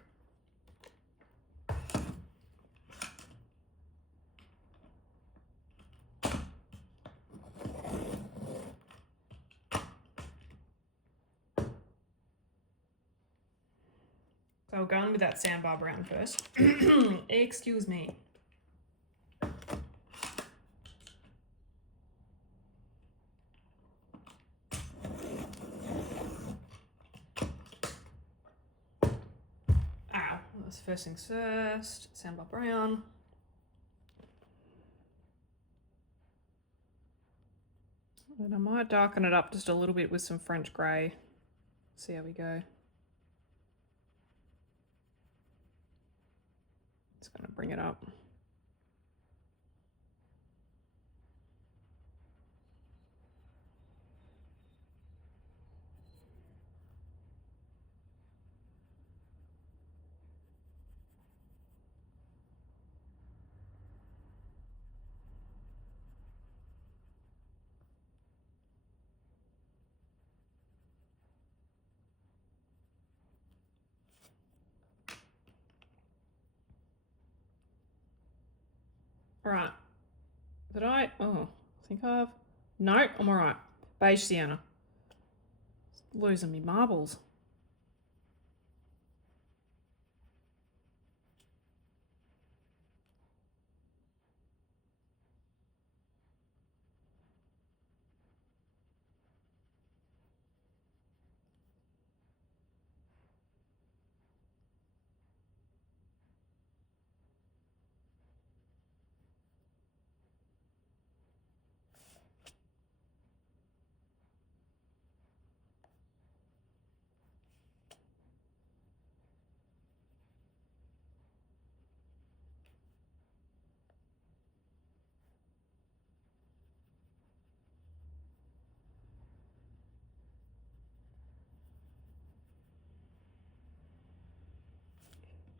So I'll go in with that Sandbar Brown first. Excuse me. First things first, Sandbar Brown. And I might darken it up just a little bit with some French grey. See how we go. It's going to bring it up. Right. Did I? Oh, I think I've... No, I'm all right. Beige Sienna. Losing me marbles.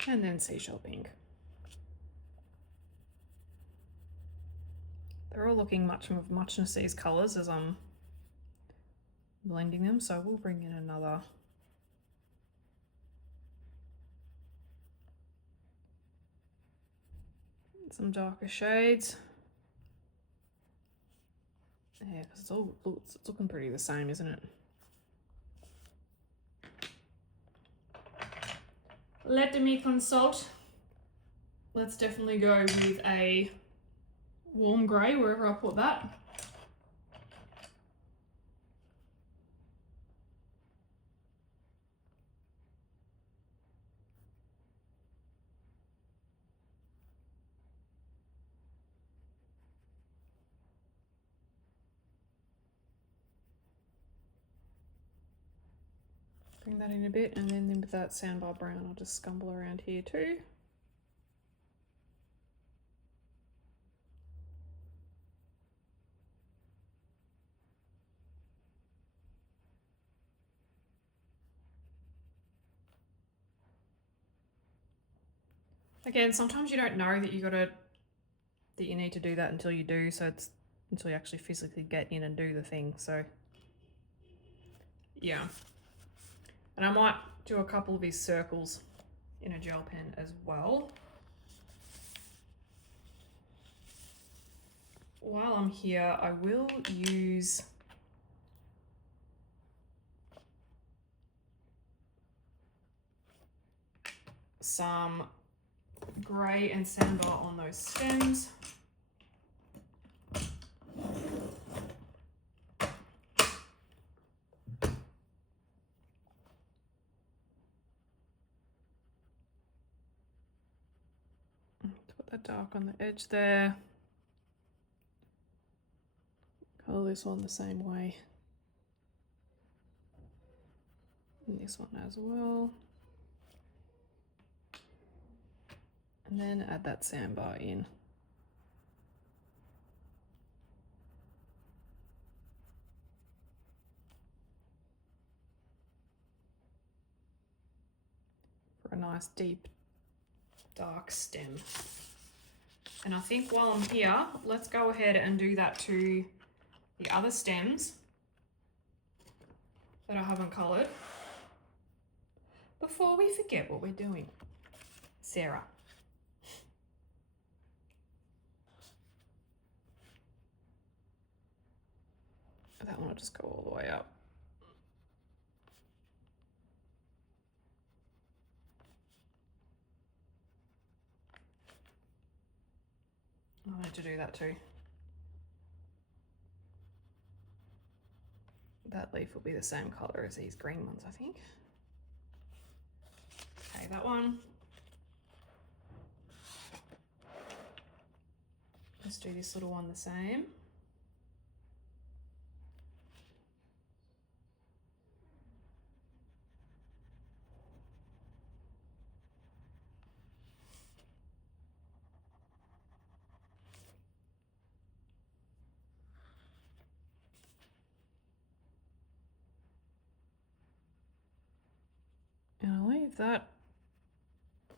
And then seashell pink. They're all looking much of muchness, these colours, as I'm blending them, so we'll bring in another some darker shades. Yeah, because it's looking pretty the same, isn't it? Let me consult. Let's definitely go with a warm grey wherever I put that. Bring that in a bit, and then with that sandbar brown, I'll just scumble around here too. Again, sometimes you don't know that you need to do that until you do, so it's until you actually physically get in and do the thing. So yeah. And I might do a couple of these circles in a gel pen as well. While I'm here, I will use some grey and sandbar on those stems. Put that dark on the edge there. Colour this one the same way. And this one as well. And then add that sandbar in. For a nice deep dark stem. And I think while I'm here, let's go ahead and do that to the other stems that I haven't coloured before we forget what we're doing. Sarah. That one will just go all the way up. I need to do that too. That leaf will be the same colour as these green ones, I think. Okay, that one. Let's do this little one the same. And I'll leave that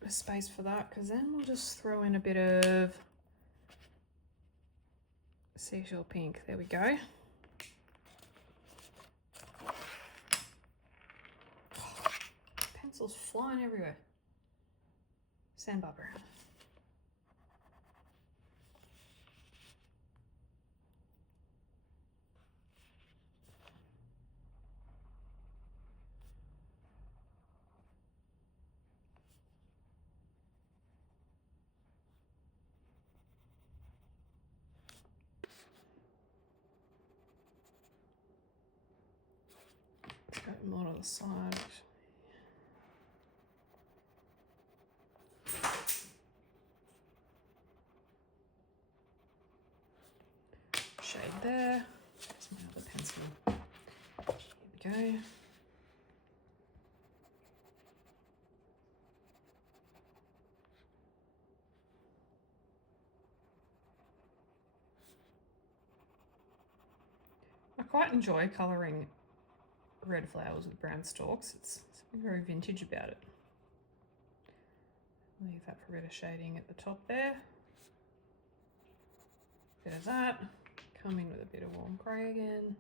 a space for that, because then we'll just throw in a bit of seashell pink. There we go. Pencils flying everywhere. Sandbar brown. Let's go more on the side. Shade there. There's my other pencil. Here we go. I quite enjoy colouring red flowers with brown stalks. It's something very vintage about it. Leave that for a bit of shading at the top there. Bit of that. Come in with a bit of warm grey again.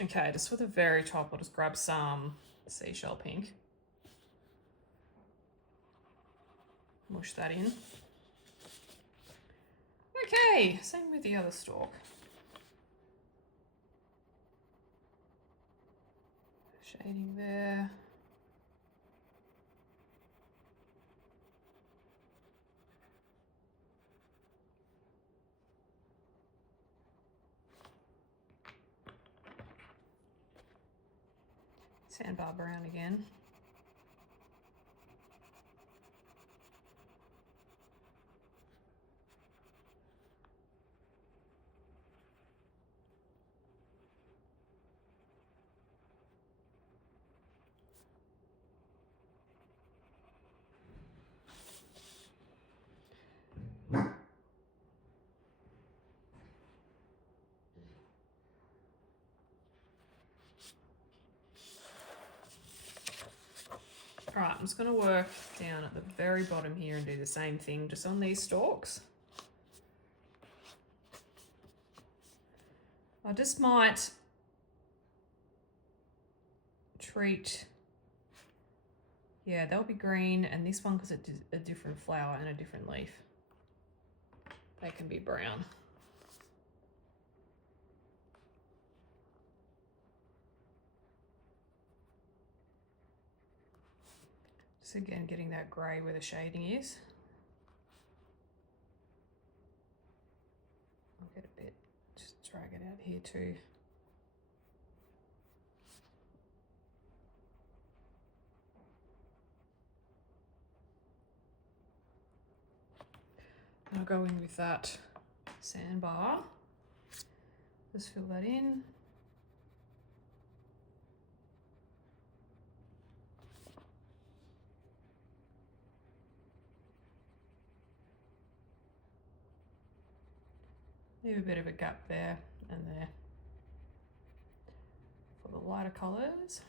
Okay, just for the very top, I'll just grab some seashell pink. Mush that in. Okay, same with the other stalk. Shading there. Sandbar brown again. All right, I'm just going to work down at the very bottom here and do the same thing just on these stalks. I just might treat, yeah, they'll be green, and this one, because it's a different flower and a different leaf, they can be brown. Just again, getting that grey where the shading is. I'll get a bit, just drag it out here too. I'll go in with that sandbar. Just fill that in. Leave a bit of a gap there and there for the lighter colours.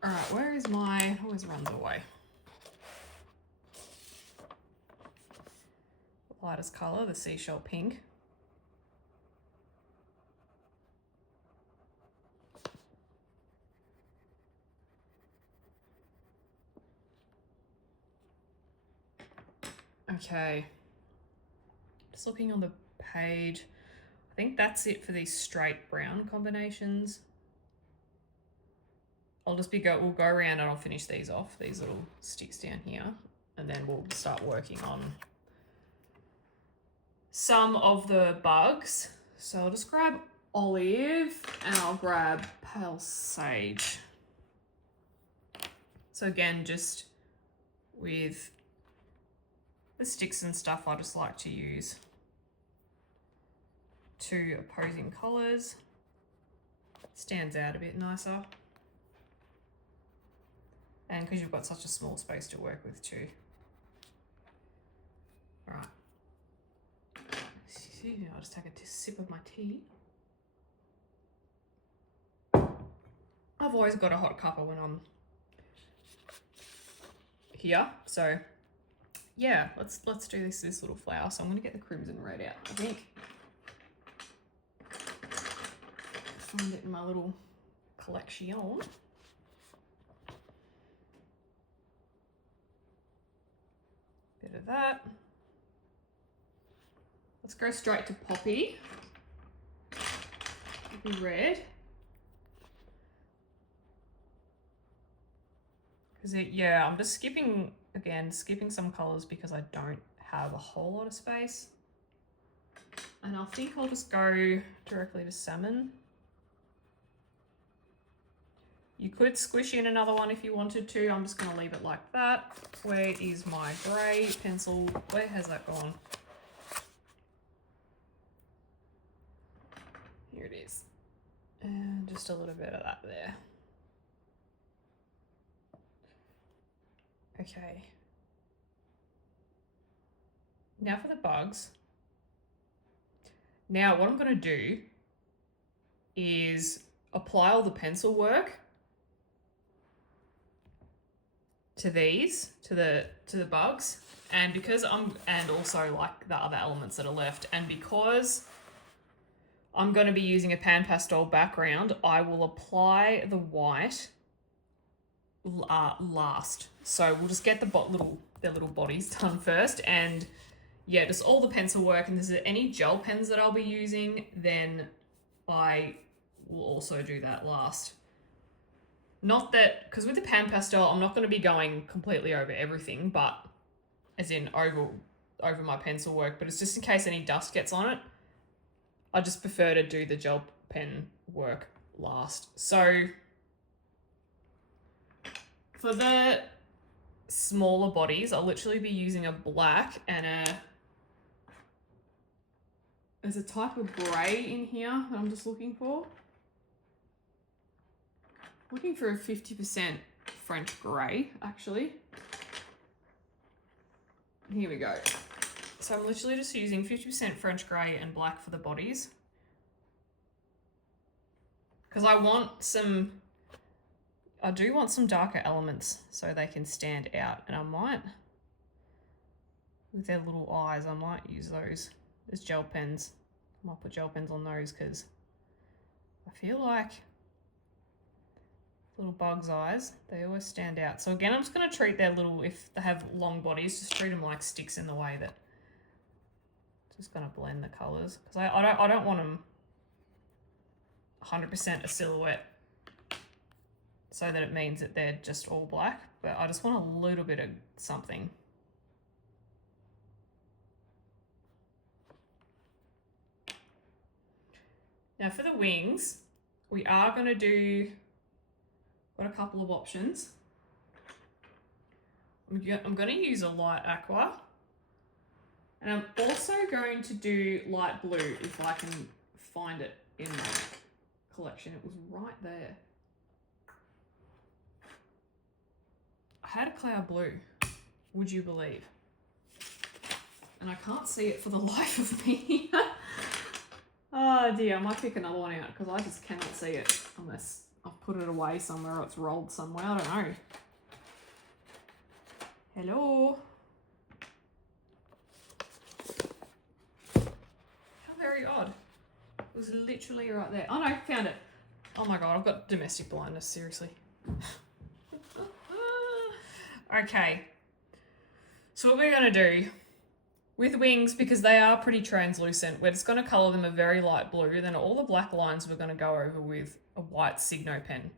All right, where is my, always runs away. Lightest colour, the seashell pink. Okay, just looking on the page, I think that's it for these straight brown combinations. We'll go around and I'll finish these off, these little sticks down here, and then we'll start working on some of the bugs. So I'll just grab olive and I'll grab pale sage. So again, just with the sticks and stuff, I just like to use two opposing colours. Stands out a bit nicer. And because you've got such a small space to work with too. All right. Excuse me, I'll just take a sip of my tea. I've always got a hot cuppa when I'm here. So yeah, let's do this little flower. So I'm gonna get the crimson red out, I think. Find it in my little collection. Bit of that. Let's go straight to poppy. Poppy red. Because yeah, I'm just skipping some colors because I don't have a whole lot of space. And I think I'll just go directly to salmon. You could squish in another one if you wanted to. I'm just going to leave it like that. Where is my grey pencil? Where has that gone? just a little bit of that there. Okay. Now for the bugs. Now what I'm going to do is apply all the pencil work to these, to the bugs, and because and also like the other elements that are left, and because I'm going to be using a pan pastel background, I will apply the white last. So we'll just get their little bodies done first, and yeah, just all the pencil work. And if there's any gel pens that I'll be using, then I will also do that last. Not that, because with the pan pastel, I'm not going to be going completely over everything, but as in over my pencil work, but it's just in case any dust gets on it. I just prefer to do the gel pen work last. So for the smaller bodies, I'll literally be using a black and there's a type of grey in here that I'm just looking for. Looking for a 50% French grey, actually. Here we go. So I'm literally just using 50% French grey and black for the bodies. Because I do want some darker elements so they can stand out. And I might, with their little eyes, I might use those as gel pens. I might put gel pens on those because I feel like little bugs' eyes, they always stand out. So again, I'm just going to treat their little, if they have long bodies, just treat them like sticks in the way that, just going to blend the colours. Because I don't want them 100% a silhouette so that it means that they're just all black, but I just want a little bit of something. Now for the wings, we are going to do, got a couple of options. I'm going to use a light aqua, and I'm also going to do light blue if I can find it in my collection. It was right there. I had a cloud blue, would you believe? And I can't see it for the life of me. Oh dear, I might pick another one out because I just cannot see it unless I've put it away somewhere or it's rolled somewhere. I don't know. Hello. How very odd. It was literally right there. Oh no, found it. Oh my god, I've got domestic blindness, seriously. Okay. So what we're going to do with wings, because they are pretty translucent, we're just going to colour them a very light blue. Then all the black lines we're going to go over with a white Signo pen.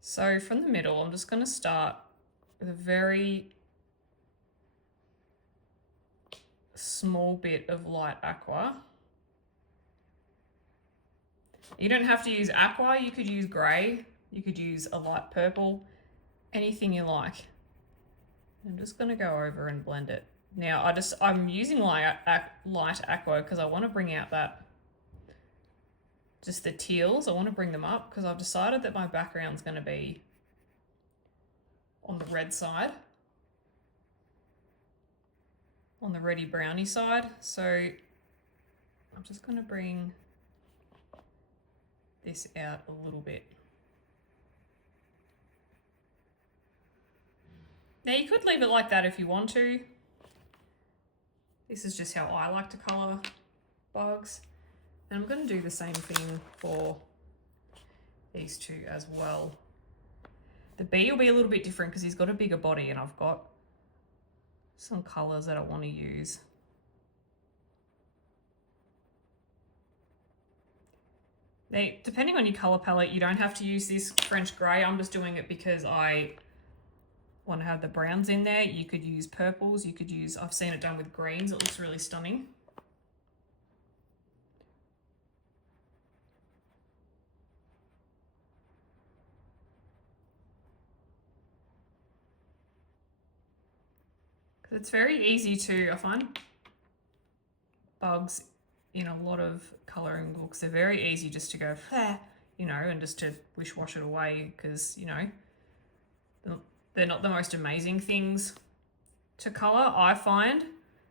So from the middle, I'm just going to start with a very small bit of light aqua. You don't have to use aqua, you could use grey, you could use a light purple, anything you like. I'm just going to go over and blend it. Now I'm using light aqua because I want to bring out that, just the teals, I want to bring them up because I've decided that my background's going to be on the red side, on the reddy browny side. So I'm just going to bring this out a little bit. Now you could leave it like that if you want to. This is just how I like to colour bugs. And I'm going to do the same thing for these two as well. The bee will be a little bit different because he's got a bigger body and I've got some colours that I want to use. Depending on your colour palette, you don't have to use this French grey. I'm just doing it because I want to have the browns in there. You could use purples, you could use, I've seen it done with greens, it looks really stunning. It's very easy to, I find bugs in a lot of colouring books, they're very easy just to go, you know, and just to wish wash it away because, you know, they're not the most amazing things to colour, I find.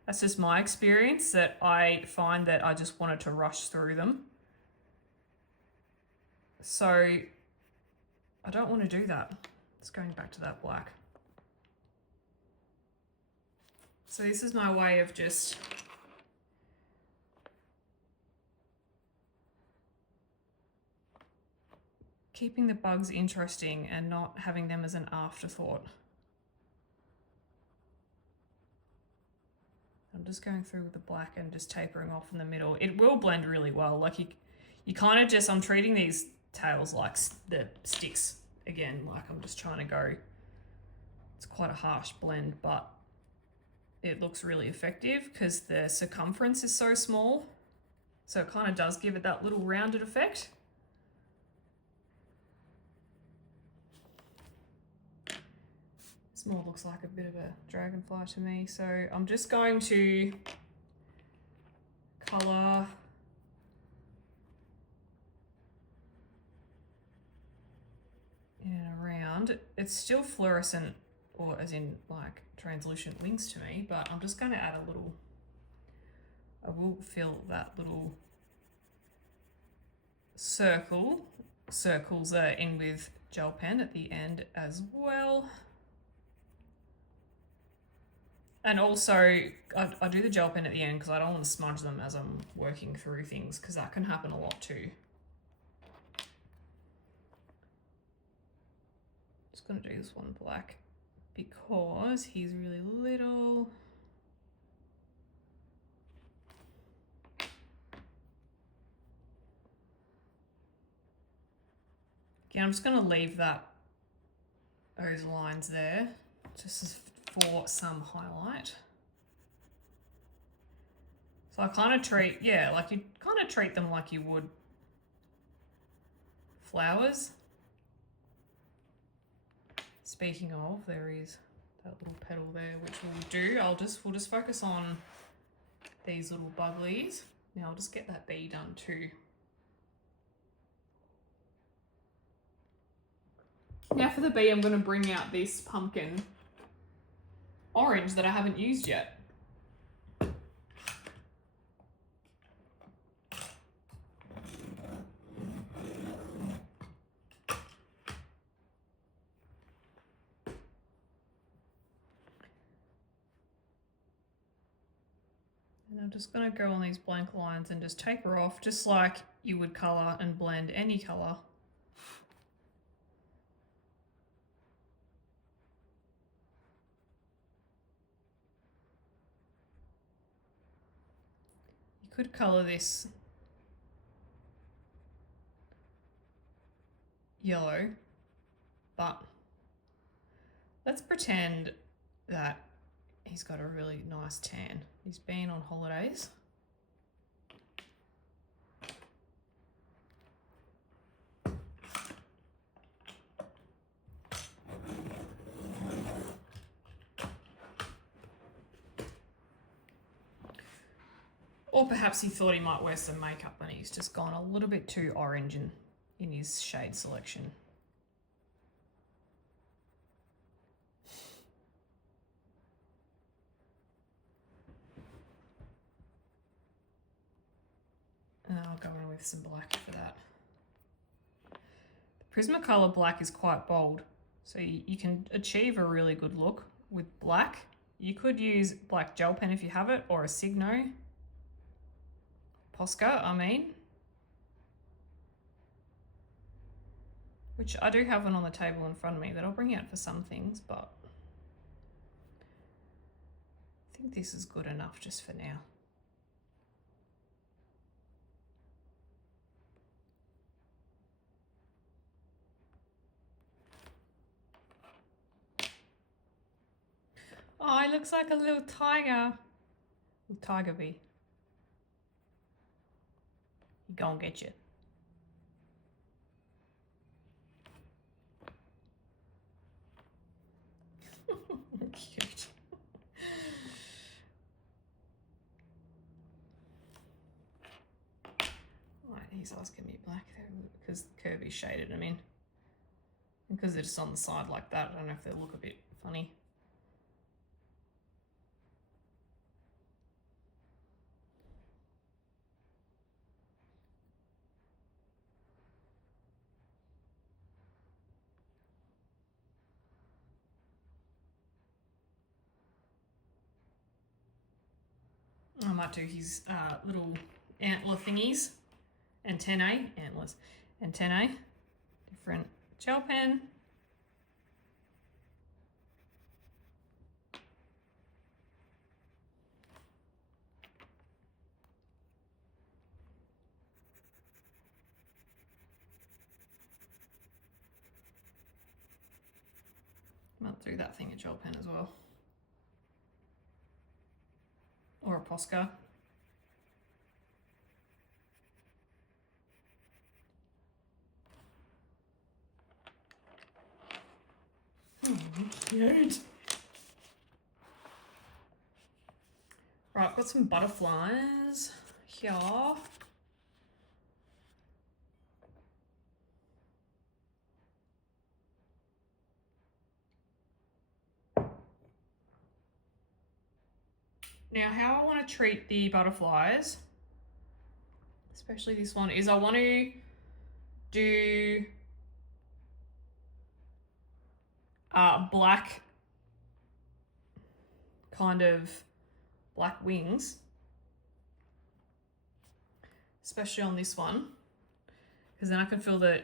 That's just my experience, that I find that I just wanted to rush through them. So I don't want to do that. It's going back to that black. So this is my way of just keeping the bugs interesting and not having them as an afterthought. I'm just going through with the black and just tapering off in the middle. It will blend really well. Like you kind of just, I'm treating these tails like the sticks again. Like I'm just trying to go, it's quite a harsh blend, but it looks really effective because the circumference is so small. So it kind of does give it that little rounded effect. This more looks like a bit of a dragonfly to me. So I'm just going to colour in and around. It's still fluorescent, or as in like translucent wings to me, but I'm just going to add a little, I will fill that little circles in with gel pen at the end as well. And also, I do the gel pen at the end because I don't want to smudge them as I'm working through things, because that can happen a lot too. Just going to do this one black because he's really little. Again, I'm just going to leave those lines there just for some highlight. So I kind of treat, yeah, like you kind of treat them like you would flowers. Speaking of, there is that little petal there, which we'll do. We'll just focus on these little bugglies. Now I'll just get that bee done too. Now for the bee, I'm going to bring out this pumpkin orange that I haven't used yet. And I'm just going to go on these blank lines and just taper off, just like you would colour and blend any colour. Could colour this yellow, but let's pretend that he's got a really nice tan. He's been on holidays. Or perhaps he thought he might wear some makeup and he's just gone a little bit too orange in his shade selection. And I'll go in with some black for that. The Prismacolor black is quite bold, so you can achieve a really good look with black. You could use black gel pen if you have it, or a Signo. Posca, I mean. Which I do have one on the table in front of me that I'll bring out for some things, but I think this is good enough just for now. Oh, he looks like a little tiger. Little tiger bee. He gonna get you. Cute. Right, here These eyes can be black because Kerby shaded them in. And because they're just on the side like that, I don't know if they look a bit funny. I might do his little antler thingies, antennae, antlers, antennae, different gel pen. Might do that thing, a gel pen as well. Or a Posca. Oh, cute. Right, got some butterflies here. Now, how I want to treat the butterflies, especially this one, is I want to do black, kind of black wings, especially on this one, because then I can fill the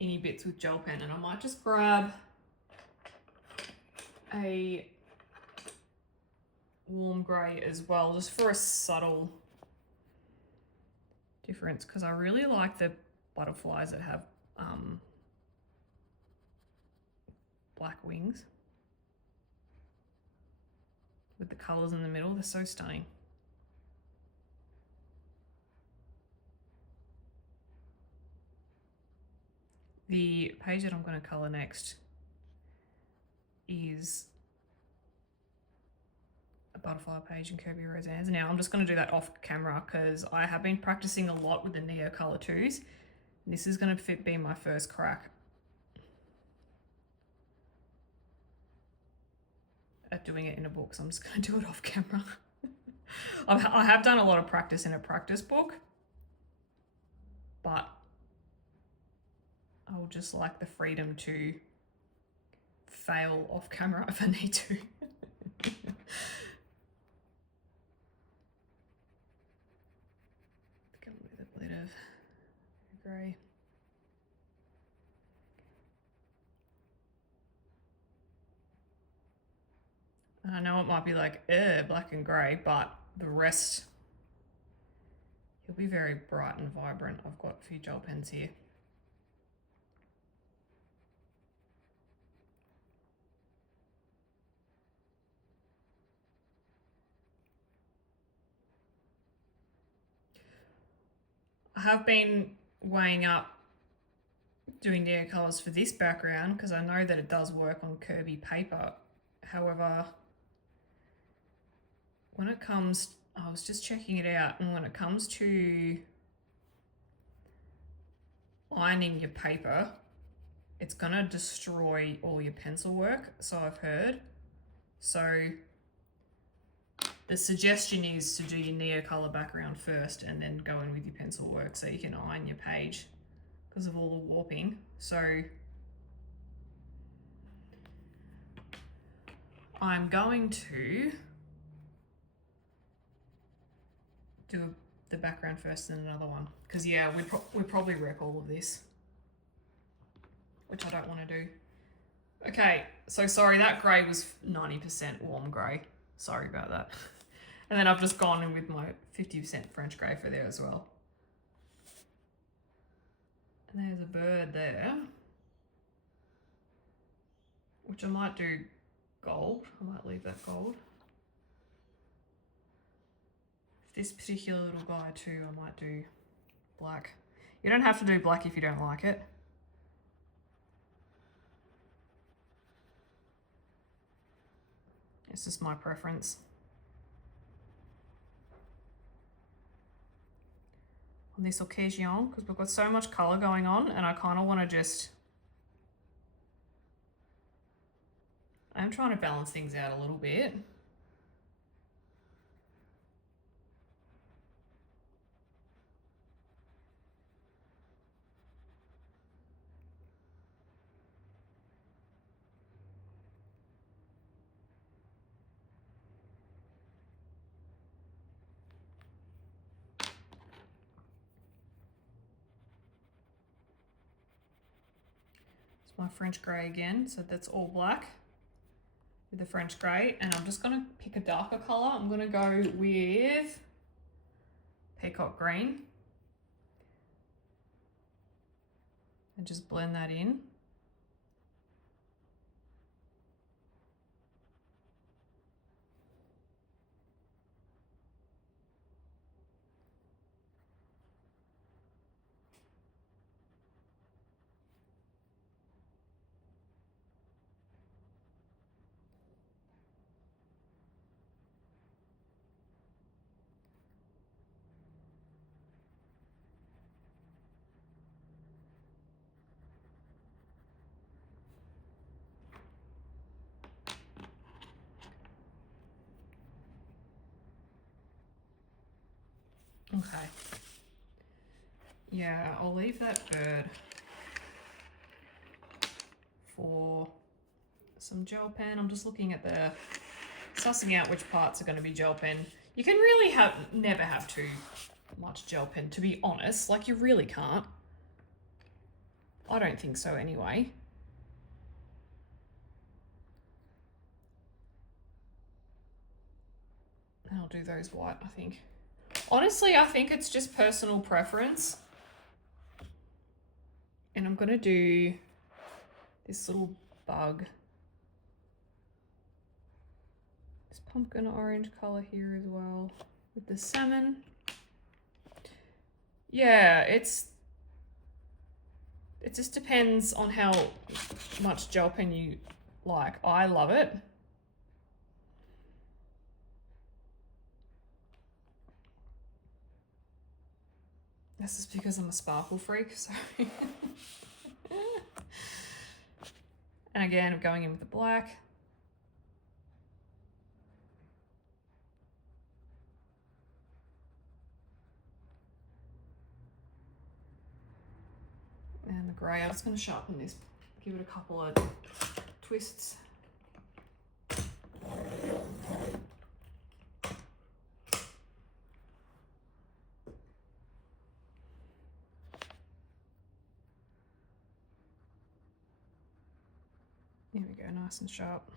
inny bits with gel pen, and I might just grab a warm grey as well, just for a subtle difference, because I really like the butterflies that have black wings with the colours in the middle. They're so stunning. The page that I'm going to colour next is a butterfly page in Kerby Rosanes. Now I'm just going to do that off camera because I have been practicing a lot with the Neo Colour 2s. This is going to be my first crack at doing it in a book, so I'm just going to do it off camera. I have done a lot of practice in a practice book, but I would just like the freedom to fail off camera if I need to. Go with a bit of grey. I know it might be like, black and grey, but the rest, it'll be very bright and vibrant. I've got a few gel pens here. I have been weighing up doing Neo Colours for this background because I know that it does work on Kerby paper. However, when it comes, I was just checking it out, and when it comes to ironing your paper, it's gonna destroy all your pencil work, so I've heard. So the suggestion is to do your Neo Colour background first and then go in with your pencil work so you can iron your page because of all the warping. So I'm going to do the background first and another one because yeah, we probably wreck all of this, which I don't want to do. Okay, so sorry, that grey was 90% warm grey. Sorry about that. And then I've just gone in with my 50% French grey for there as well. And there's a bird there, which I might do gold. I might leave that gold. This particular little guy too, I might do black. You don't have to do black if you don't like it. It's just my preference. On on this occasion because we've got so much colour going on and I kind of want to just... I'm trying to balance things out a little bit. My French grey again, so that's all black with the French grey, and I'm just going to pick a darker colour. I'm going to go with peacock green and just blend that in. Okay. Yeah, I'll leave that bird for some gel pen. I'm just looking at the, sussing out which parts are going to be gel pen. You can really never have too much gel pen, to be honest. Like, you really can't. I don't think so anyway. And I'll do those white, I think. Honestly, I think it's just personal preference. And I'm going to do this little bug. This pumpkin orange colour here as well with the salmon. Yeah, it just depends on how much gel pen you like. I love it. This is because I'm a sparkle freak, so. And again, I'm going in with the black. And the grey, I'm just going to sharpen this, give it a couple of twists. There we go, nice and sharp.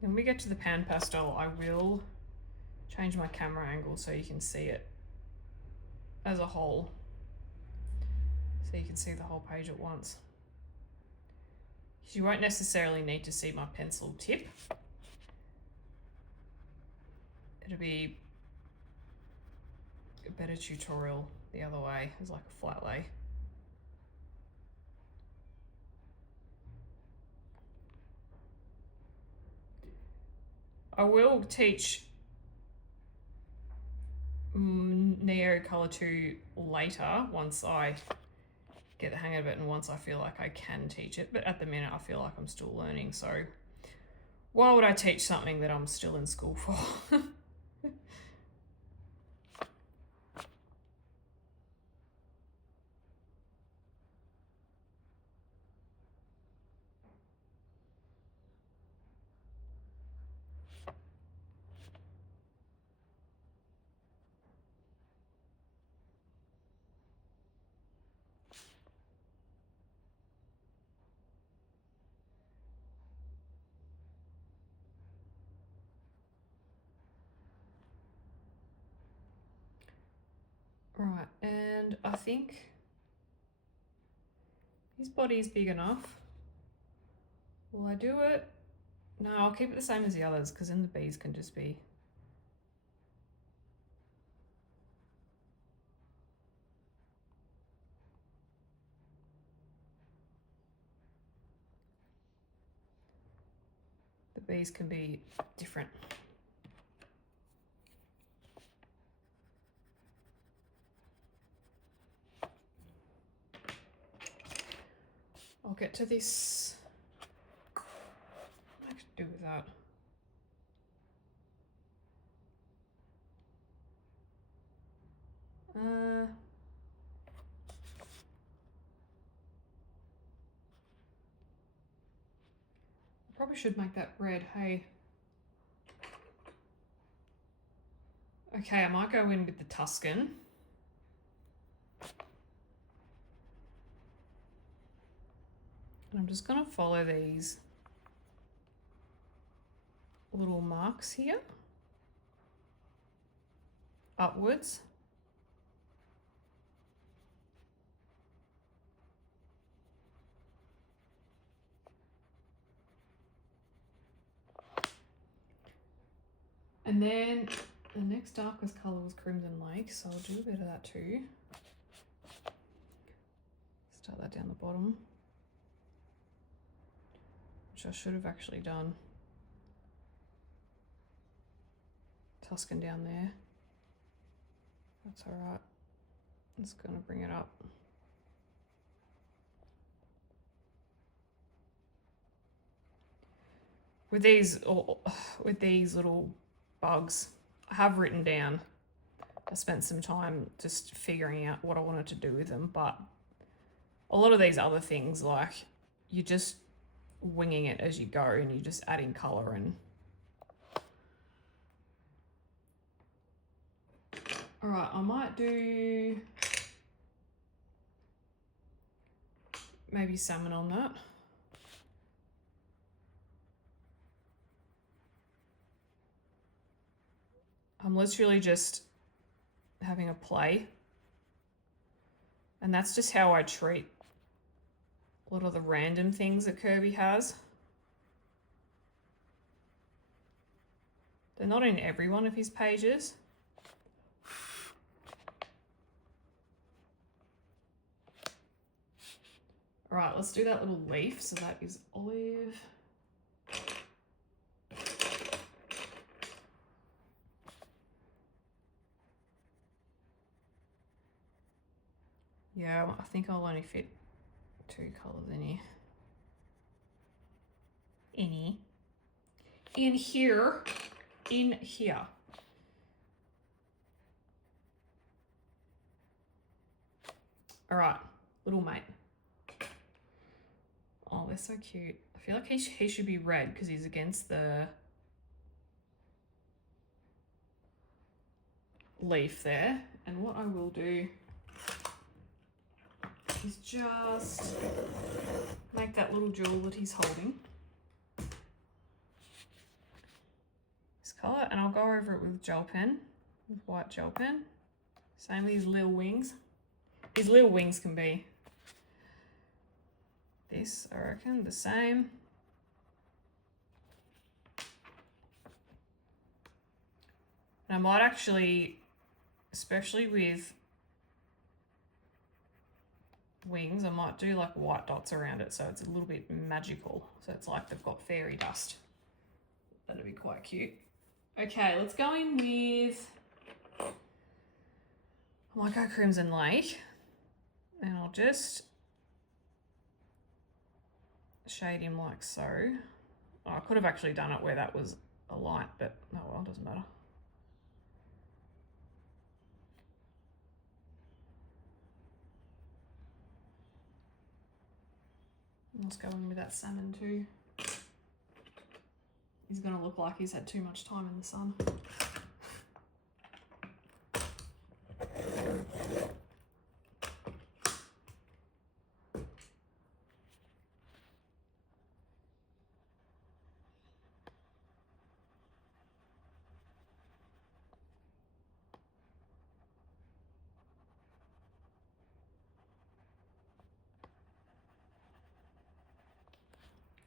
When we get to the pan pastel, I will change my camera angle so you can see it as a whole. So you can see the whole page at once. You won't necessarily need to see my pencil tip. It'll be a better tutorial the other way, as like a flat lay. I will teach Neo Color 2 later once I get the hang of it and once I feel like I can teach it, but at the minute I feel like I'm still learning, so why would I teach something that I'm still in school for? Right, and I think his body is big enough. Will I do it? No, I'll keep it the same as the others because then the bees can just be... The bees can be different. I'll get to this. What I can do with that. Probably should make that red, hey. Okay, I might go in with the Tuscan. And I'm just gonna follow these little marks here, upwards. And then the next darkest colour was Crimson Lake, so I'll do a bit of that too. Start that down the bottom, which I should have actually done. Tuscan down there. That's all right. I'm just gonna bring it up. With these little bugs, I have written down. I spent some time just figuring out what I wanted to do with them, but a lot of these other things, like, you're just winging it as you go and you're just adding colour and... All right, I might do maybe salmon on that. I'm literally just having a play. And that's just how I treat a lot of the random things that Kerby has. They're not in every one of his pages. All right, let's do that little leaf. So that is olive. Yeah, I think I'll only fit 2 colours in here. In here. All right, little mate. Oh, they're so cute. I feel like he should be red because he's against the leaf there. And what I will do is just make that little jewel that he's holding this colour, and I'll go over it with gel pen, with white gel pen. Same with these little wings. These little wings can be this, I reckon, the same. And I might actually, especially with wings, I might do like white dots around it so it's a little bit magical. So it's like they've got fairy dust. That'd be quite cute. Okay, let's go in with, I might go Crimson Lake, and I'll just shade him like so. Oh, I could have actually done it where that was a light, but oh well, doesn't matter. Let's go in with that salmon too. He's gonna look like he's had too much time in the sun.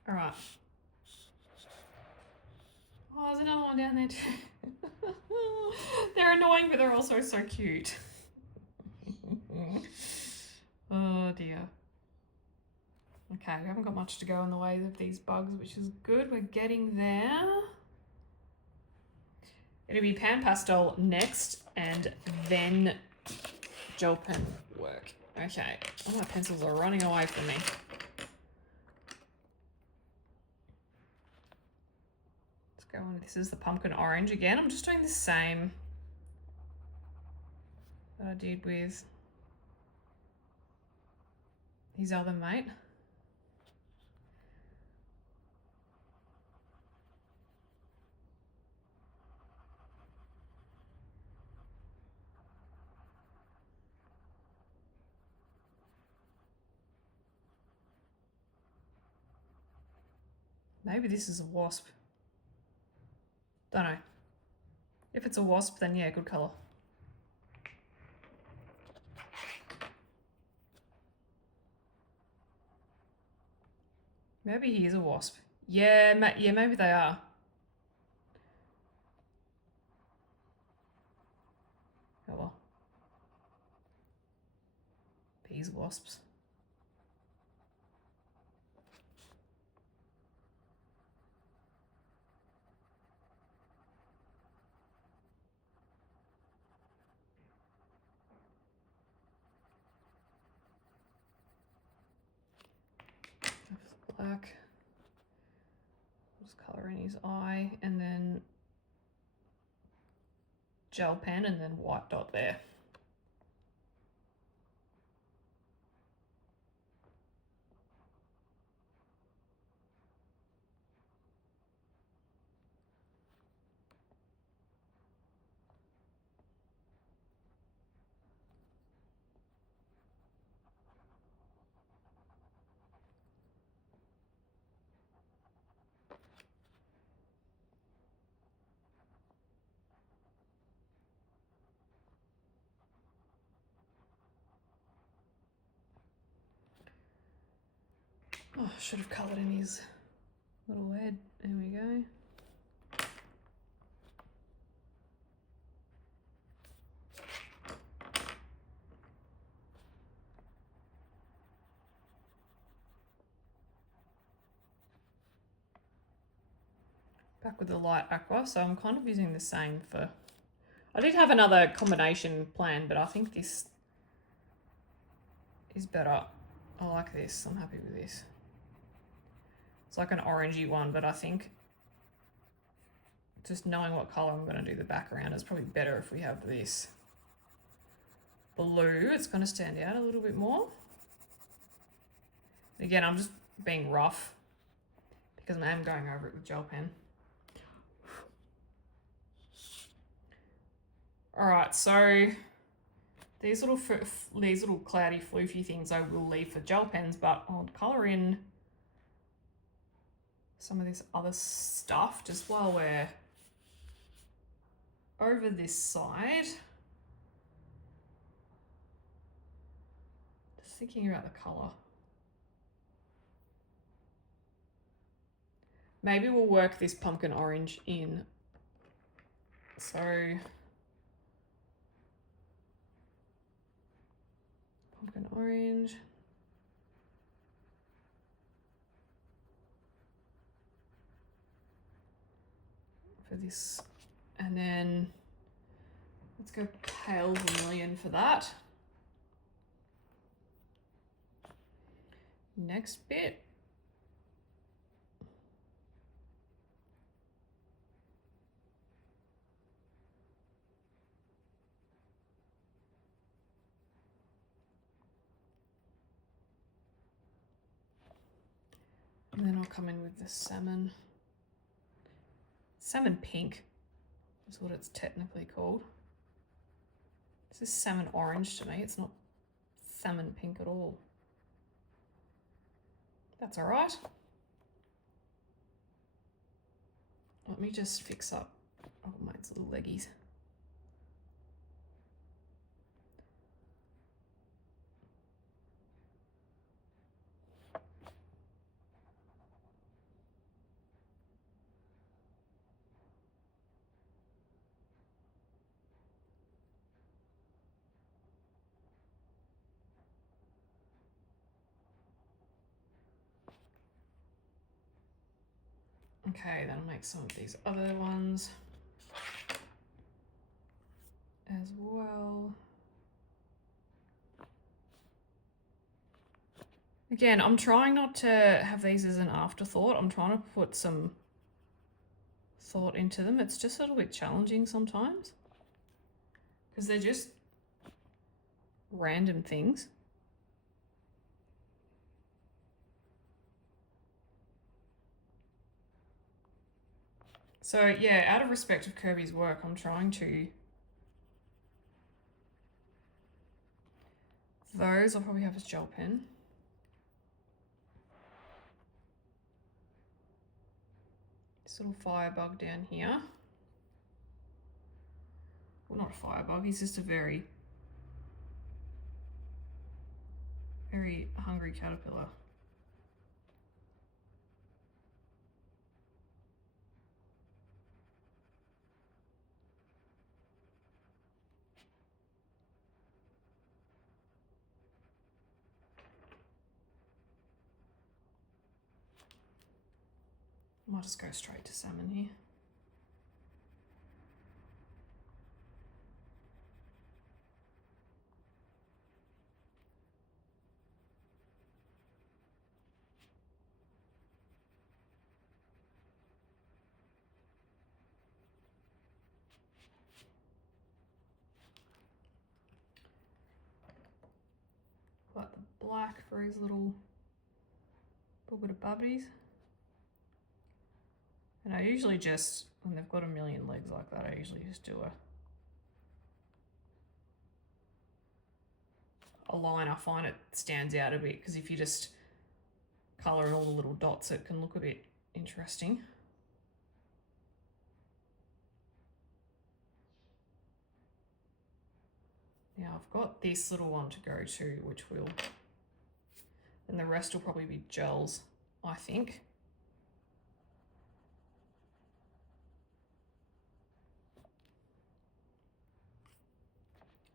All right. Oh, there's another one down there too. They're annoying, but they're also so cute. Oh dear. Okay, we haven't got much to go in the way of these bugs, which is good. We're getting there. It'll be pan pastel next, and then gel pen work. Okay, all my pencils are running away from me. Let's go on. This is the pumpkin orange again. I'm just doing the same that I did with his other mate. Maybe this is a wasp. Don't know. If it's a wasp, then yeah, good colour. Maybe he is a wasp. Yeah, maybe they are. Oh well. Bees, wasps. Black. Just colour in his eye, and then gel pen, and then white dot there. Oh, I should have coloured in his little head. There we go. Back with the light aqua, so I'm kind of using the same for... I did have another combination plan, but I think this is better. I like this. I'm happy with this. It's like an orangey one, but I think just knowing what colour I'm going to do the background is probably better if we have this blue. It's going to stand out a little bit more. Again, I'm just being rough because I am going over it with gel pen. All right, so these little cloudy floofy things I will leave for gel pens, but I'll colour in some of this other stuff just while we're over this side. Just thinking about the colour. Maybe we'll work this pumpkin orange in. So pumpkin orange. For this, and then let's go pale vermilion for that. Next bit. And then I'll come in with the salmon. Salmon pink is what it's technically called. This is salmon orange to me. It's not salmon pink at all. That's all right. Let me just fix up mate's little leggies. Okay, then I'll make some of these other ones as well. Again, I'm trying not to have these as an afterthought. I'm trying to put some thought into them. It's just a little bit challenging sometimes because they're just random things. So yeah, out of respect of Kerby's work, I'm trying to... Those I'll probably have as gel pen. This little firebug down here. Well, not a firebug, he's just a very, very hungry caterpillar. Might just go straight to salmon here. Like the black for his little bit of bubbies. And I usually just, when they've got a million legs like that, I usually just do a line. I find it stands out a bit because if you just colour in all the little dots, it can look a bit interesting. Now I've got this little one to go to, which will, and the rest will probably be gels, I think.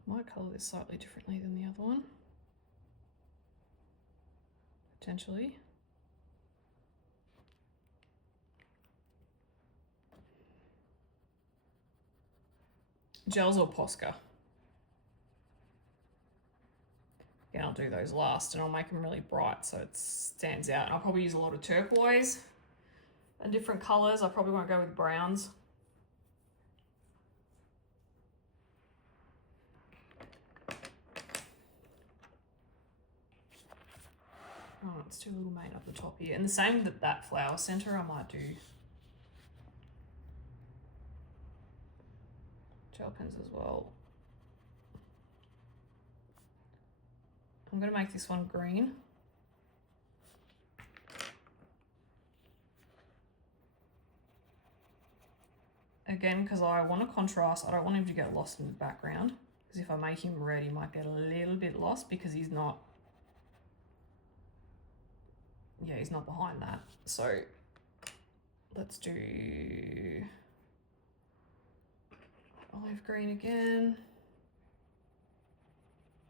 Might colour this slightly differently than the other one, potentially. Gels or Posca. Again, I'll do those last and I'll make them really bright so it stands out. And I'll probably use a lot of turquoise and different colours. I probably won't go with browns. Oh, it's too little made up the top here. And the same with that flower centre, I might do gel pens as well. I'm going to make this one green. Again, because I want to contrast, I don't want him to get lost in the background. Because if I make him red, he might get a little bit lost because he's not, yeah, he's not behind that. So let's do olive green again.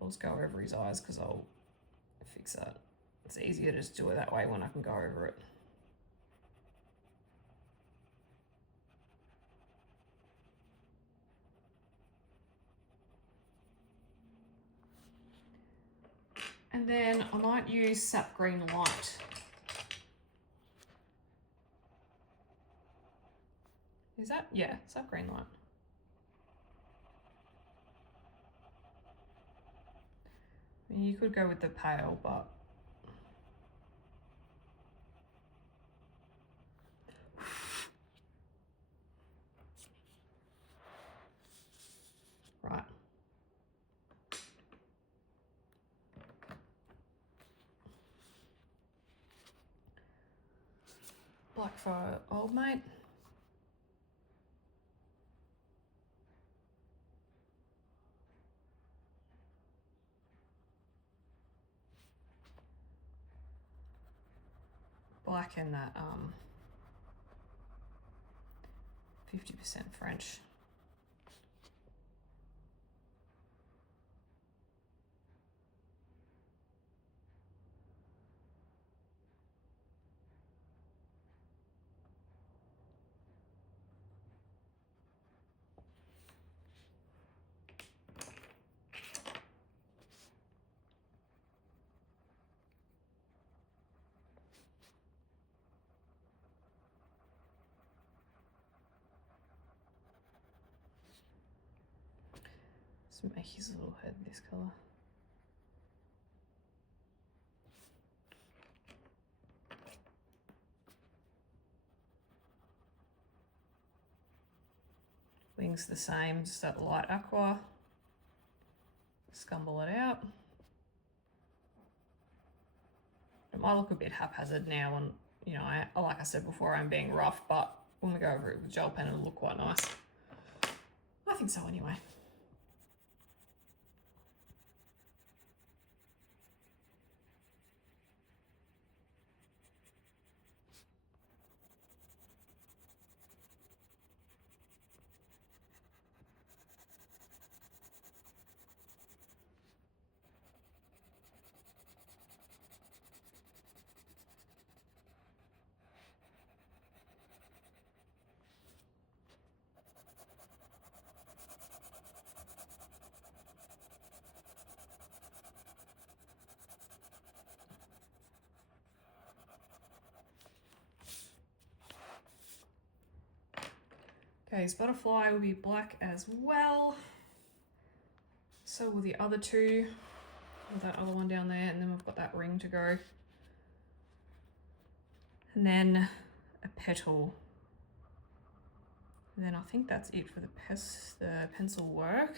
I'll just go over his eyes because I'll fix that. It's easier to just do it that way when I can go over it. And then I might use sap green light. Is that? Yeah, sap green light. I mean, you could go with the pale, but right. Black for old mate. Black and that 50% French. Let's make his little head this colour. Wings the same, just that light aqua. Scumble it out. It might look a bit haphazard now, and you know, like I said before, I'm being rough, but when we go over it with gel pen, it'll look quite nice. I think so anyway. Okay, his butterfly will be black as well. So will the other two, with that other one down there, and then we've got that ring to go. And then a petal. And then I think that's it for the pencil work.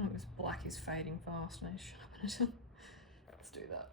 Oh, this black is fading fast. I need to sharpen it. Let's do that.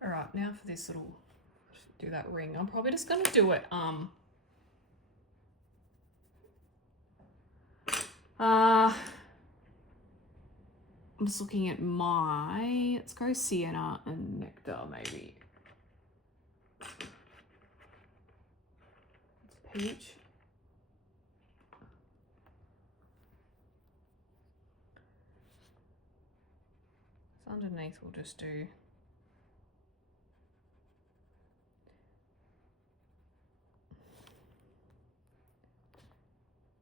All right, now for this little, do that ring. I'm probably just gonna do it, I'm just looking at let's go sienna and nectar maybe. It's peach. So underneath we'll just do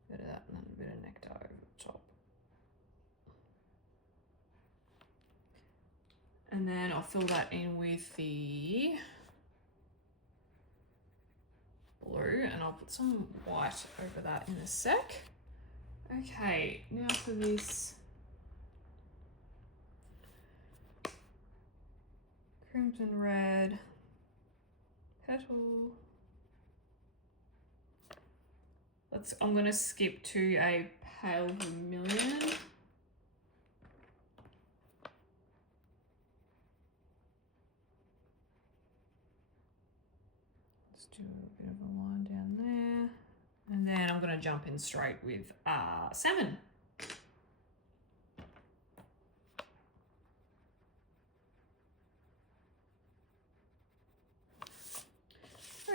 a bit of that and then a bit of nectar over the top. And then I'll fill that in with the blue, and I'll put some white over that in a sec. Okay, now for this crimson red petal. I'm going to skip to a pale vermilion. Let's do a bit of a line down there. And then I'm going to jump in straight with salmon.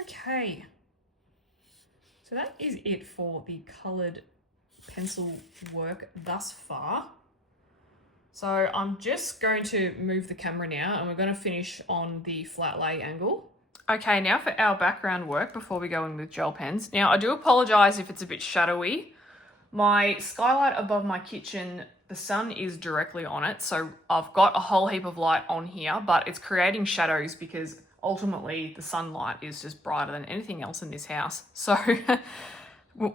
Okay. So that is it for the coloured pencil work thus far. So I'm just going to move the camera now and we're going to finish on the flat lay angle. Okay, now for our background work before we go in with gel pens. Now I do apologise if it's a bit shadowy. My skylight above my kitchen, the sun is directly on it. So I've got a whole heap of light on here, but it's creating shadows because ultimately the sunlight is just brighter than anything else in this house. So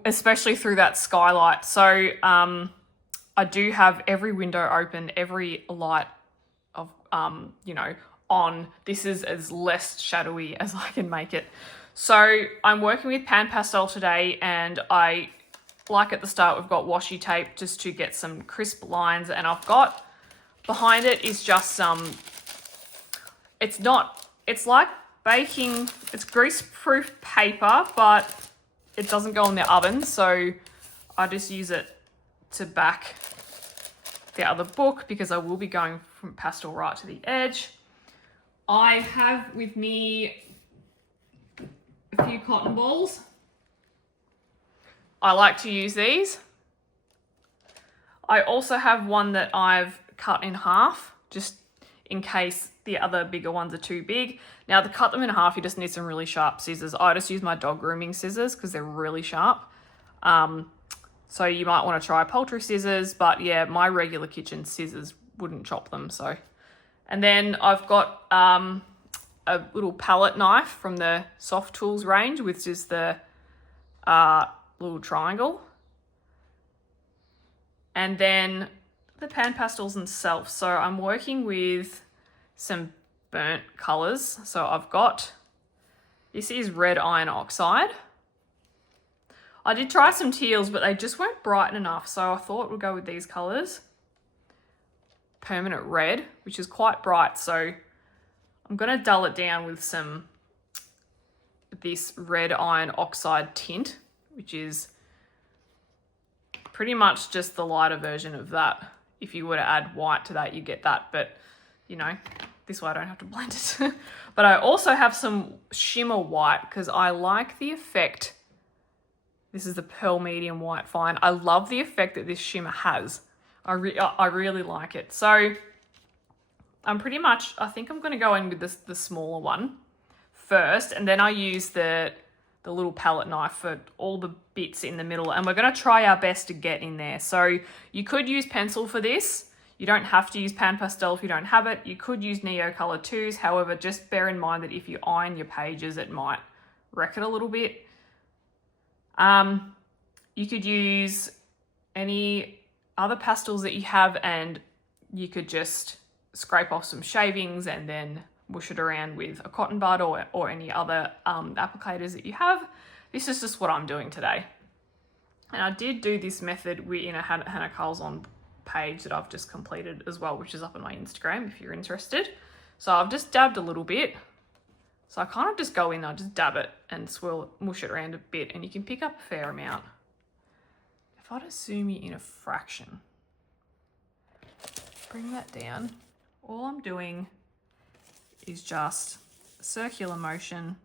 especially through that skylight. So I do have every window open, every light of, on. This is as less shadowy as I can make it. So I'm working with pan pastel today, and like at the start, we've got washi tape just to get some crisp lines, and I've got behind it is just some, it's like baking, it's grease-proof paper, but it doesn't go in the oven, so I just use it to back the other book because I will be going from pastel right to the edge. I have with me a few cotton balls. I like to use these. I also have one that I've cut in half, just in case the other bigger ones are too big. Now to cut them in half, you just need some really sharp scissors. I just use my dog grooming scissors because they're really sharp. So you might want to try poultry scissors, but yeah, my regular kitchen scissors wouldn't chop them. So, and then I've got a little palette knife from the Soft Tools range, which is the little triangle. And then the pan pastels themselves. So I'm working with some burnt colors. So I've got, this is red iron oxide. I did try some teals, but they just weren't bright enough. So I thought we'll go with these colors. Permanent red, which is quite bright. So I'm going to dull it down with this red iron oxide tint, which is pretty much just the lighter version of that. If you were to add white to that, you get that, but this way I don't have to blend it. But I also have some shimmer white because I like the effect. This is the Pearl Medium White Fine. I love the effect that this shimmer has. I really like it. So I think I'm going to go in with the smaller one first, and then I use the little palette knife for all the bits in the middle, and we're going to try our best to get in there. So you could use pencil for this. You don't have to use pan pastel if you don't have it. You could use Neo Color 2s. However, just bear in mind that if you iron your pages, it might wreck it a little bit. You could use any other pastels that you have, and you could just scrape off some shavings and then mush it around with a cotton bud or any other applicators that you have. This is just what I'm doing today. And I did do this method in a Hannah Carlson page that I've just completed as well, which is up on my Instagram if you're interested. So I've just dabbed a little bit. So I kind of just go in, I just dab it and mush it around a bit, and you can pick up a fair amount. If I just zoom you in a fraction, bring that down, all I'm doing is just circular motion,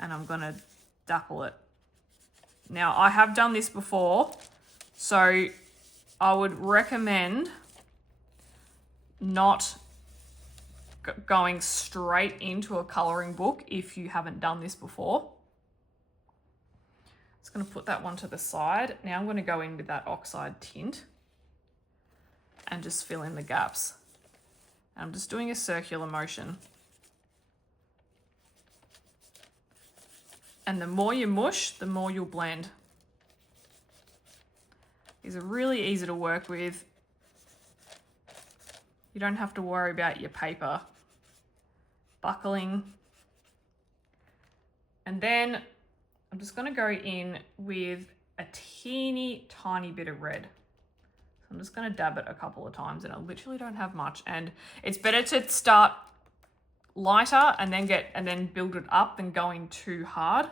and I'm gonna dapple it. Now I have done this before, so I would recommend not going straight into a colouring book if you haven't done this before. Just going to put that one to the side. Now I'm going to go in with that oxide tint and just fill in the gaps. I'm just doing a circular motion. And the more you mush, the more you'll blend. These are really easy to work with. You don't have to worry about your paper buckling. And then I'm just going to go in with a teeny tiny bit of red. So I'm just going to dab it a couple of times, and I literally don't have much. And it's better to start lighter and then build it up than going too hard.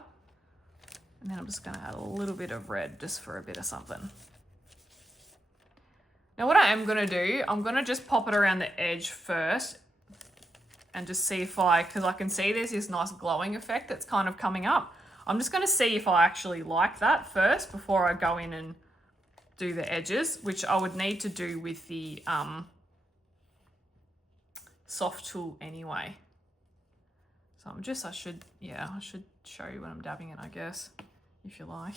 And then I'm just going to add a little bit of red just for a bit of something. Now what I am going to do, I'm going to just pop it around the edge first and just see if because I can see there's this nice glowing effect that's kind of coming up. I'm just going to see if I actually like that first before I go in and do the edges, which I would need to do with the soft tool anyway. So I should show you when I'm dabbing it, I guess, if you like.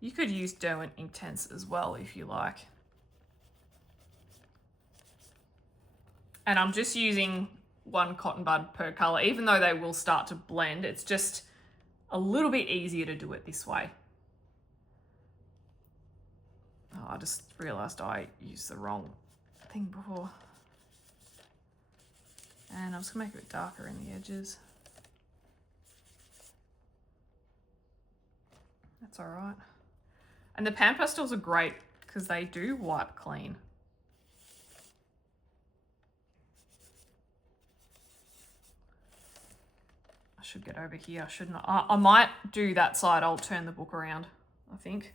You could use Derwent Inktense as well if you like. And I'm just using one cotton bud per colour. Even though they will start to blend, it's just a little bit easier to do it this way. Oh, I just realised I used the wrong thing before. And I'm just going to make it a bit darker in the edges. That's all right. And the pan pastels are great because they do wipe clean. I should get over here, shouldn't I? I might do that side. I'll turn the book around, I think.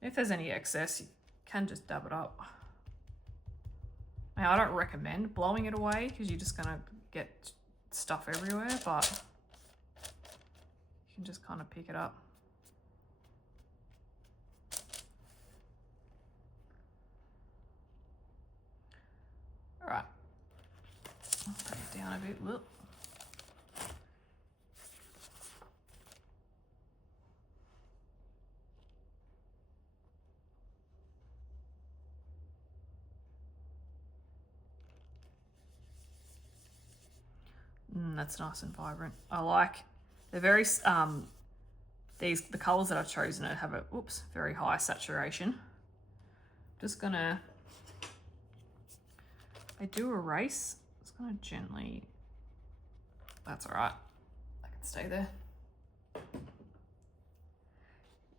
If there's any excess, you can just dab it up. Now, I don't recommend blowing it away because you're just going to get stuff everywhere, but you can just kind of pick it up. All right. I'll take it down a bit. Look. That's nice and vibrant. I like, they're very, the colours that I've chosen have a, very high saturation. Just gonna, I do erase, just gonna gently, that's all right, I can stay there.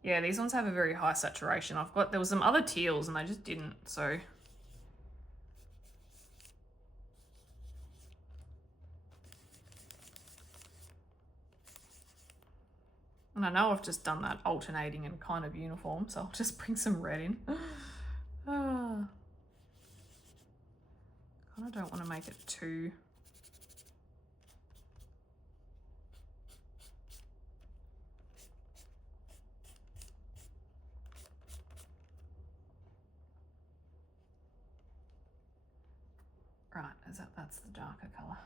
Yeah, these ones have a very high saturation. There was some other teals and they just didn't, so. And I know I've just done that alternating and kind of uniform, so I'll just bring some red in. Kind of don't want to make it too... Right, that's the darker colour.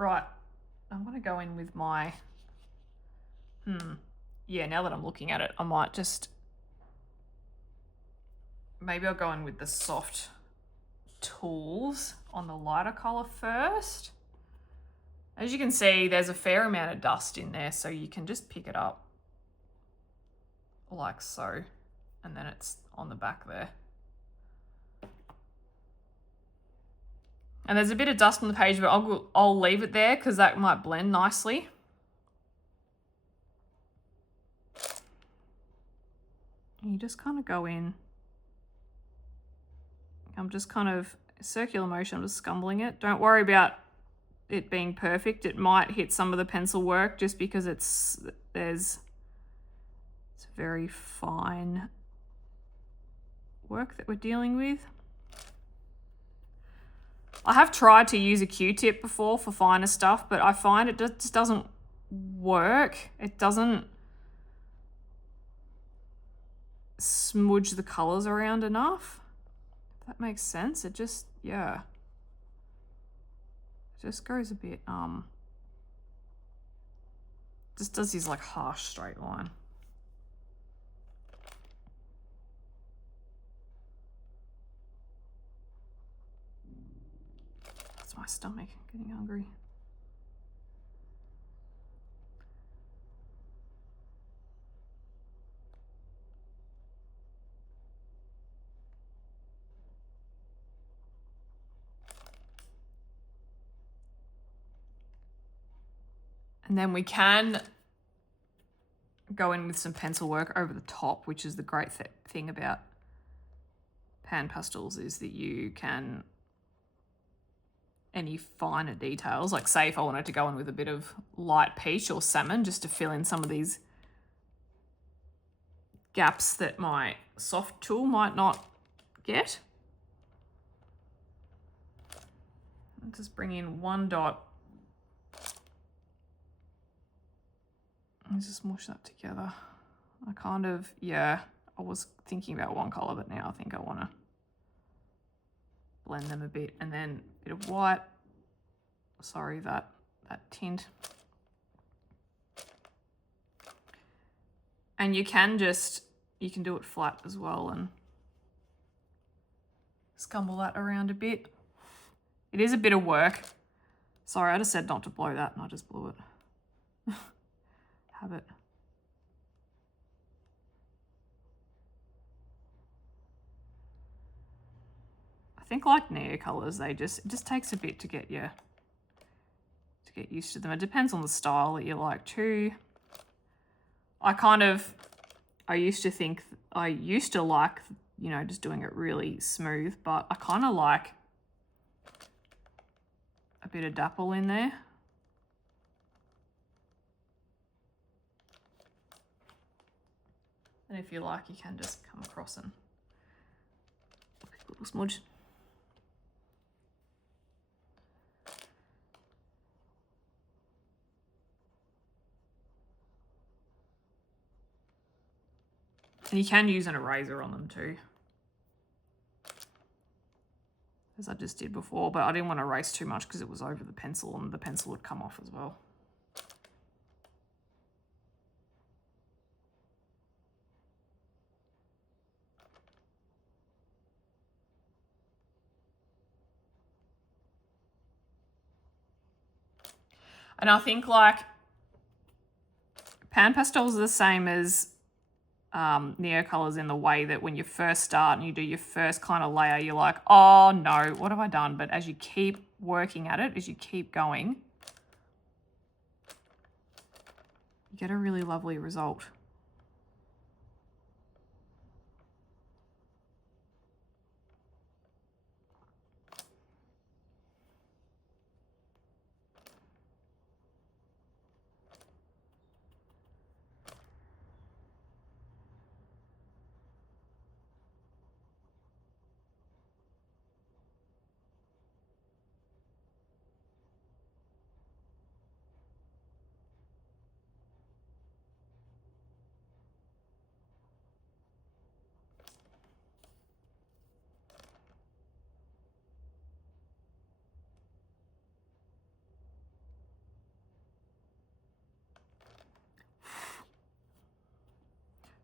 Right, I'm going to go in with my, yeah, now that I'm looking at it, I might just, maybe I'll go in with the soft tools on the lighter colour first. As you can see, there's a fair amount of dust in there, so you can just pick it up like so, and then it's on the back there. And there's a bit of dust on the page, but I'll leave it there because that might blend nicely. And you just kind of go in. I'm just kind of circular motion, I'm just scumbling it. Don't worry about it being perfect. It might hit some of the pencil work just because there's It's very fine work that we're dealing with. I have tried to use a Q-tip before for finer stuff, but I find it just doesn't work. It doesn't smudge the colors around enough. If that makes sense. It just, yeah. It just goes a bit, just does this like harsh straight line. That's my stomach getting hungry. And then we can go in with some pencil work over the top, which is the great thing about pan pastels, is that you can, any finer details, like say if I wanted to go in with a bit of light peach or salmon just to fill in some of these gaps that my soft tool might not get. I'll just bring in one dot and just mush that together. I kind of, yeah, I was thinking about one color, but now I think I want to blend them a bit, and then a bit of white. Sorry, that tint. And you can do it flat as well and scumble that around a bit. It is a bit of work. Sorry, I just said not to blow that and I just blew it. Habit. I think like Neo colors, it just takes a bit to get used to them. It depends on the style that you like too. I used to like, you know, just doing it really smooth, but I kind of like a bit of dapple in there. And if you like, you can just come across and pick a little smudge. And you can use an eraser on them too, as I just did before, but I didn't want to erase too much because it was over the pencil and the pencil would come off as well. And I think like pan pastels are the same as Neo colors in the way that when you first start and you do your first kind of layer, you're like, oh no, what have I done? But as you keep working at it, as you keep going, you get a really lovely result.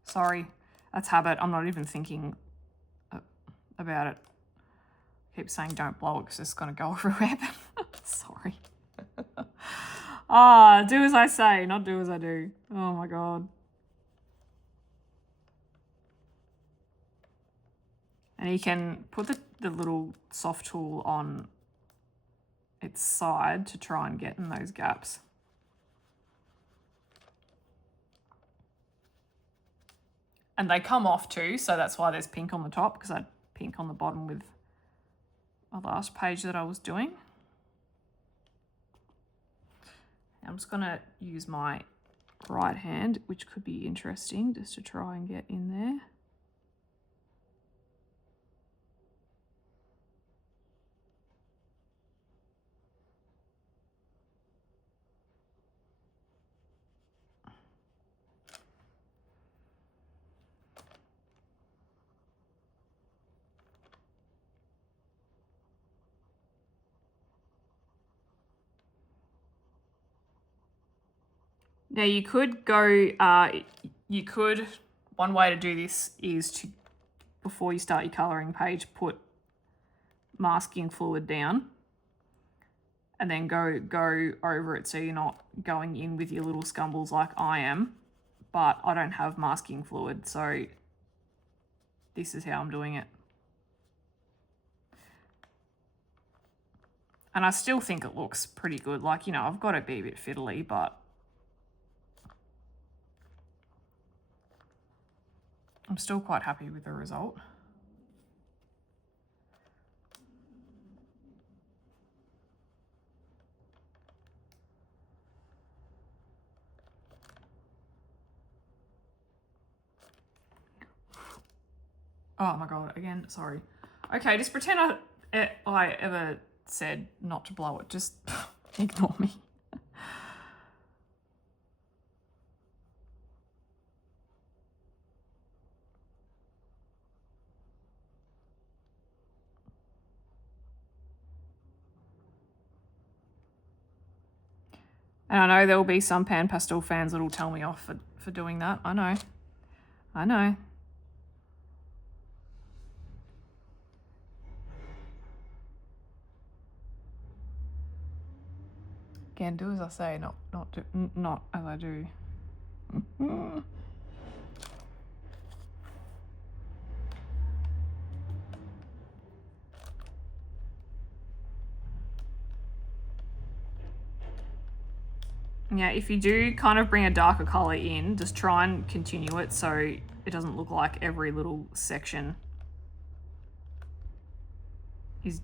Sorry, that's habit. I'm not even thinking about it. I keep saying don't blow it because it's going to go everywhere. Sorry. Do as I say, not do as I do. Oh my God. And you can put the little soft tool on its side to try and get in those gaps. And they come off too, so that's why there's pink on the top, because I had pink on the bottom with my last page that I was doing. I'm just going to use my right hand, which could be interesting just to try and get in there. Now you could go, one way to do this is to, before you start your colouring page, put masking fluid down and then go over it so you're not going in with your little scumbles like I am. But I don't have masking fluid, so this is how I'm doing it. And I still think it looks pretty good. Like, you know, I've got to be a bit fiddly, but I'm still quite happy with the result. Oh my God, again, sorry. Okay, just pretend I ever said not to blow it. Just ignore me. And I know there will be some pan pastel fans that will tell me off for doing that. I know. I know. Again, do as I say, not as I do. Yeah, if you do kind of bring a darker colour in, just try and continue it so it doesn't look like every little section is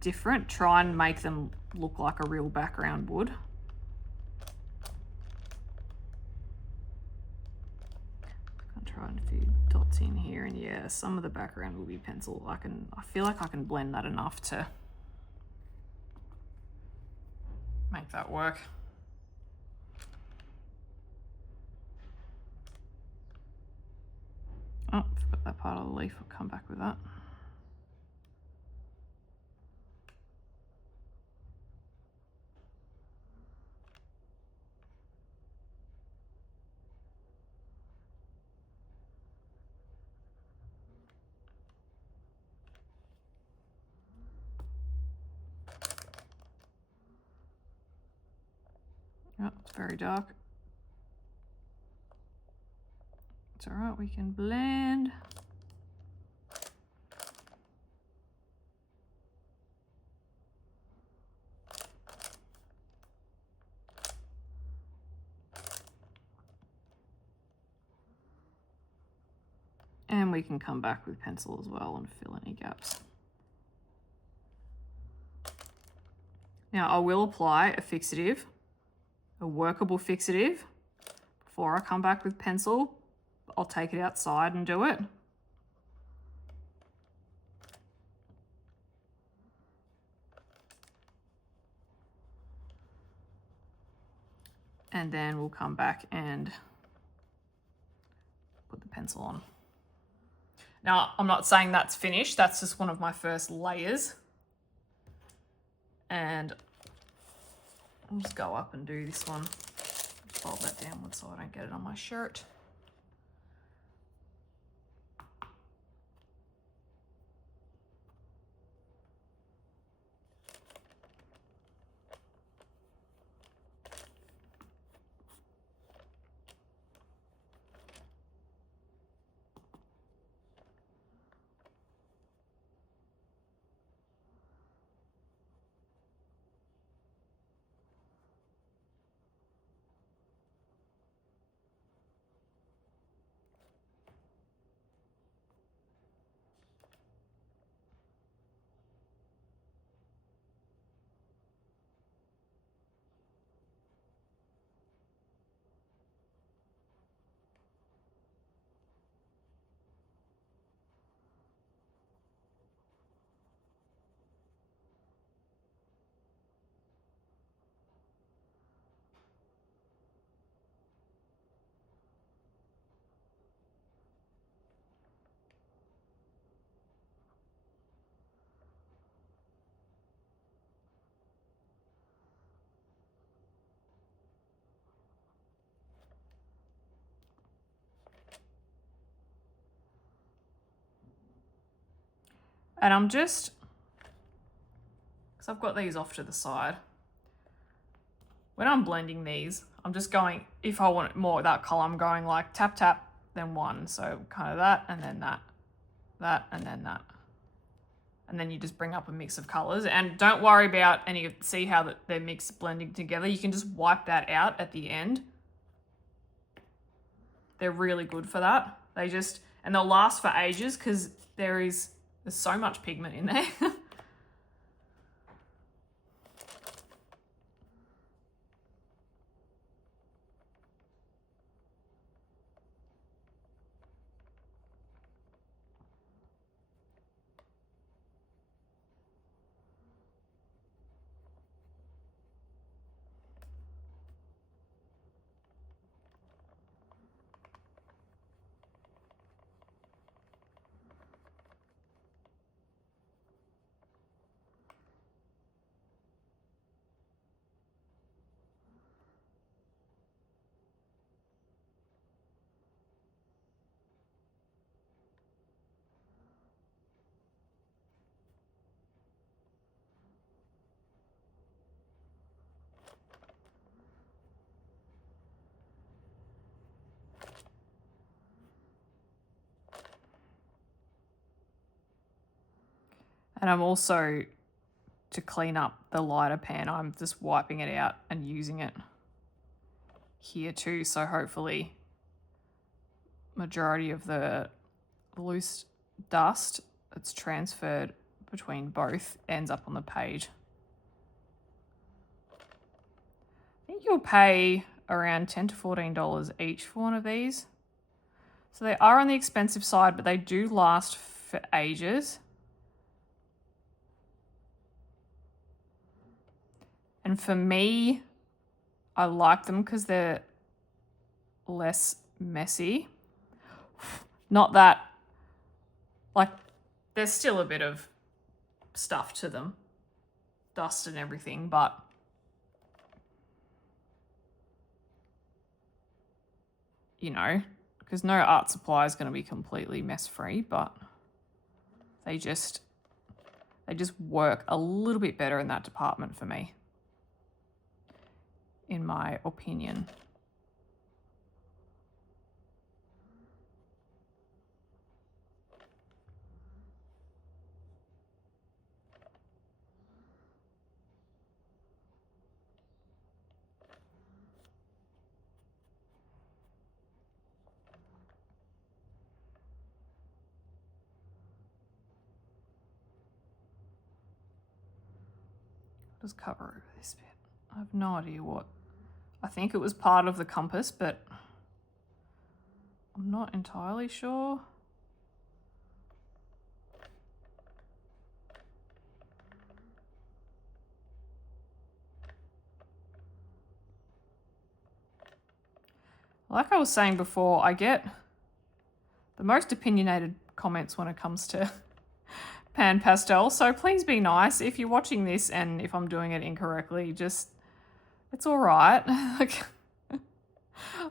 different. Try and make them look like a real background would. I'm trying a few dots in here, and yeah, some of the background will be pencil. I feel like I can blend that enough to make that work. Oh, forgot that part of the leaf. I'll come back with that. Oh, it's very dark. It's all right, we can blend. And we can come back with pencil as well and fill any gaps. Now I will apply a fixative, a workable fixative, before I come back with pencil. I'll take it outside and do it. And then we'll come back and put the pencil on. Now, I'm not saying that's finished. That's just one of my first layers. And I'll just go up and do this one. Fold that downwards so I don't get it on my shirt. And I'm just, because I've got these off to the side. When I'm blending these, I'm just going, if I want more of that color, I'm going like tap, tap, then one. So kind of that, and then that, that, and then that. And then you just bring up a mix of colors. And don't worry about any, see how they're mixed blending together. You can just wipe that out at the end. They're really good for that. They just, and they'll last for ages because there's so much pigment in there. And I'm also, to clean up the lighter pan, I'm just wiping it out and using it here too. So hopefully majority of the loose dust that's transferred between both ends up on the page. I think you'll pay around $10 to $14 each for one of these. So they are on the expensive side, but they do last for ages. And for me, I like them because they're less messy. Not that, like, there's still a bit of stuff to them, dust and everything, but you know, because no art supply is going to be completely mess free, but they just work a little bit better in that department for me, in my opinion. Just cover over this bit. I have no idea what. I think it was part of the compass, but I'm not entirely sure. Like I was saying before, I get the most opinionated comments when it comes to pan pastel, so please be nice. If you're watching this and if I'm doing it incorrectly, just, it's all right. Like,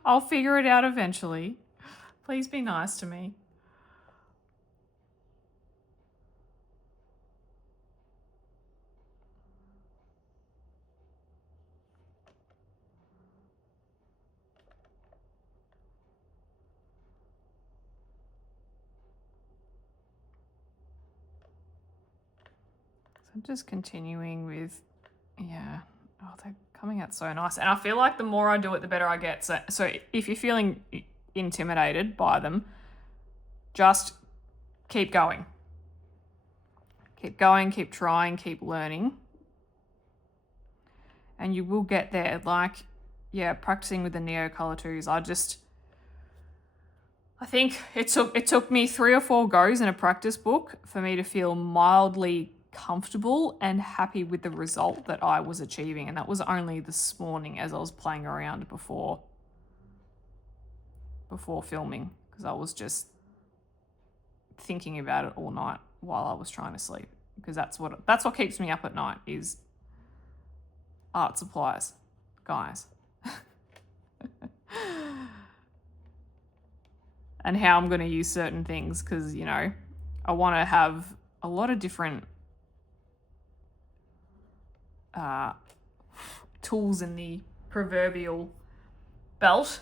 I'll figure it out eventually. Please be nice to me. I'm just continuing with, yeah, oh, they're coming out so nice. And I feel like the more I do it, the better I get. So if you're feeling intimidated by them, just keep going. Keep going, keep trying, keep learning. And you will get there. Like, yeah, practicing with the Neo Color 2s, I think it took me 3 or 4 goes in a practice book for me to feel mildly comfortable and happy with the result that I was achieving, and that was only this morning as I was playing around before filming, because I was just thinking about it all night while I was trying to sleep, because that's what keeps me up at night is art supplies, guys. And how I'm going to use certain things, because, you know, I want to have a lot of different tools in the proverbial belt.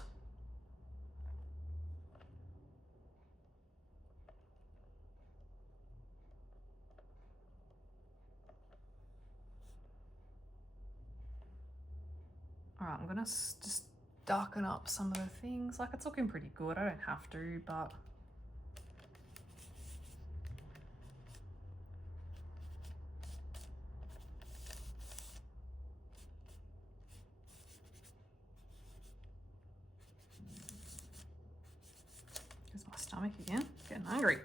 All right, I'm gonna just darken up some of the things. Like, it's looking pretty good. I don't have to, but there's my stomach again, getting hungry.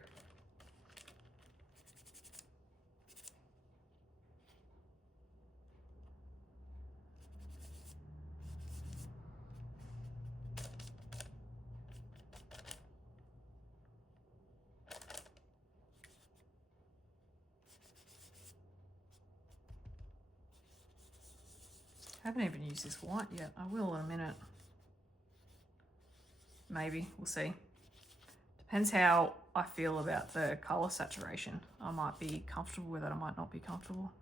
I haven't even used this white yet. I will in a minute. Maybe, we'll see. Depends how I feel about the color saturation. I might be comfortable with it, I might not be comfortable.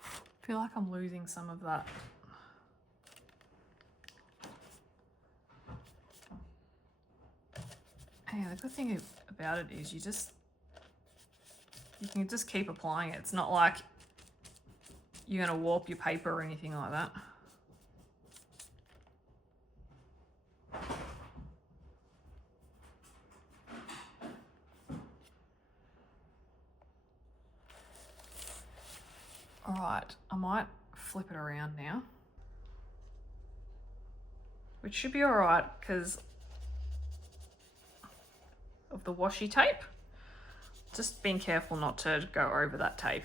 I feel like I'm losing some of that. Yeah, the good thing about it is you can just keep applying it. It's not like you're going to warp your paper or anything like that. All right, I might flip it around now, which should be all right because of the washi tape. Just being careful not to go over that tape.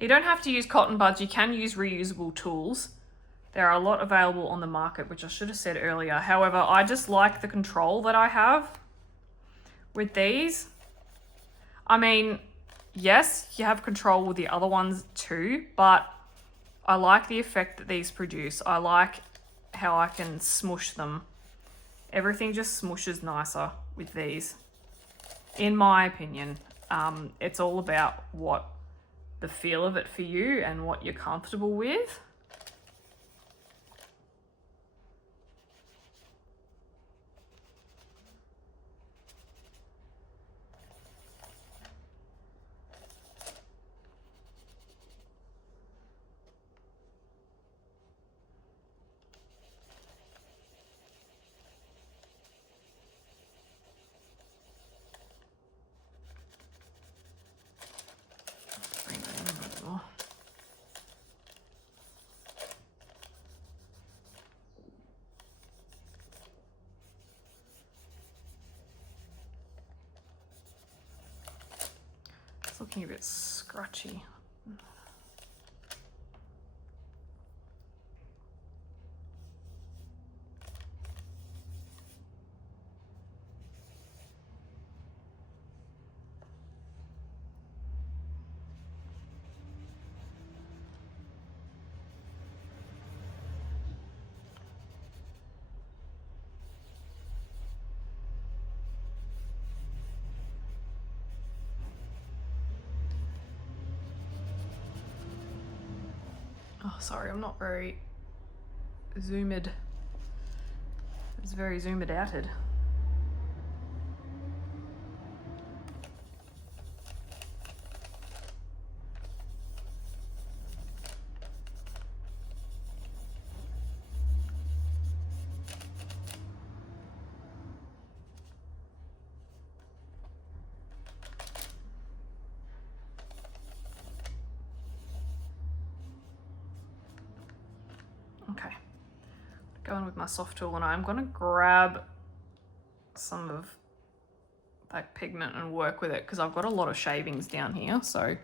You don't have to use cotton buds, you can use reusable tools. There are a lot available on the market, which I should have said earlier. However, I just like the control that I have with these. I mean, yes, you have control with the other ones too, but I like the effect that these produce. I like how I can smush them. Everything just smushes nicer with these, in my opinion. It's all about what the feel of it for you and what you're comfortable with. Looking a bit scratchy. Oh, sorry, I'm not very zoomed. It's very zoomed outed. Okay, going with my soft tool, and I'm going to grab some of that pigment and work with it, because I've got a lot of shavings down here. So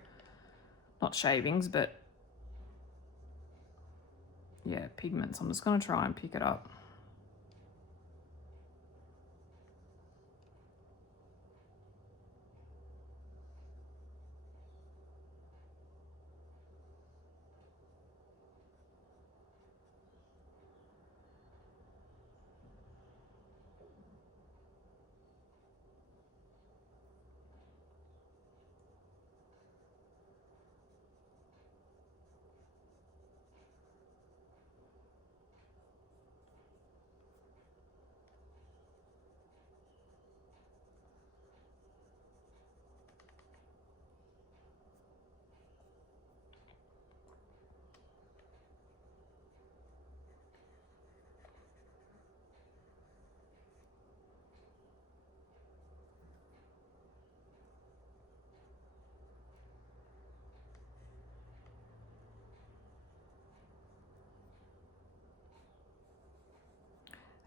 not shavings, but yeah, pigments. I'm just going to try and pick it up.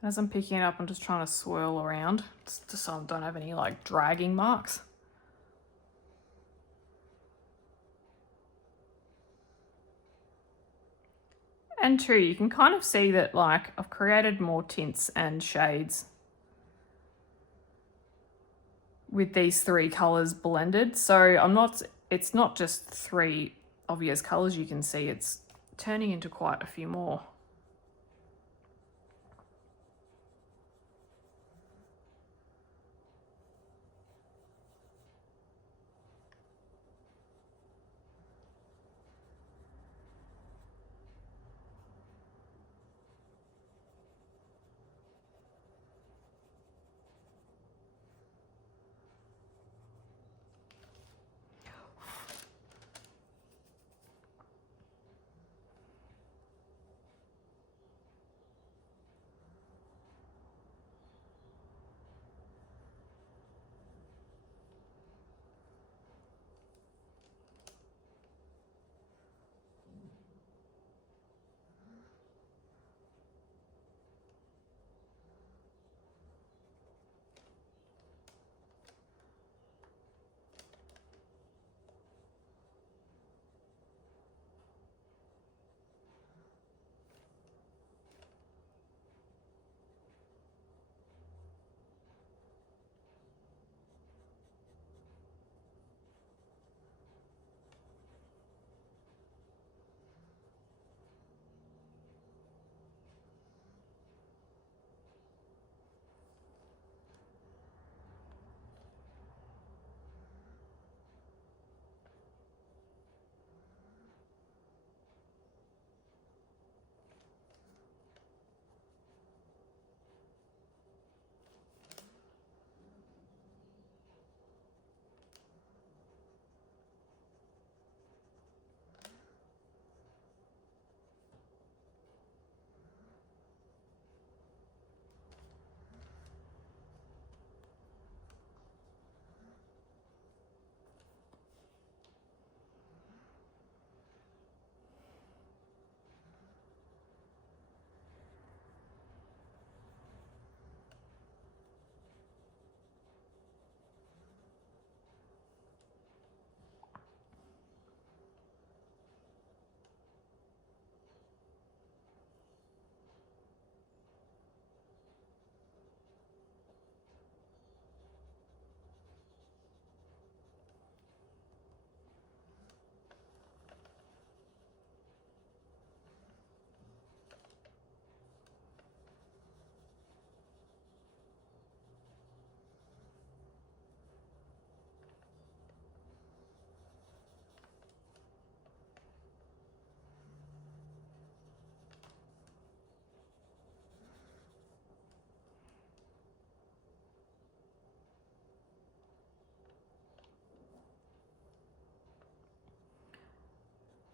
As I'm picking it up, I'm just trying to swirl around just so I don't have any like dragging marks. And too, you can kind of see that like I've created more tints and shades with these three colors blended. So it's not just three obvious colors you can see, it's turning into quite a few more.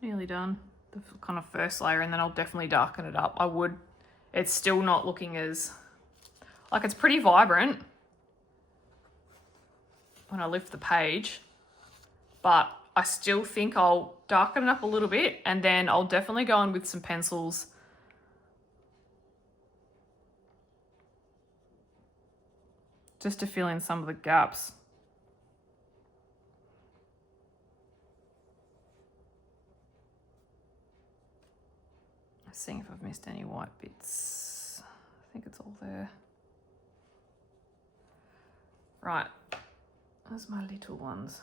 Nearly done, the kind of first layer, and then I'll definitely darken it up. It's still not looking as, like, it's pretty vibrant when I lift the page, but I still think I'll darken it up a little bit, and then I'll definitely go in with some pencils just to fill in some of the gaps. Seeing if I've missed any white bits. I think it's all there. Right, those are my little ones.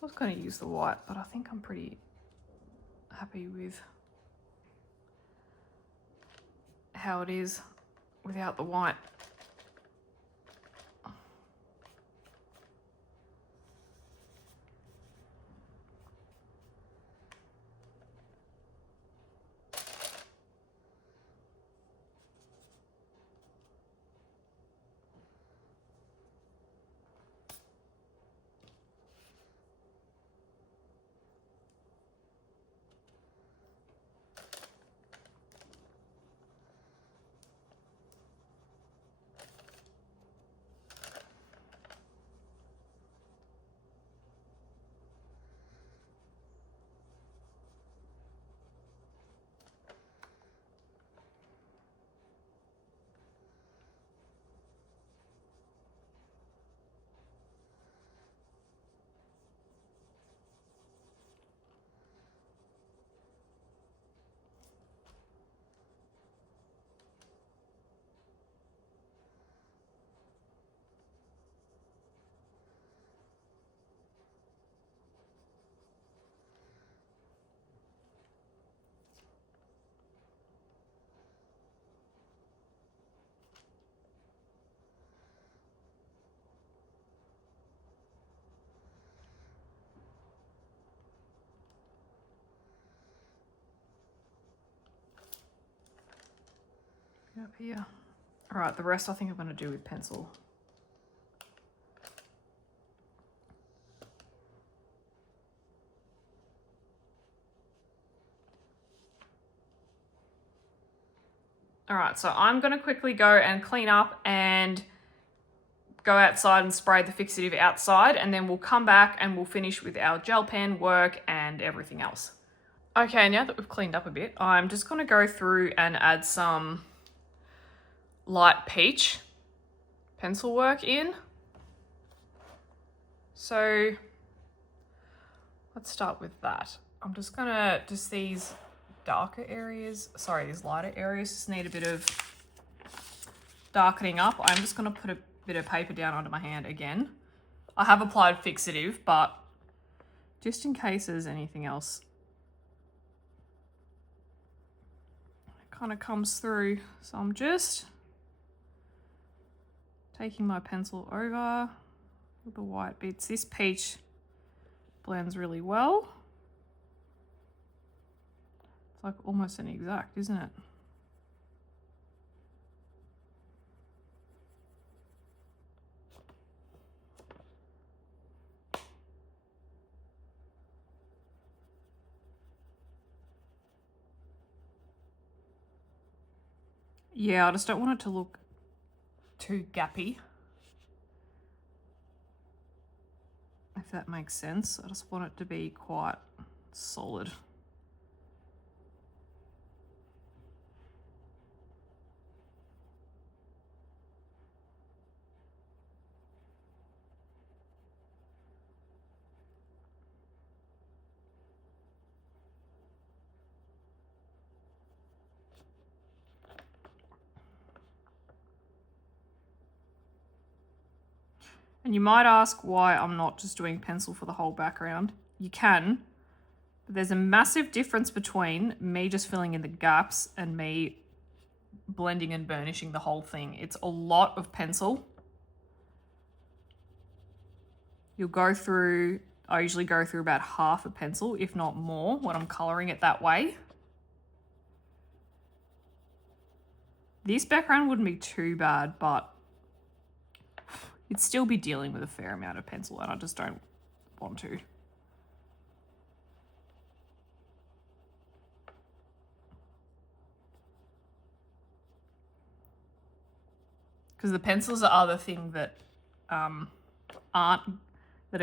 I was going to use the white, but I think I'm pretty happy with how it is without the white. Up here. All right, the rest I think I'm going to do with pencil. All right, so I'm going to quickly go and clean up and go outside and spray the fixative outside, and then we'll come back and we'll finish with our gel pen work and everything else. Okay, now that we've cleaned up a bit, I'm just going to go through and add some light peach pencil work in. So let's start with that. I'm just gonna, just these darker areas, sorry, these lighter areas just need a bit of darkening up. I'm just gonna put a bit of paper down onto my hand again. I have applied fixative, but just in case there's anything else, it kind of comes through. So I'm just taking my pencil over with the white bits. This peach blends really well. It's like almost an exact, isn't it? Yeah, I just don't want it to look too gappy, if that makes sense. I just want it to be quite solid. And you might ask why I'm not just doing pencil for the whole background. You can, but there's a massive difference between me just filling in the gaps and me blending and burnishing the whole thing. It's a lot of pencil. You'll go through, I usually go through about half a pencil, if not more, when I'm coloring it that way. This background wouldn't be too bad, but You'd still be dealing with a fair amount of pencil, and I just don't want to. Because the pencils are the thing that are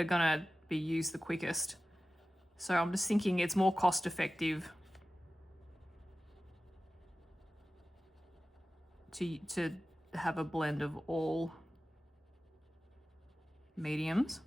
gonna be used the quickest. So I'm just thinking it's more cost effective to have a blend of all mediums.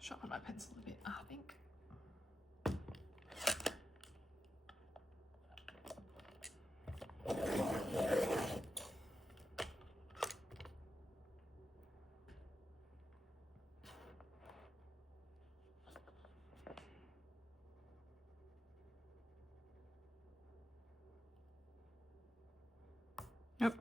Sharpen my pencil a bit, I think. Yep.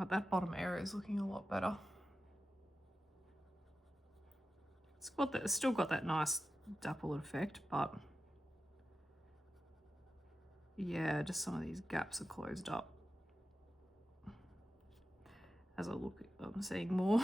Oh, that bottom area is looking a lot better. It's still got that nice dapple effect, but yeah, just some of these gaps are closed up. As I look, I'm seeing more.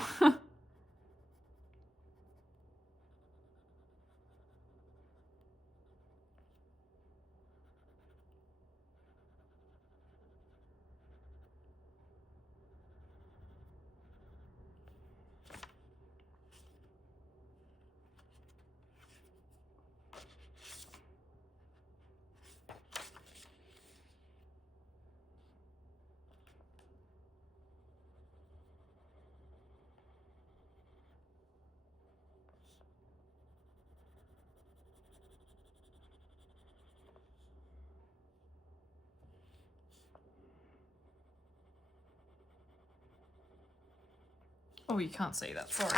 Oh, you can't see that, sorry.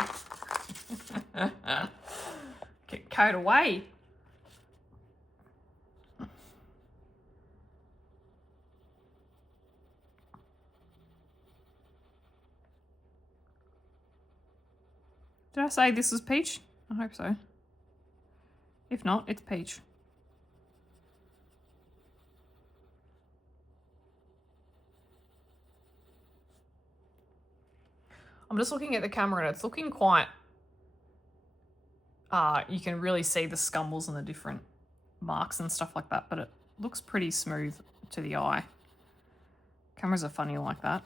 Get carried away. Did I say this was peach? I hope so. If not, it's peach. I'm just looking at the camera and it's looking quite, you can really see the scumbles and the different marks and stuff like that, but it looks pretty smooth to the eye. Cameras are funny like that.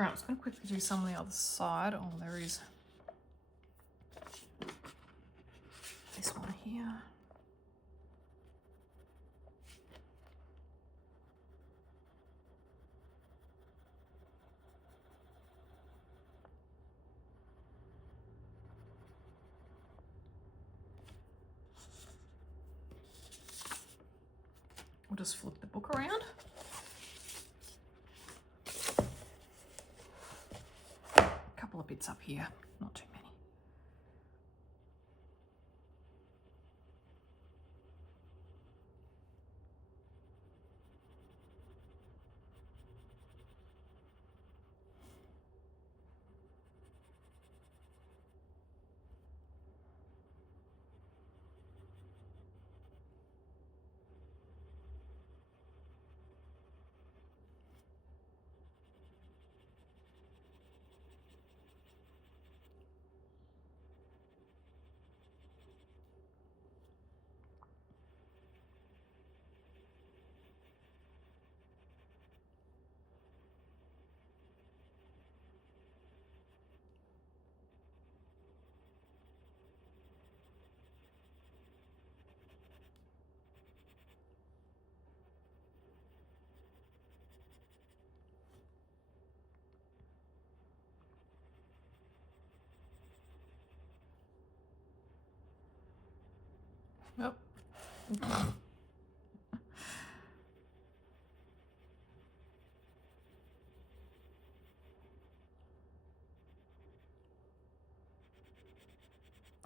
Right, I'm just going to quickly do some on the other side. Oh, there is this one here. We'll just flip the book around. A couple of bits up here, not too many. Yep.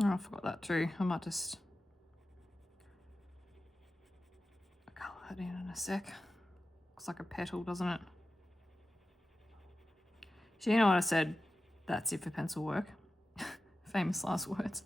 Oh, I forgot that too. I might just colour that in a sec. Looks like a petal, doesn't it? So you know what I said? That's it for pencil work. Famous last words.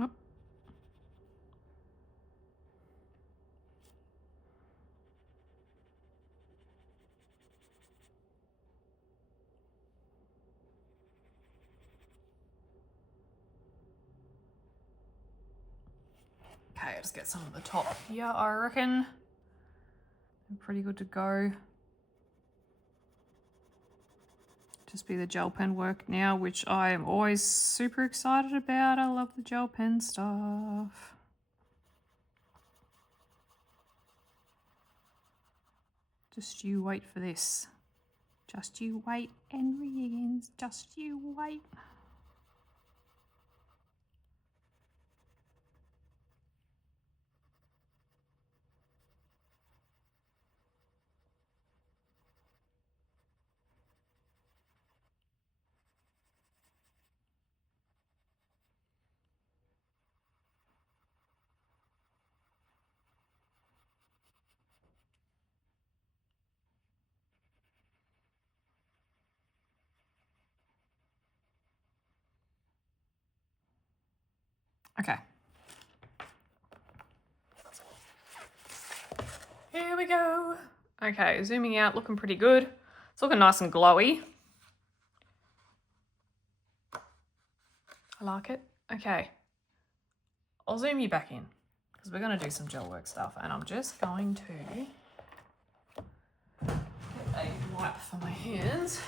Oop. Okay, let's get some of the top here, I reckon. I'm pretty good to go. Just be the gel pen work now, which I am always super excited about. I love the gel pen stuff. Just you wait for this. Just you wait, Henry Higgins. Just you wait. Okay. Here we go. Okay, zooming out, looking pretty good. It's looking nice and glowy. I like it. Okay. I'll zoom you back in because we're going to do some gel work stuff, and I'm just going to get a wipe for my hands.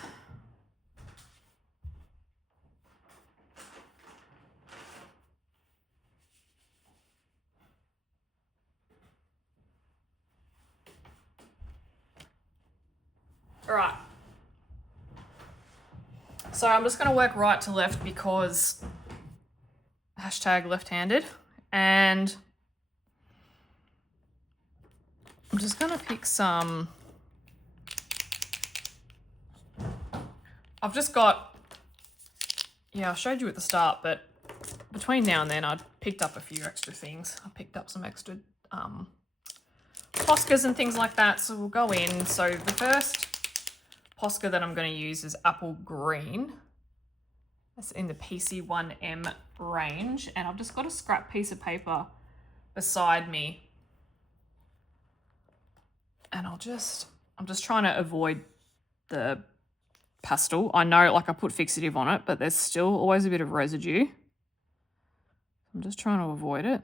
All right. So I'm just going to work right to left because hashtag left-handed, and I'm just going to pick some. I've just got, yeah, I showed you at the start, but between now and then I picked up a few extra things. I picked up some extra Poscas and things like that, so we'll go in. So the first Posca that I'm going to use is apple green, That's in the PC1M range, and I've just got a scrap piece of paper beside me, and I'm just trying to avoid the pastel. I know, like, I put fixative on it, but there's still always a bit of residue. I'm just trying to avoid it.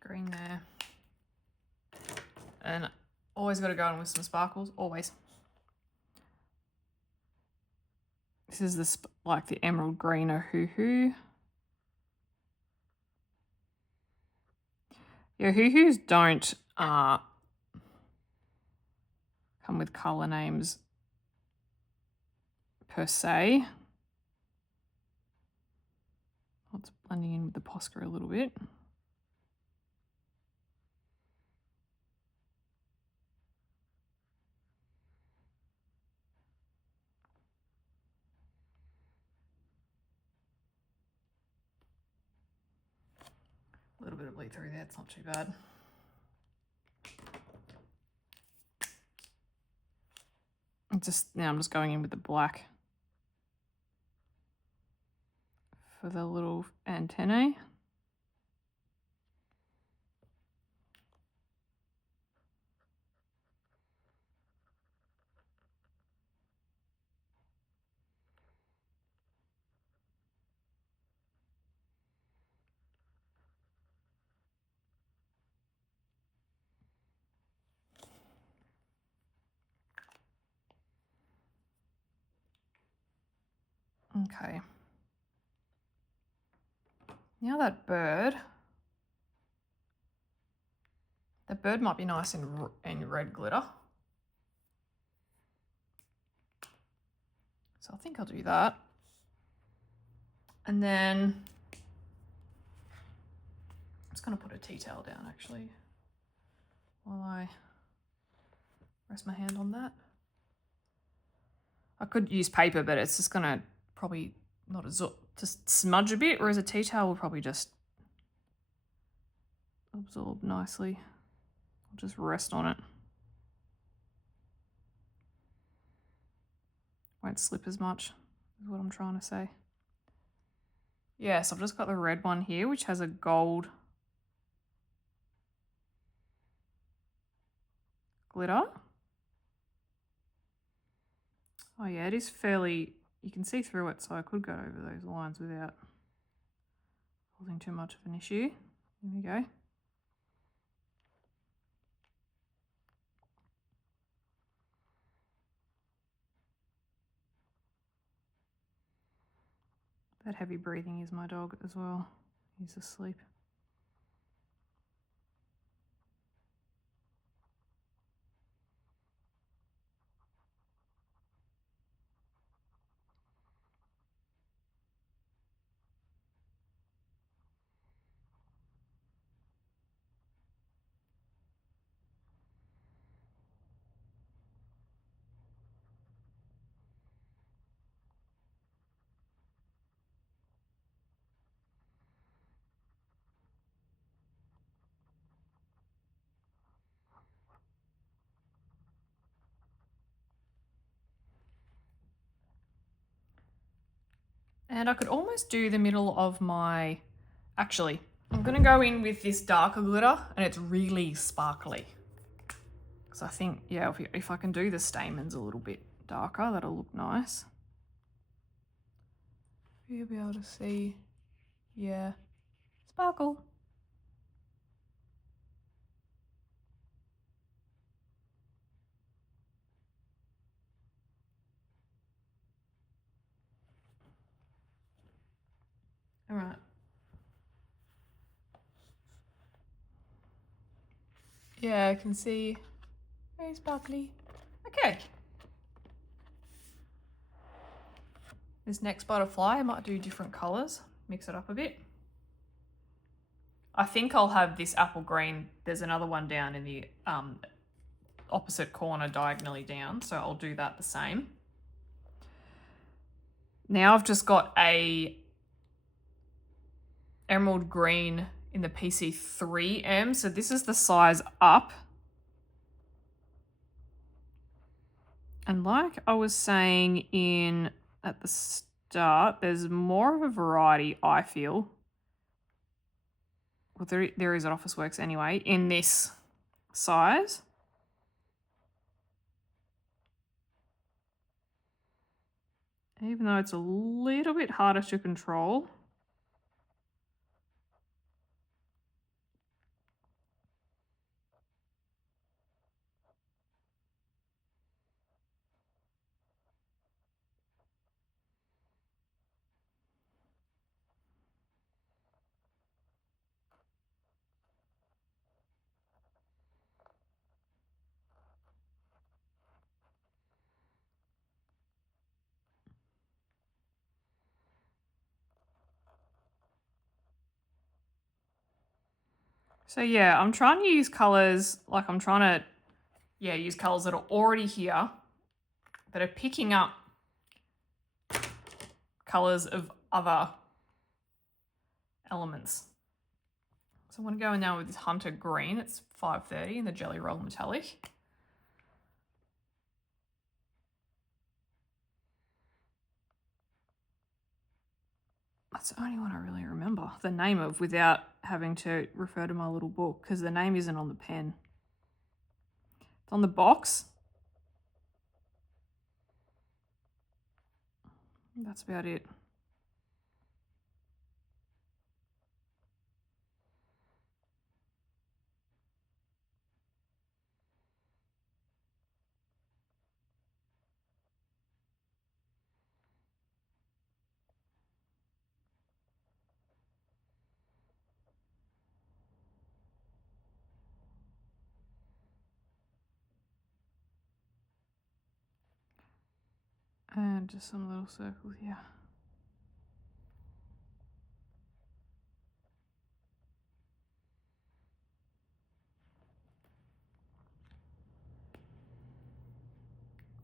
Green there, and always got to go in with some sparkles, always. This is like the emerald green Ohuhu. Yeah, Ohuhus don't come with colour names per se. It's blending in with the Posca a little bit. A little bit of bleed through there, it's not too bad. Now I'm just going in with the black for the little antennae. Okay. Now that bird might be nice in red glitter. So I think I'll do that. And then I'm just going to put a tea towel down actually while I rest my hand on that. I could use paper, but it's just going to probably not just smudge a bit, whereas a tea towel will probably just absorb nicely. I'll just rest on it. Won't slip as much, is what I'm trying to say. Yes, I've just got the red one here, which has a gold glitter. Oh yeah, it is fairly, you can see through it, so I could go over those lines without causing too much of an issue. There we go. That heavy breathing is my dog as well. He's asleep. And I could almost do the middle of my, actually, I'm gonna go in with this darker glitter and it's really sparkly. So I think, yeah, if I can do the stamens a little bit darker, that'll look nice. You'll be able to see, yeah, sparkle. All right. Yeah, I can see. Very sparkly. Okay. This next butterfly, I might do different colours, mix it up a bit. I think I'll have this apple green. There's another one down in the opposite corner diagonally down, so I'll do that the same. Now I've just got a emerald green in the PC3M, so this is the size up. And like I was saying at the start, there's more of a variety, I feel. Well, there is at Officeworks anyway, in this size. Even though it's a little bit harder to control. So yeah, I'm trying to use colours, like I'm trying to, use colours that are already here, that are picking up colours of other elements. So I'm going to go in now with this Hunter Green. It's 530 in the Gellyroll Metallic. That's the only one I really remember the name of without having to refer to my little book, because the name isn't on the pen. It's on the box. That's about it. And just some little circles here.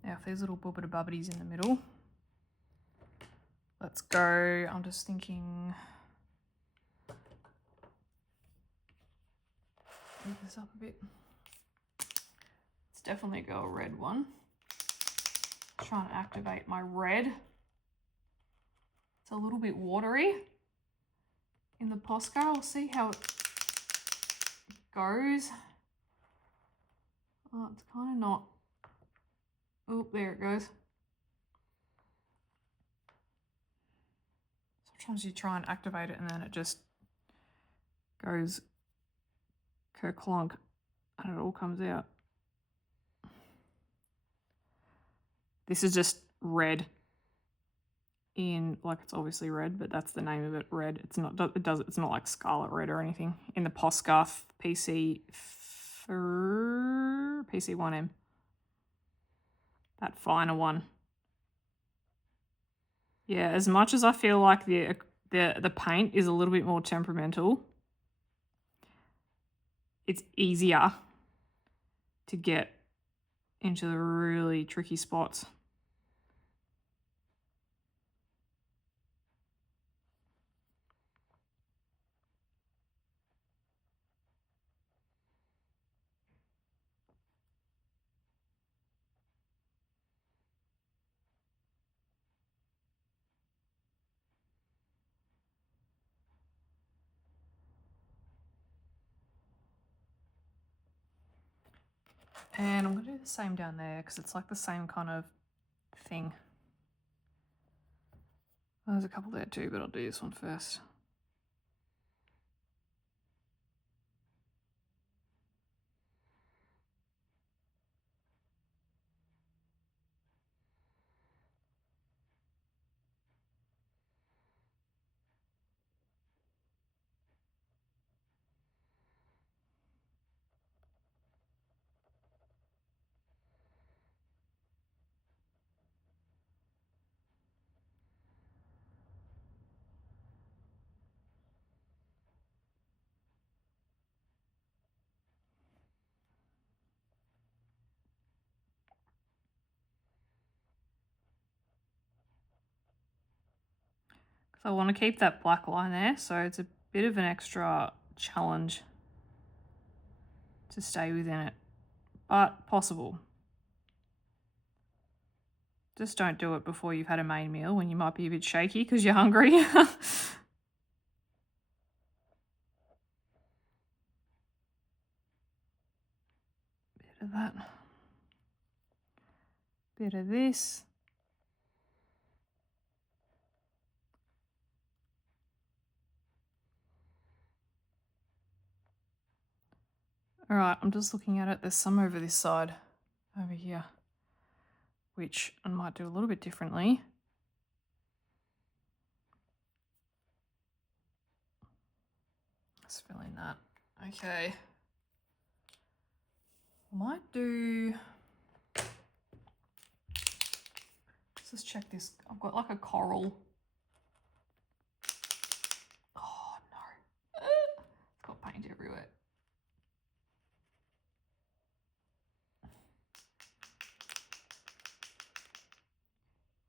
Now if there's little bubbita bubbities in the middle, let's go. I'm just thinking, move this up a bit. It's definitely go a red one. Try and activate my red. It's a little bit watery in the Posca. I'll see how it goes. Oh, it's kind of not. Oh, there it goes. Sometimes you try and activate it and then it just goes kerclonk and it all comes out. This is just red in, like, it's obviously red, but that's the name of it, red. It's not, it's not like scarlet red or anything. In the Posca PC1M. That finer one. Yeah, as much as I feel like the paint is a little bit more temperamental, it's easier to get into the really tricky spots. And I'm going to do the same down there because it's like the same kind of thing. Well, there's a couple there too, but I'll do this one first. So I want to keep that black line there, so it's a bit of an extra challenge to stay within it, but possible. Just don't do it before you've had a main meal when you might be a bit shaky because you're hungry. Bit of that. Bit of this. All right, I'm just looking at it. There's some over this side, over here, which I might do a little bit differently. Let's fill in that. Okay. I might do... Let's just check this. I've got like a coral. Oh, no. It's got paint everywhere.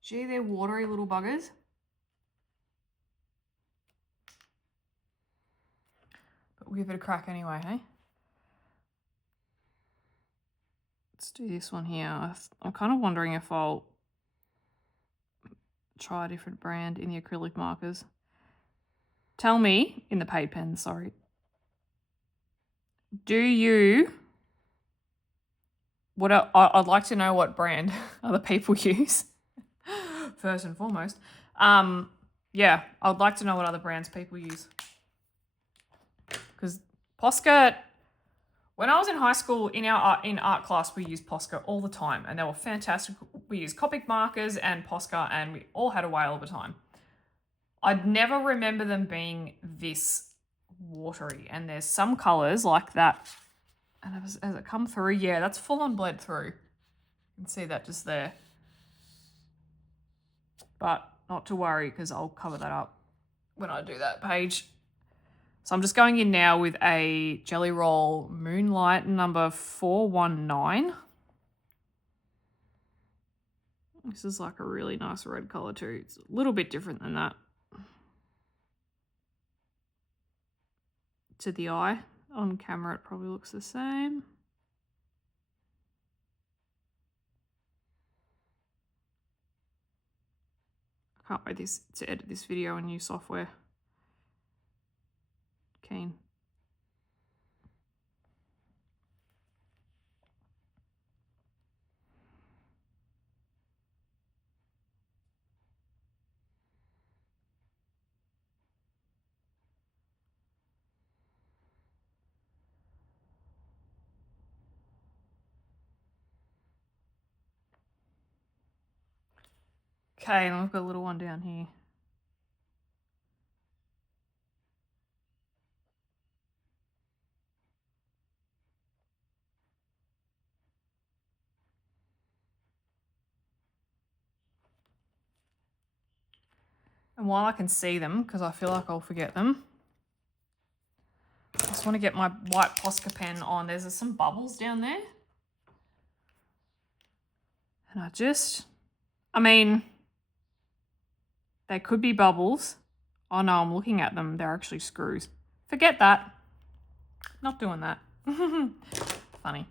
Gee, they're watery little buggers. But we'll give it a crack anyway, hey? Let's do this one here. I'm kind of wondering if I'll try a different brand in the acrylic markers. Tell me, in the paid pen, sorry. Do you... I'd like to know what brand other people use. First and foremost. Yeah, I'd like to know what other brands people use. Because Posca, when I was in high school, in art class, we used Posca all the time, and they were fantastic. We used Copic markers and Posca, and we all had a whale of a time. I'd never remember them being this watery, and there's some colours like that. And as it come through, yeah, that's full on bled through. You can see that just there. But not to worry, because I'll cover that up when I do that page. So I'm just going in now with a Jelly Roll Moonlight number 419. This is like a really nice red colour too. It's a little bit different than that to the eye. On camera it probably looks the same. I can't wait to edit this video in new software. Keen. Okay, and we've got a little one down here. And while I can see them, because I feel like I'll forget them, I just want to get my white Posca pen on. There's some bubbles down there. And I mean, they could be bubbles. Oh no, I'm looking at them. They're actually screws. Forget that. Not doing that. Funny.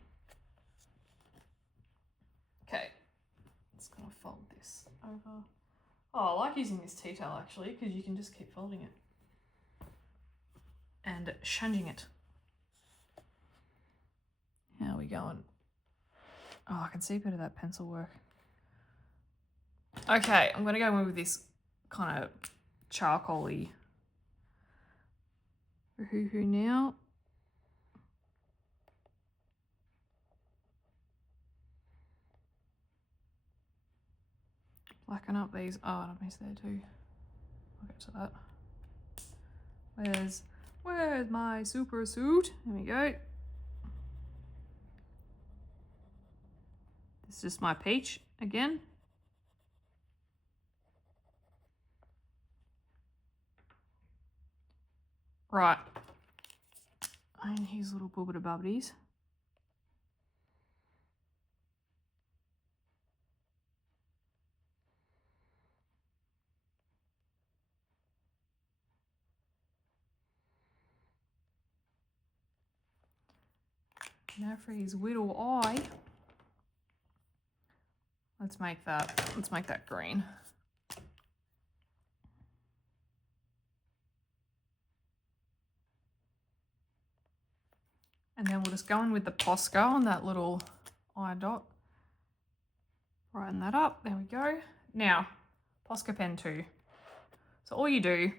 Okay. Just gonna fold this over. Oh, I like using this tea towel actually, because you can just keep folding it. And changing it. How are we going? Oh, I can see a bit of that pencil work. Okay, I'm going to go in with this kind of charcoal-y Ohuhu now. Blacken up these. Oh, and I've missed there too. I'll get to that. Where's my super suit? There we go. This is just my peach again. Right. And here's little bubbita bubbities. Now for his little eye. Let's make that green. And then we'll just go in with the Posca on that little eye dot. Brighten that up, there we go. Now, Posca pen 2. So all you do,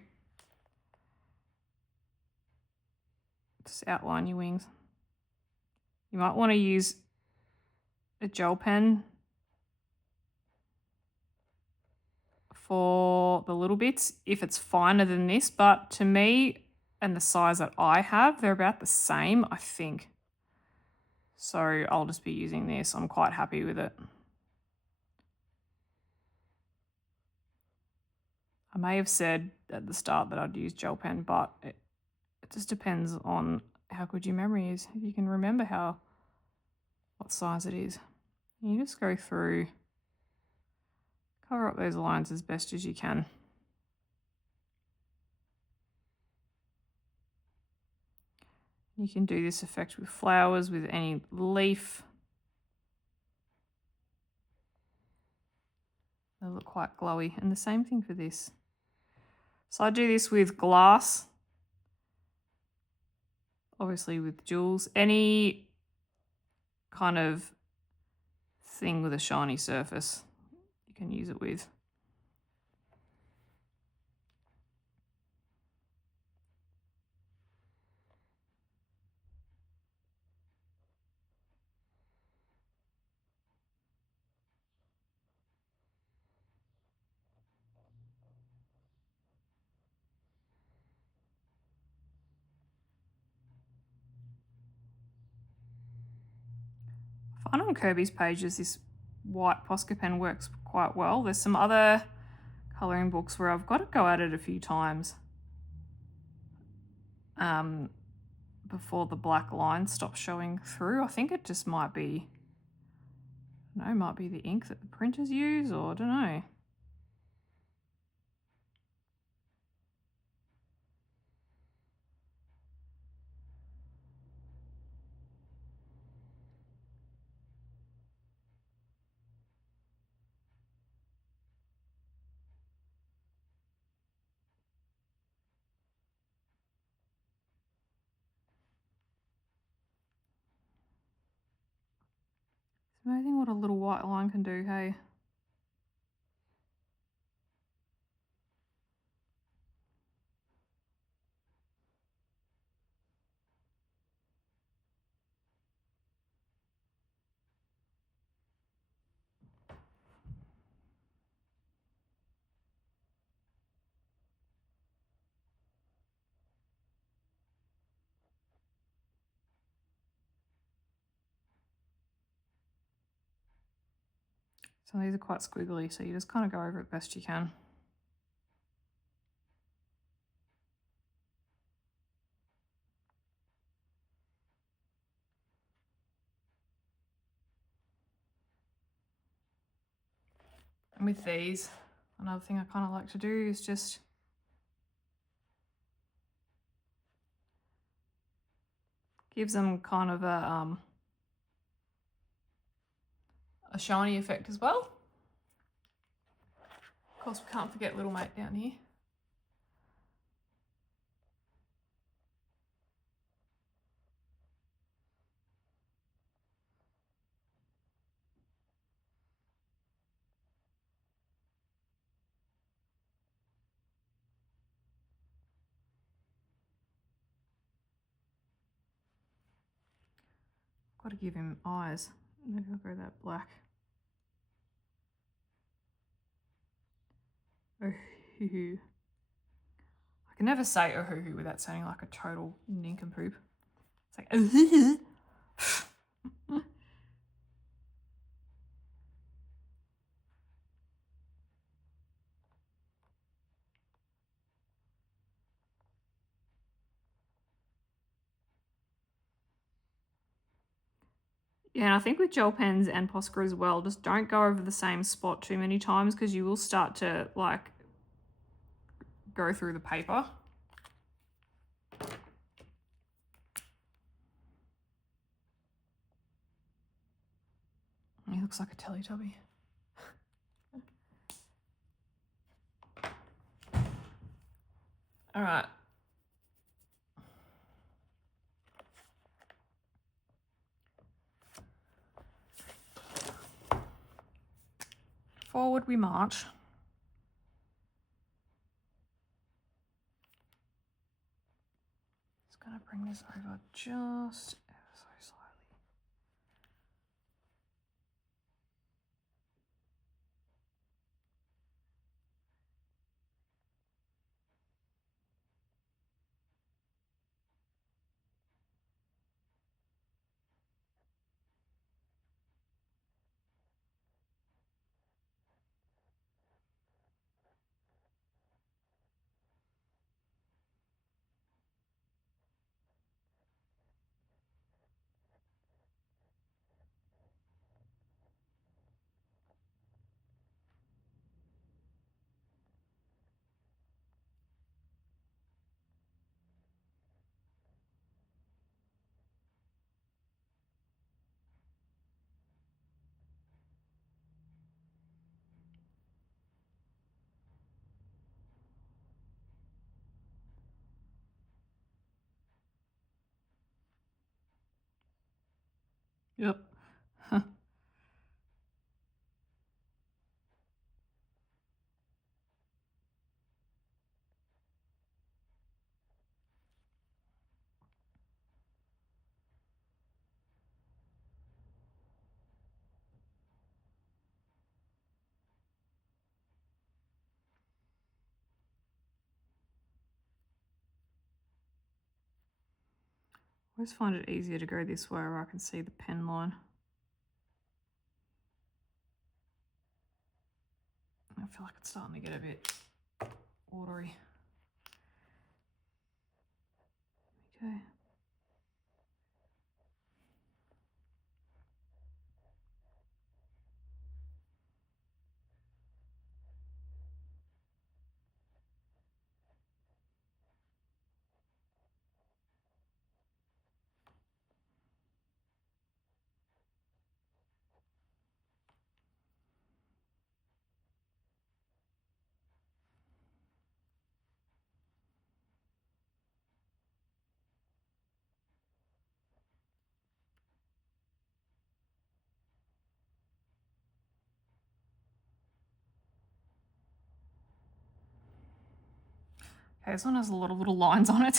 just outline your wings. You might want to use a gel pen for the little bits if it's finer than this, but to me and the size that I have, they're about the same, I think. So I'll just be using this. I'm quite happy with it. I may have said at the start that I'd use gel pen, but it just depends on how good your memory is. If you can remember what size it is. You just go through, cover up those lines as best as you can. You can do this effect with flowers, with any leaf. They look quite glowy. And the same thing for this. So I do this with glass, obviously with jewels. Any kind of thing with a shiny surface you can use it with. I find on Kerby's pages this white Posca pen works quite well. There's some other colouring books where I've got to go at it a few times before the black line stops showing through. I think it just might be, I don't know, might be the ink that the printers use, or I don't know. It's amazing what a little white line can do, hey? So these are quite squiggly, so you just kind of go over it best you can. And with these, another thing I kind of like to do is just gives them kind of a shiny effect as well. Of course, we can't forget little mate down here. Got to give him eyes. Maybe I'll go that black. Ohuhu. I can never say ohuhu without sounding like a total nincompoop. It's like ohuhu. Yeah, and I think with gel pens and Posca as well, just don't go over the same spot too many times because you will start to like go through the paper. looks like a Teletubby. All right. Forward we march. Just going to bring this over just ever so slightly. Yep. I always find it easier to go this way where I can see the pen line. I feel like it's starting to get a bit watery. Okay. Okay, this one has a lot of little lines on it.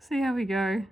See how we go.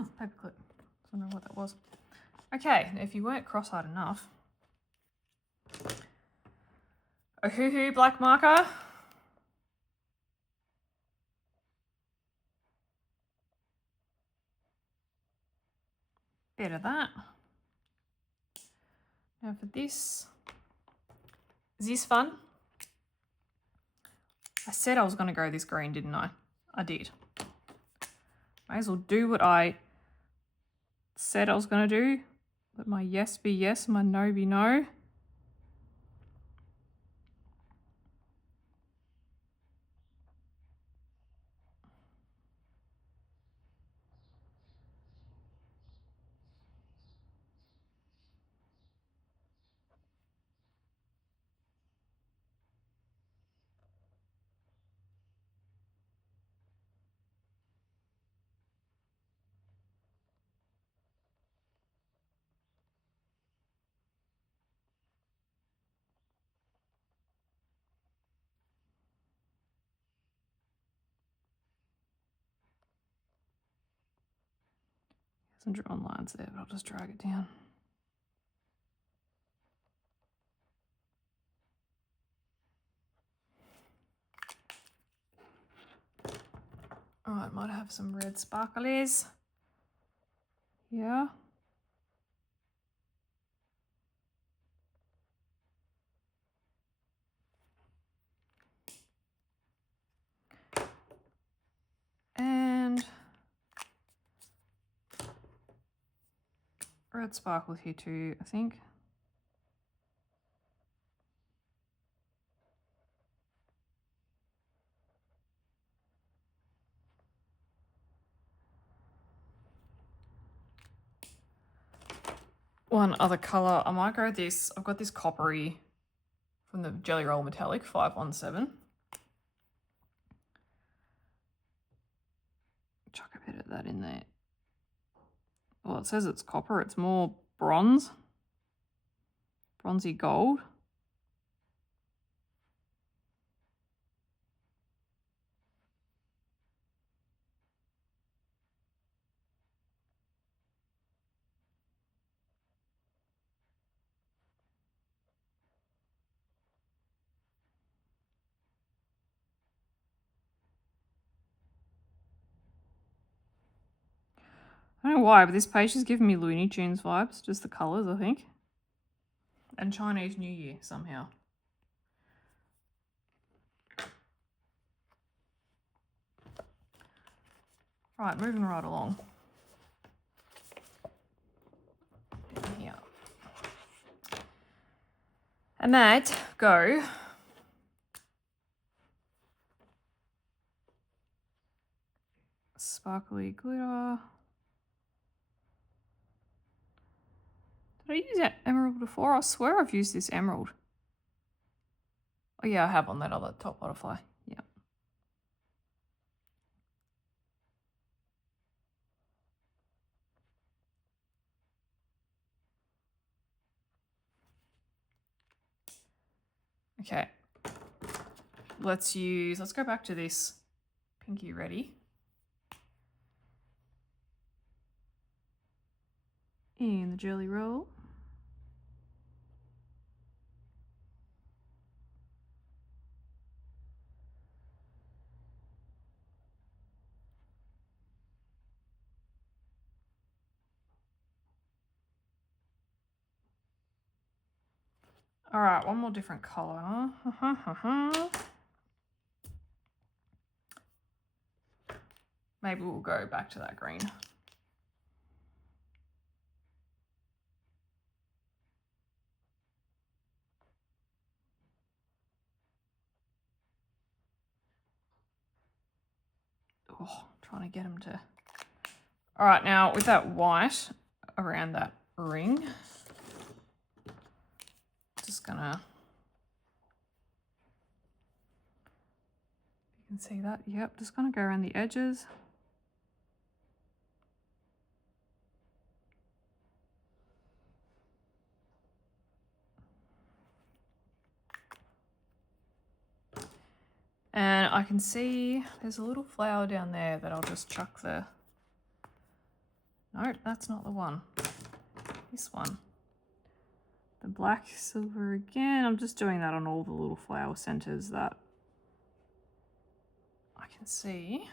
Oh, paperclip. I don't know what that was. Okay, if you weren't cross-eyed enough, Ohuhu black marker. Bit of that. Now for this, is this fun? I said I was going to go this green, didn't I? I did. Might as well do what I said I was going to do. Let my yes be yes, my no be no. Some drawn lines there, but I'll just drag it down. All right, might have some red sparklies here. And red sparkles here too, I think. One other colour, I might go this. I've got this coppery from the Jelly Roll Metallic 517. Chuck a bit of that in there. Well, it says it's copper, it's more bronze. Bronzy gold. I don't know why, but this page is giving me Looney Tunes vibes, just the colours, I think. And Chinese New Year, somehow. Right, moving right along. Down here. And that go sparkly glitter. Did I use that emerald before? I swear I've used this emerald. Oh yeah, I have on that other top butterfly. Yeah. Okay. Let's go back to this Pinky Ready. In the Jelly Roll. All right, one more different color. Maybe we'll go back to that green. Oh, trying to get them to. All right, now with that white around that ring, just gonna. You can see that. Yep, just gonna go around the edges. And I can see there's a little flower down there that I'll just chuck the. No, that's not the one. This one. The black silver again. I'm just doing that on all the little flower centers that I can see.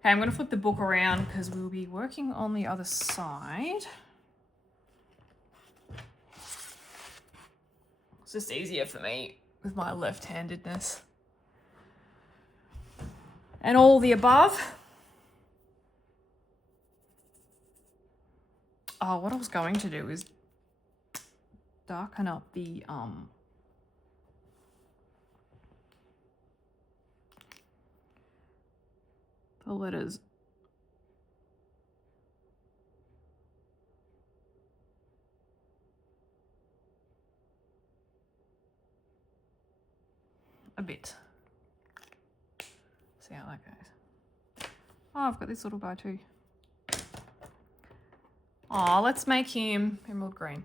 Okay, I'm going to flip the book around because we'll be working on the other side. It's just easier for me with my left-handedness. And all the above. Oh, what I was going to do is darken up the letters. A bit. See how that goes. Oh, I've got this little guy too. Oh, let's make him emerald green.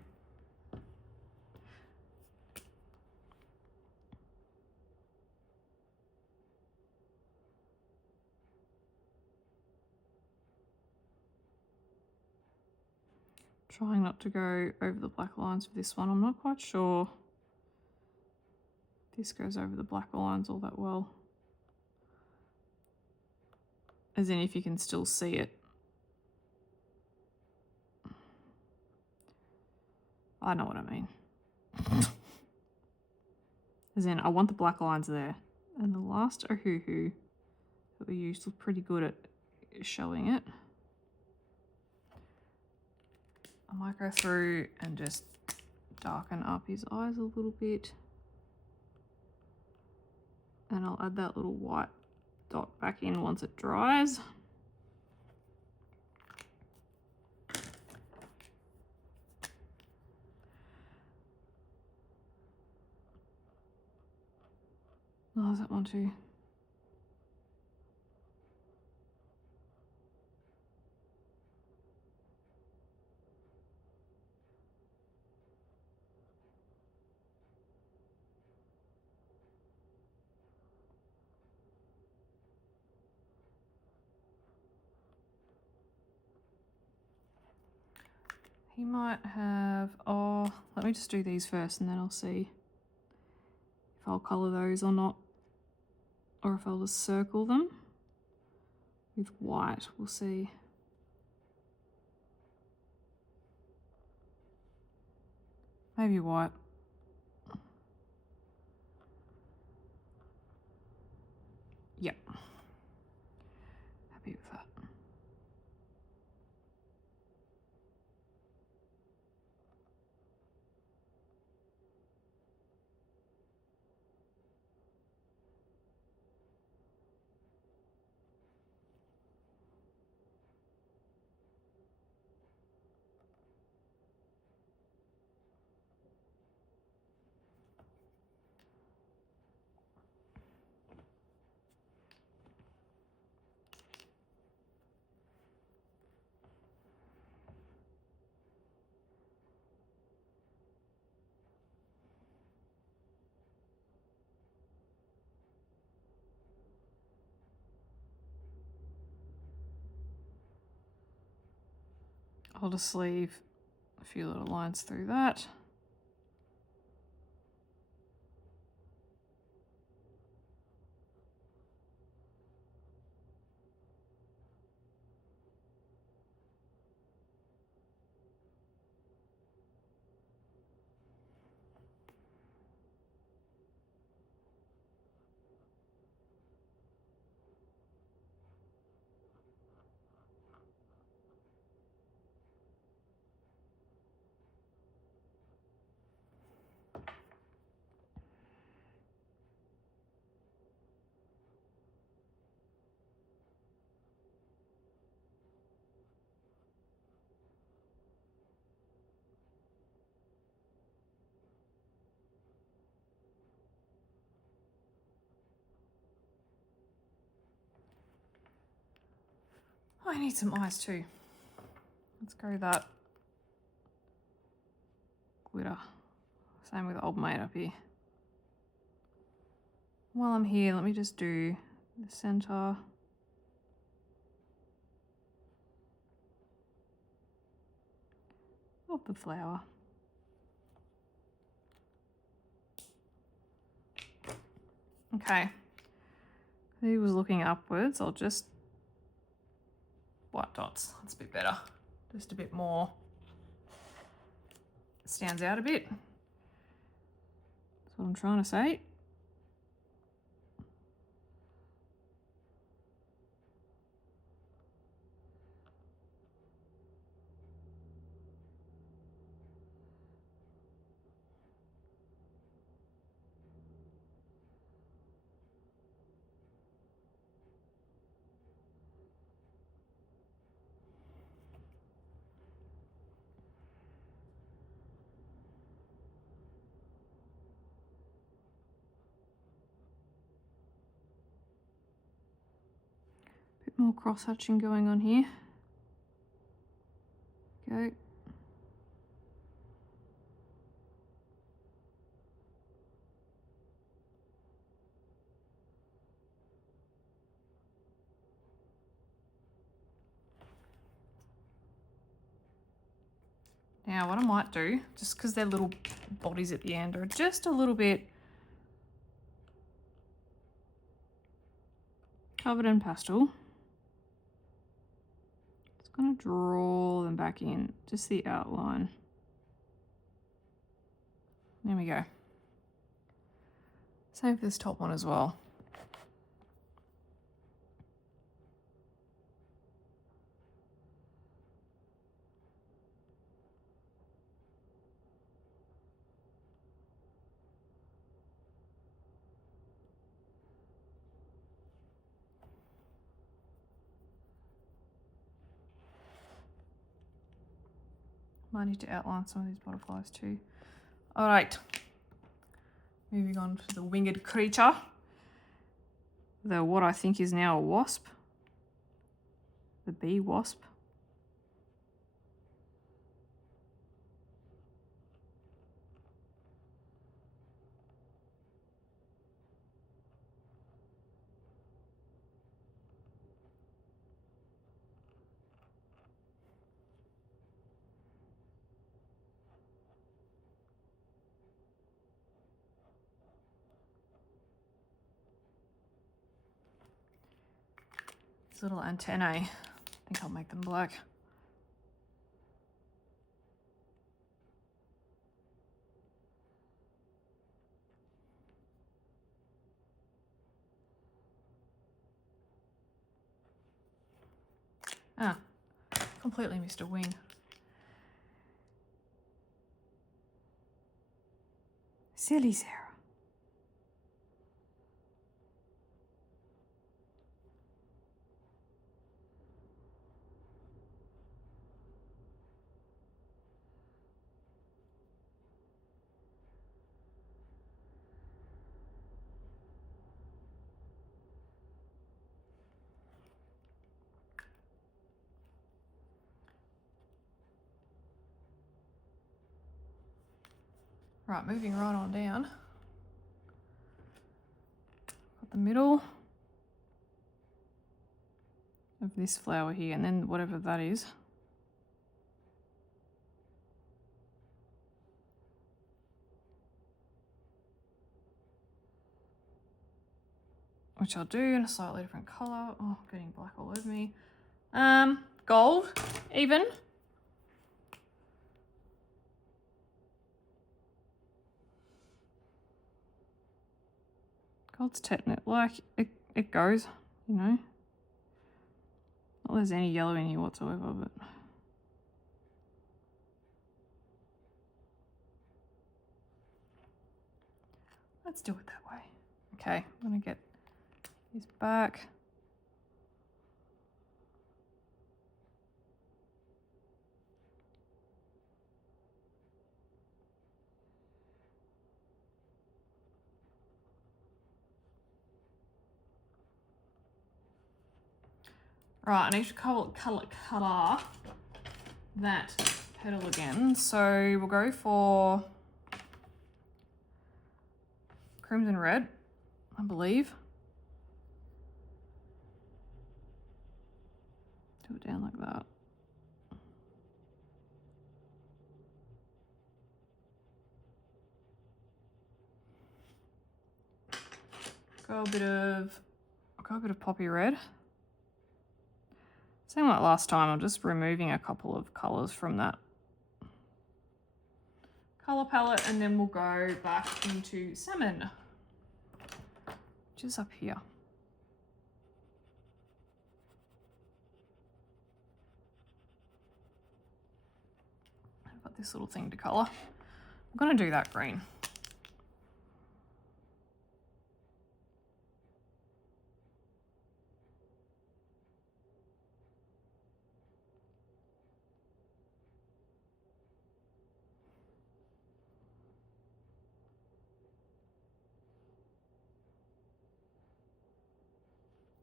trying not to go over the black lines of this one. I'm not quite sure if this goes over the black lines all that well. As in if you can still see it. I know what I mean. As in, I want the black lines there. And the last Ohuhu that we used was pretty good at showing it. I might go through and just darken up his eyes a little bit. And I'll add that little white dot back in once it dries. Oh, is that one too? He might have, oh, let me just do these first and then I'll see if I'll colour those or not. Or if I'll just circle them with white, we'll see. Maybe white. Yep. Happy with that. I'll just leave a few little lines through that. I need some eyes too. Let's go that glitter. Same with old mate up here. While I'm here, let me just do the center. Of the flower. Okay. He was looking upwards. I'll just white dots. That's a bit better. Just a bit more. Stands out a bit. That's what I'm trying to say. More cross hatching going on here. Go. Now what I might do, just because their little bodies at the end are just a little bit covered in pastel, just going to draw them back in, just the outline. There we go. Same for this top one as well. Might need to outline some of these butterflies too. All right, moving on to the winged creature. The what I think is now a wasp. The bee wasp. These little antennae, I think I'll make them black. Ah, completely missed a wing. Silly Sarah. Right, moving right on down. Got the middle of this flower here, and then whatever that is. Which I'll do in a slightly different colour. Oh, getting black all over me. Gold, even. Gold's tetanus, like it goes, you know. Not there's any yellow in here whatsoever, but let's do it that way. Okay, I'm gonna get these back. Right, I need to colour that petal again. So we'll go for crimson red, I believe. Do it down like that. Got a bit of poppy red. Same like last time, I'm just removing a couple of colours from that colour palette, and then we'll go back into salmon, which is up here. I've got this little thing to colour. I'm going to do that green.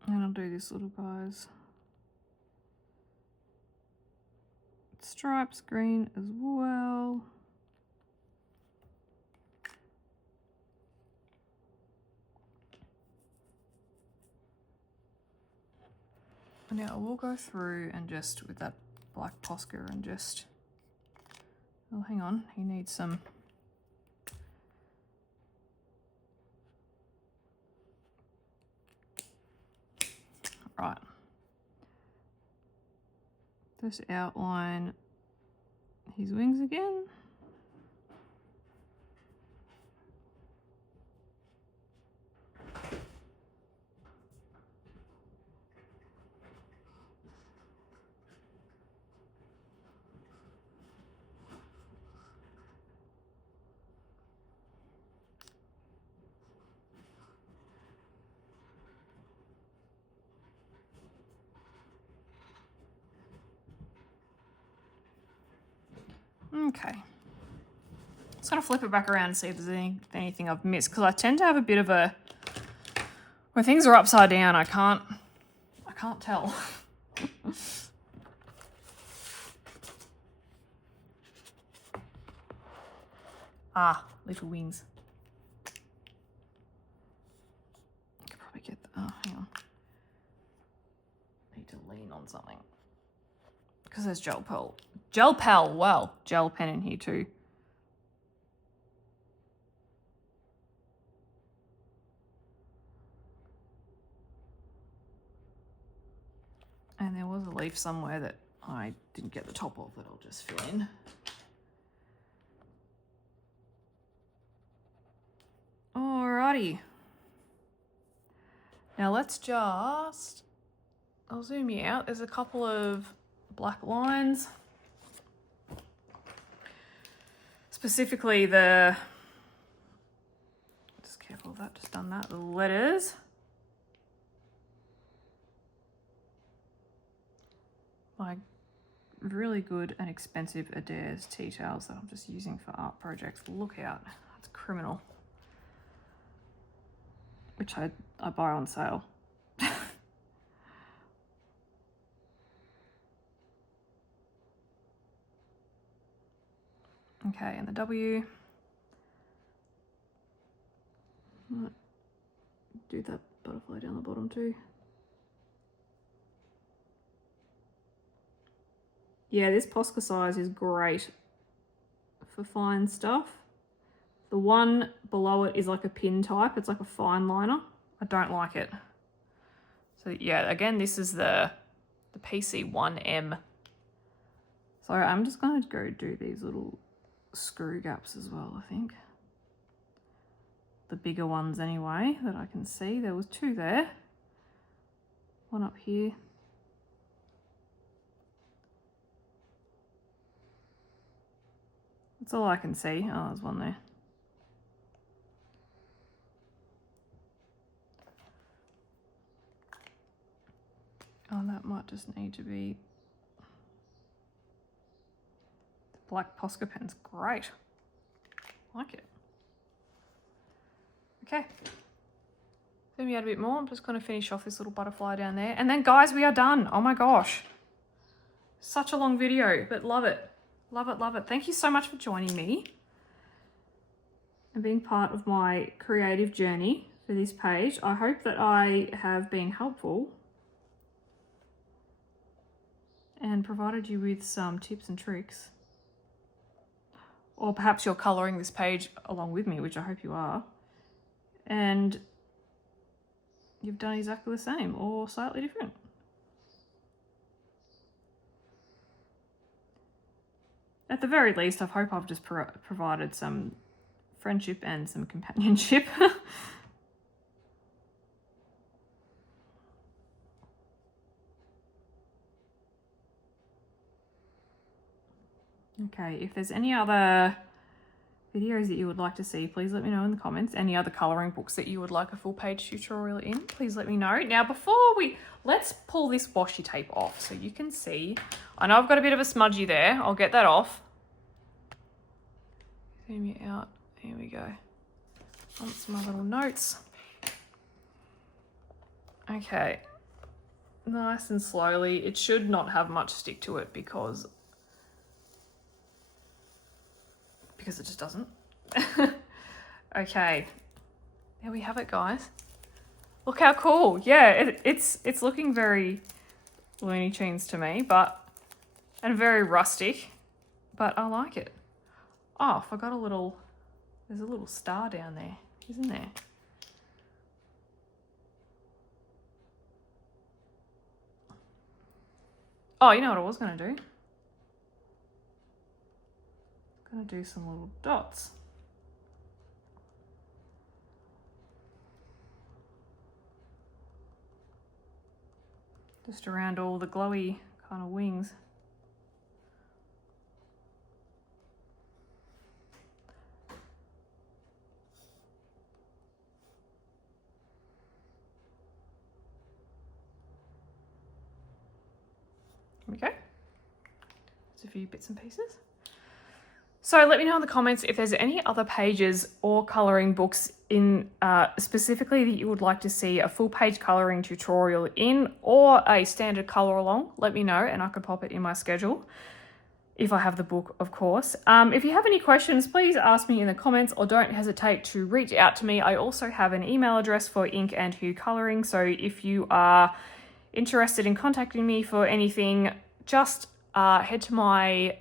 And I'll do this little guy's stripes green as well. Now we'll go through and just with that black Posca and just Oh, hang on, he needs some. Right. Just outline his wings again. Okay. Just gonna flip it back around and see if there's anything I've missed, because I tend to have a bit of a, when things are upside down, I can't tell. Ah, little wings. I could probably get, oh, hang on. Need to lean on something. Because there's gel pen in here too. And there was a leaf somewhere that I didn't get the top of that I'll just fill in. Alrighty. Now let's just, I'll zoom you out. There's a couple of black lines. Specifically the, just careful of that, just done that, the letters. My really good and expensive Adair's tea towels that I'm just using for art projects. Look out, that's criminal. Which I buy on sale. Okay, and the W. Do that butterfly down the bottom too. Yeah, this Posca size is great for fine stuff. The one below it is like a pin type. It's like a fine liner. I don't like it. So yeah, again, this is the PC1M. So I'm just going to go do these little screw gaps as well, I think. The bigger ones anyway, that I can see. There was two there. One up here. That's all I can see. Oh, there's one there. Oh, that might just need to be, the black Posca pen's great. Like it. Okay. Zoom me out a bit more. I'm just going to finish off this little butterfly down there. And then guys, we are done. Oh my gosh. Such a long video, but love it. Love it, love it. Thank you so much for joining me and being part of my creative journey for this page. I hope that I have been helpful and provided you with some tips and tricks. Or perhaps you're colouring this page along with me, which I hope you are. And you've done exactly the same or slightly different. At the very least, I hope I've just provided some friendship and some companionship. Okay, if there's any other videos that you would like to see, please let me know in the comments. Any other colouring books that you would like a full page tutorial in, please let me know. Now let's pull this washi tape off so you can see. I know I've got a bit of a smudgy there. I'll get that off. Zoom you out. Here we go. That's my little notes. Okay. Nice and slowly. It should not have much stick to it because it just doesn't. Okay. There we have it, guys. Look how cool. Yeah, it's looking very Looney Tunes to me, and very rustic, but I like it. Oh, I forgot a little, there's a little star down there, isn't there? Oh, you know what I was going to do? I'm going to do some little dots. Just around all the glowy kind of wings. There we go. There's a few bits and pieces. So let me know in the comments if there's any other pages or colouring books in specifically that you would like to see a full page colouring tutorial in, or a standard colour along. Let me know and I could pop it in my schedule if I have the book, of course. If you have any questions, please ask me in the comments or don't hesitate to reach out to me. I also have an email address for ink and hue colouring, so if you are interested in contacting me for anything, just head to my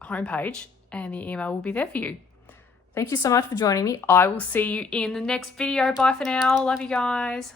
homepage and the email will be there for you. Thank you so much for joining me. I will see you in the next video. Bye for now. Love you guys.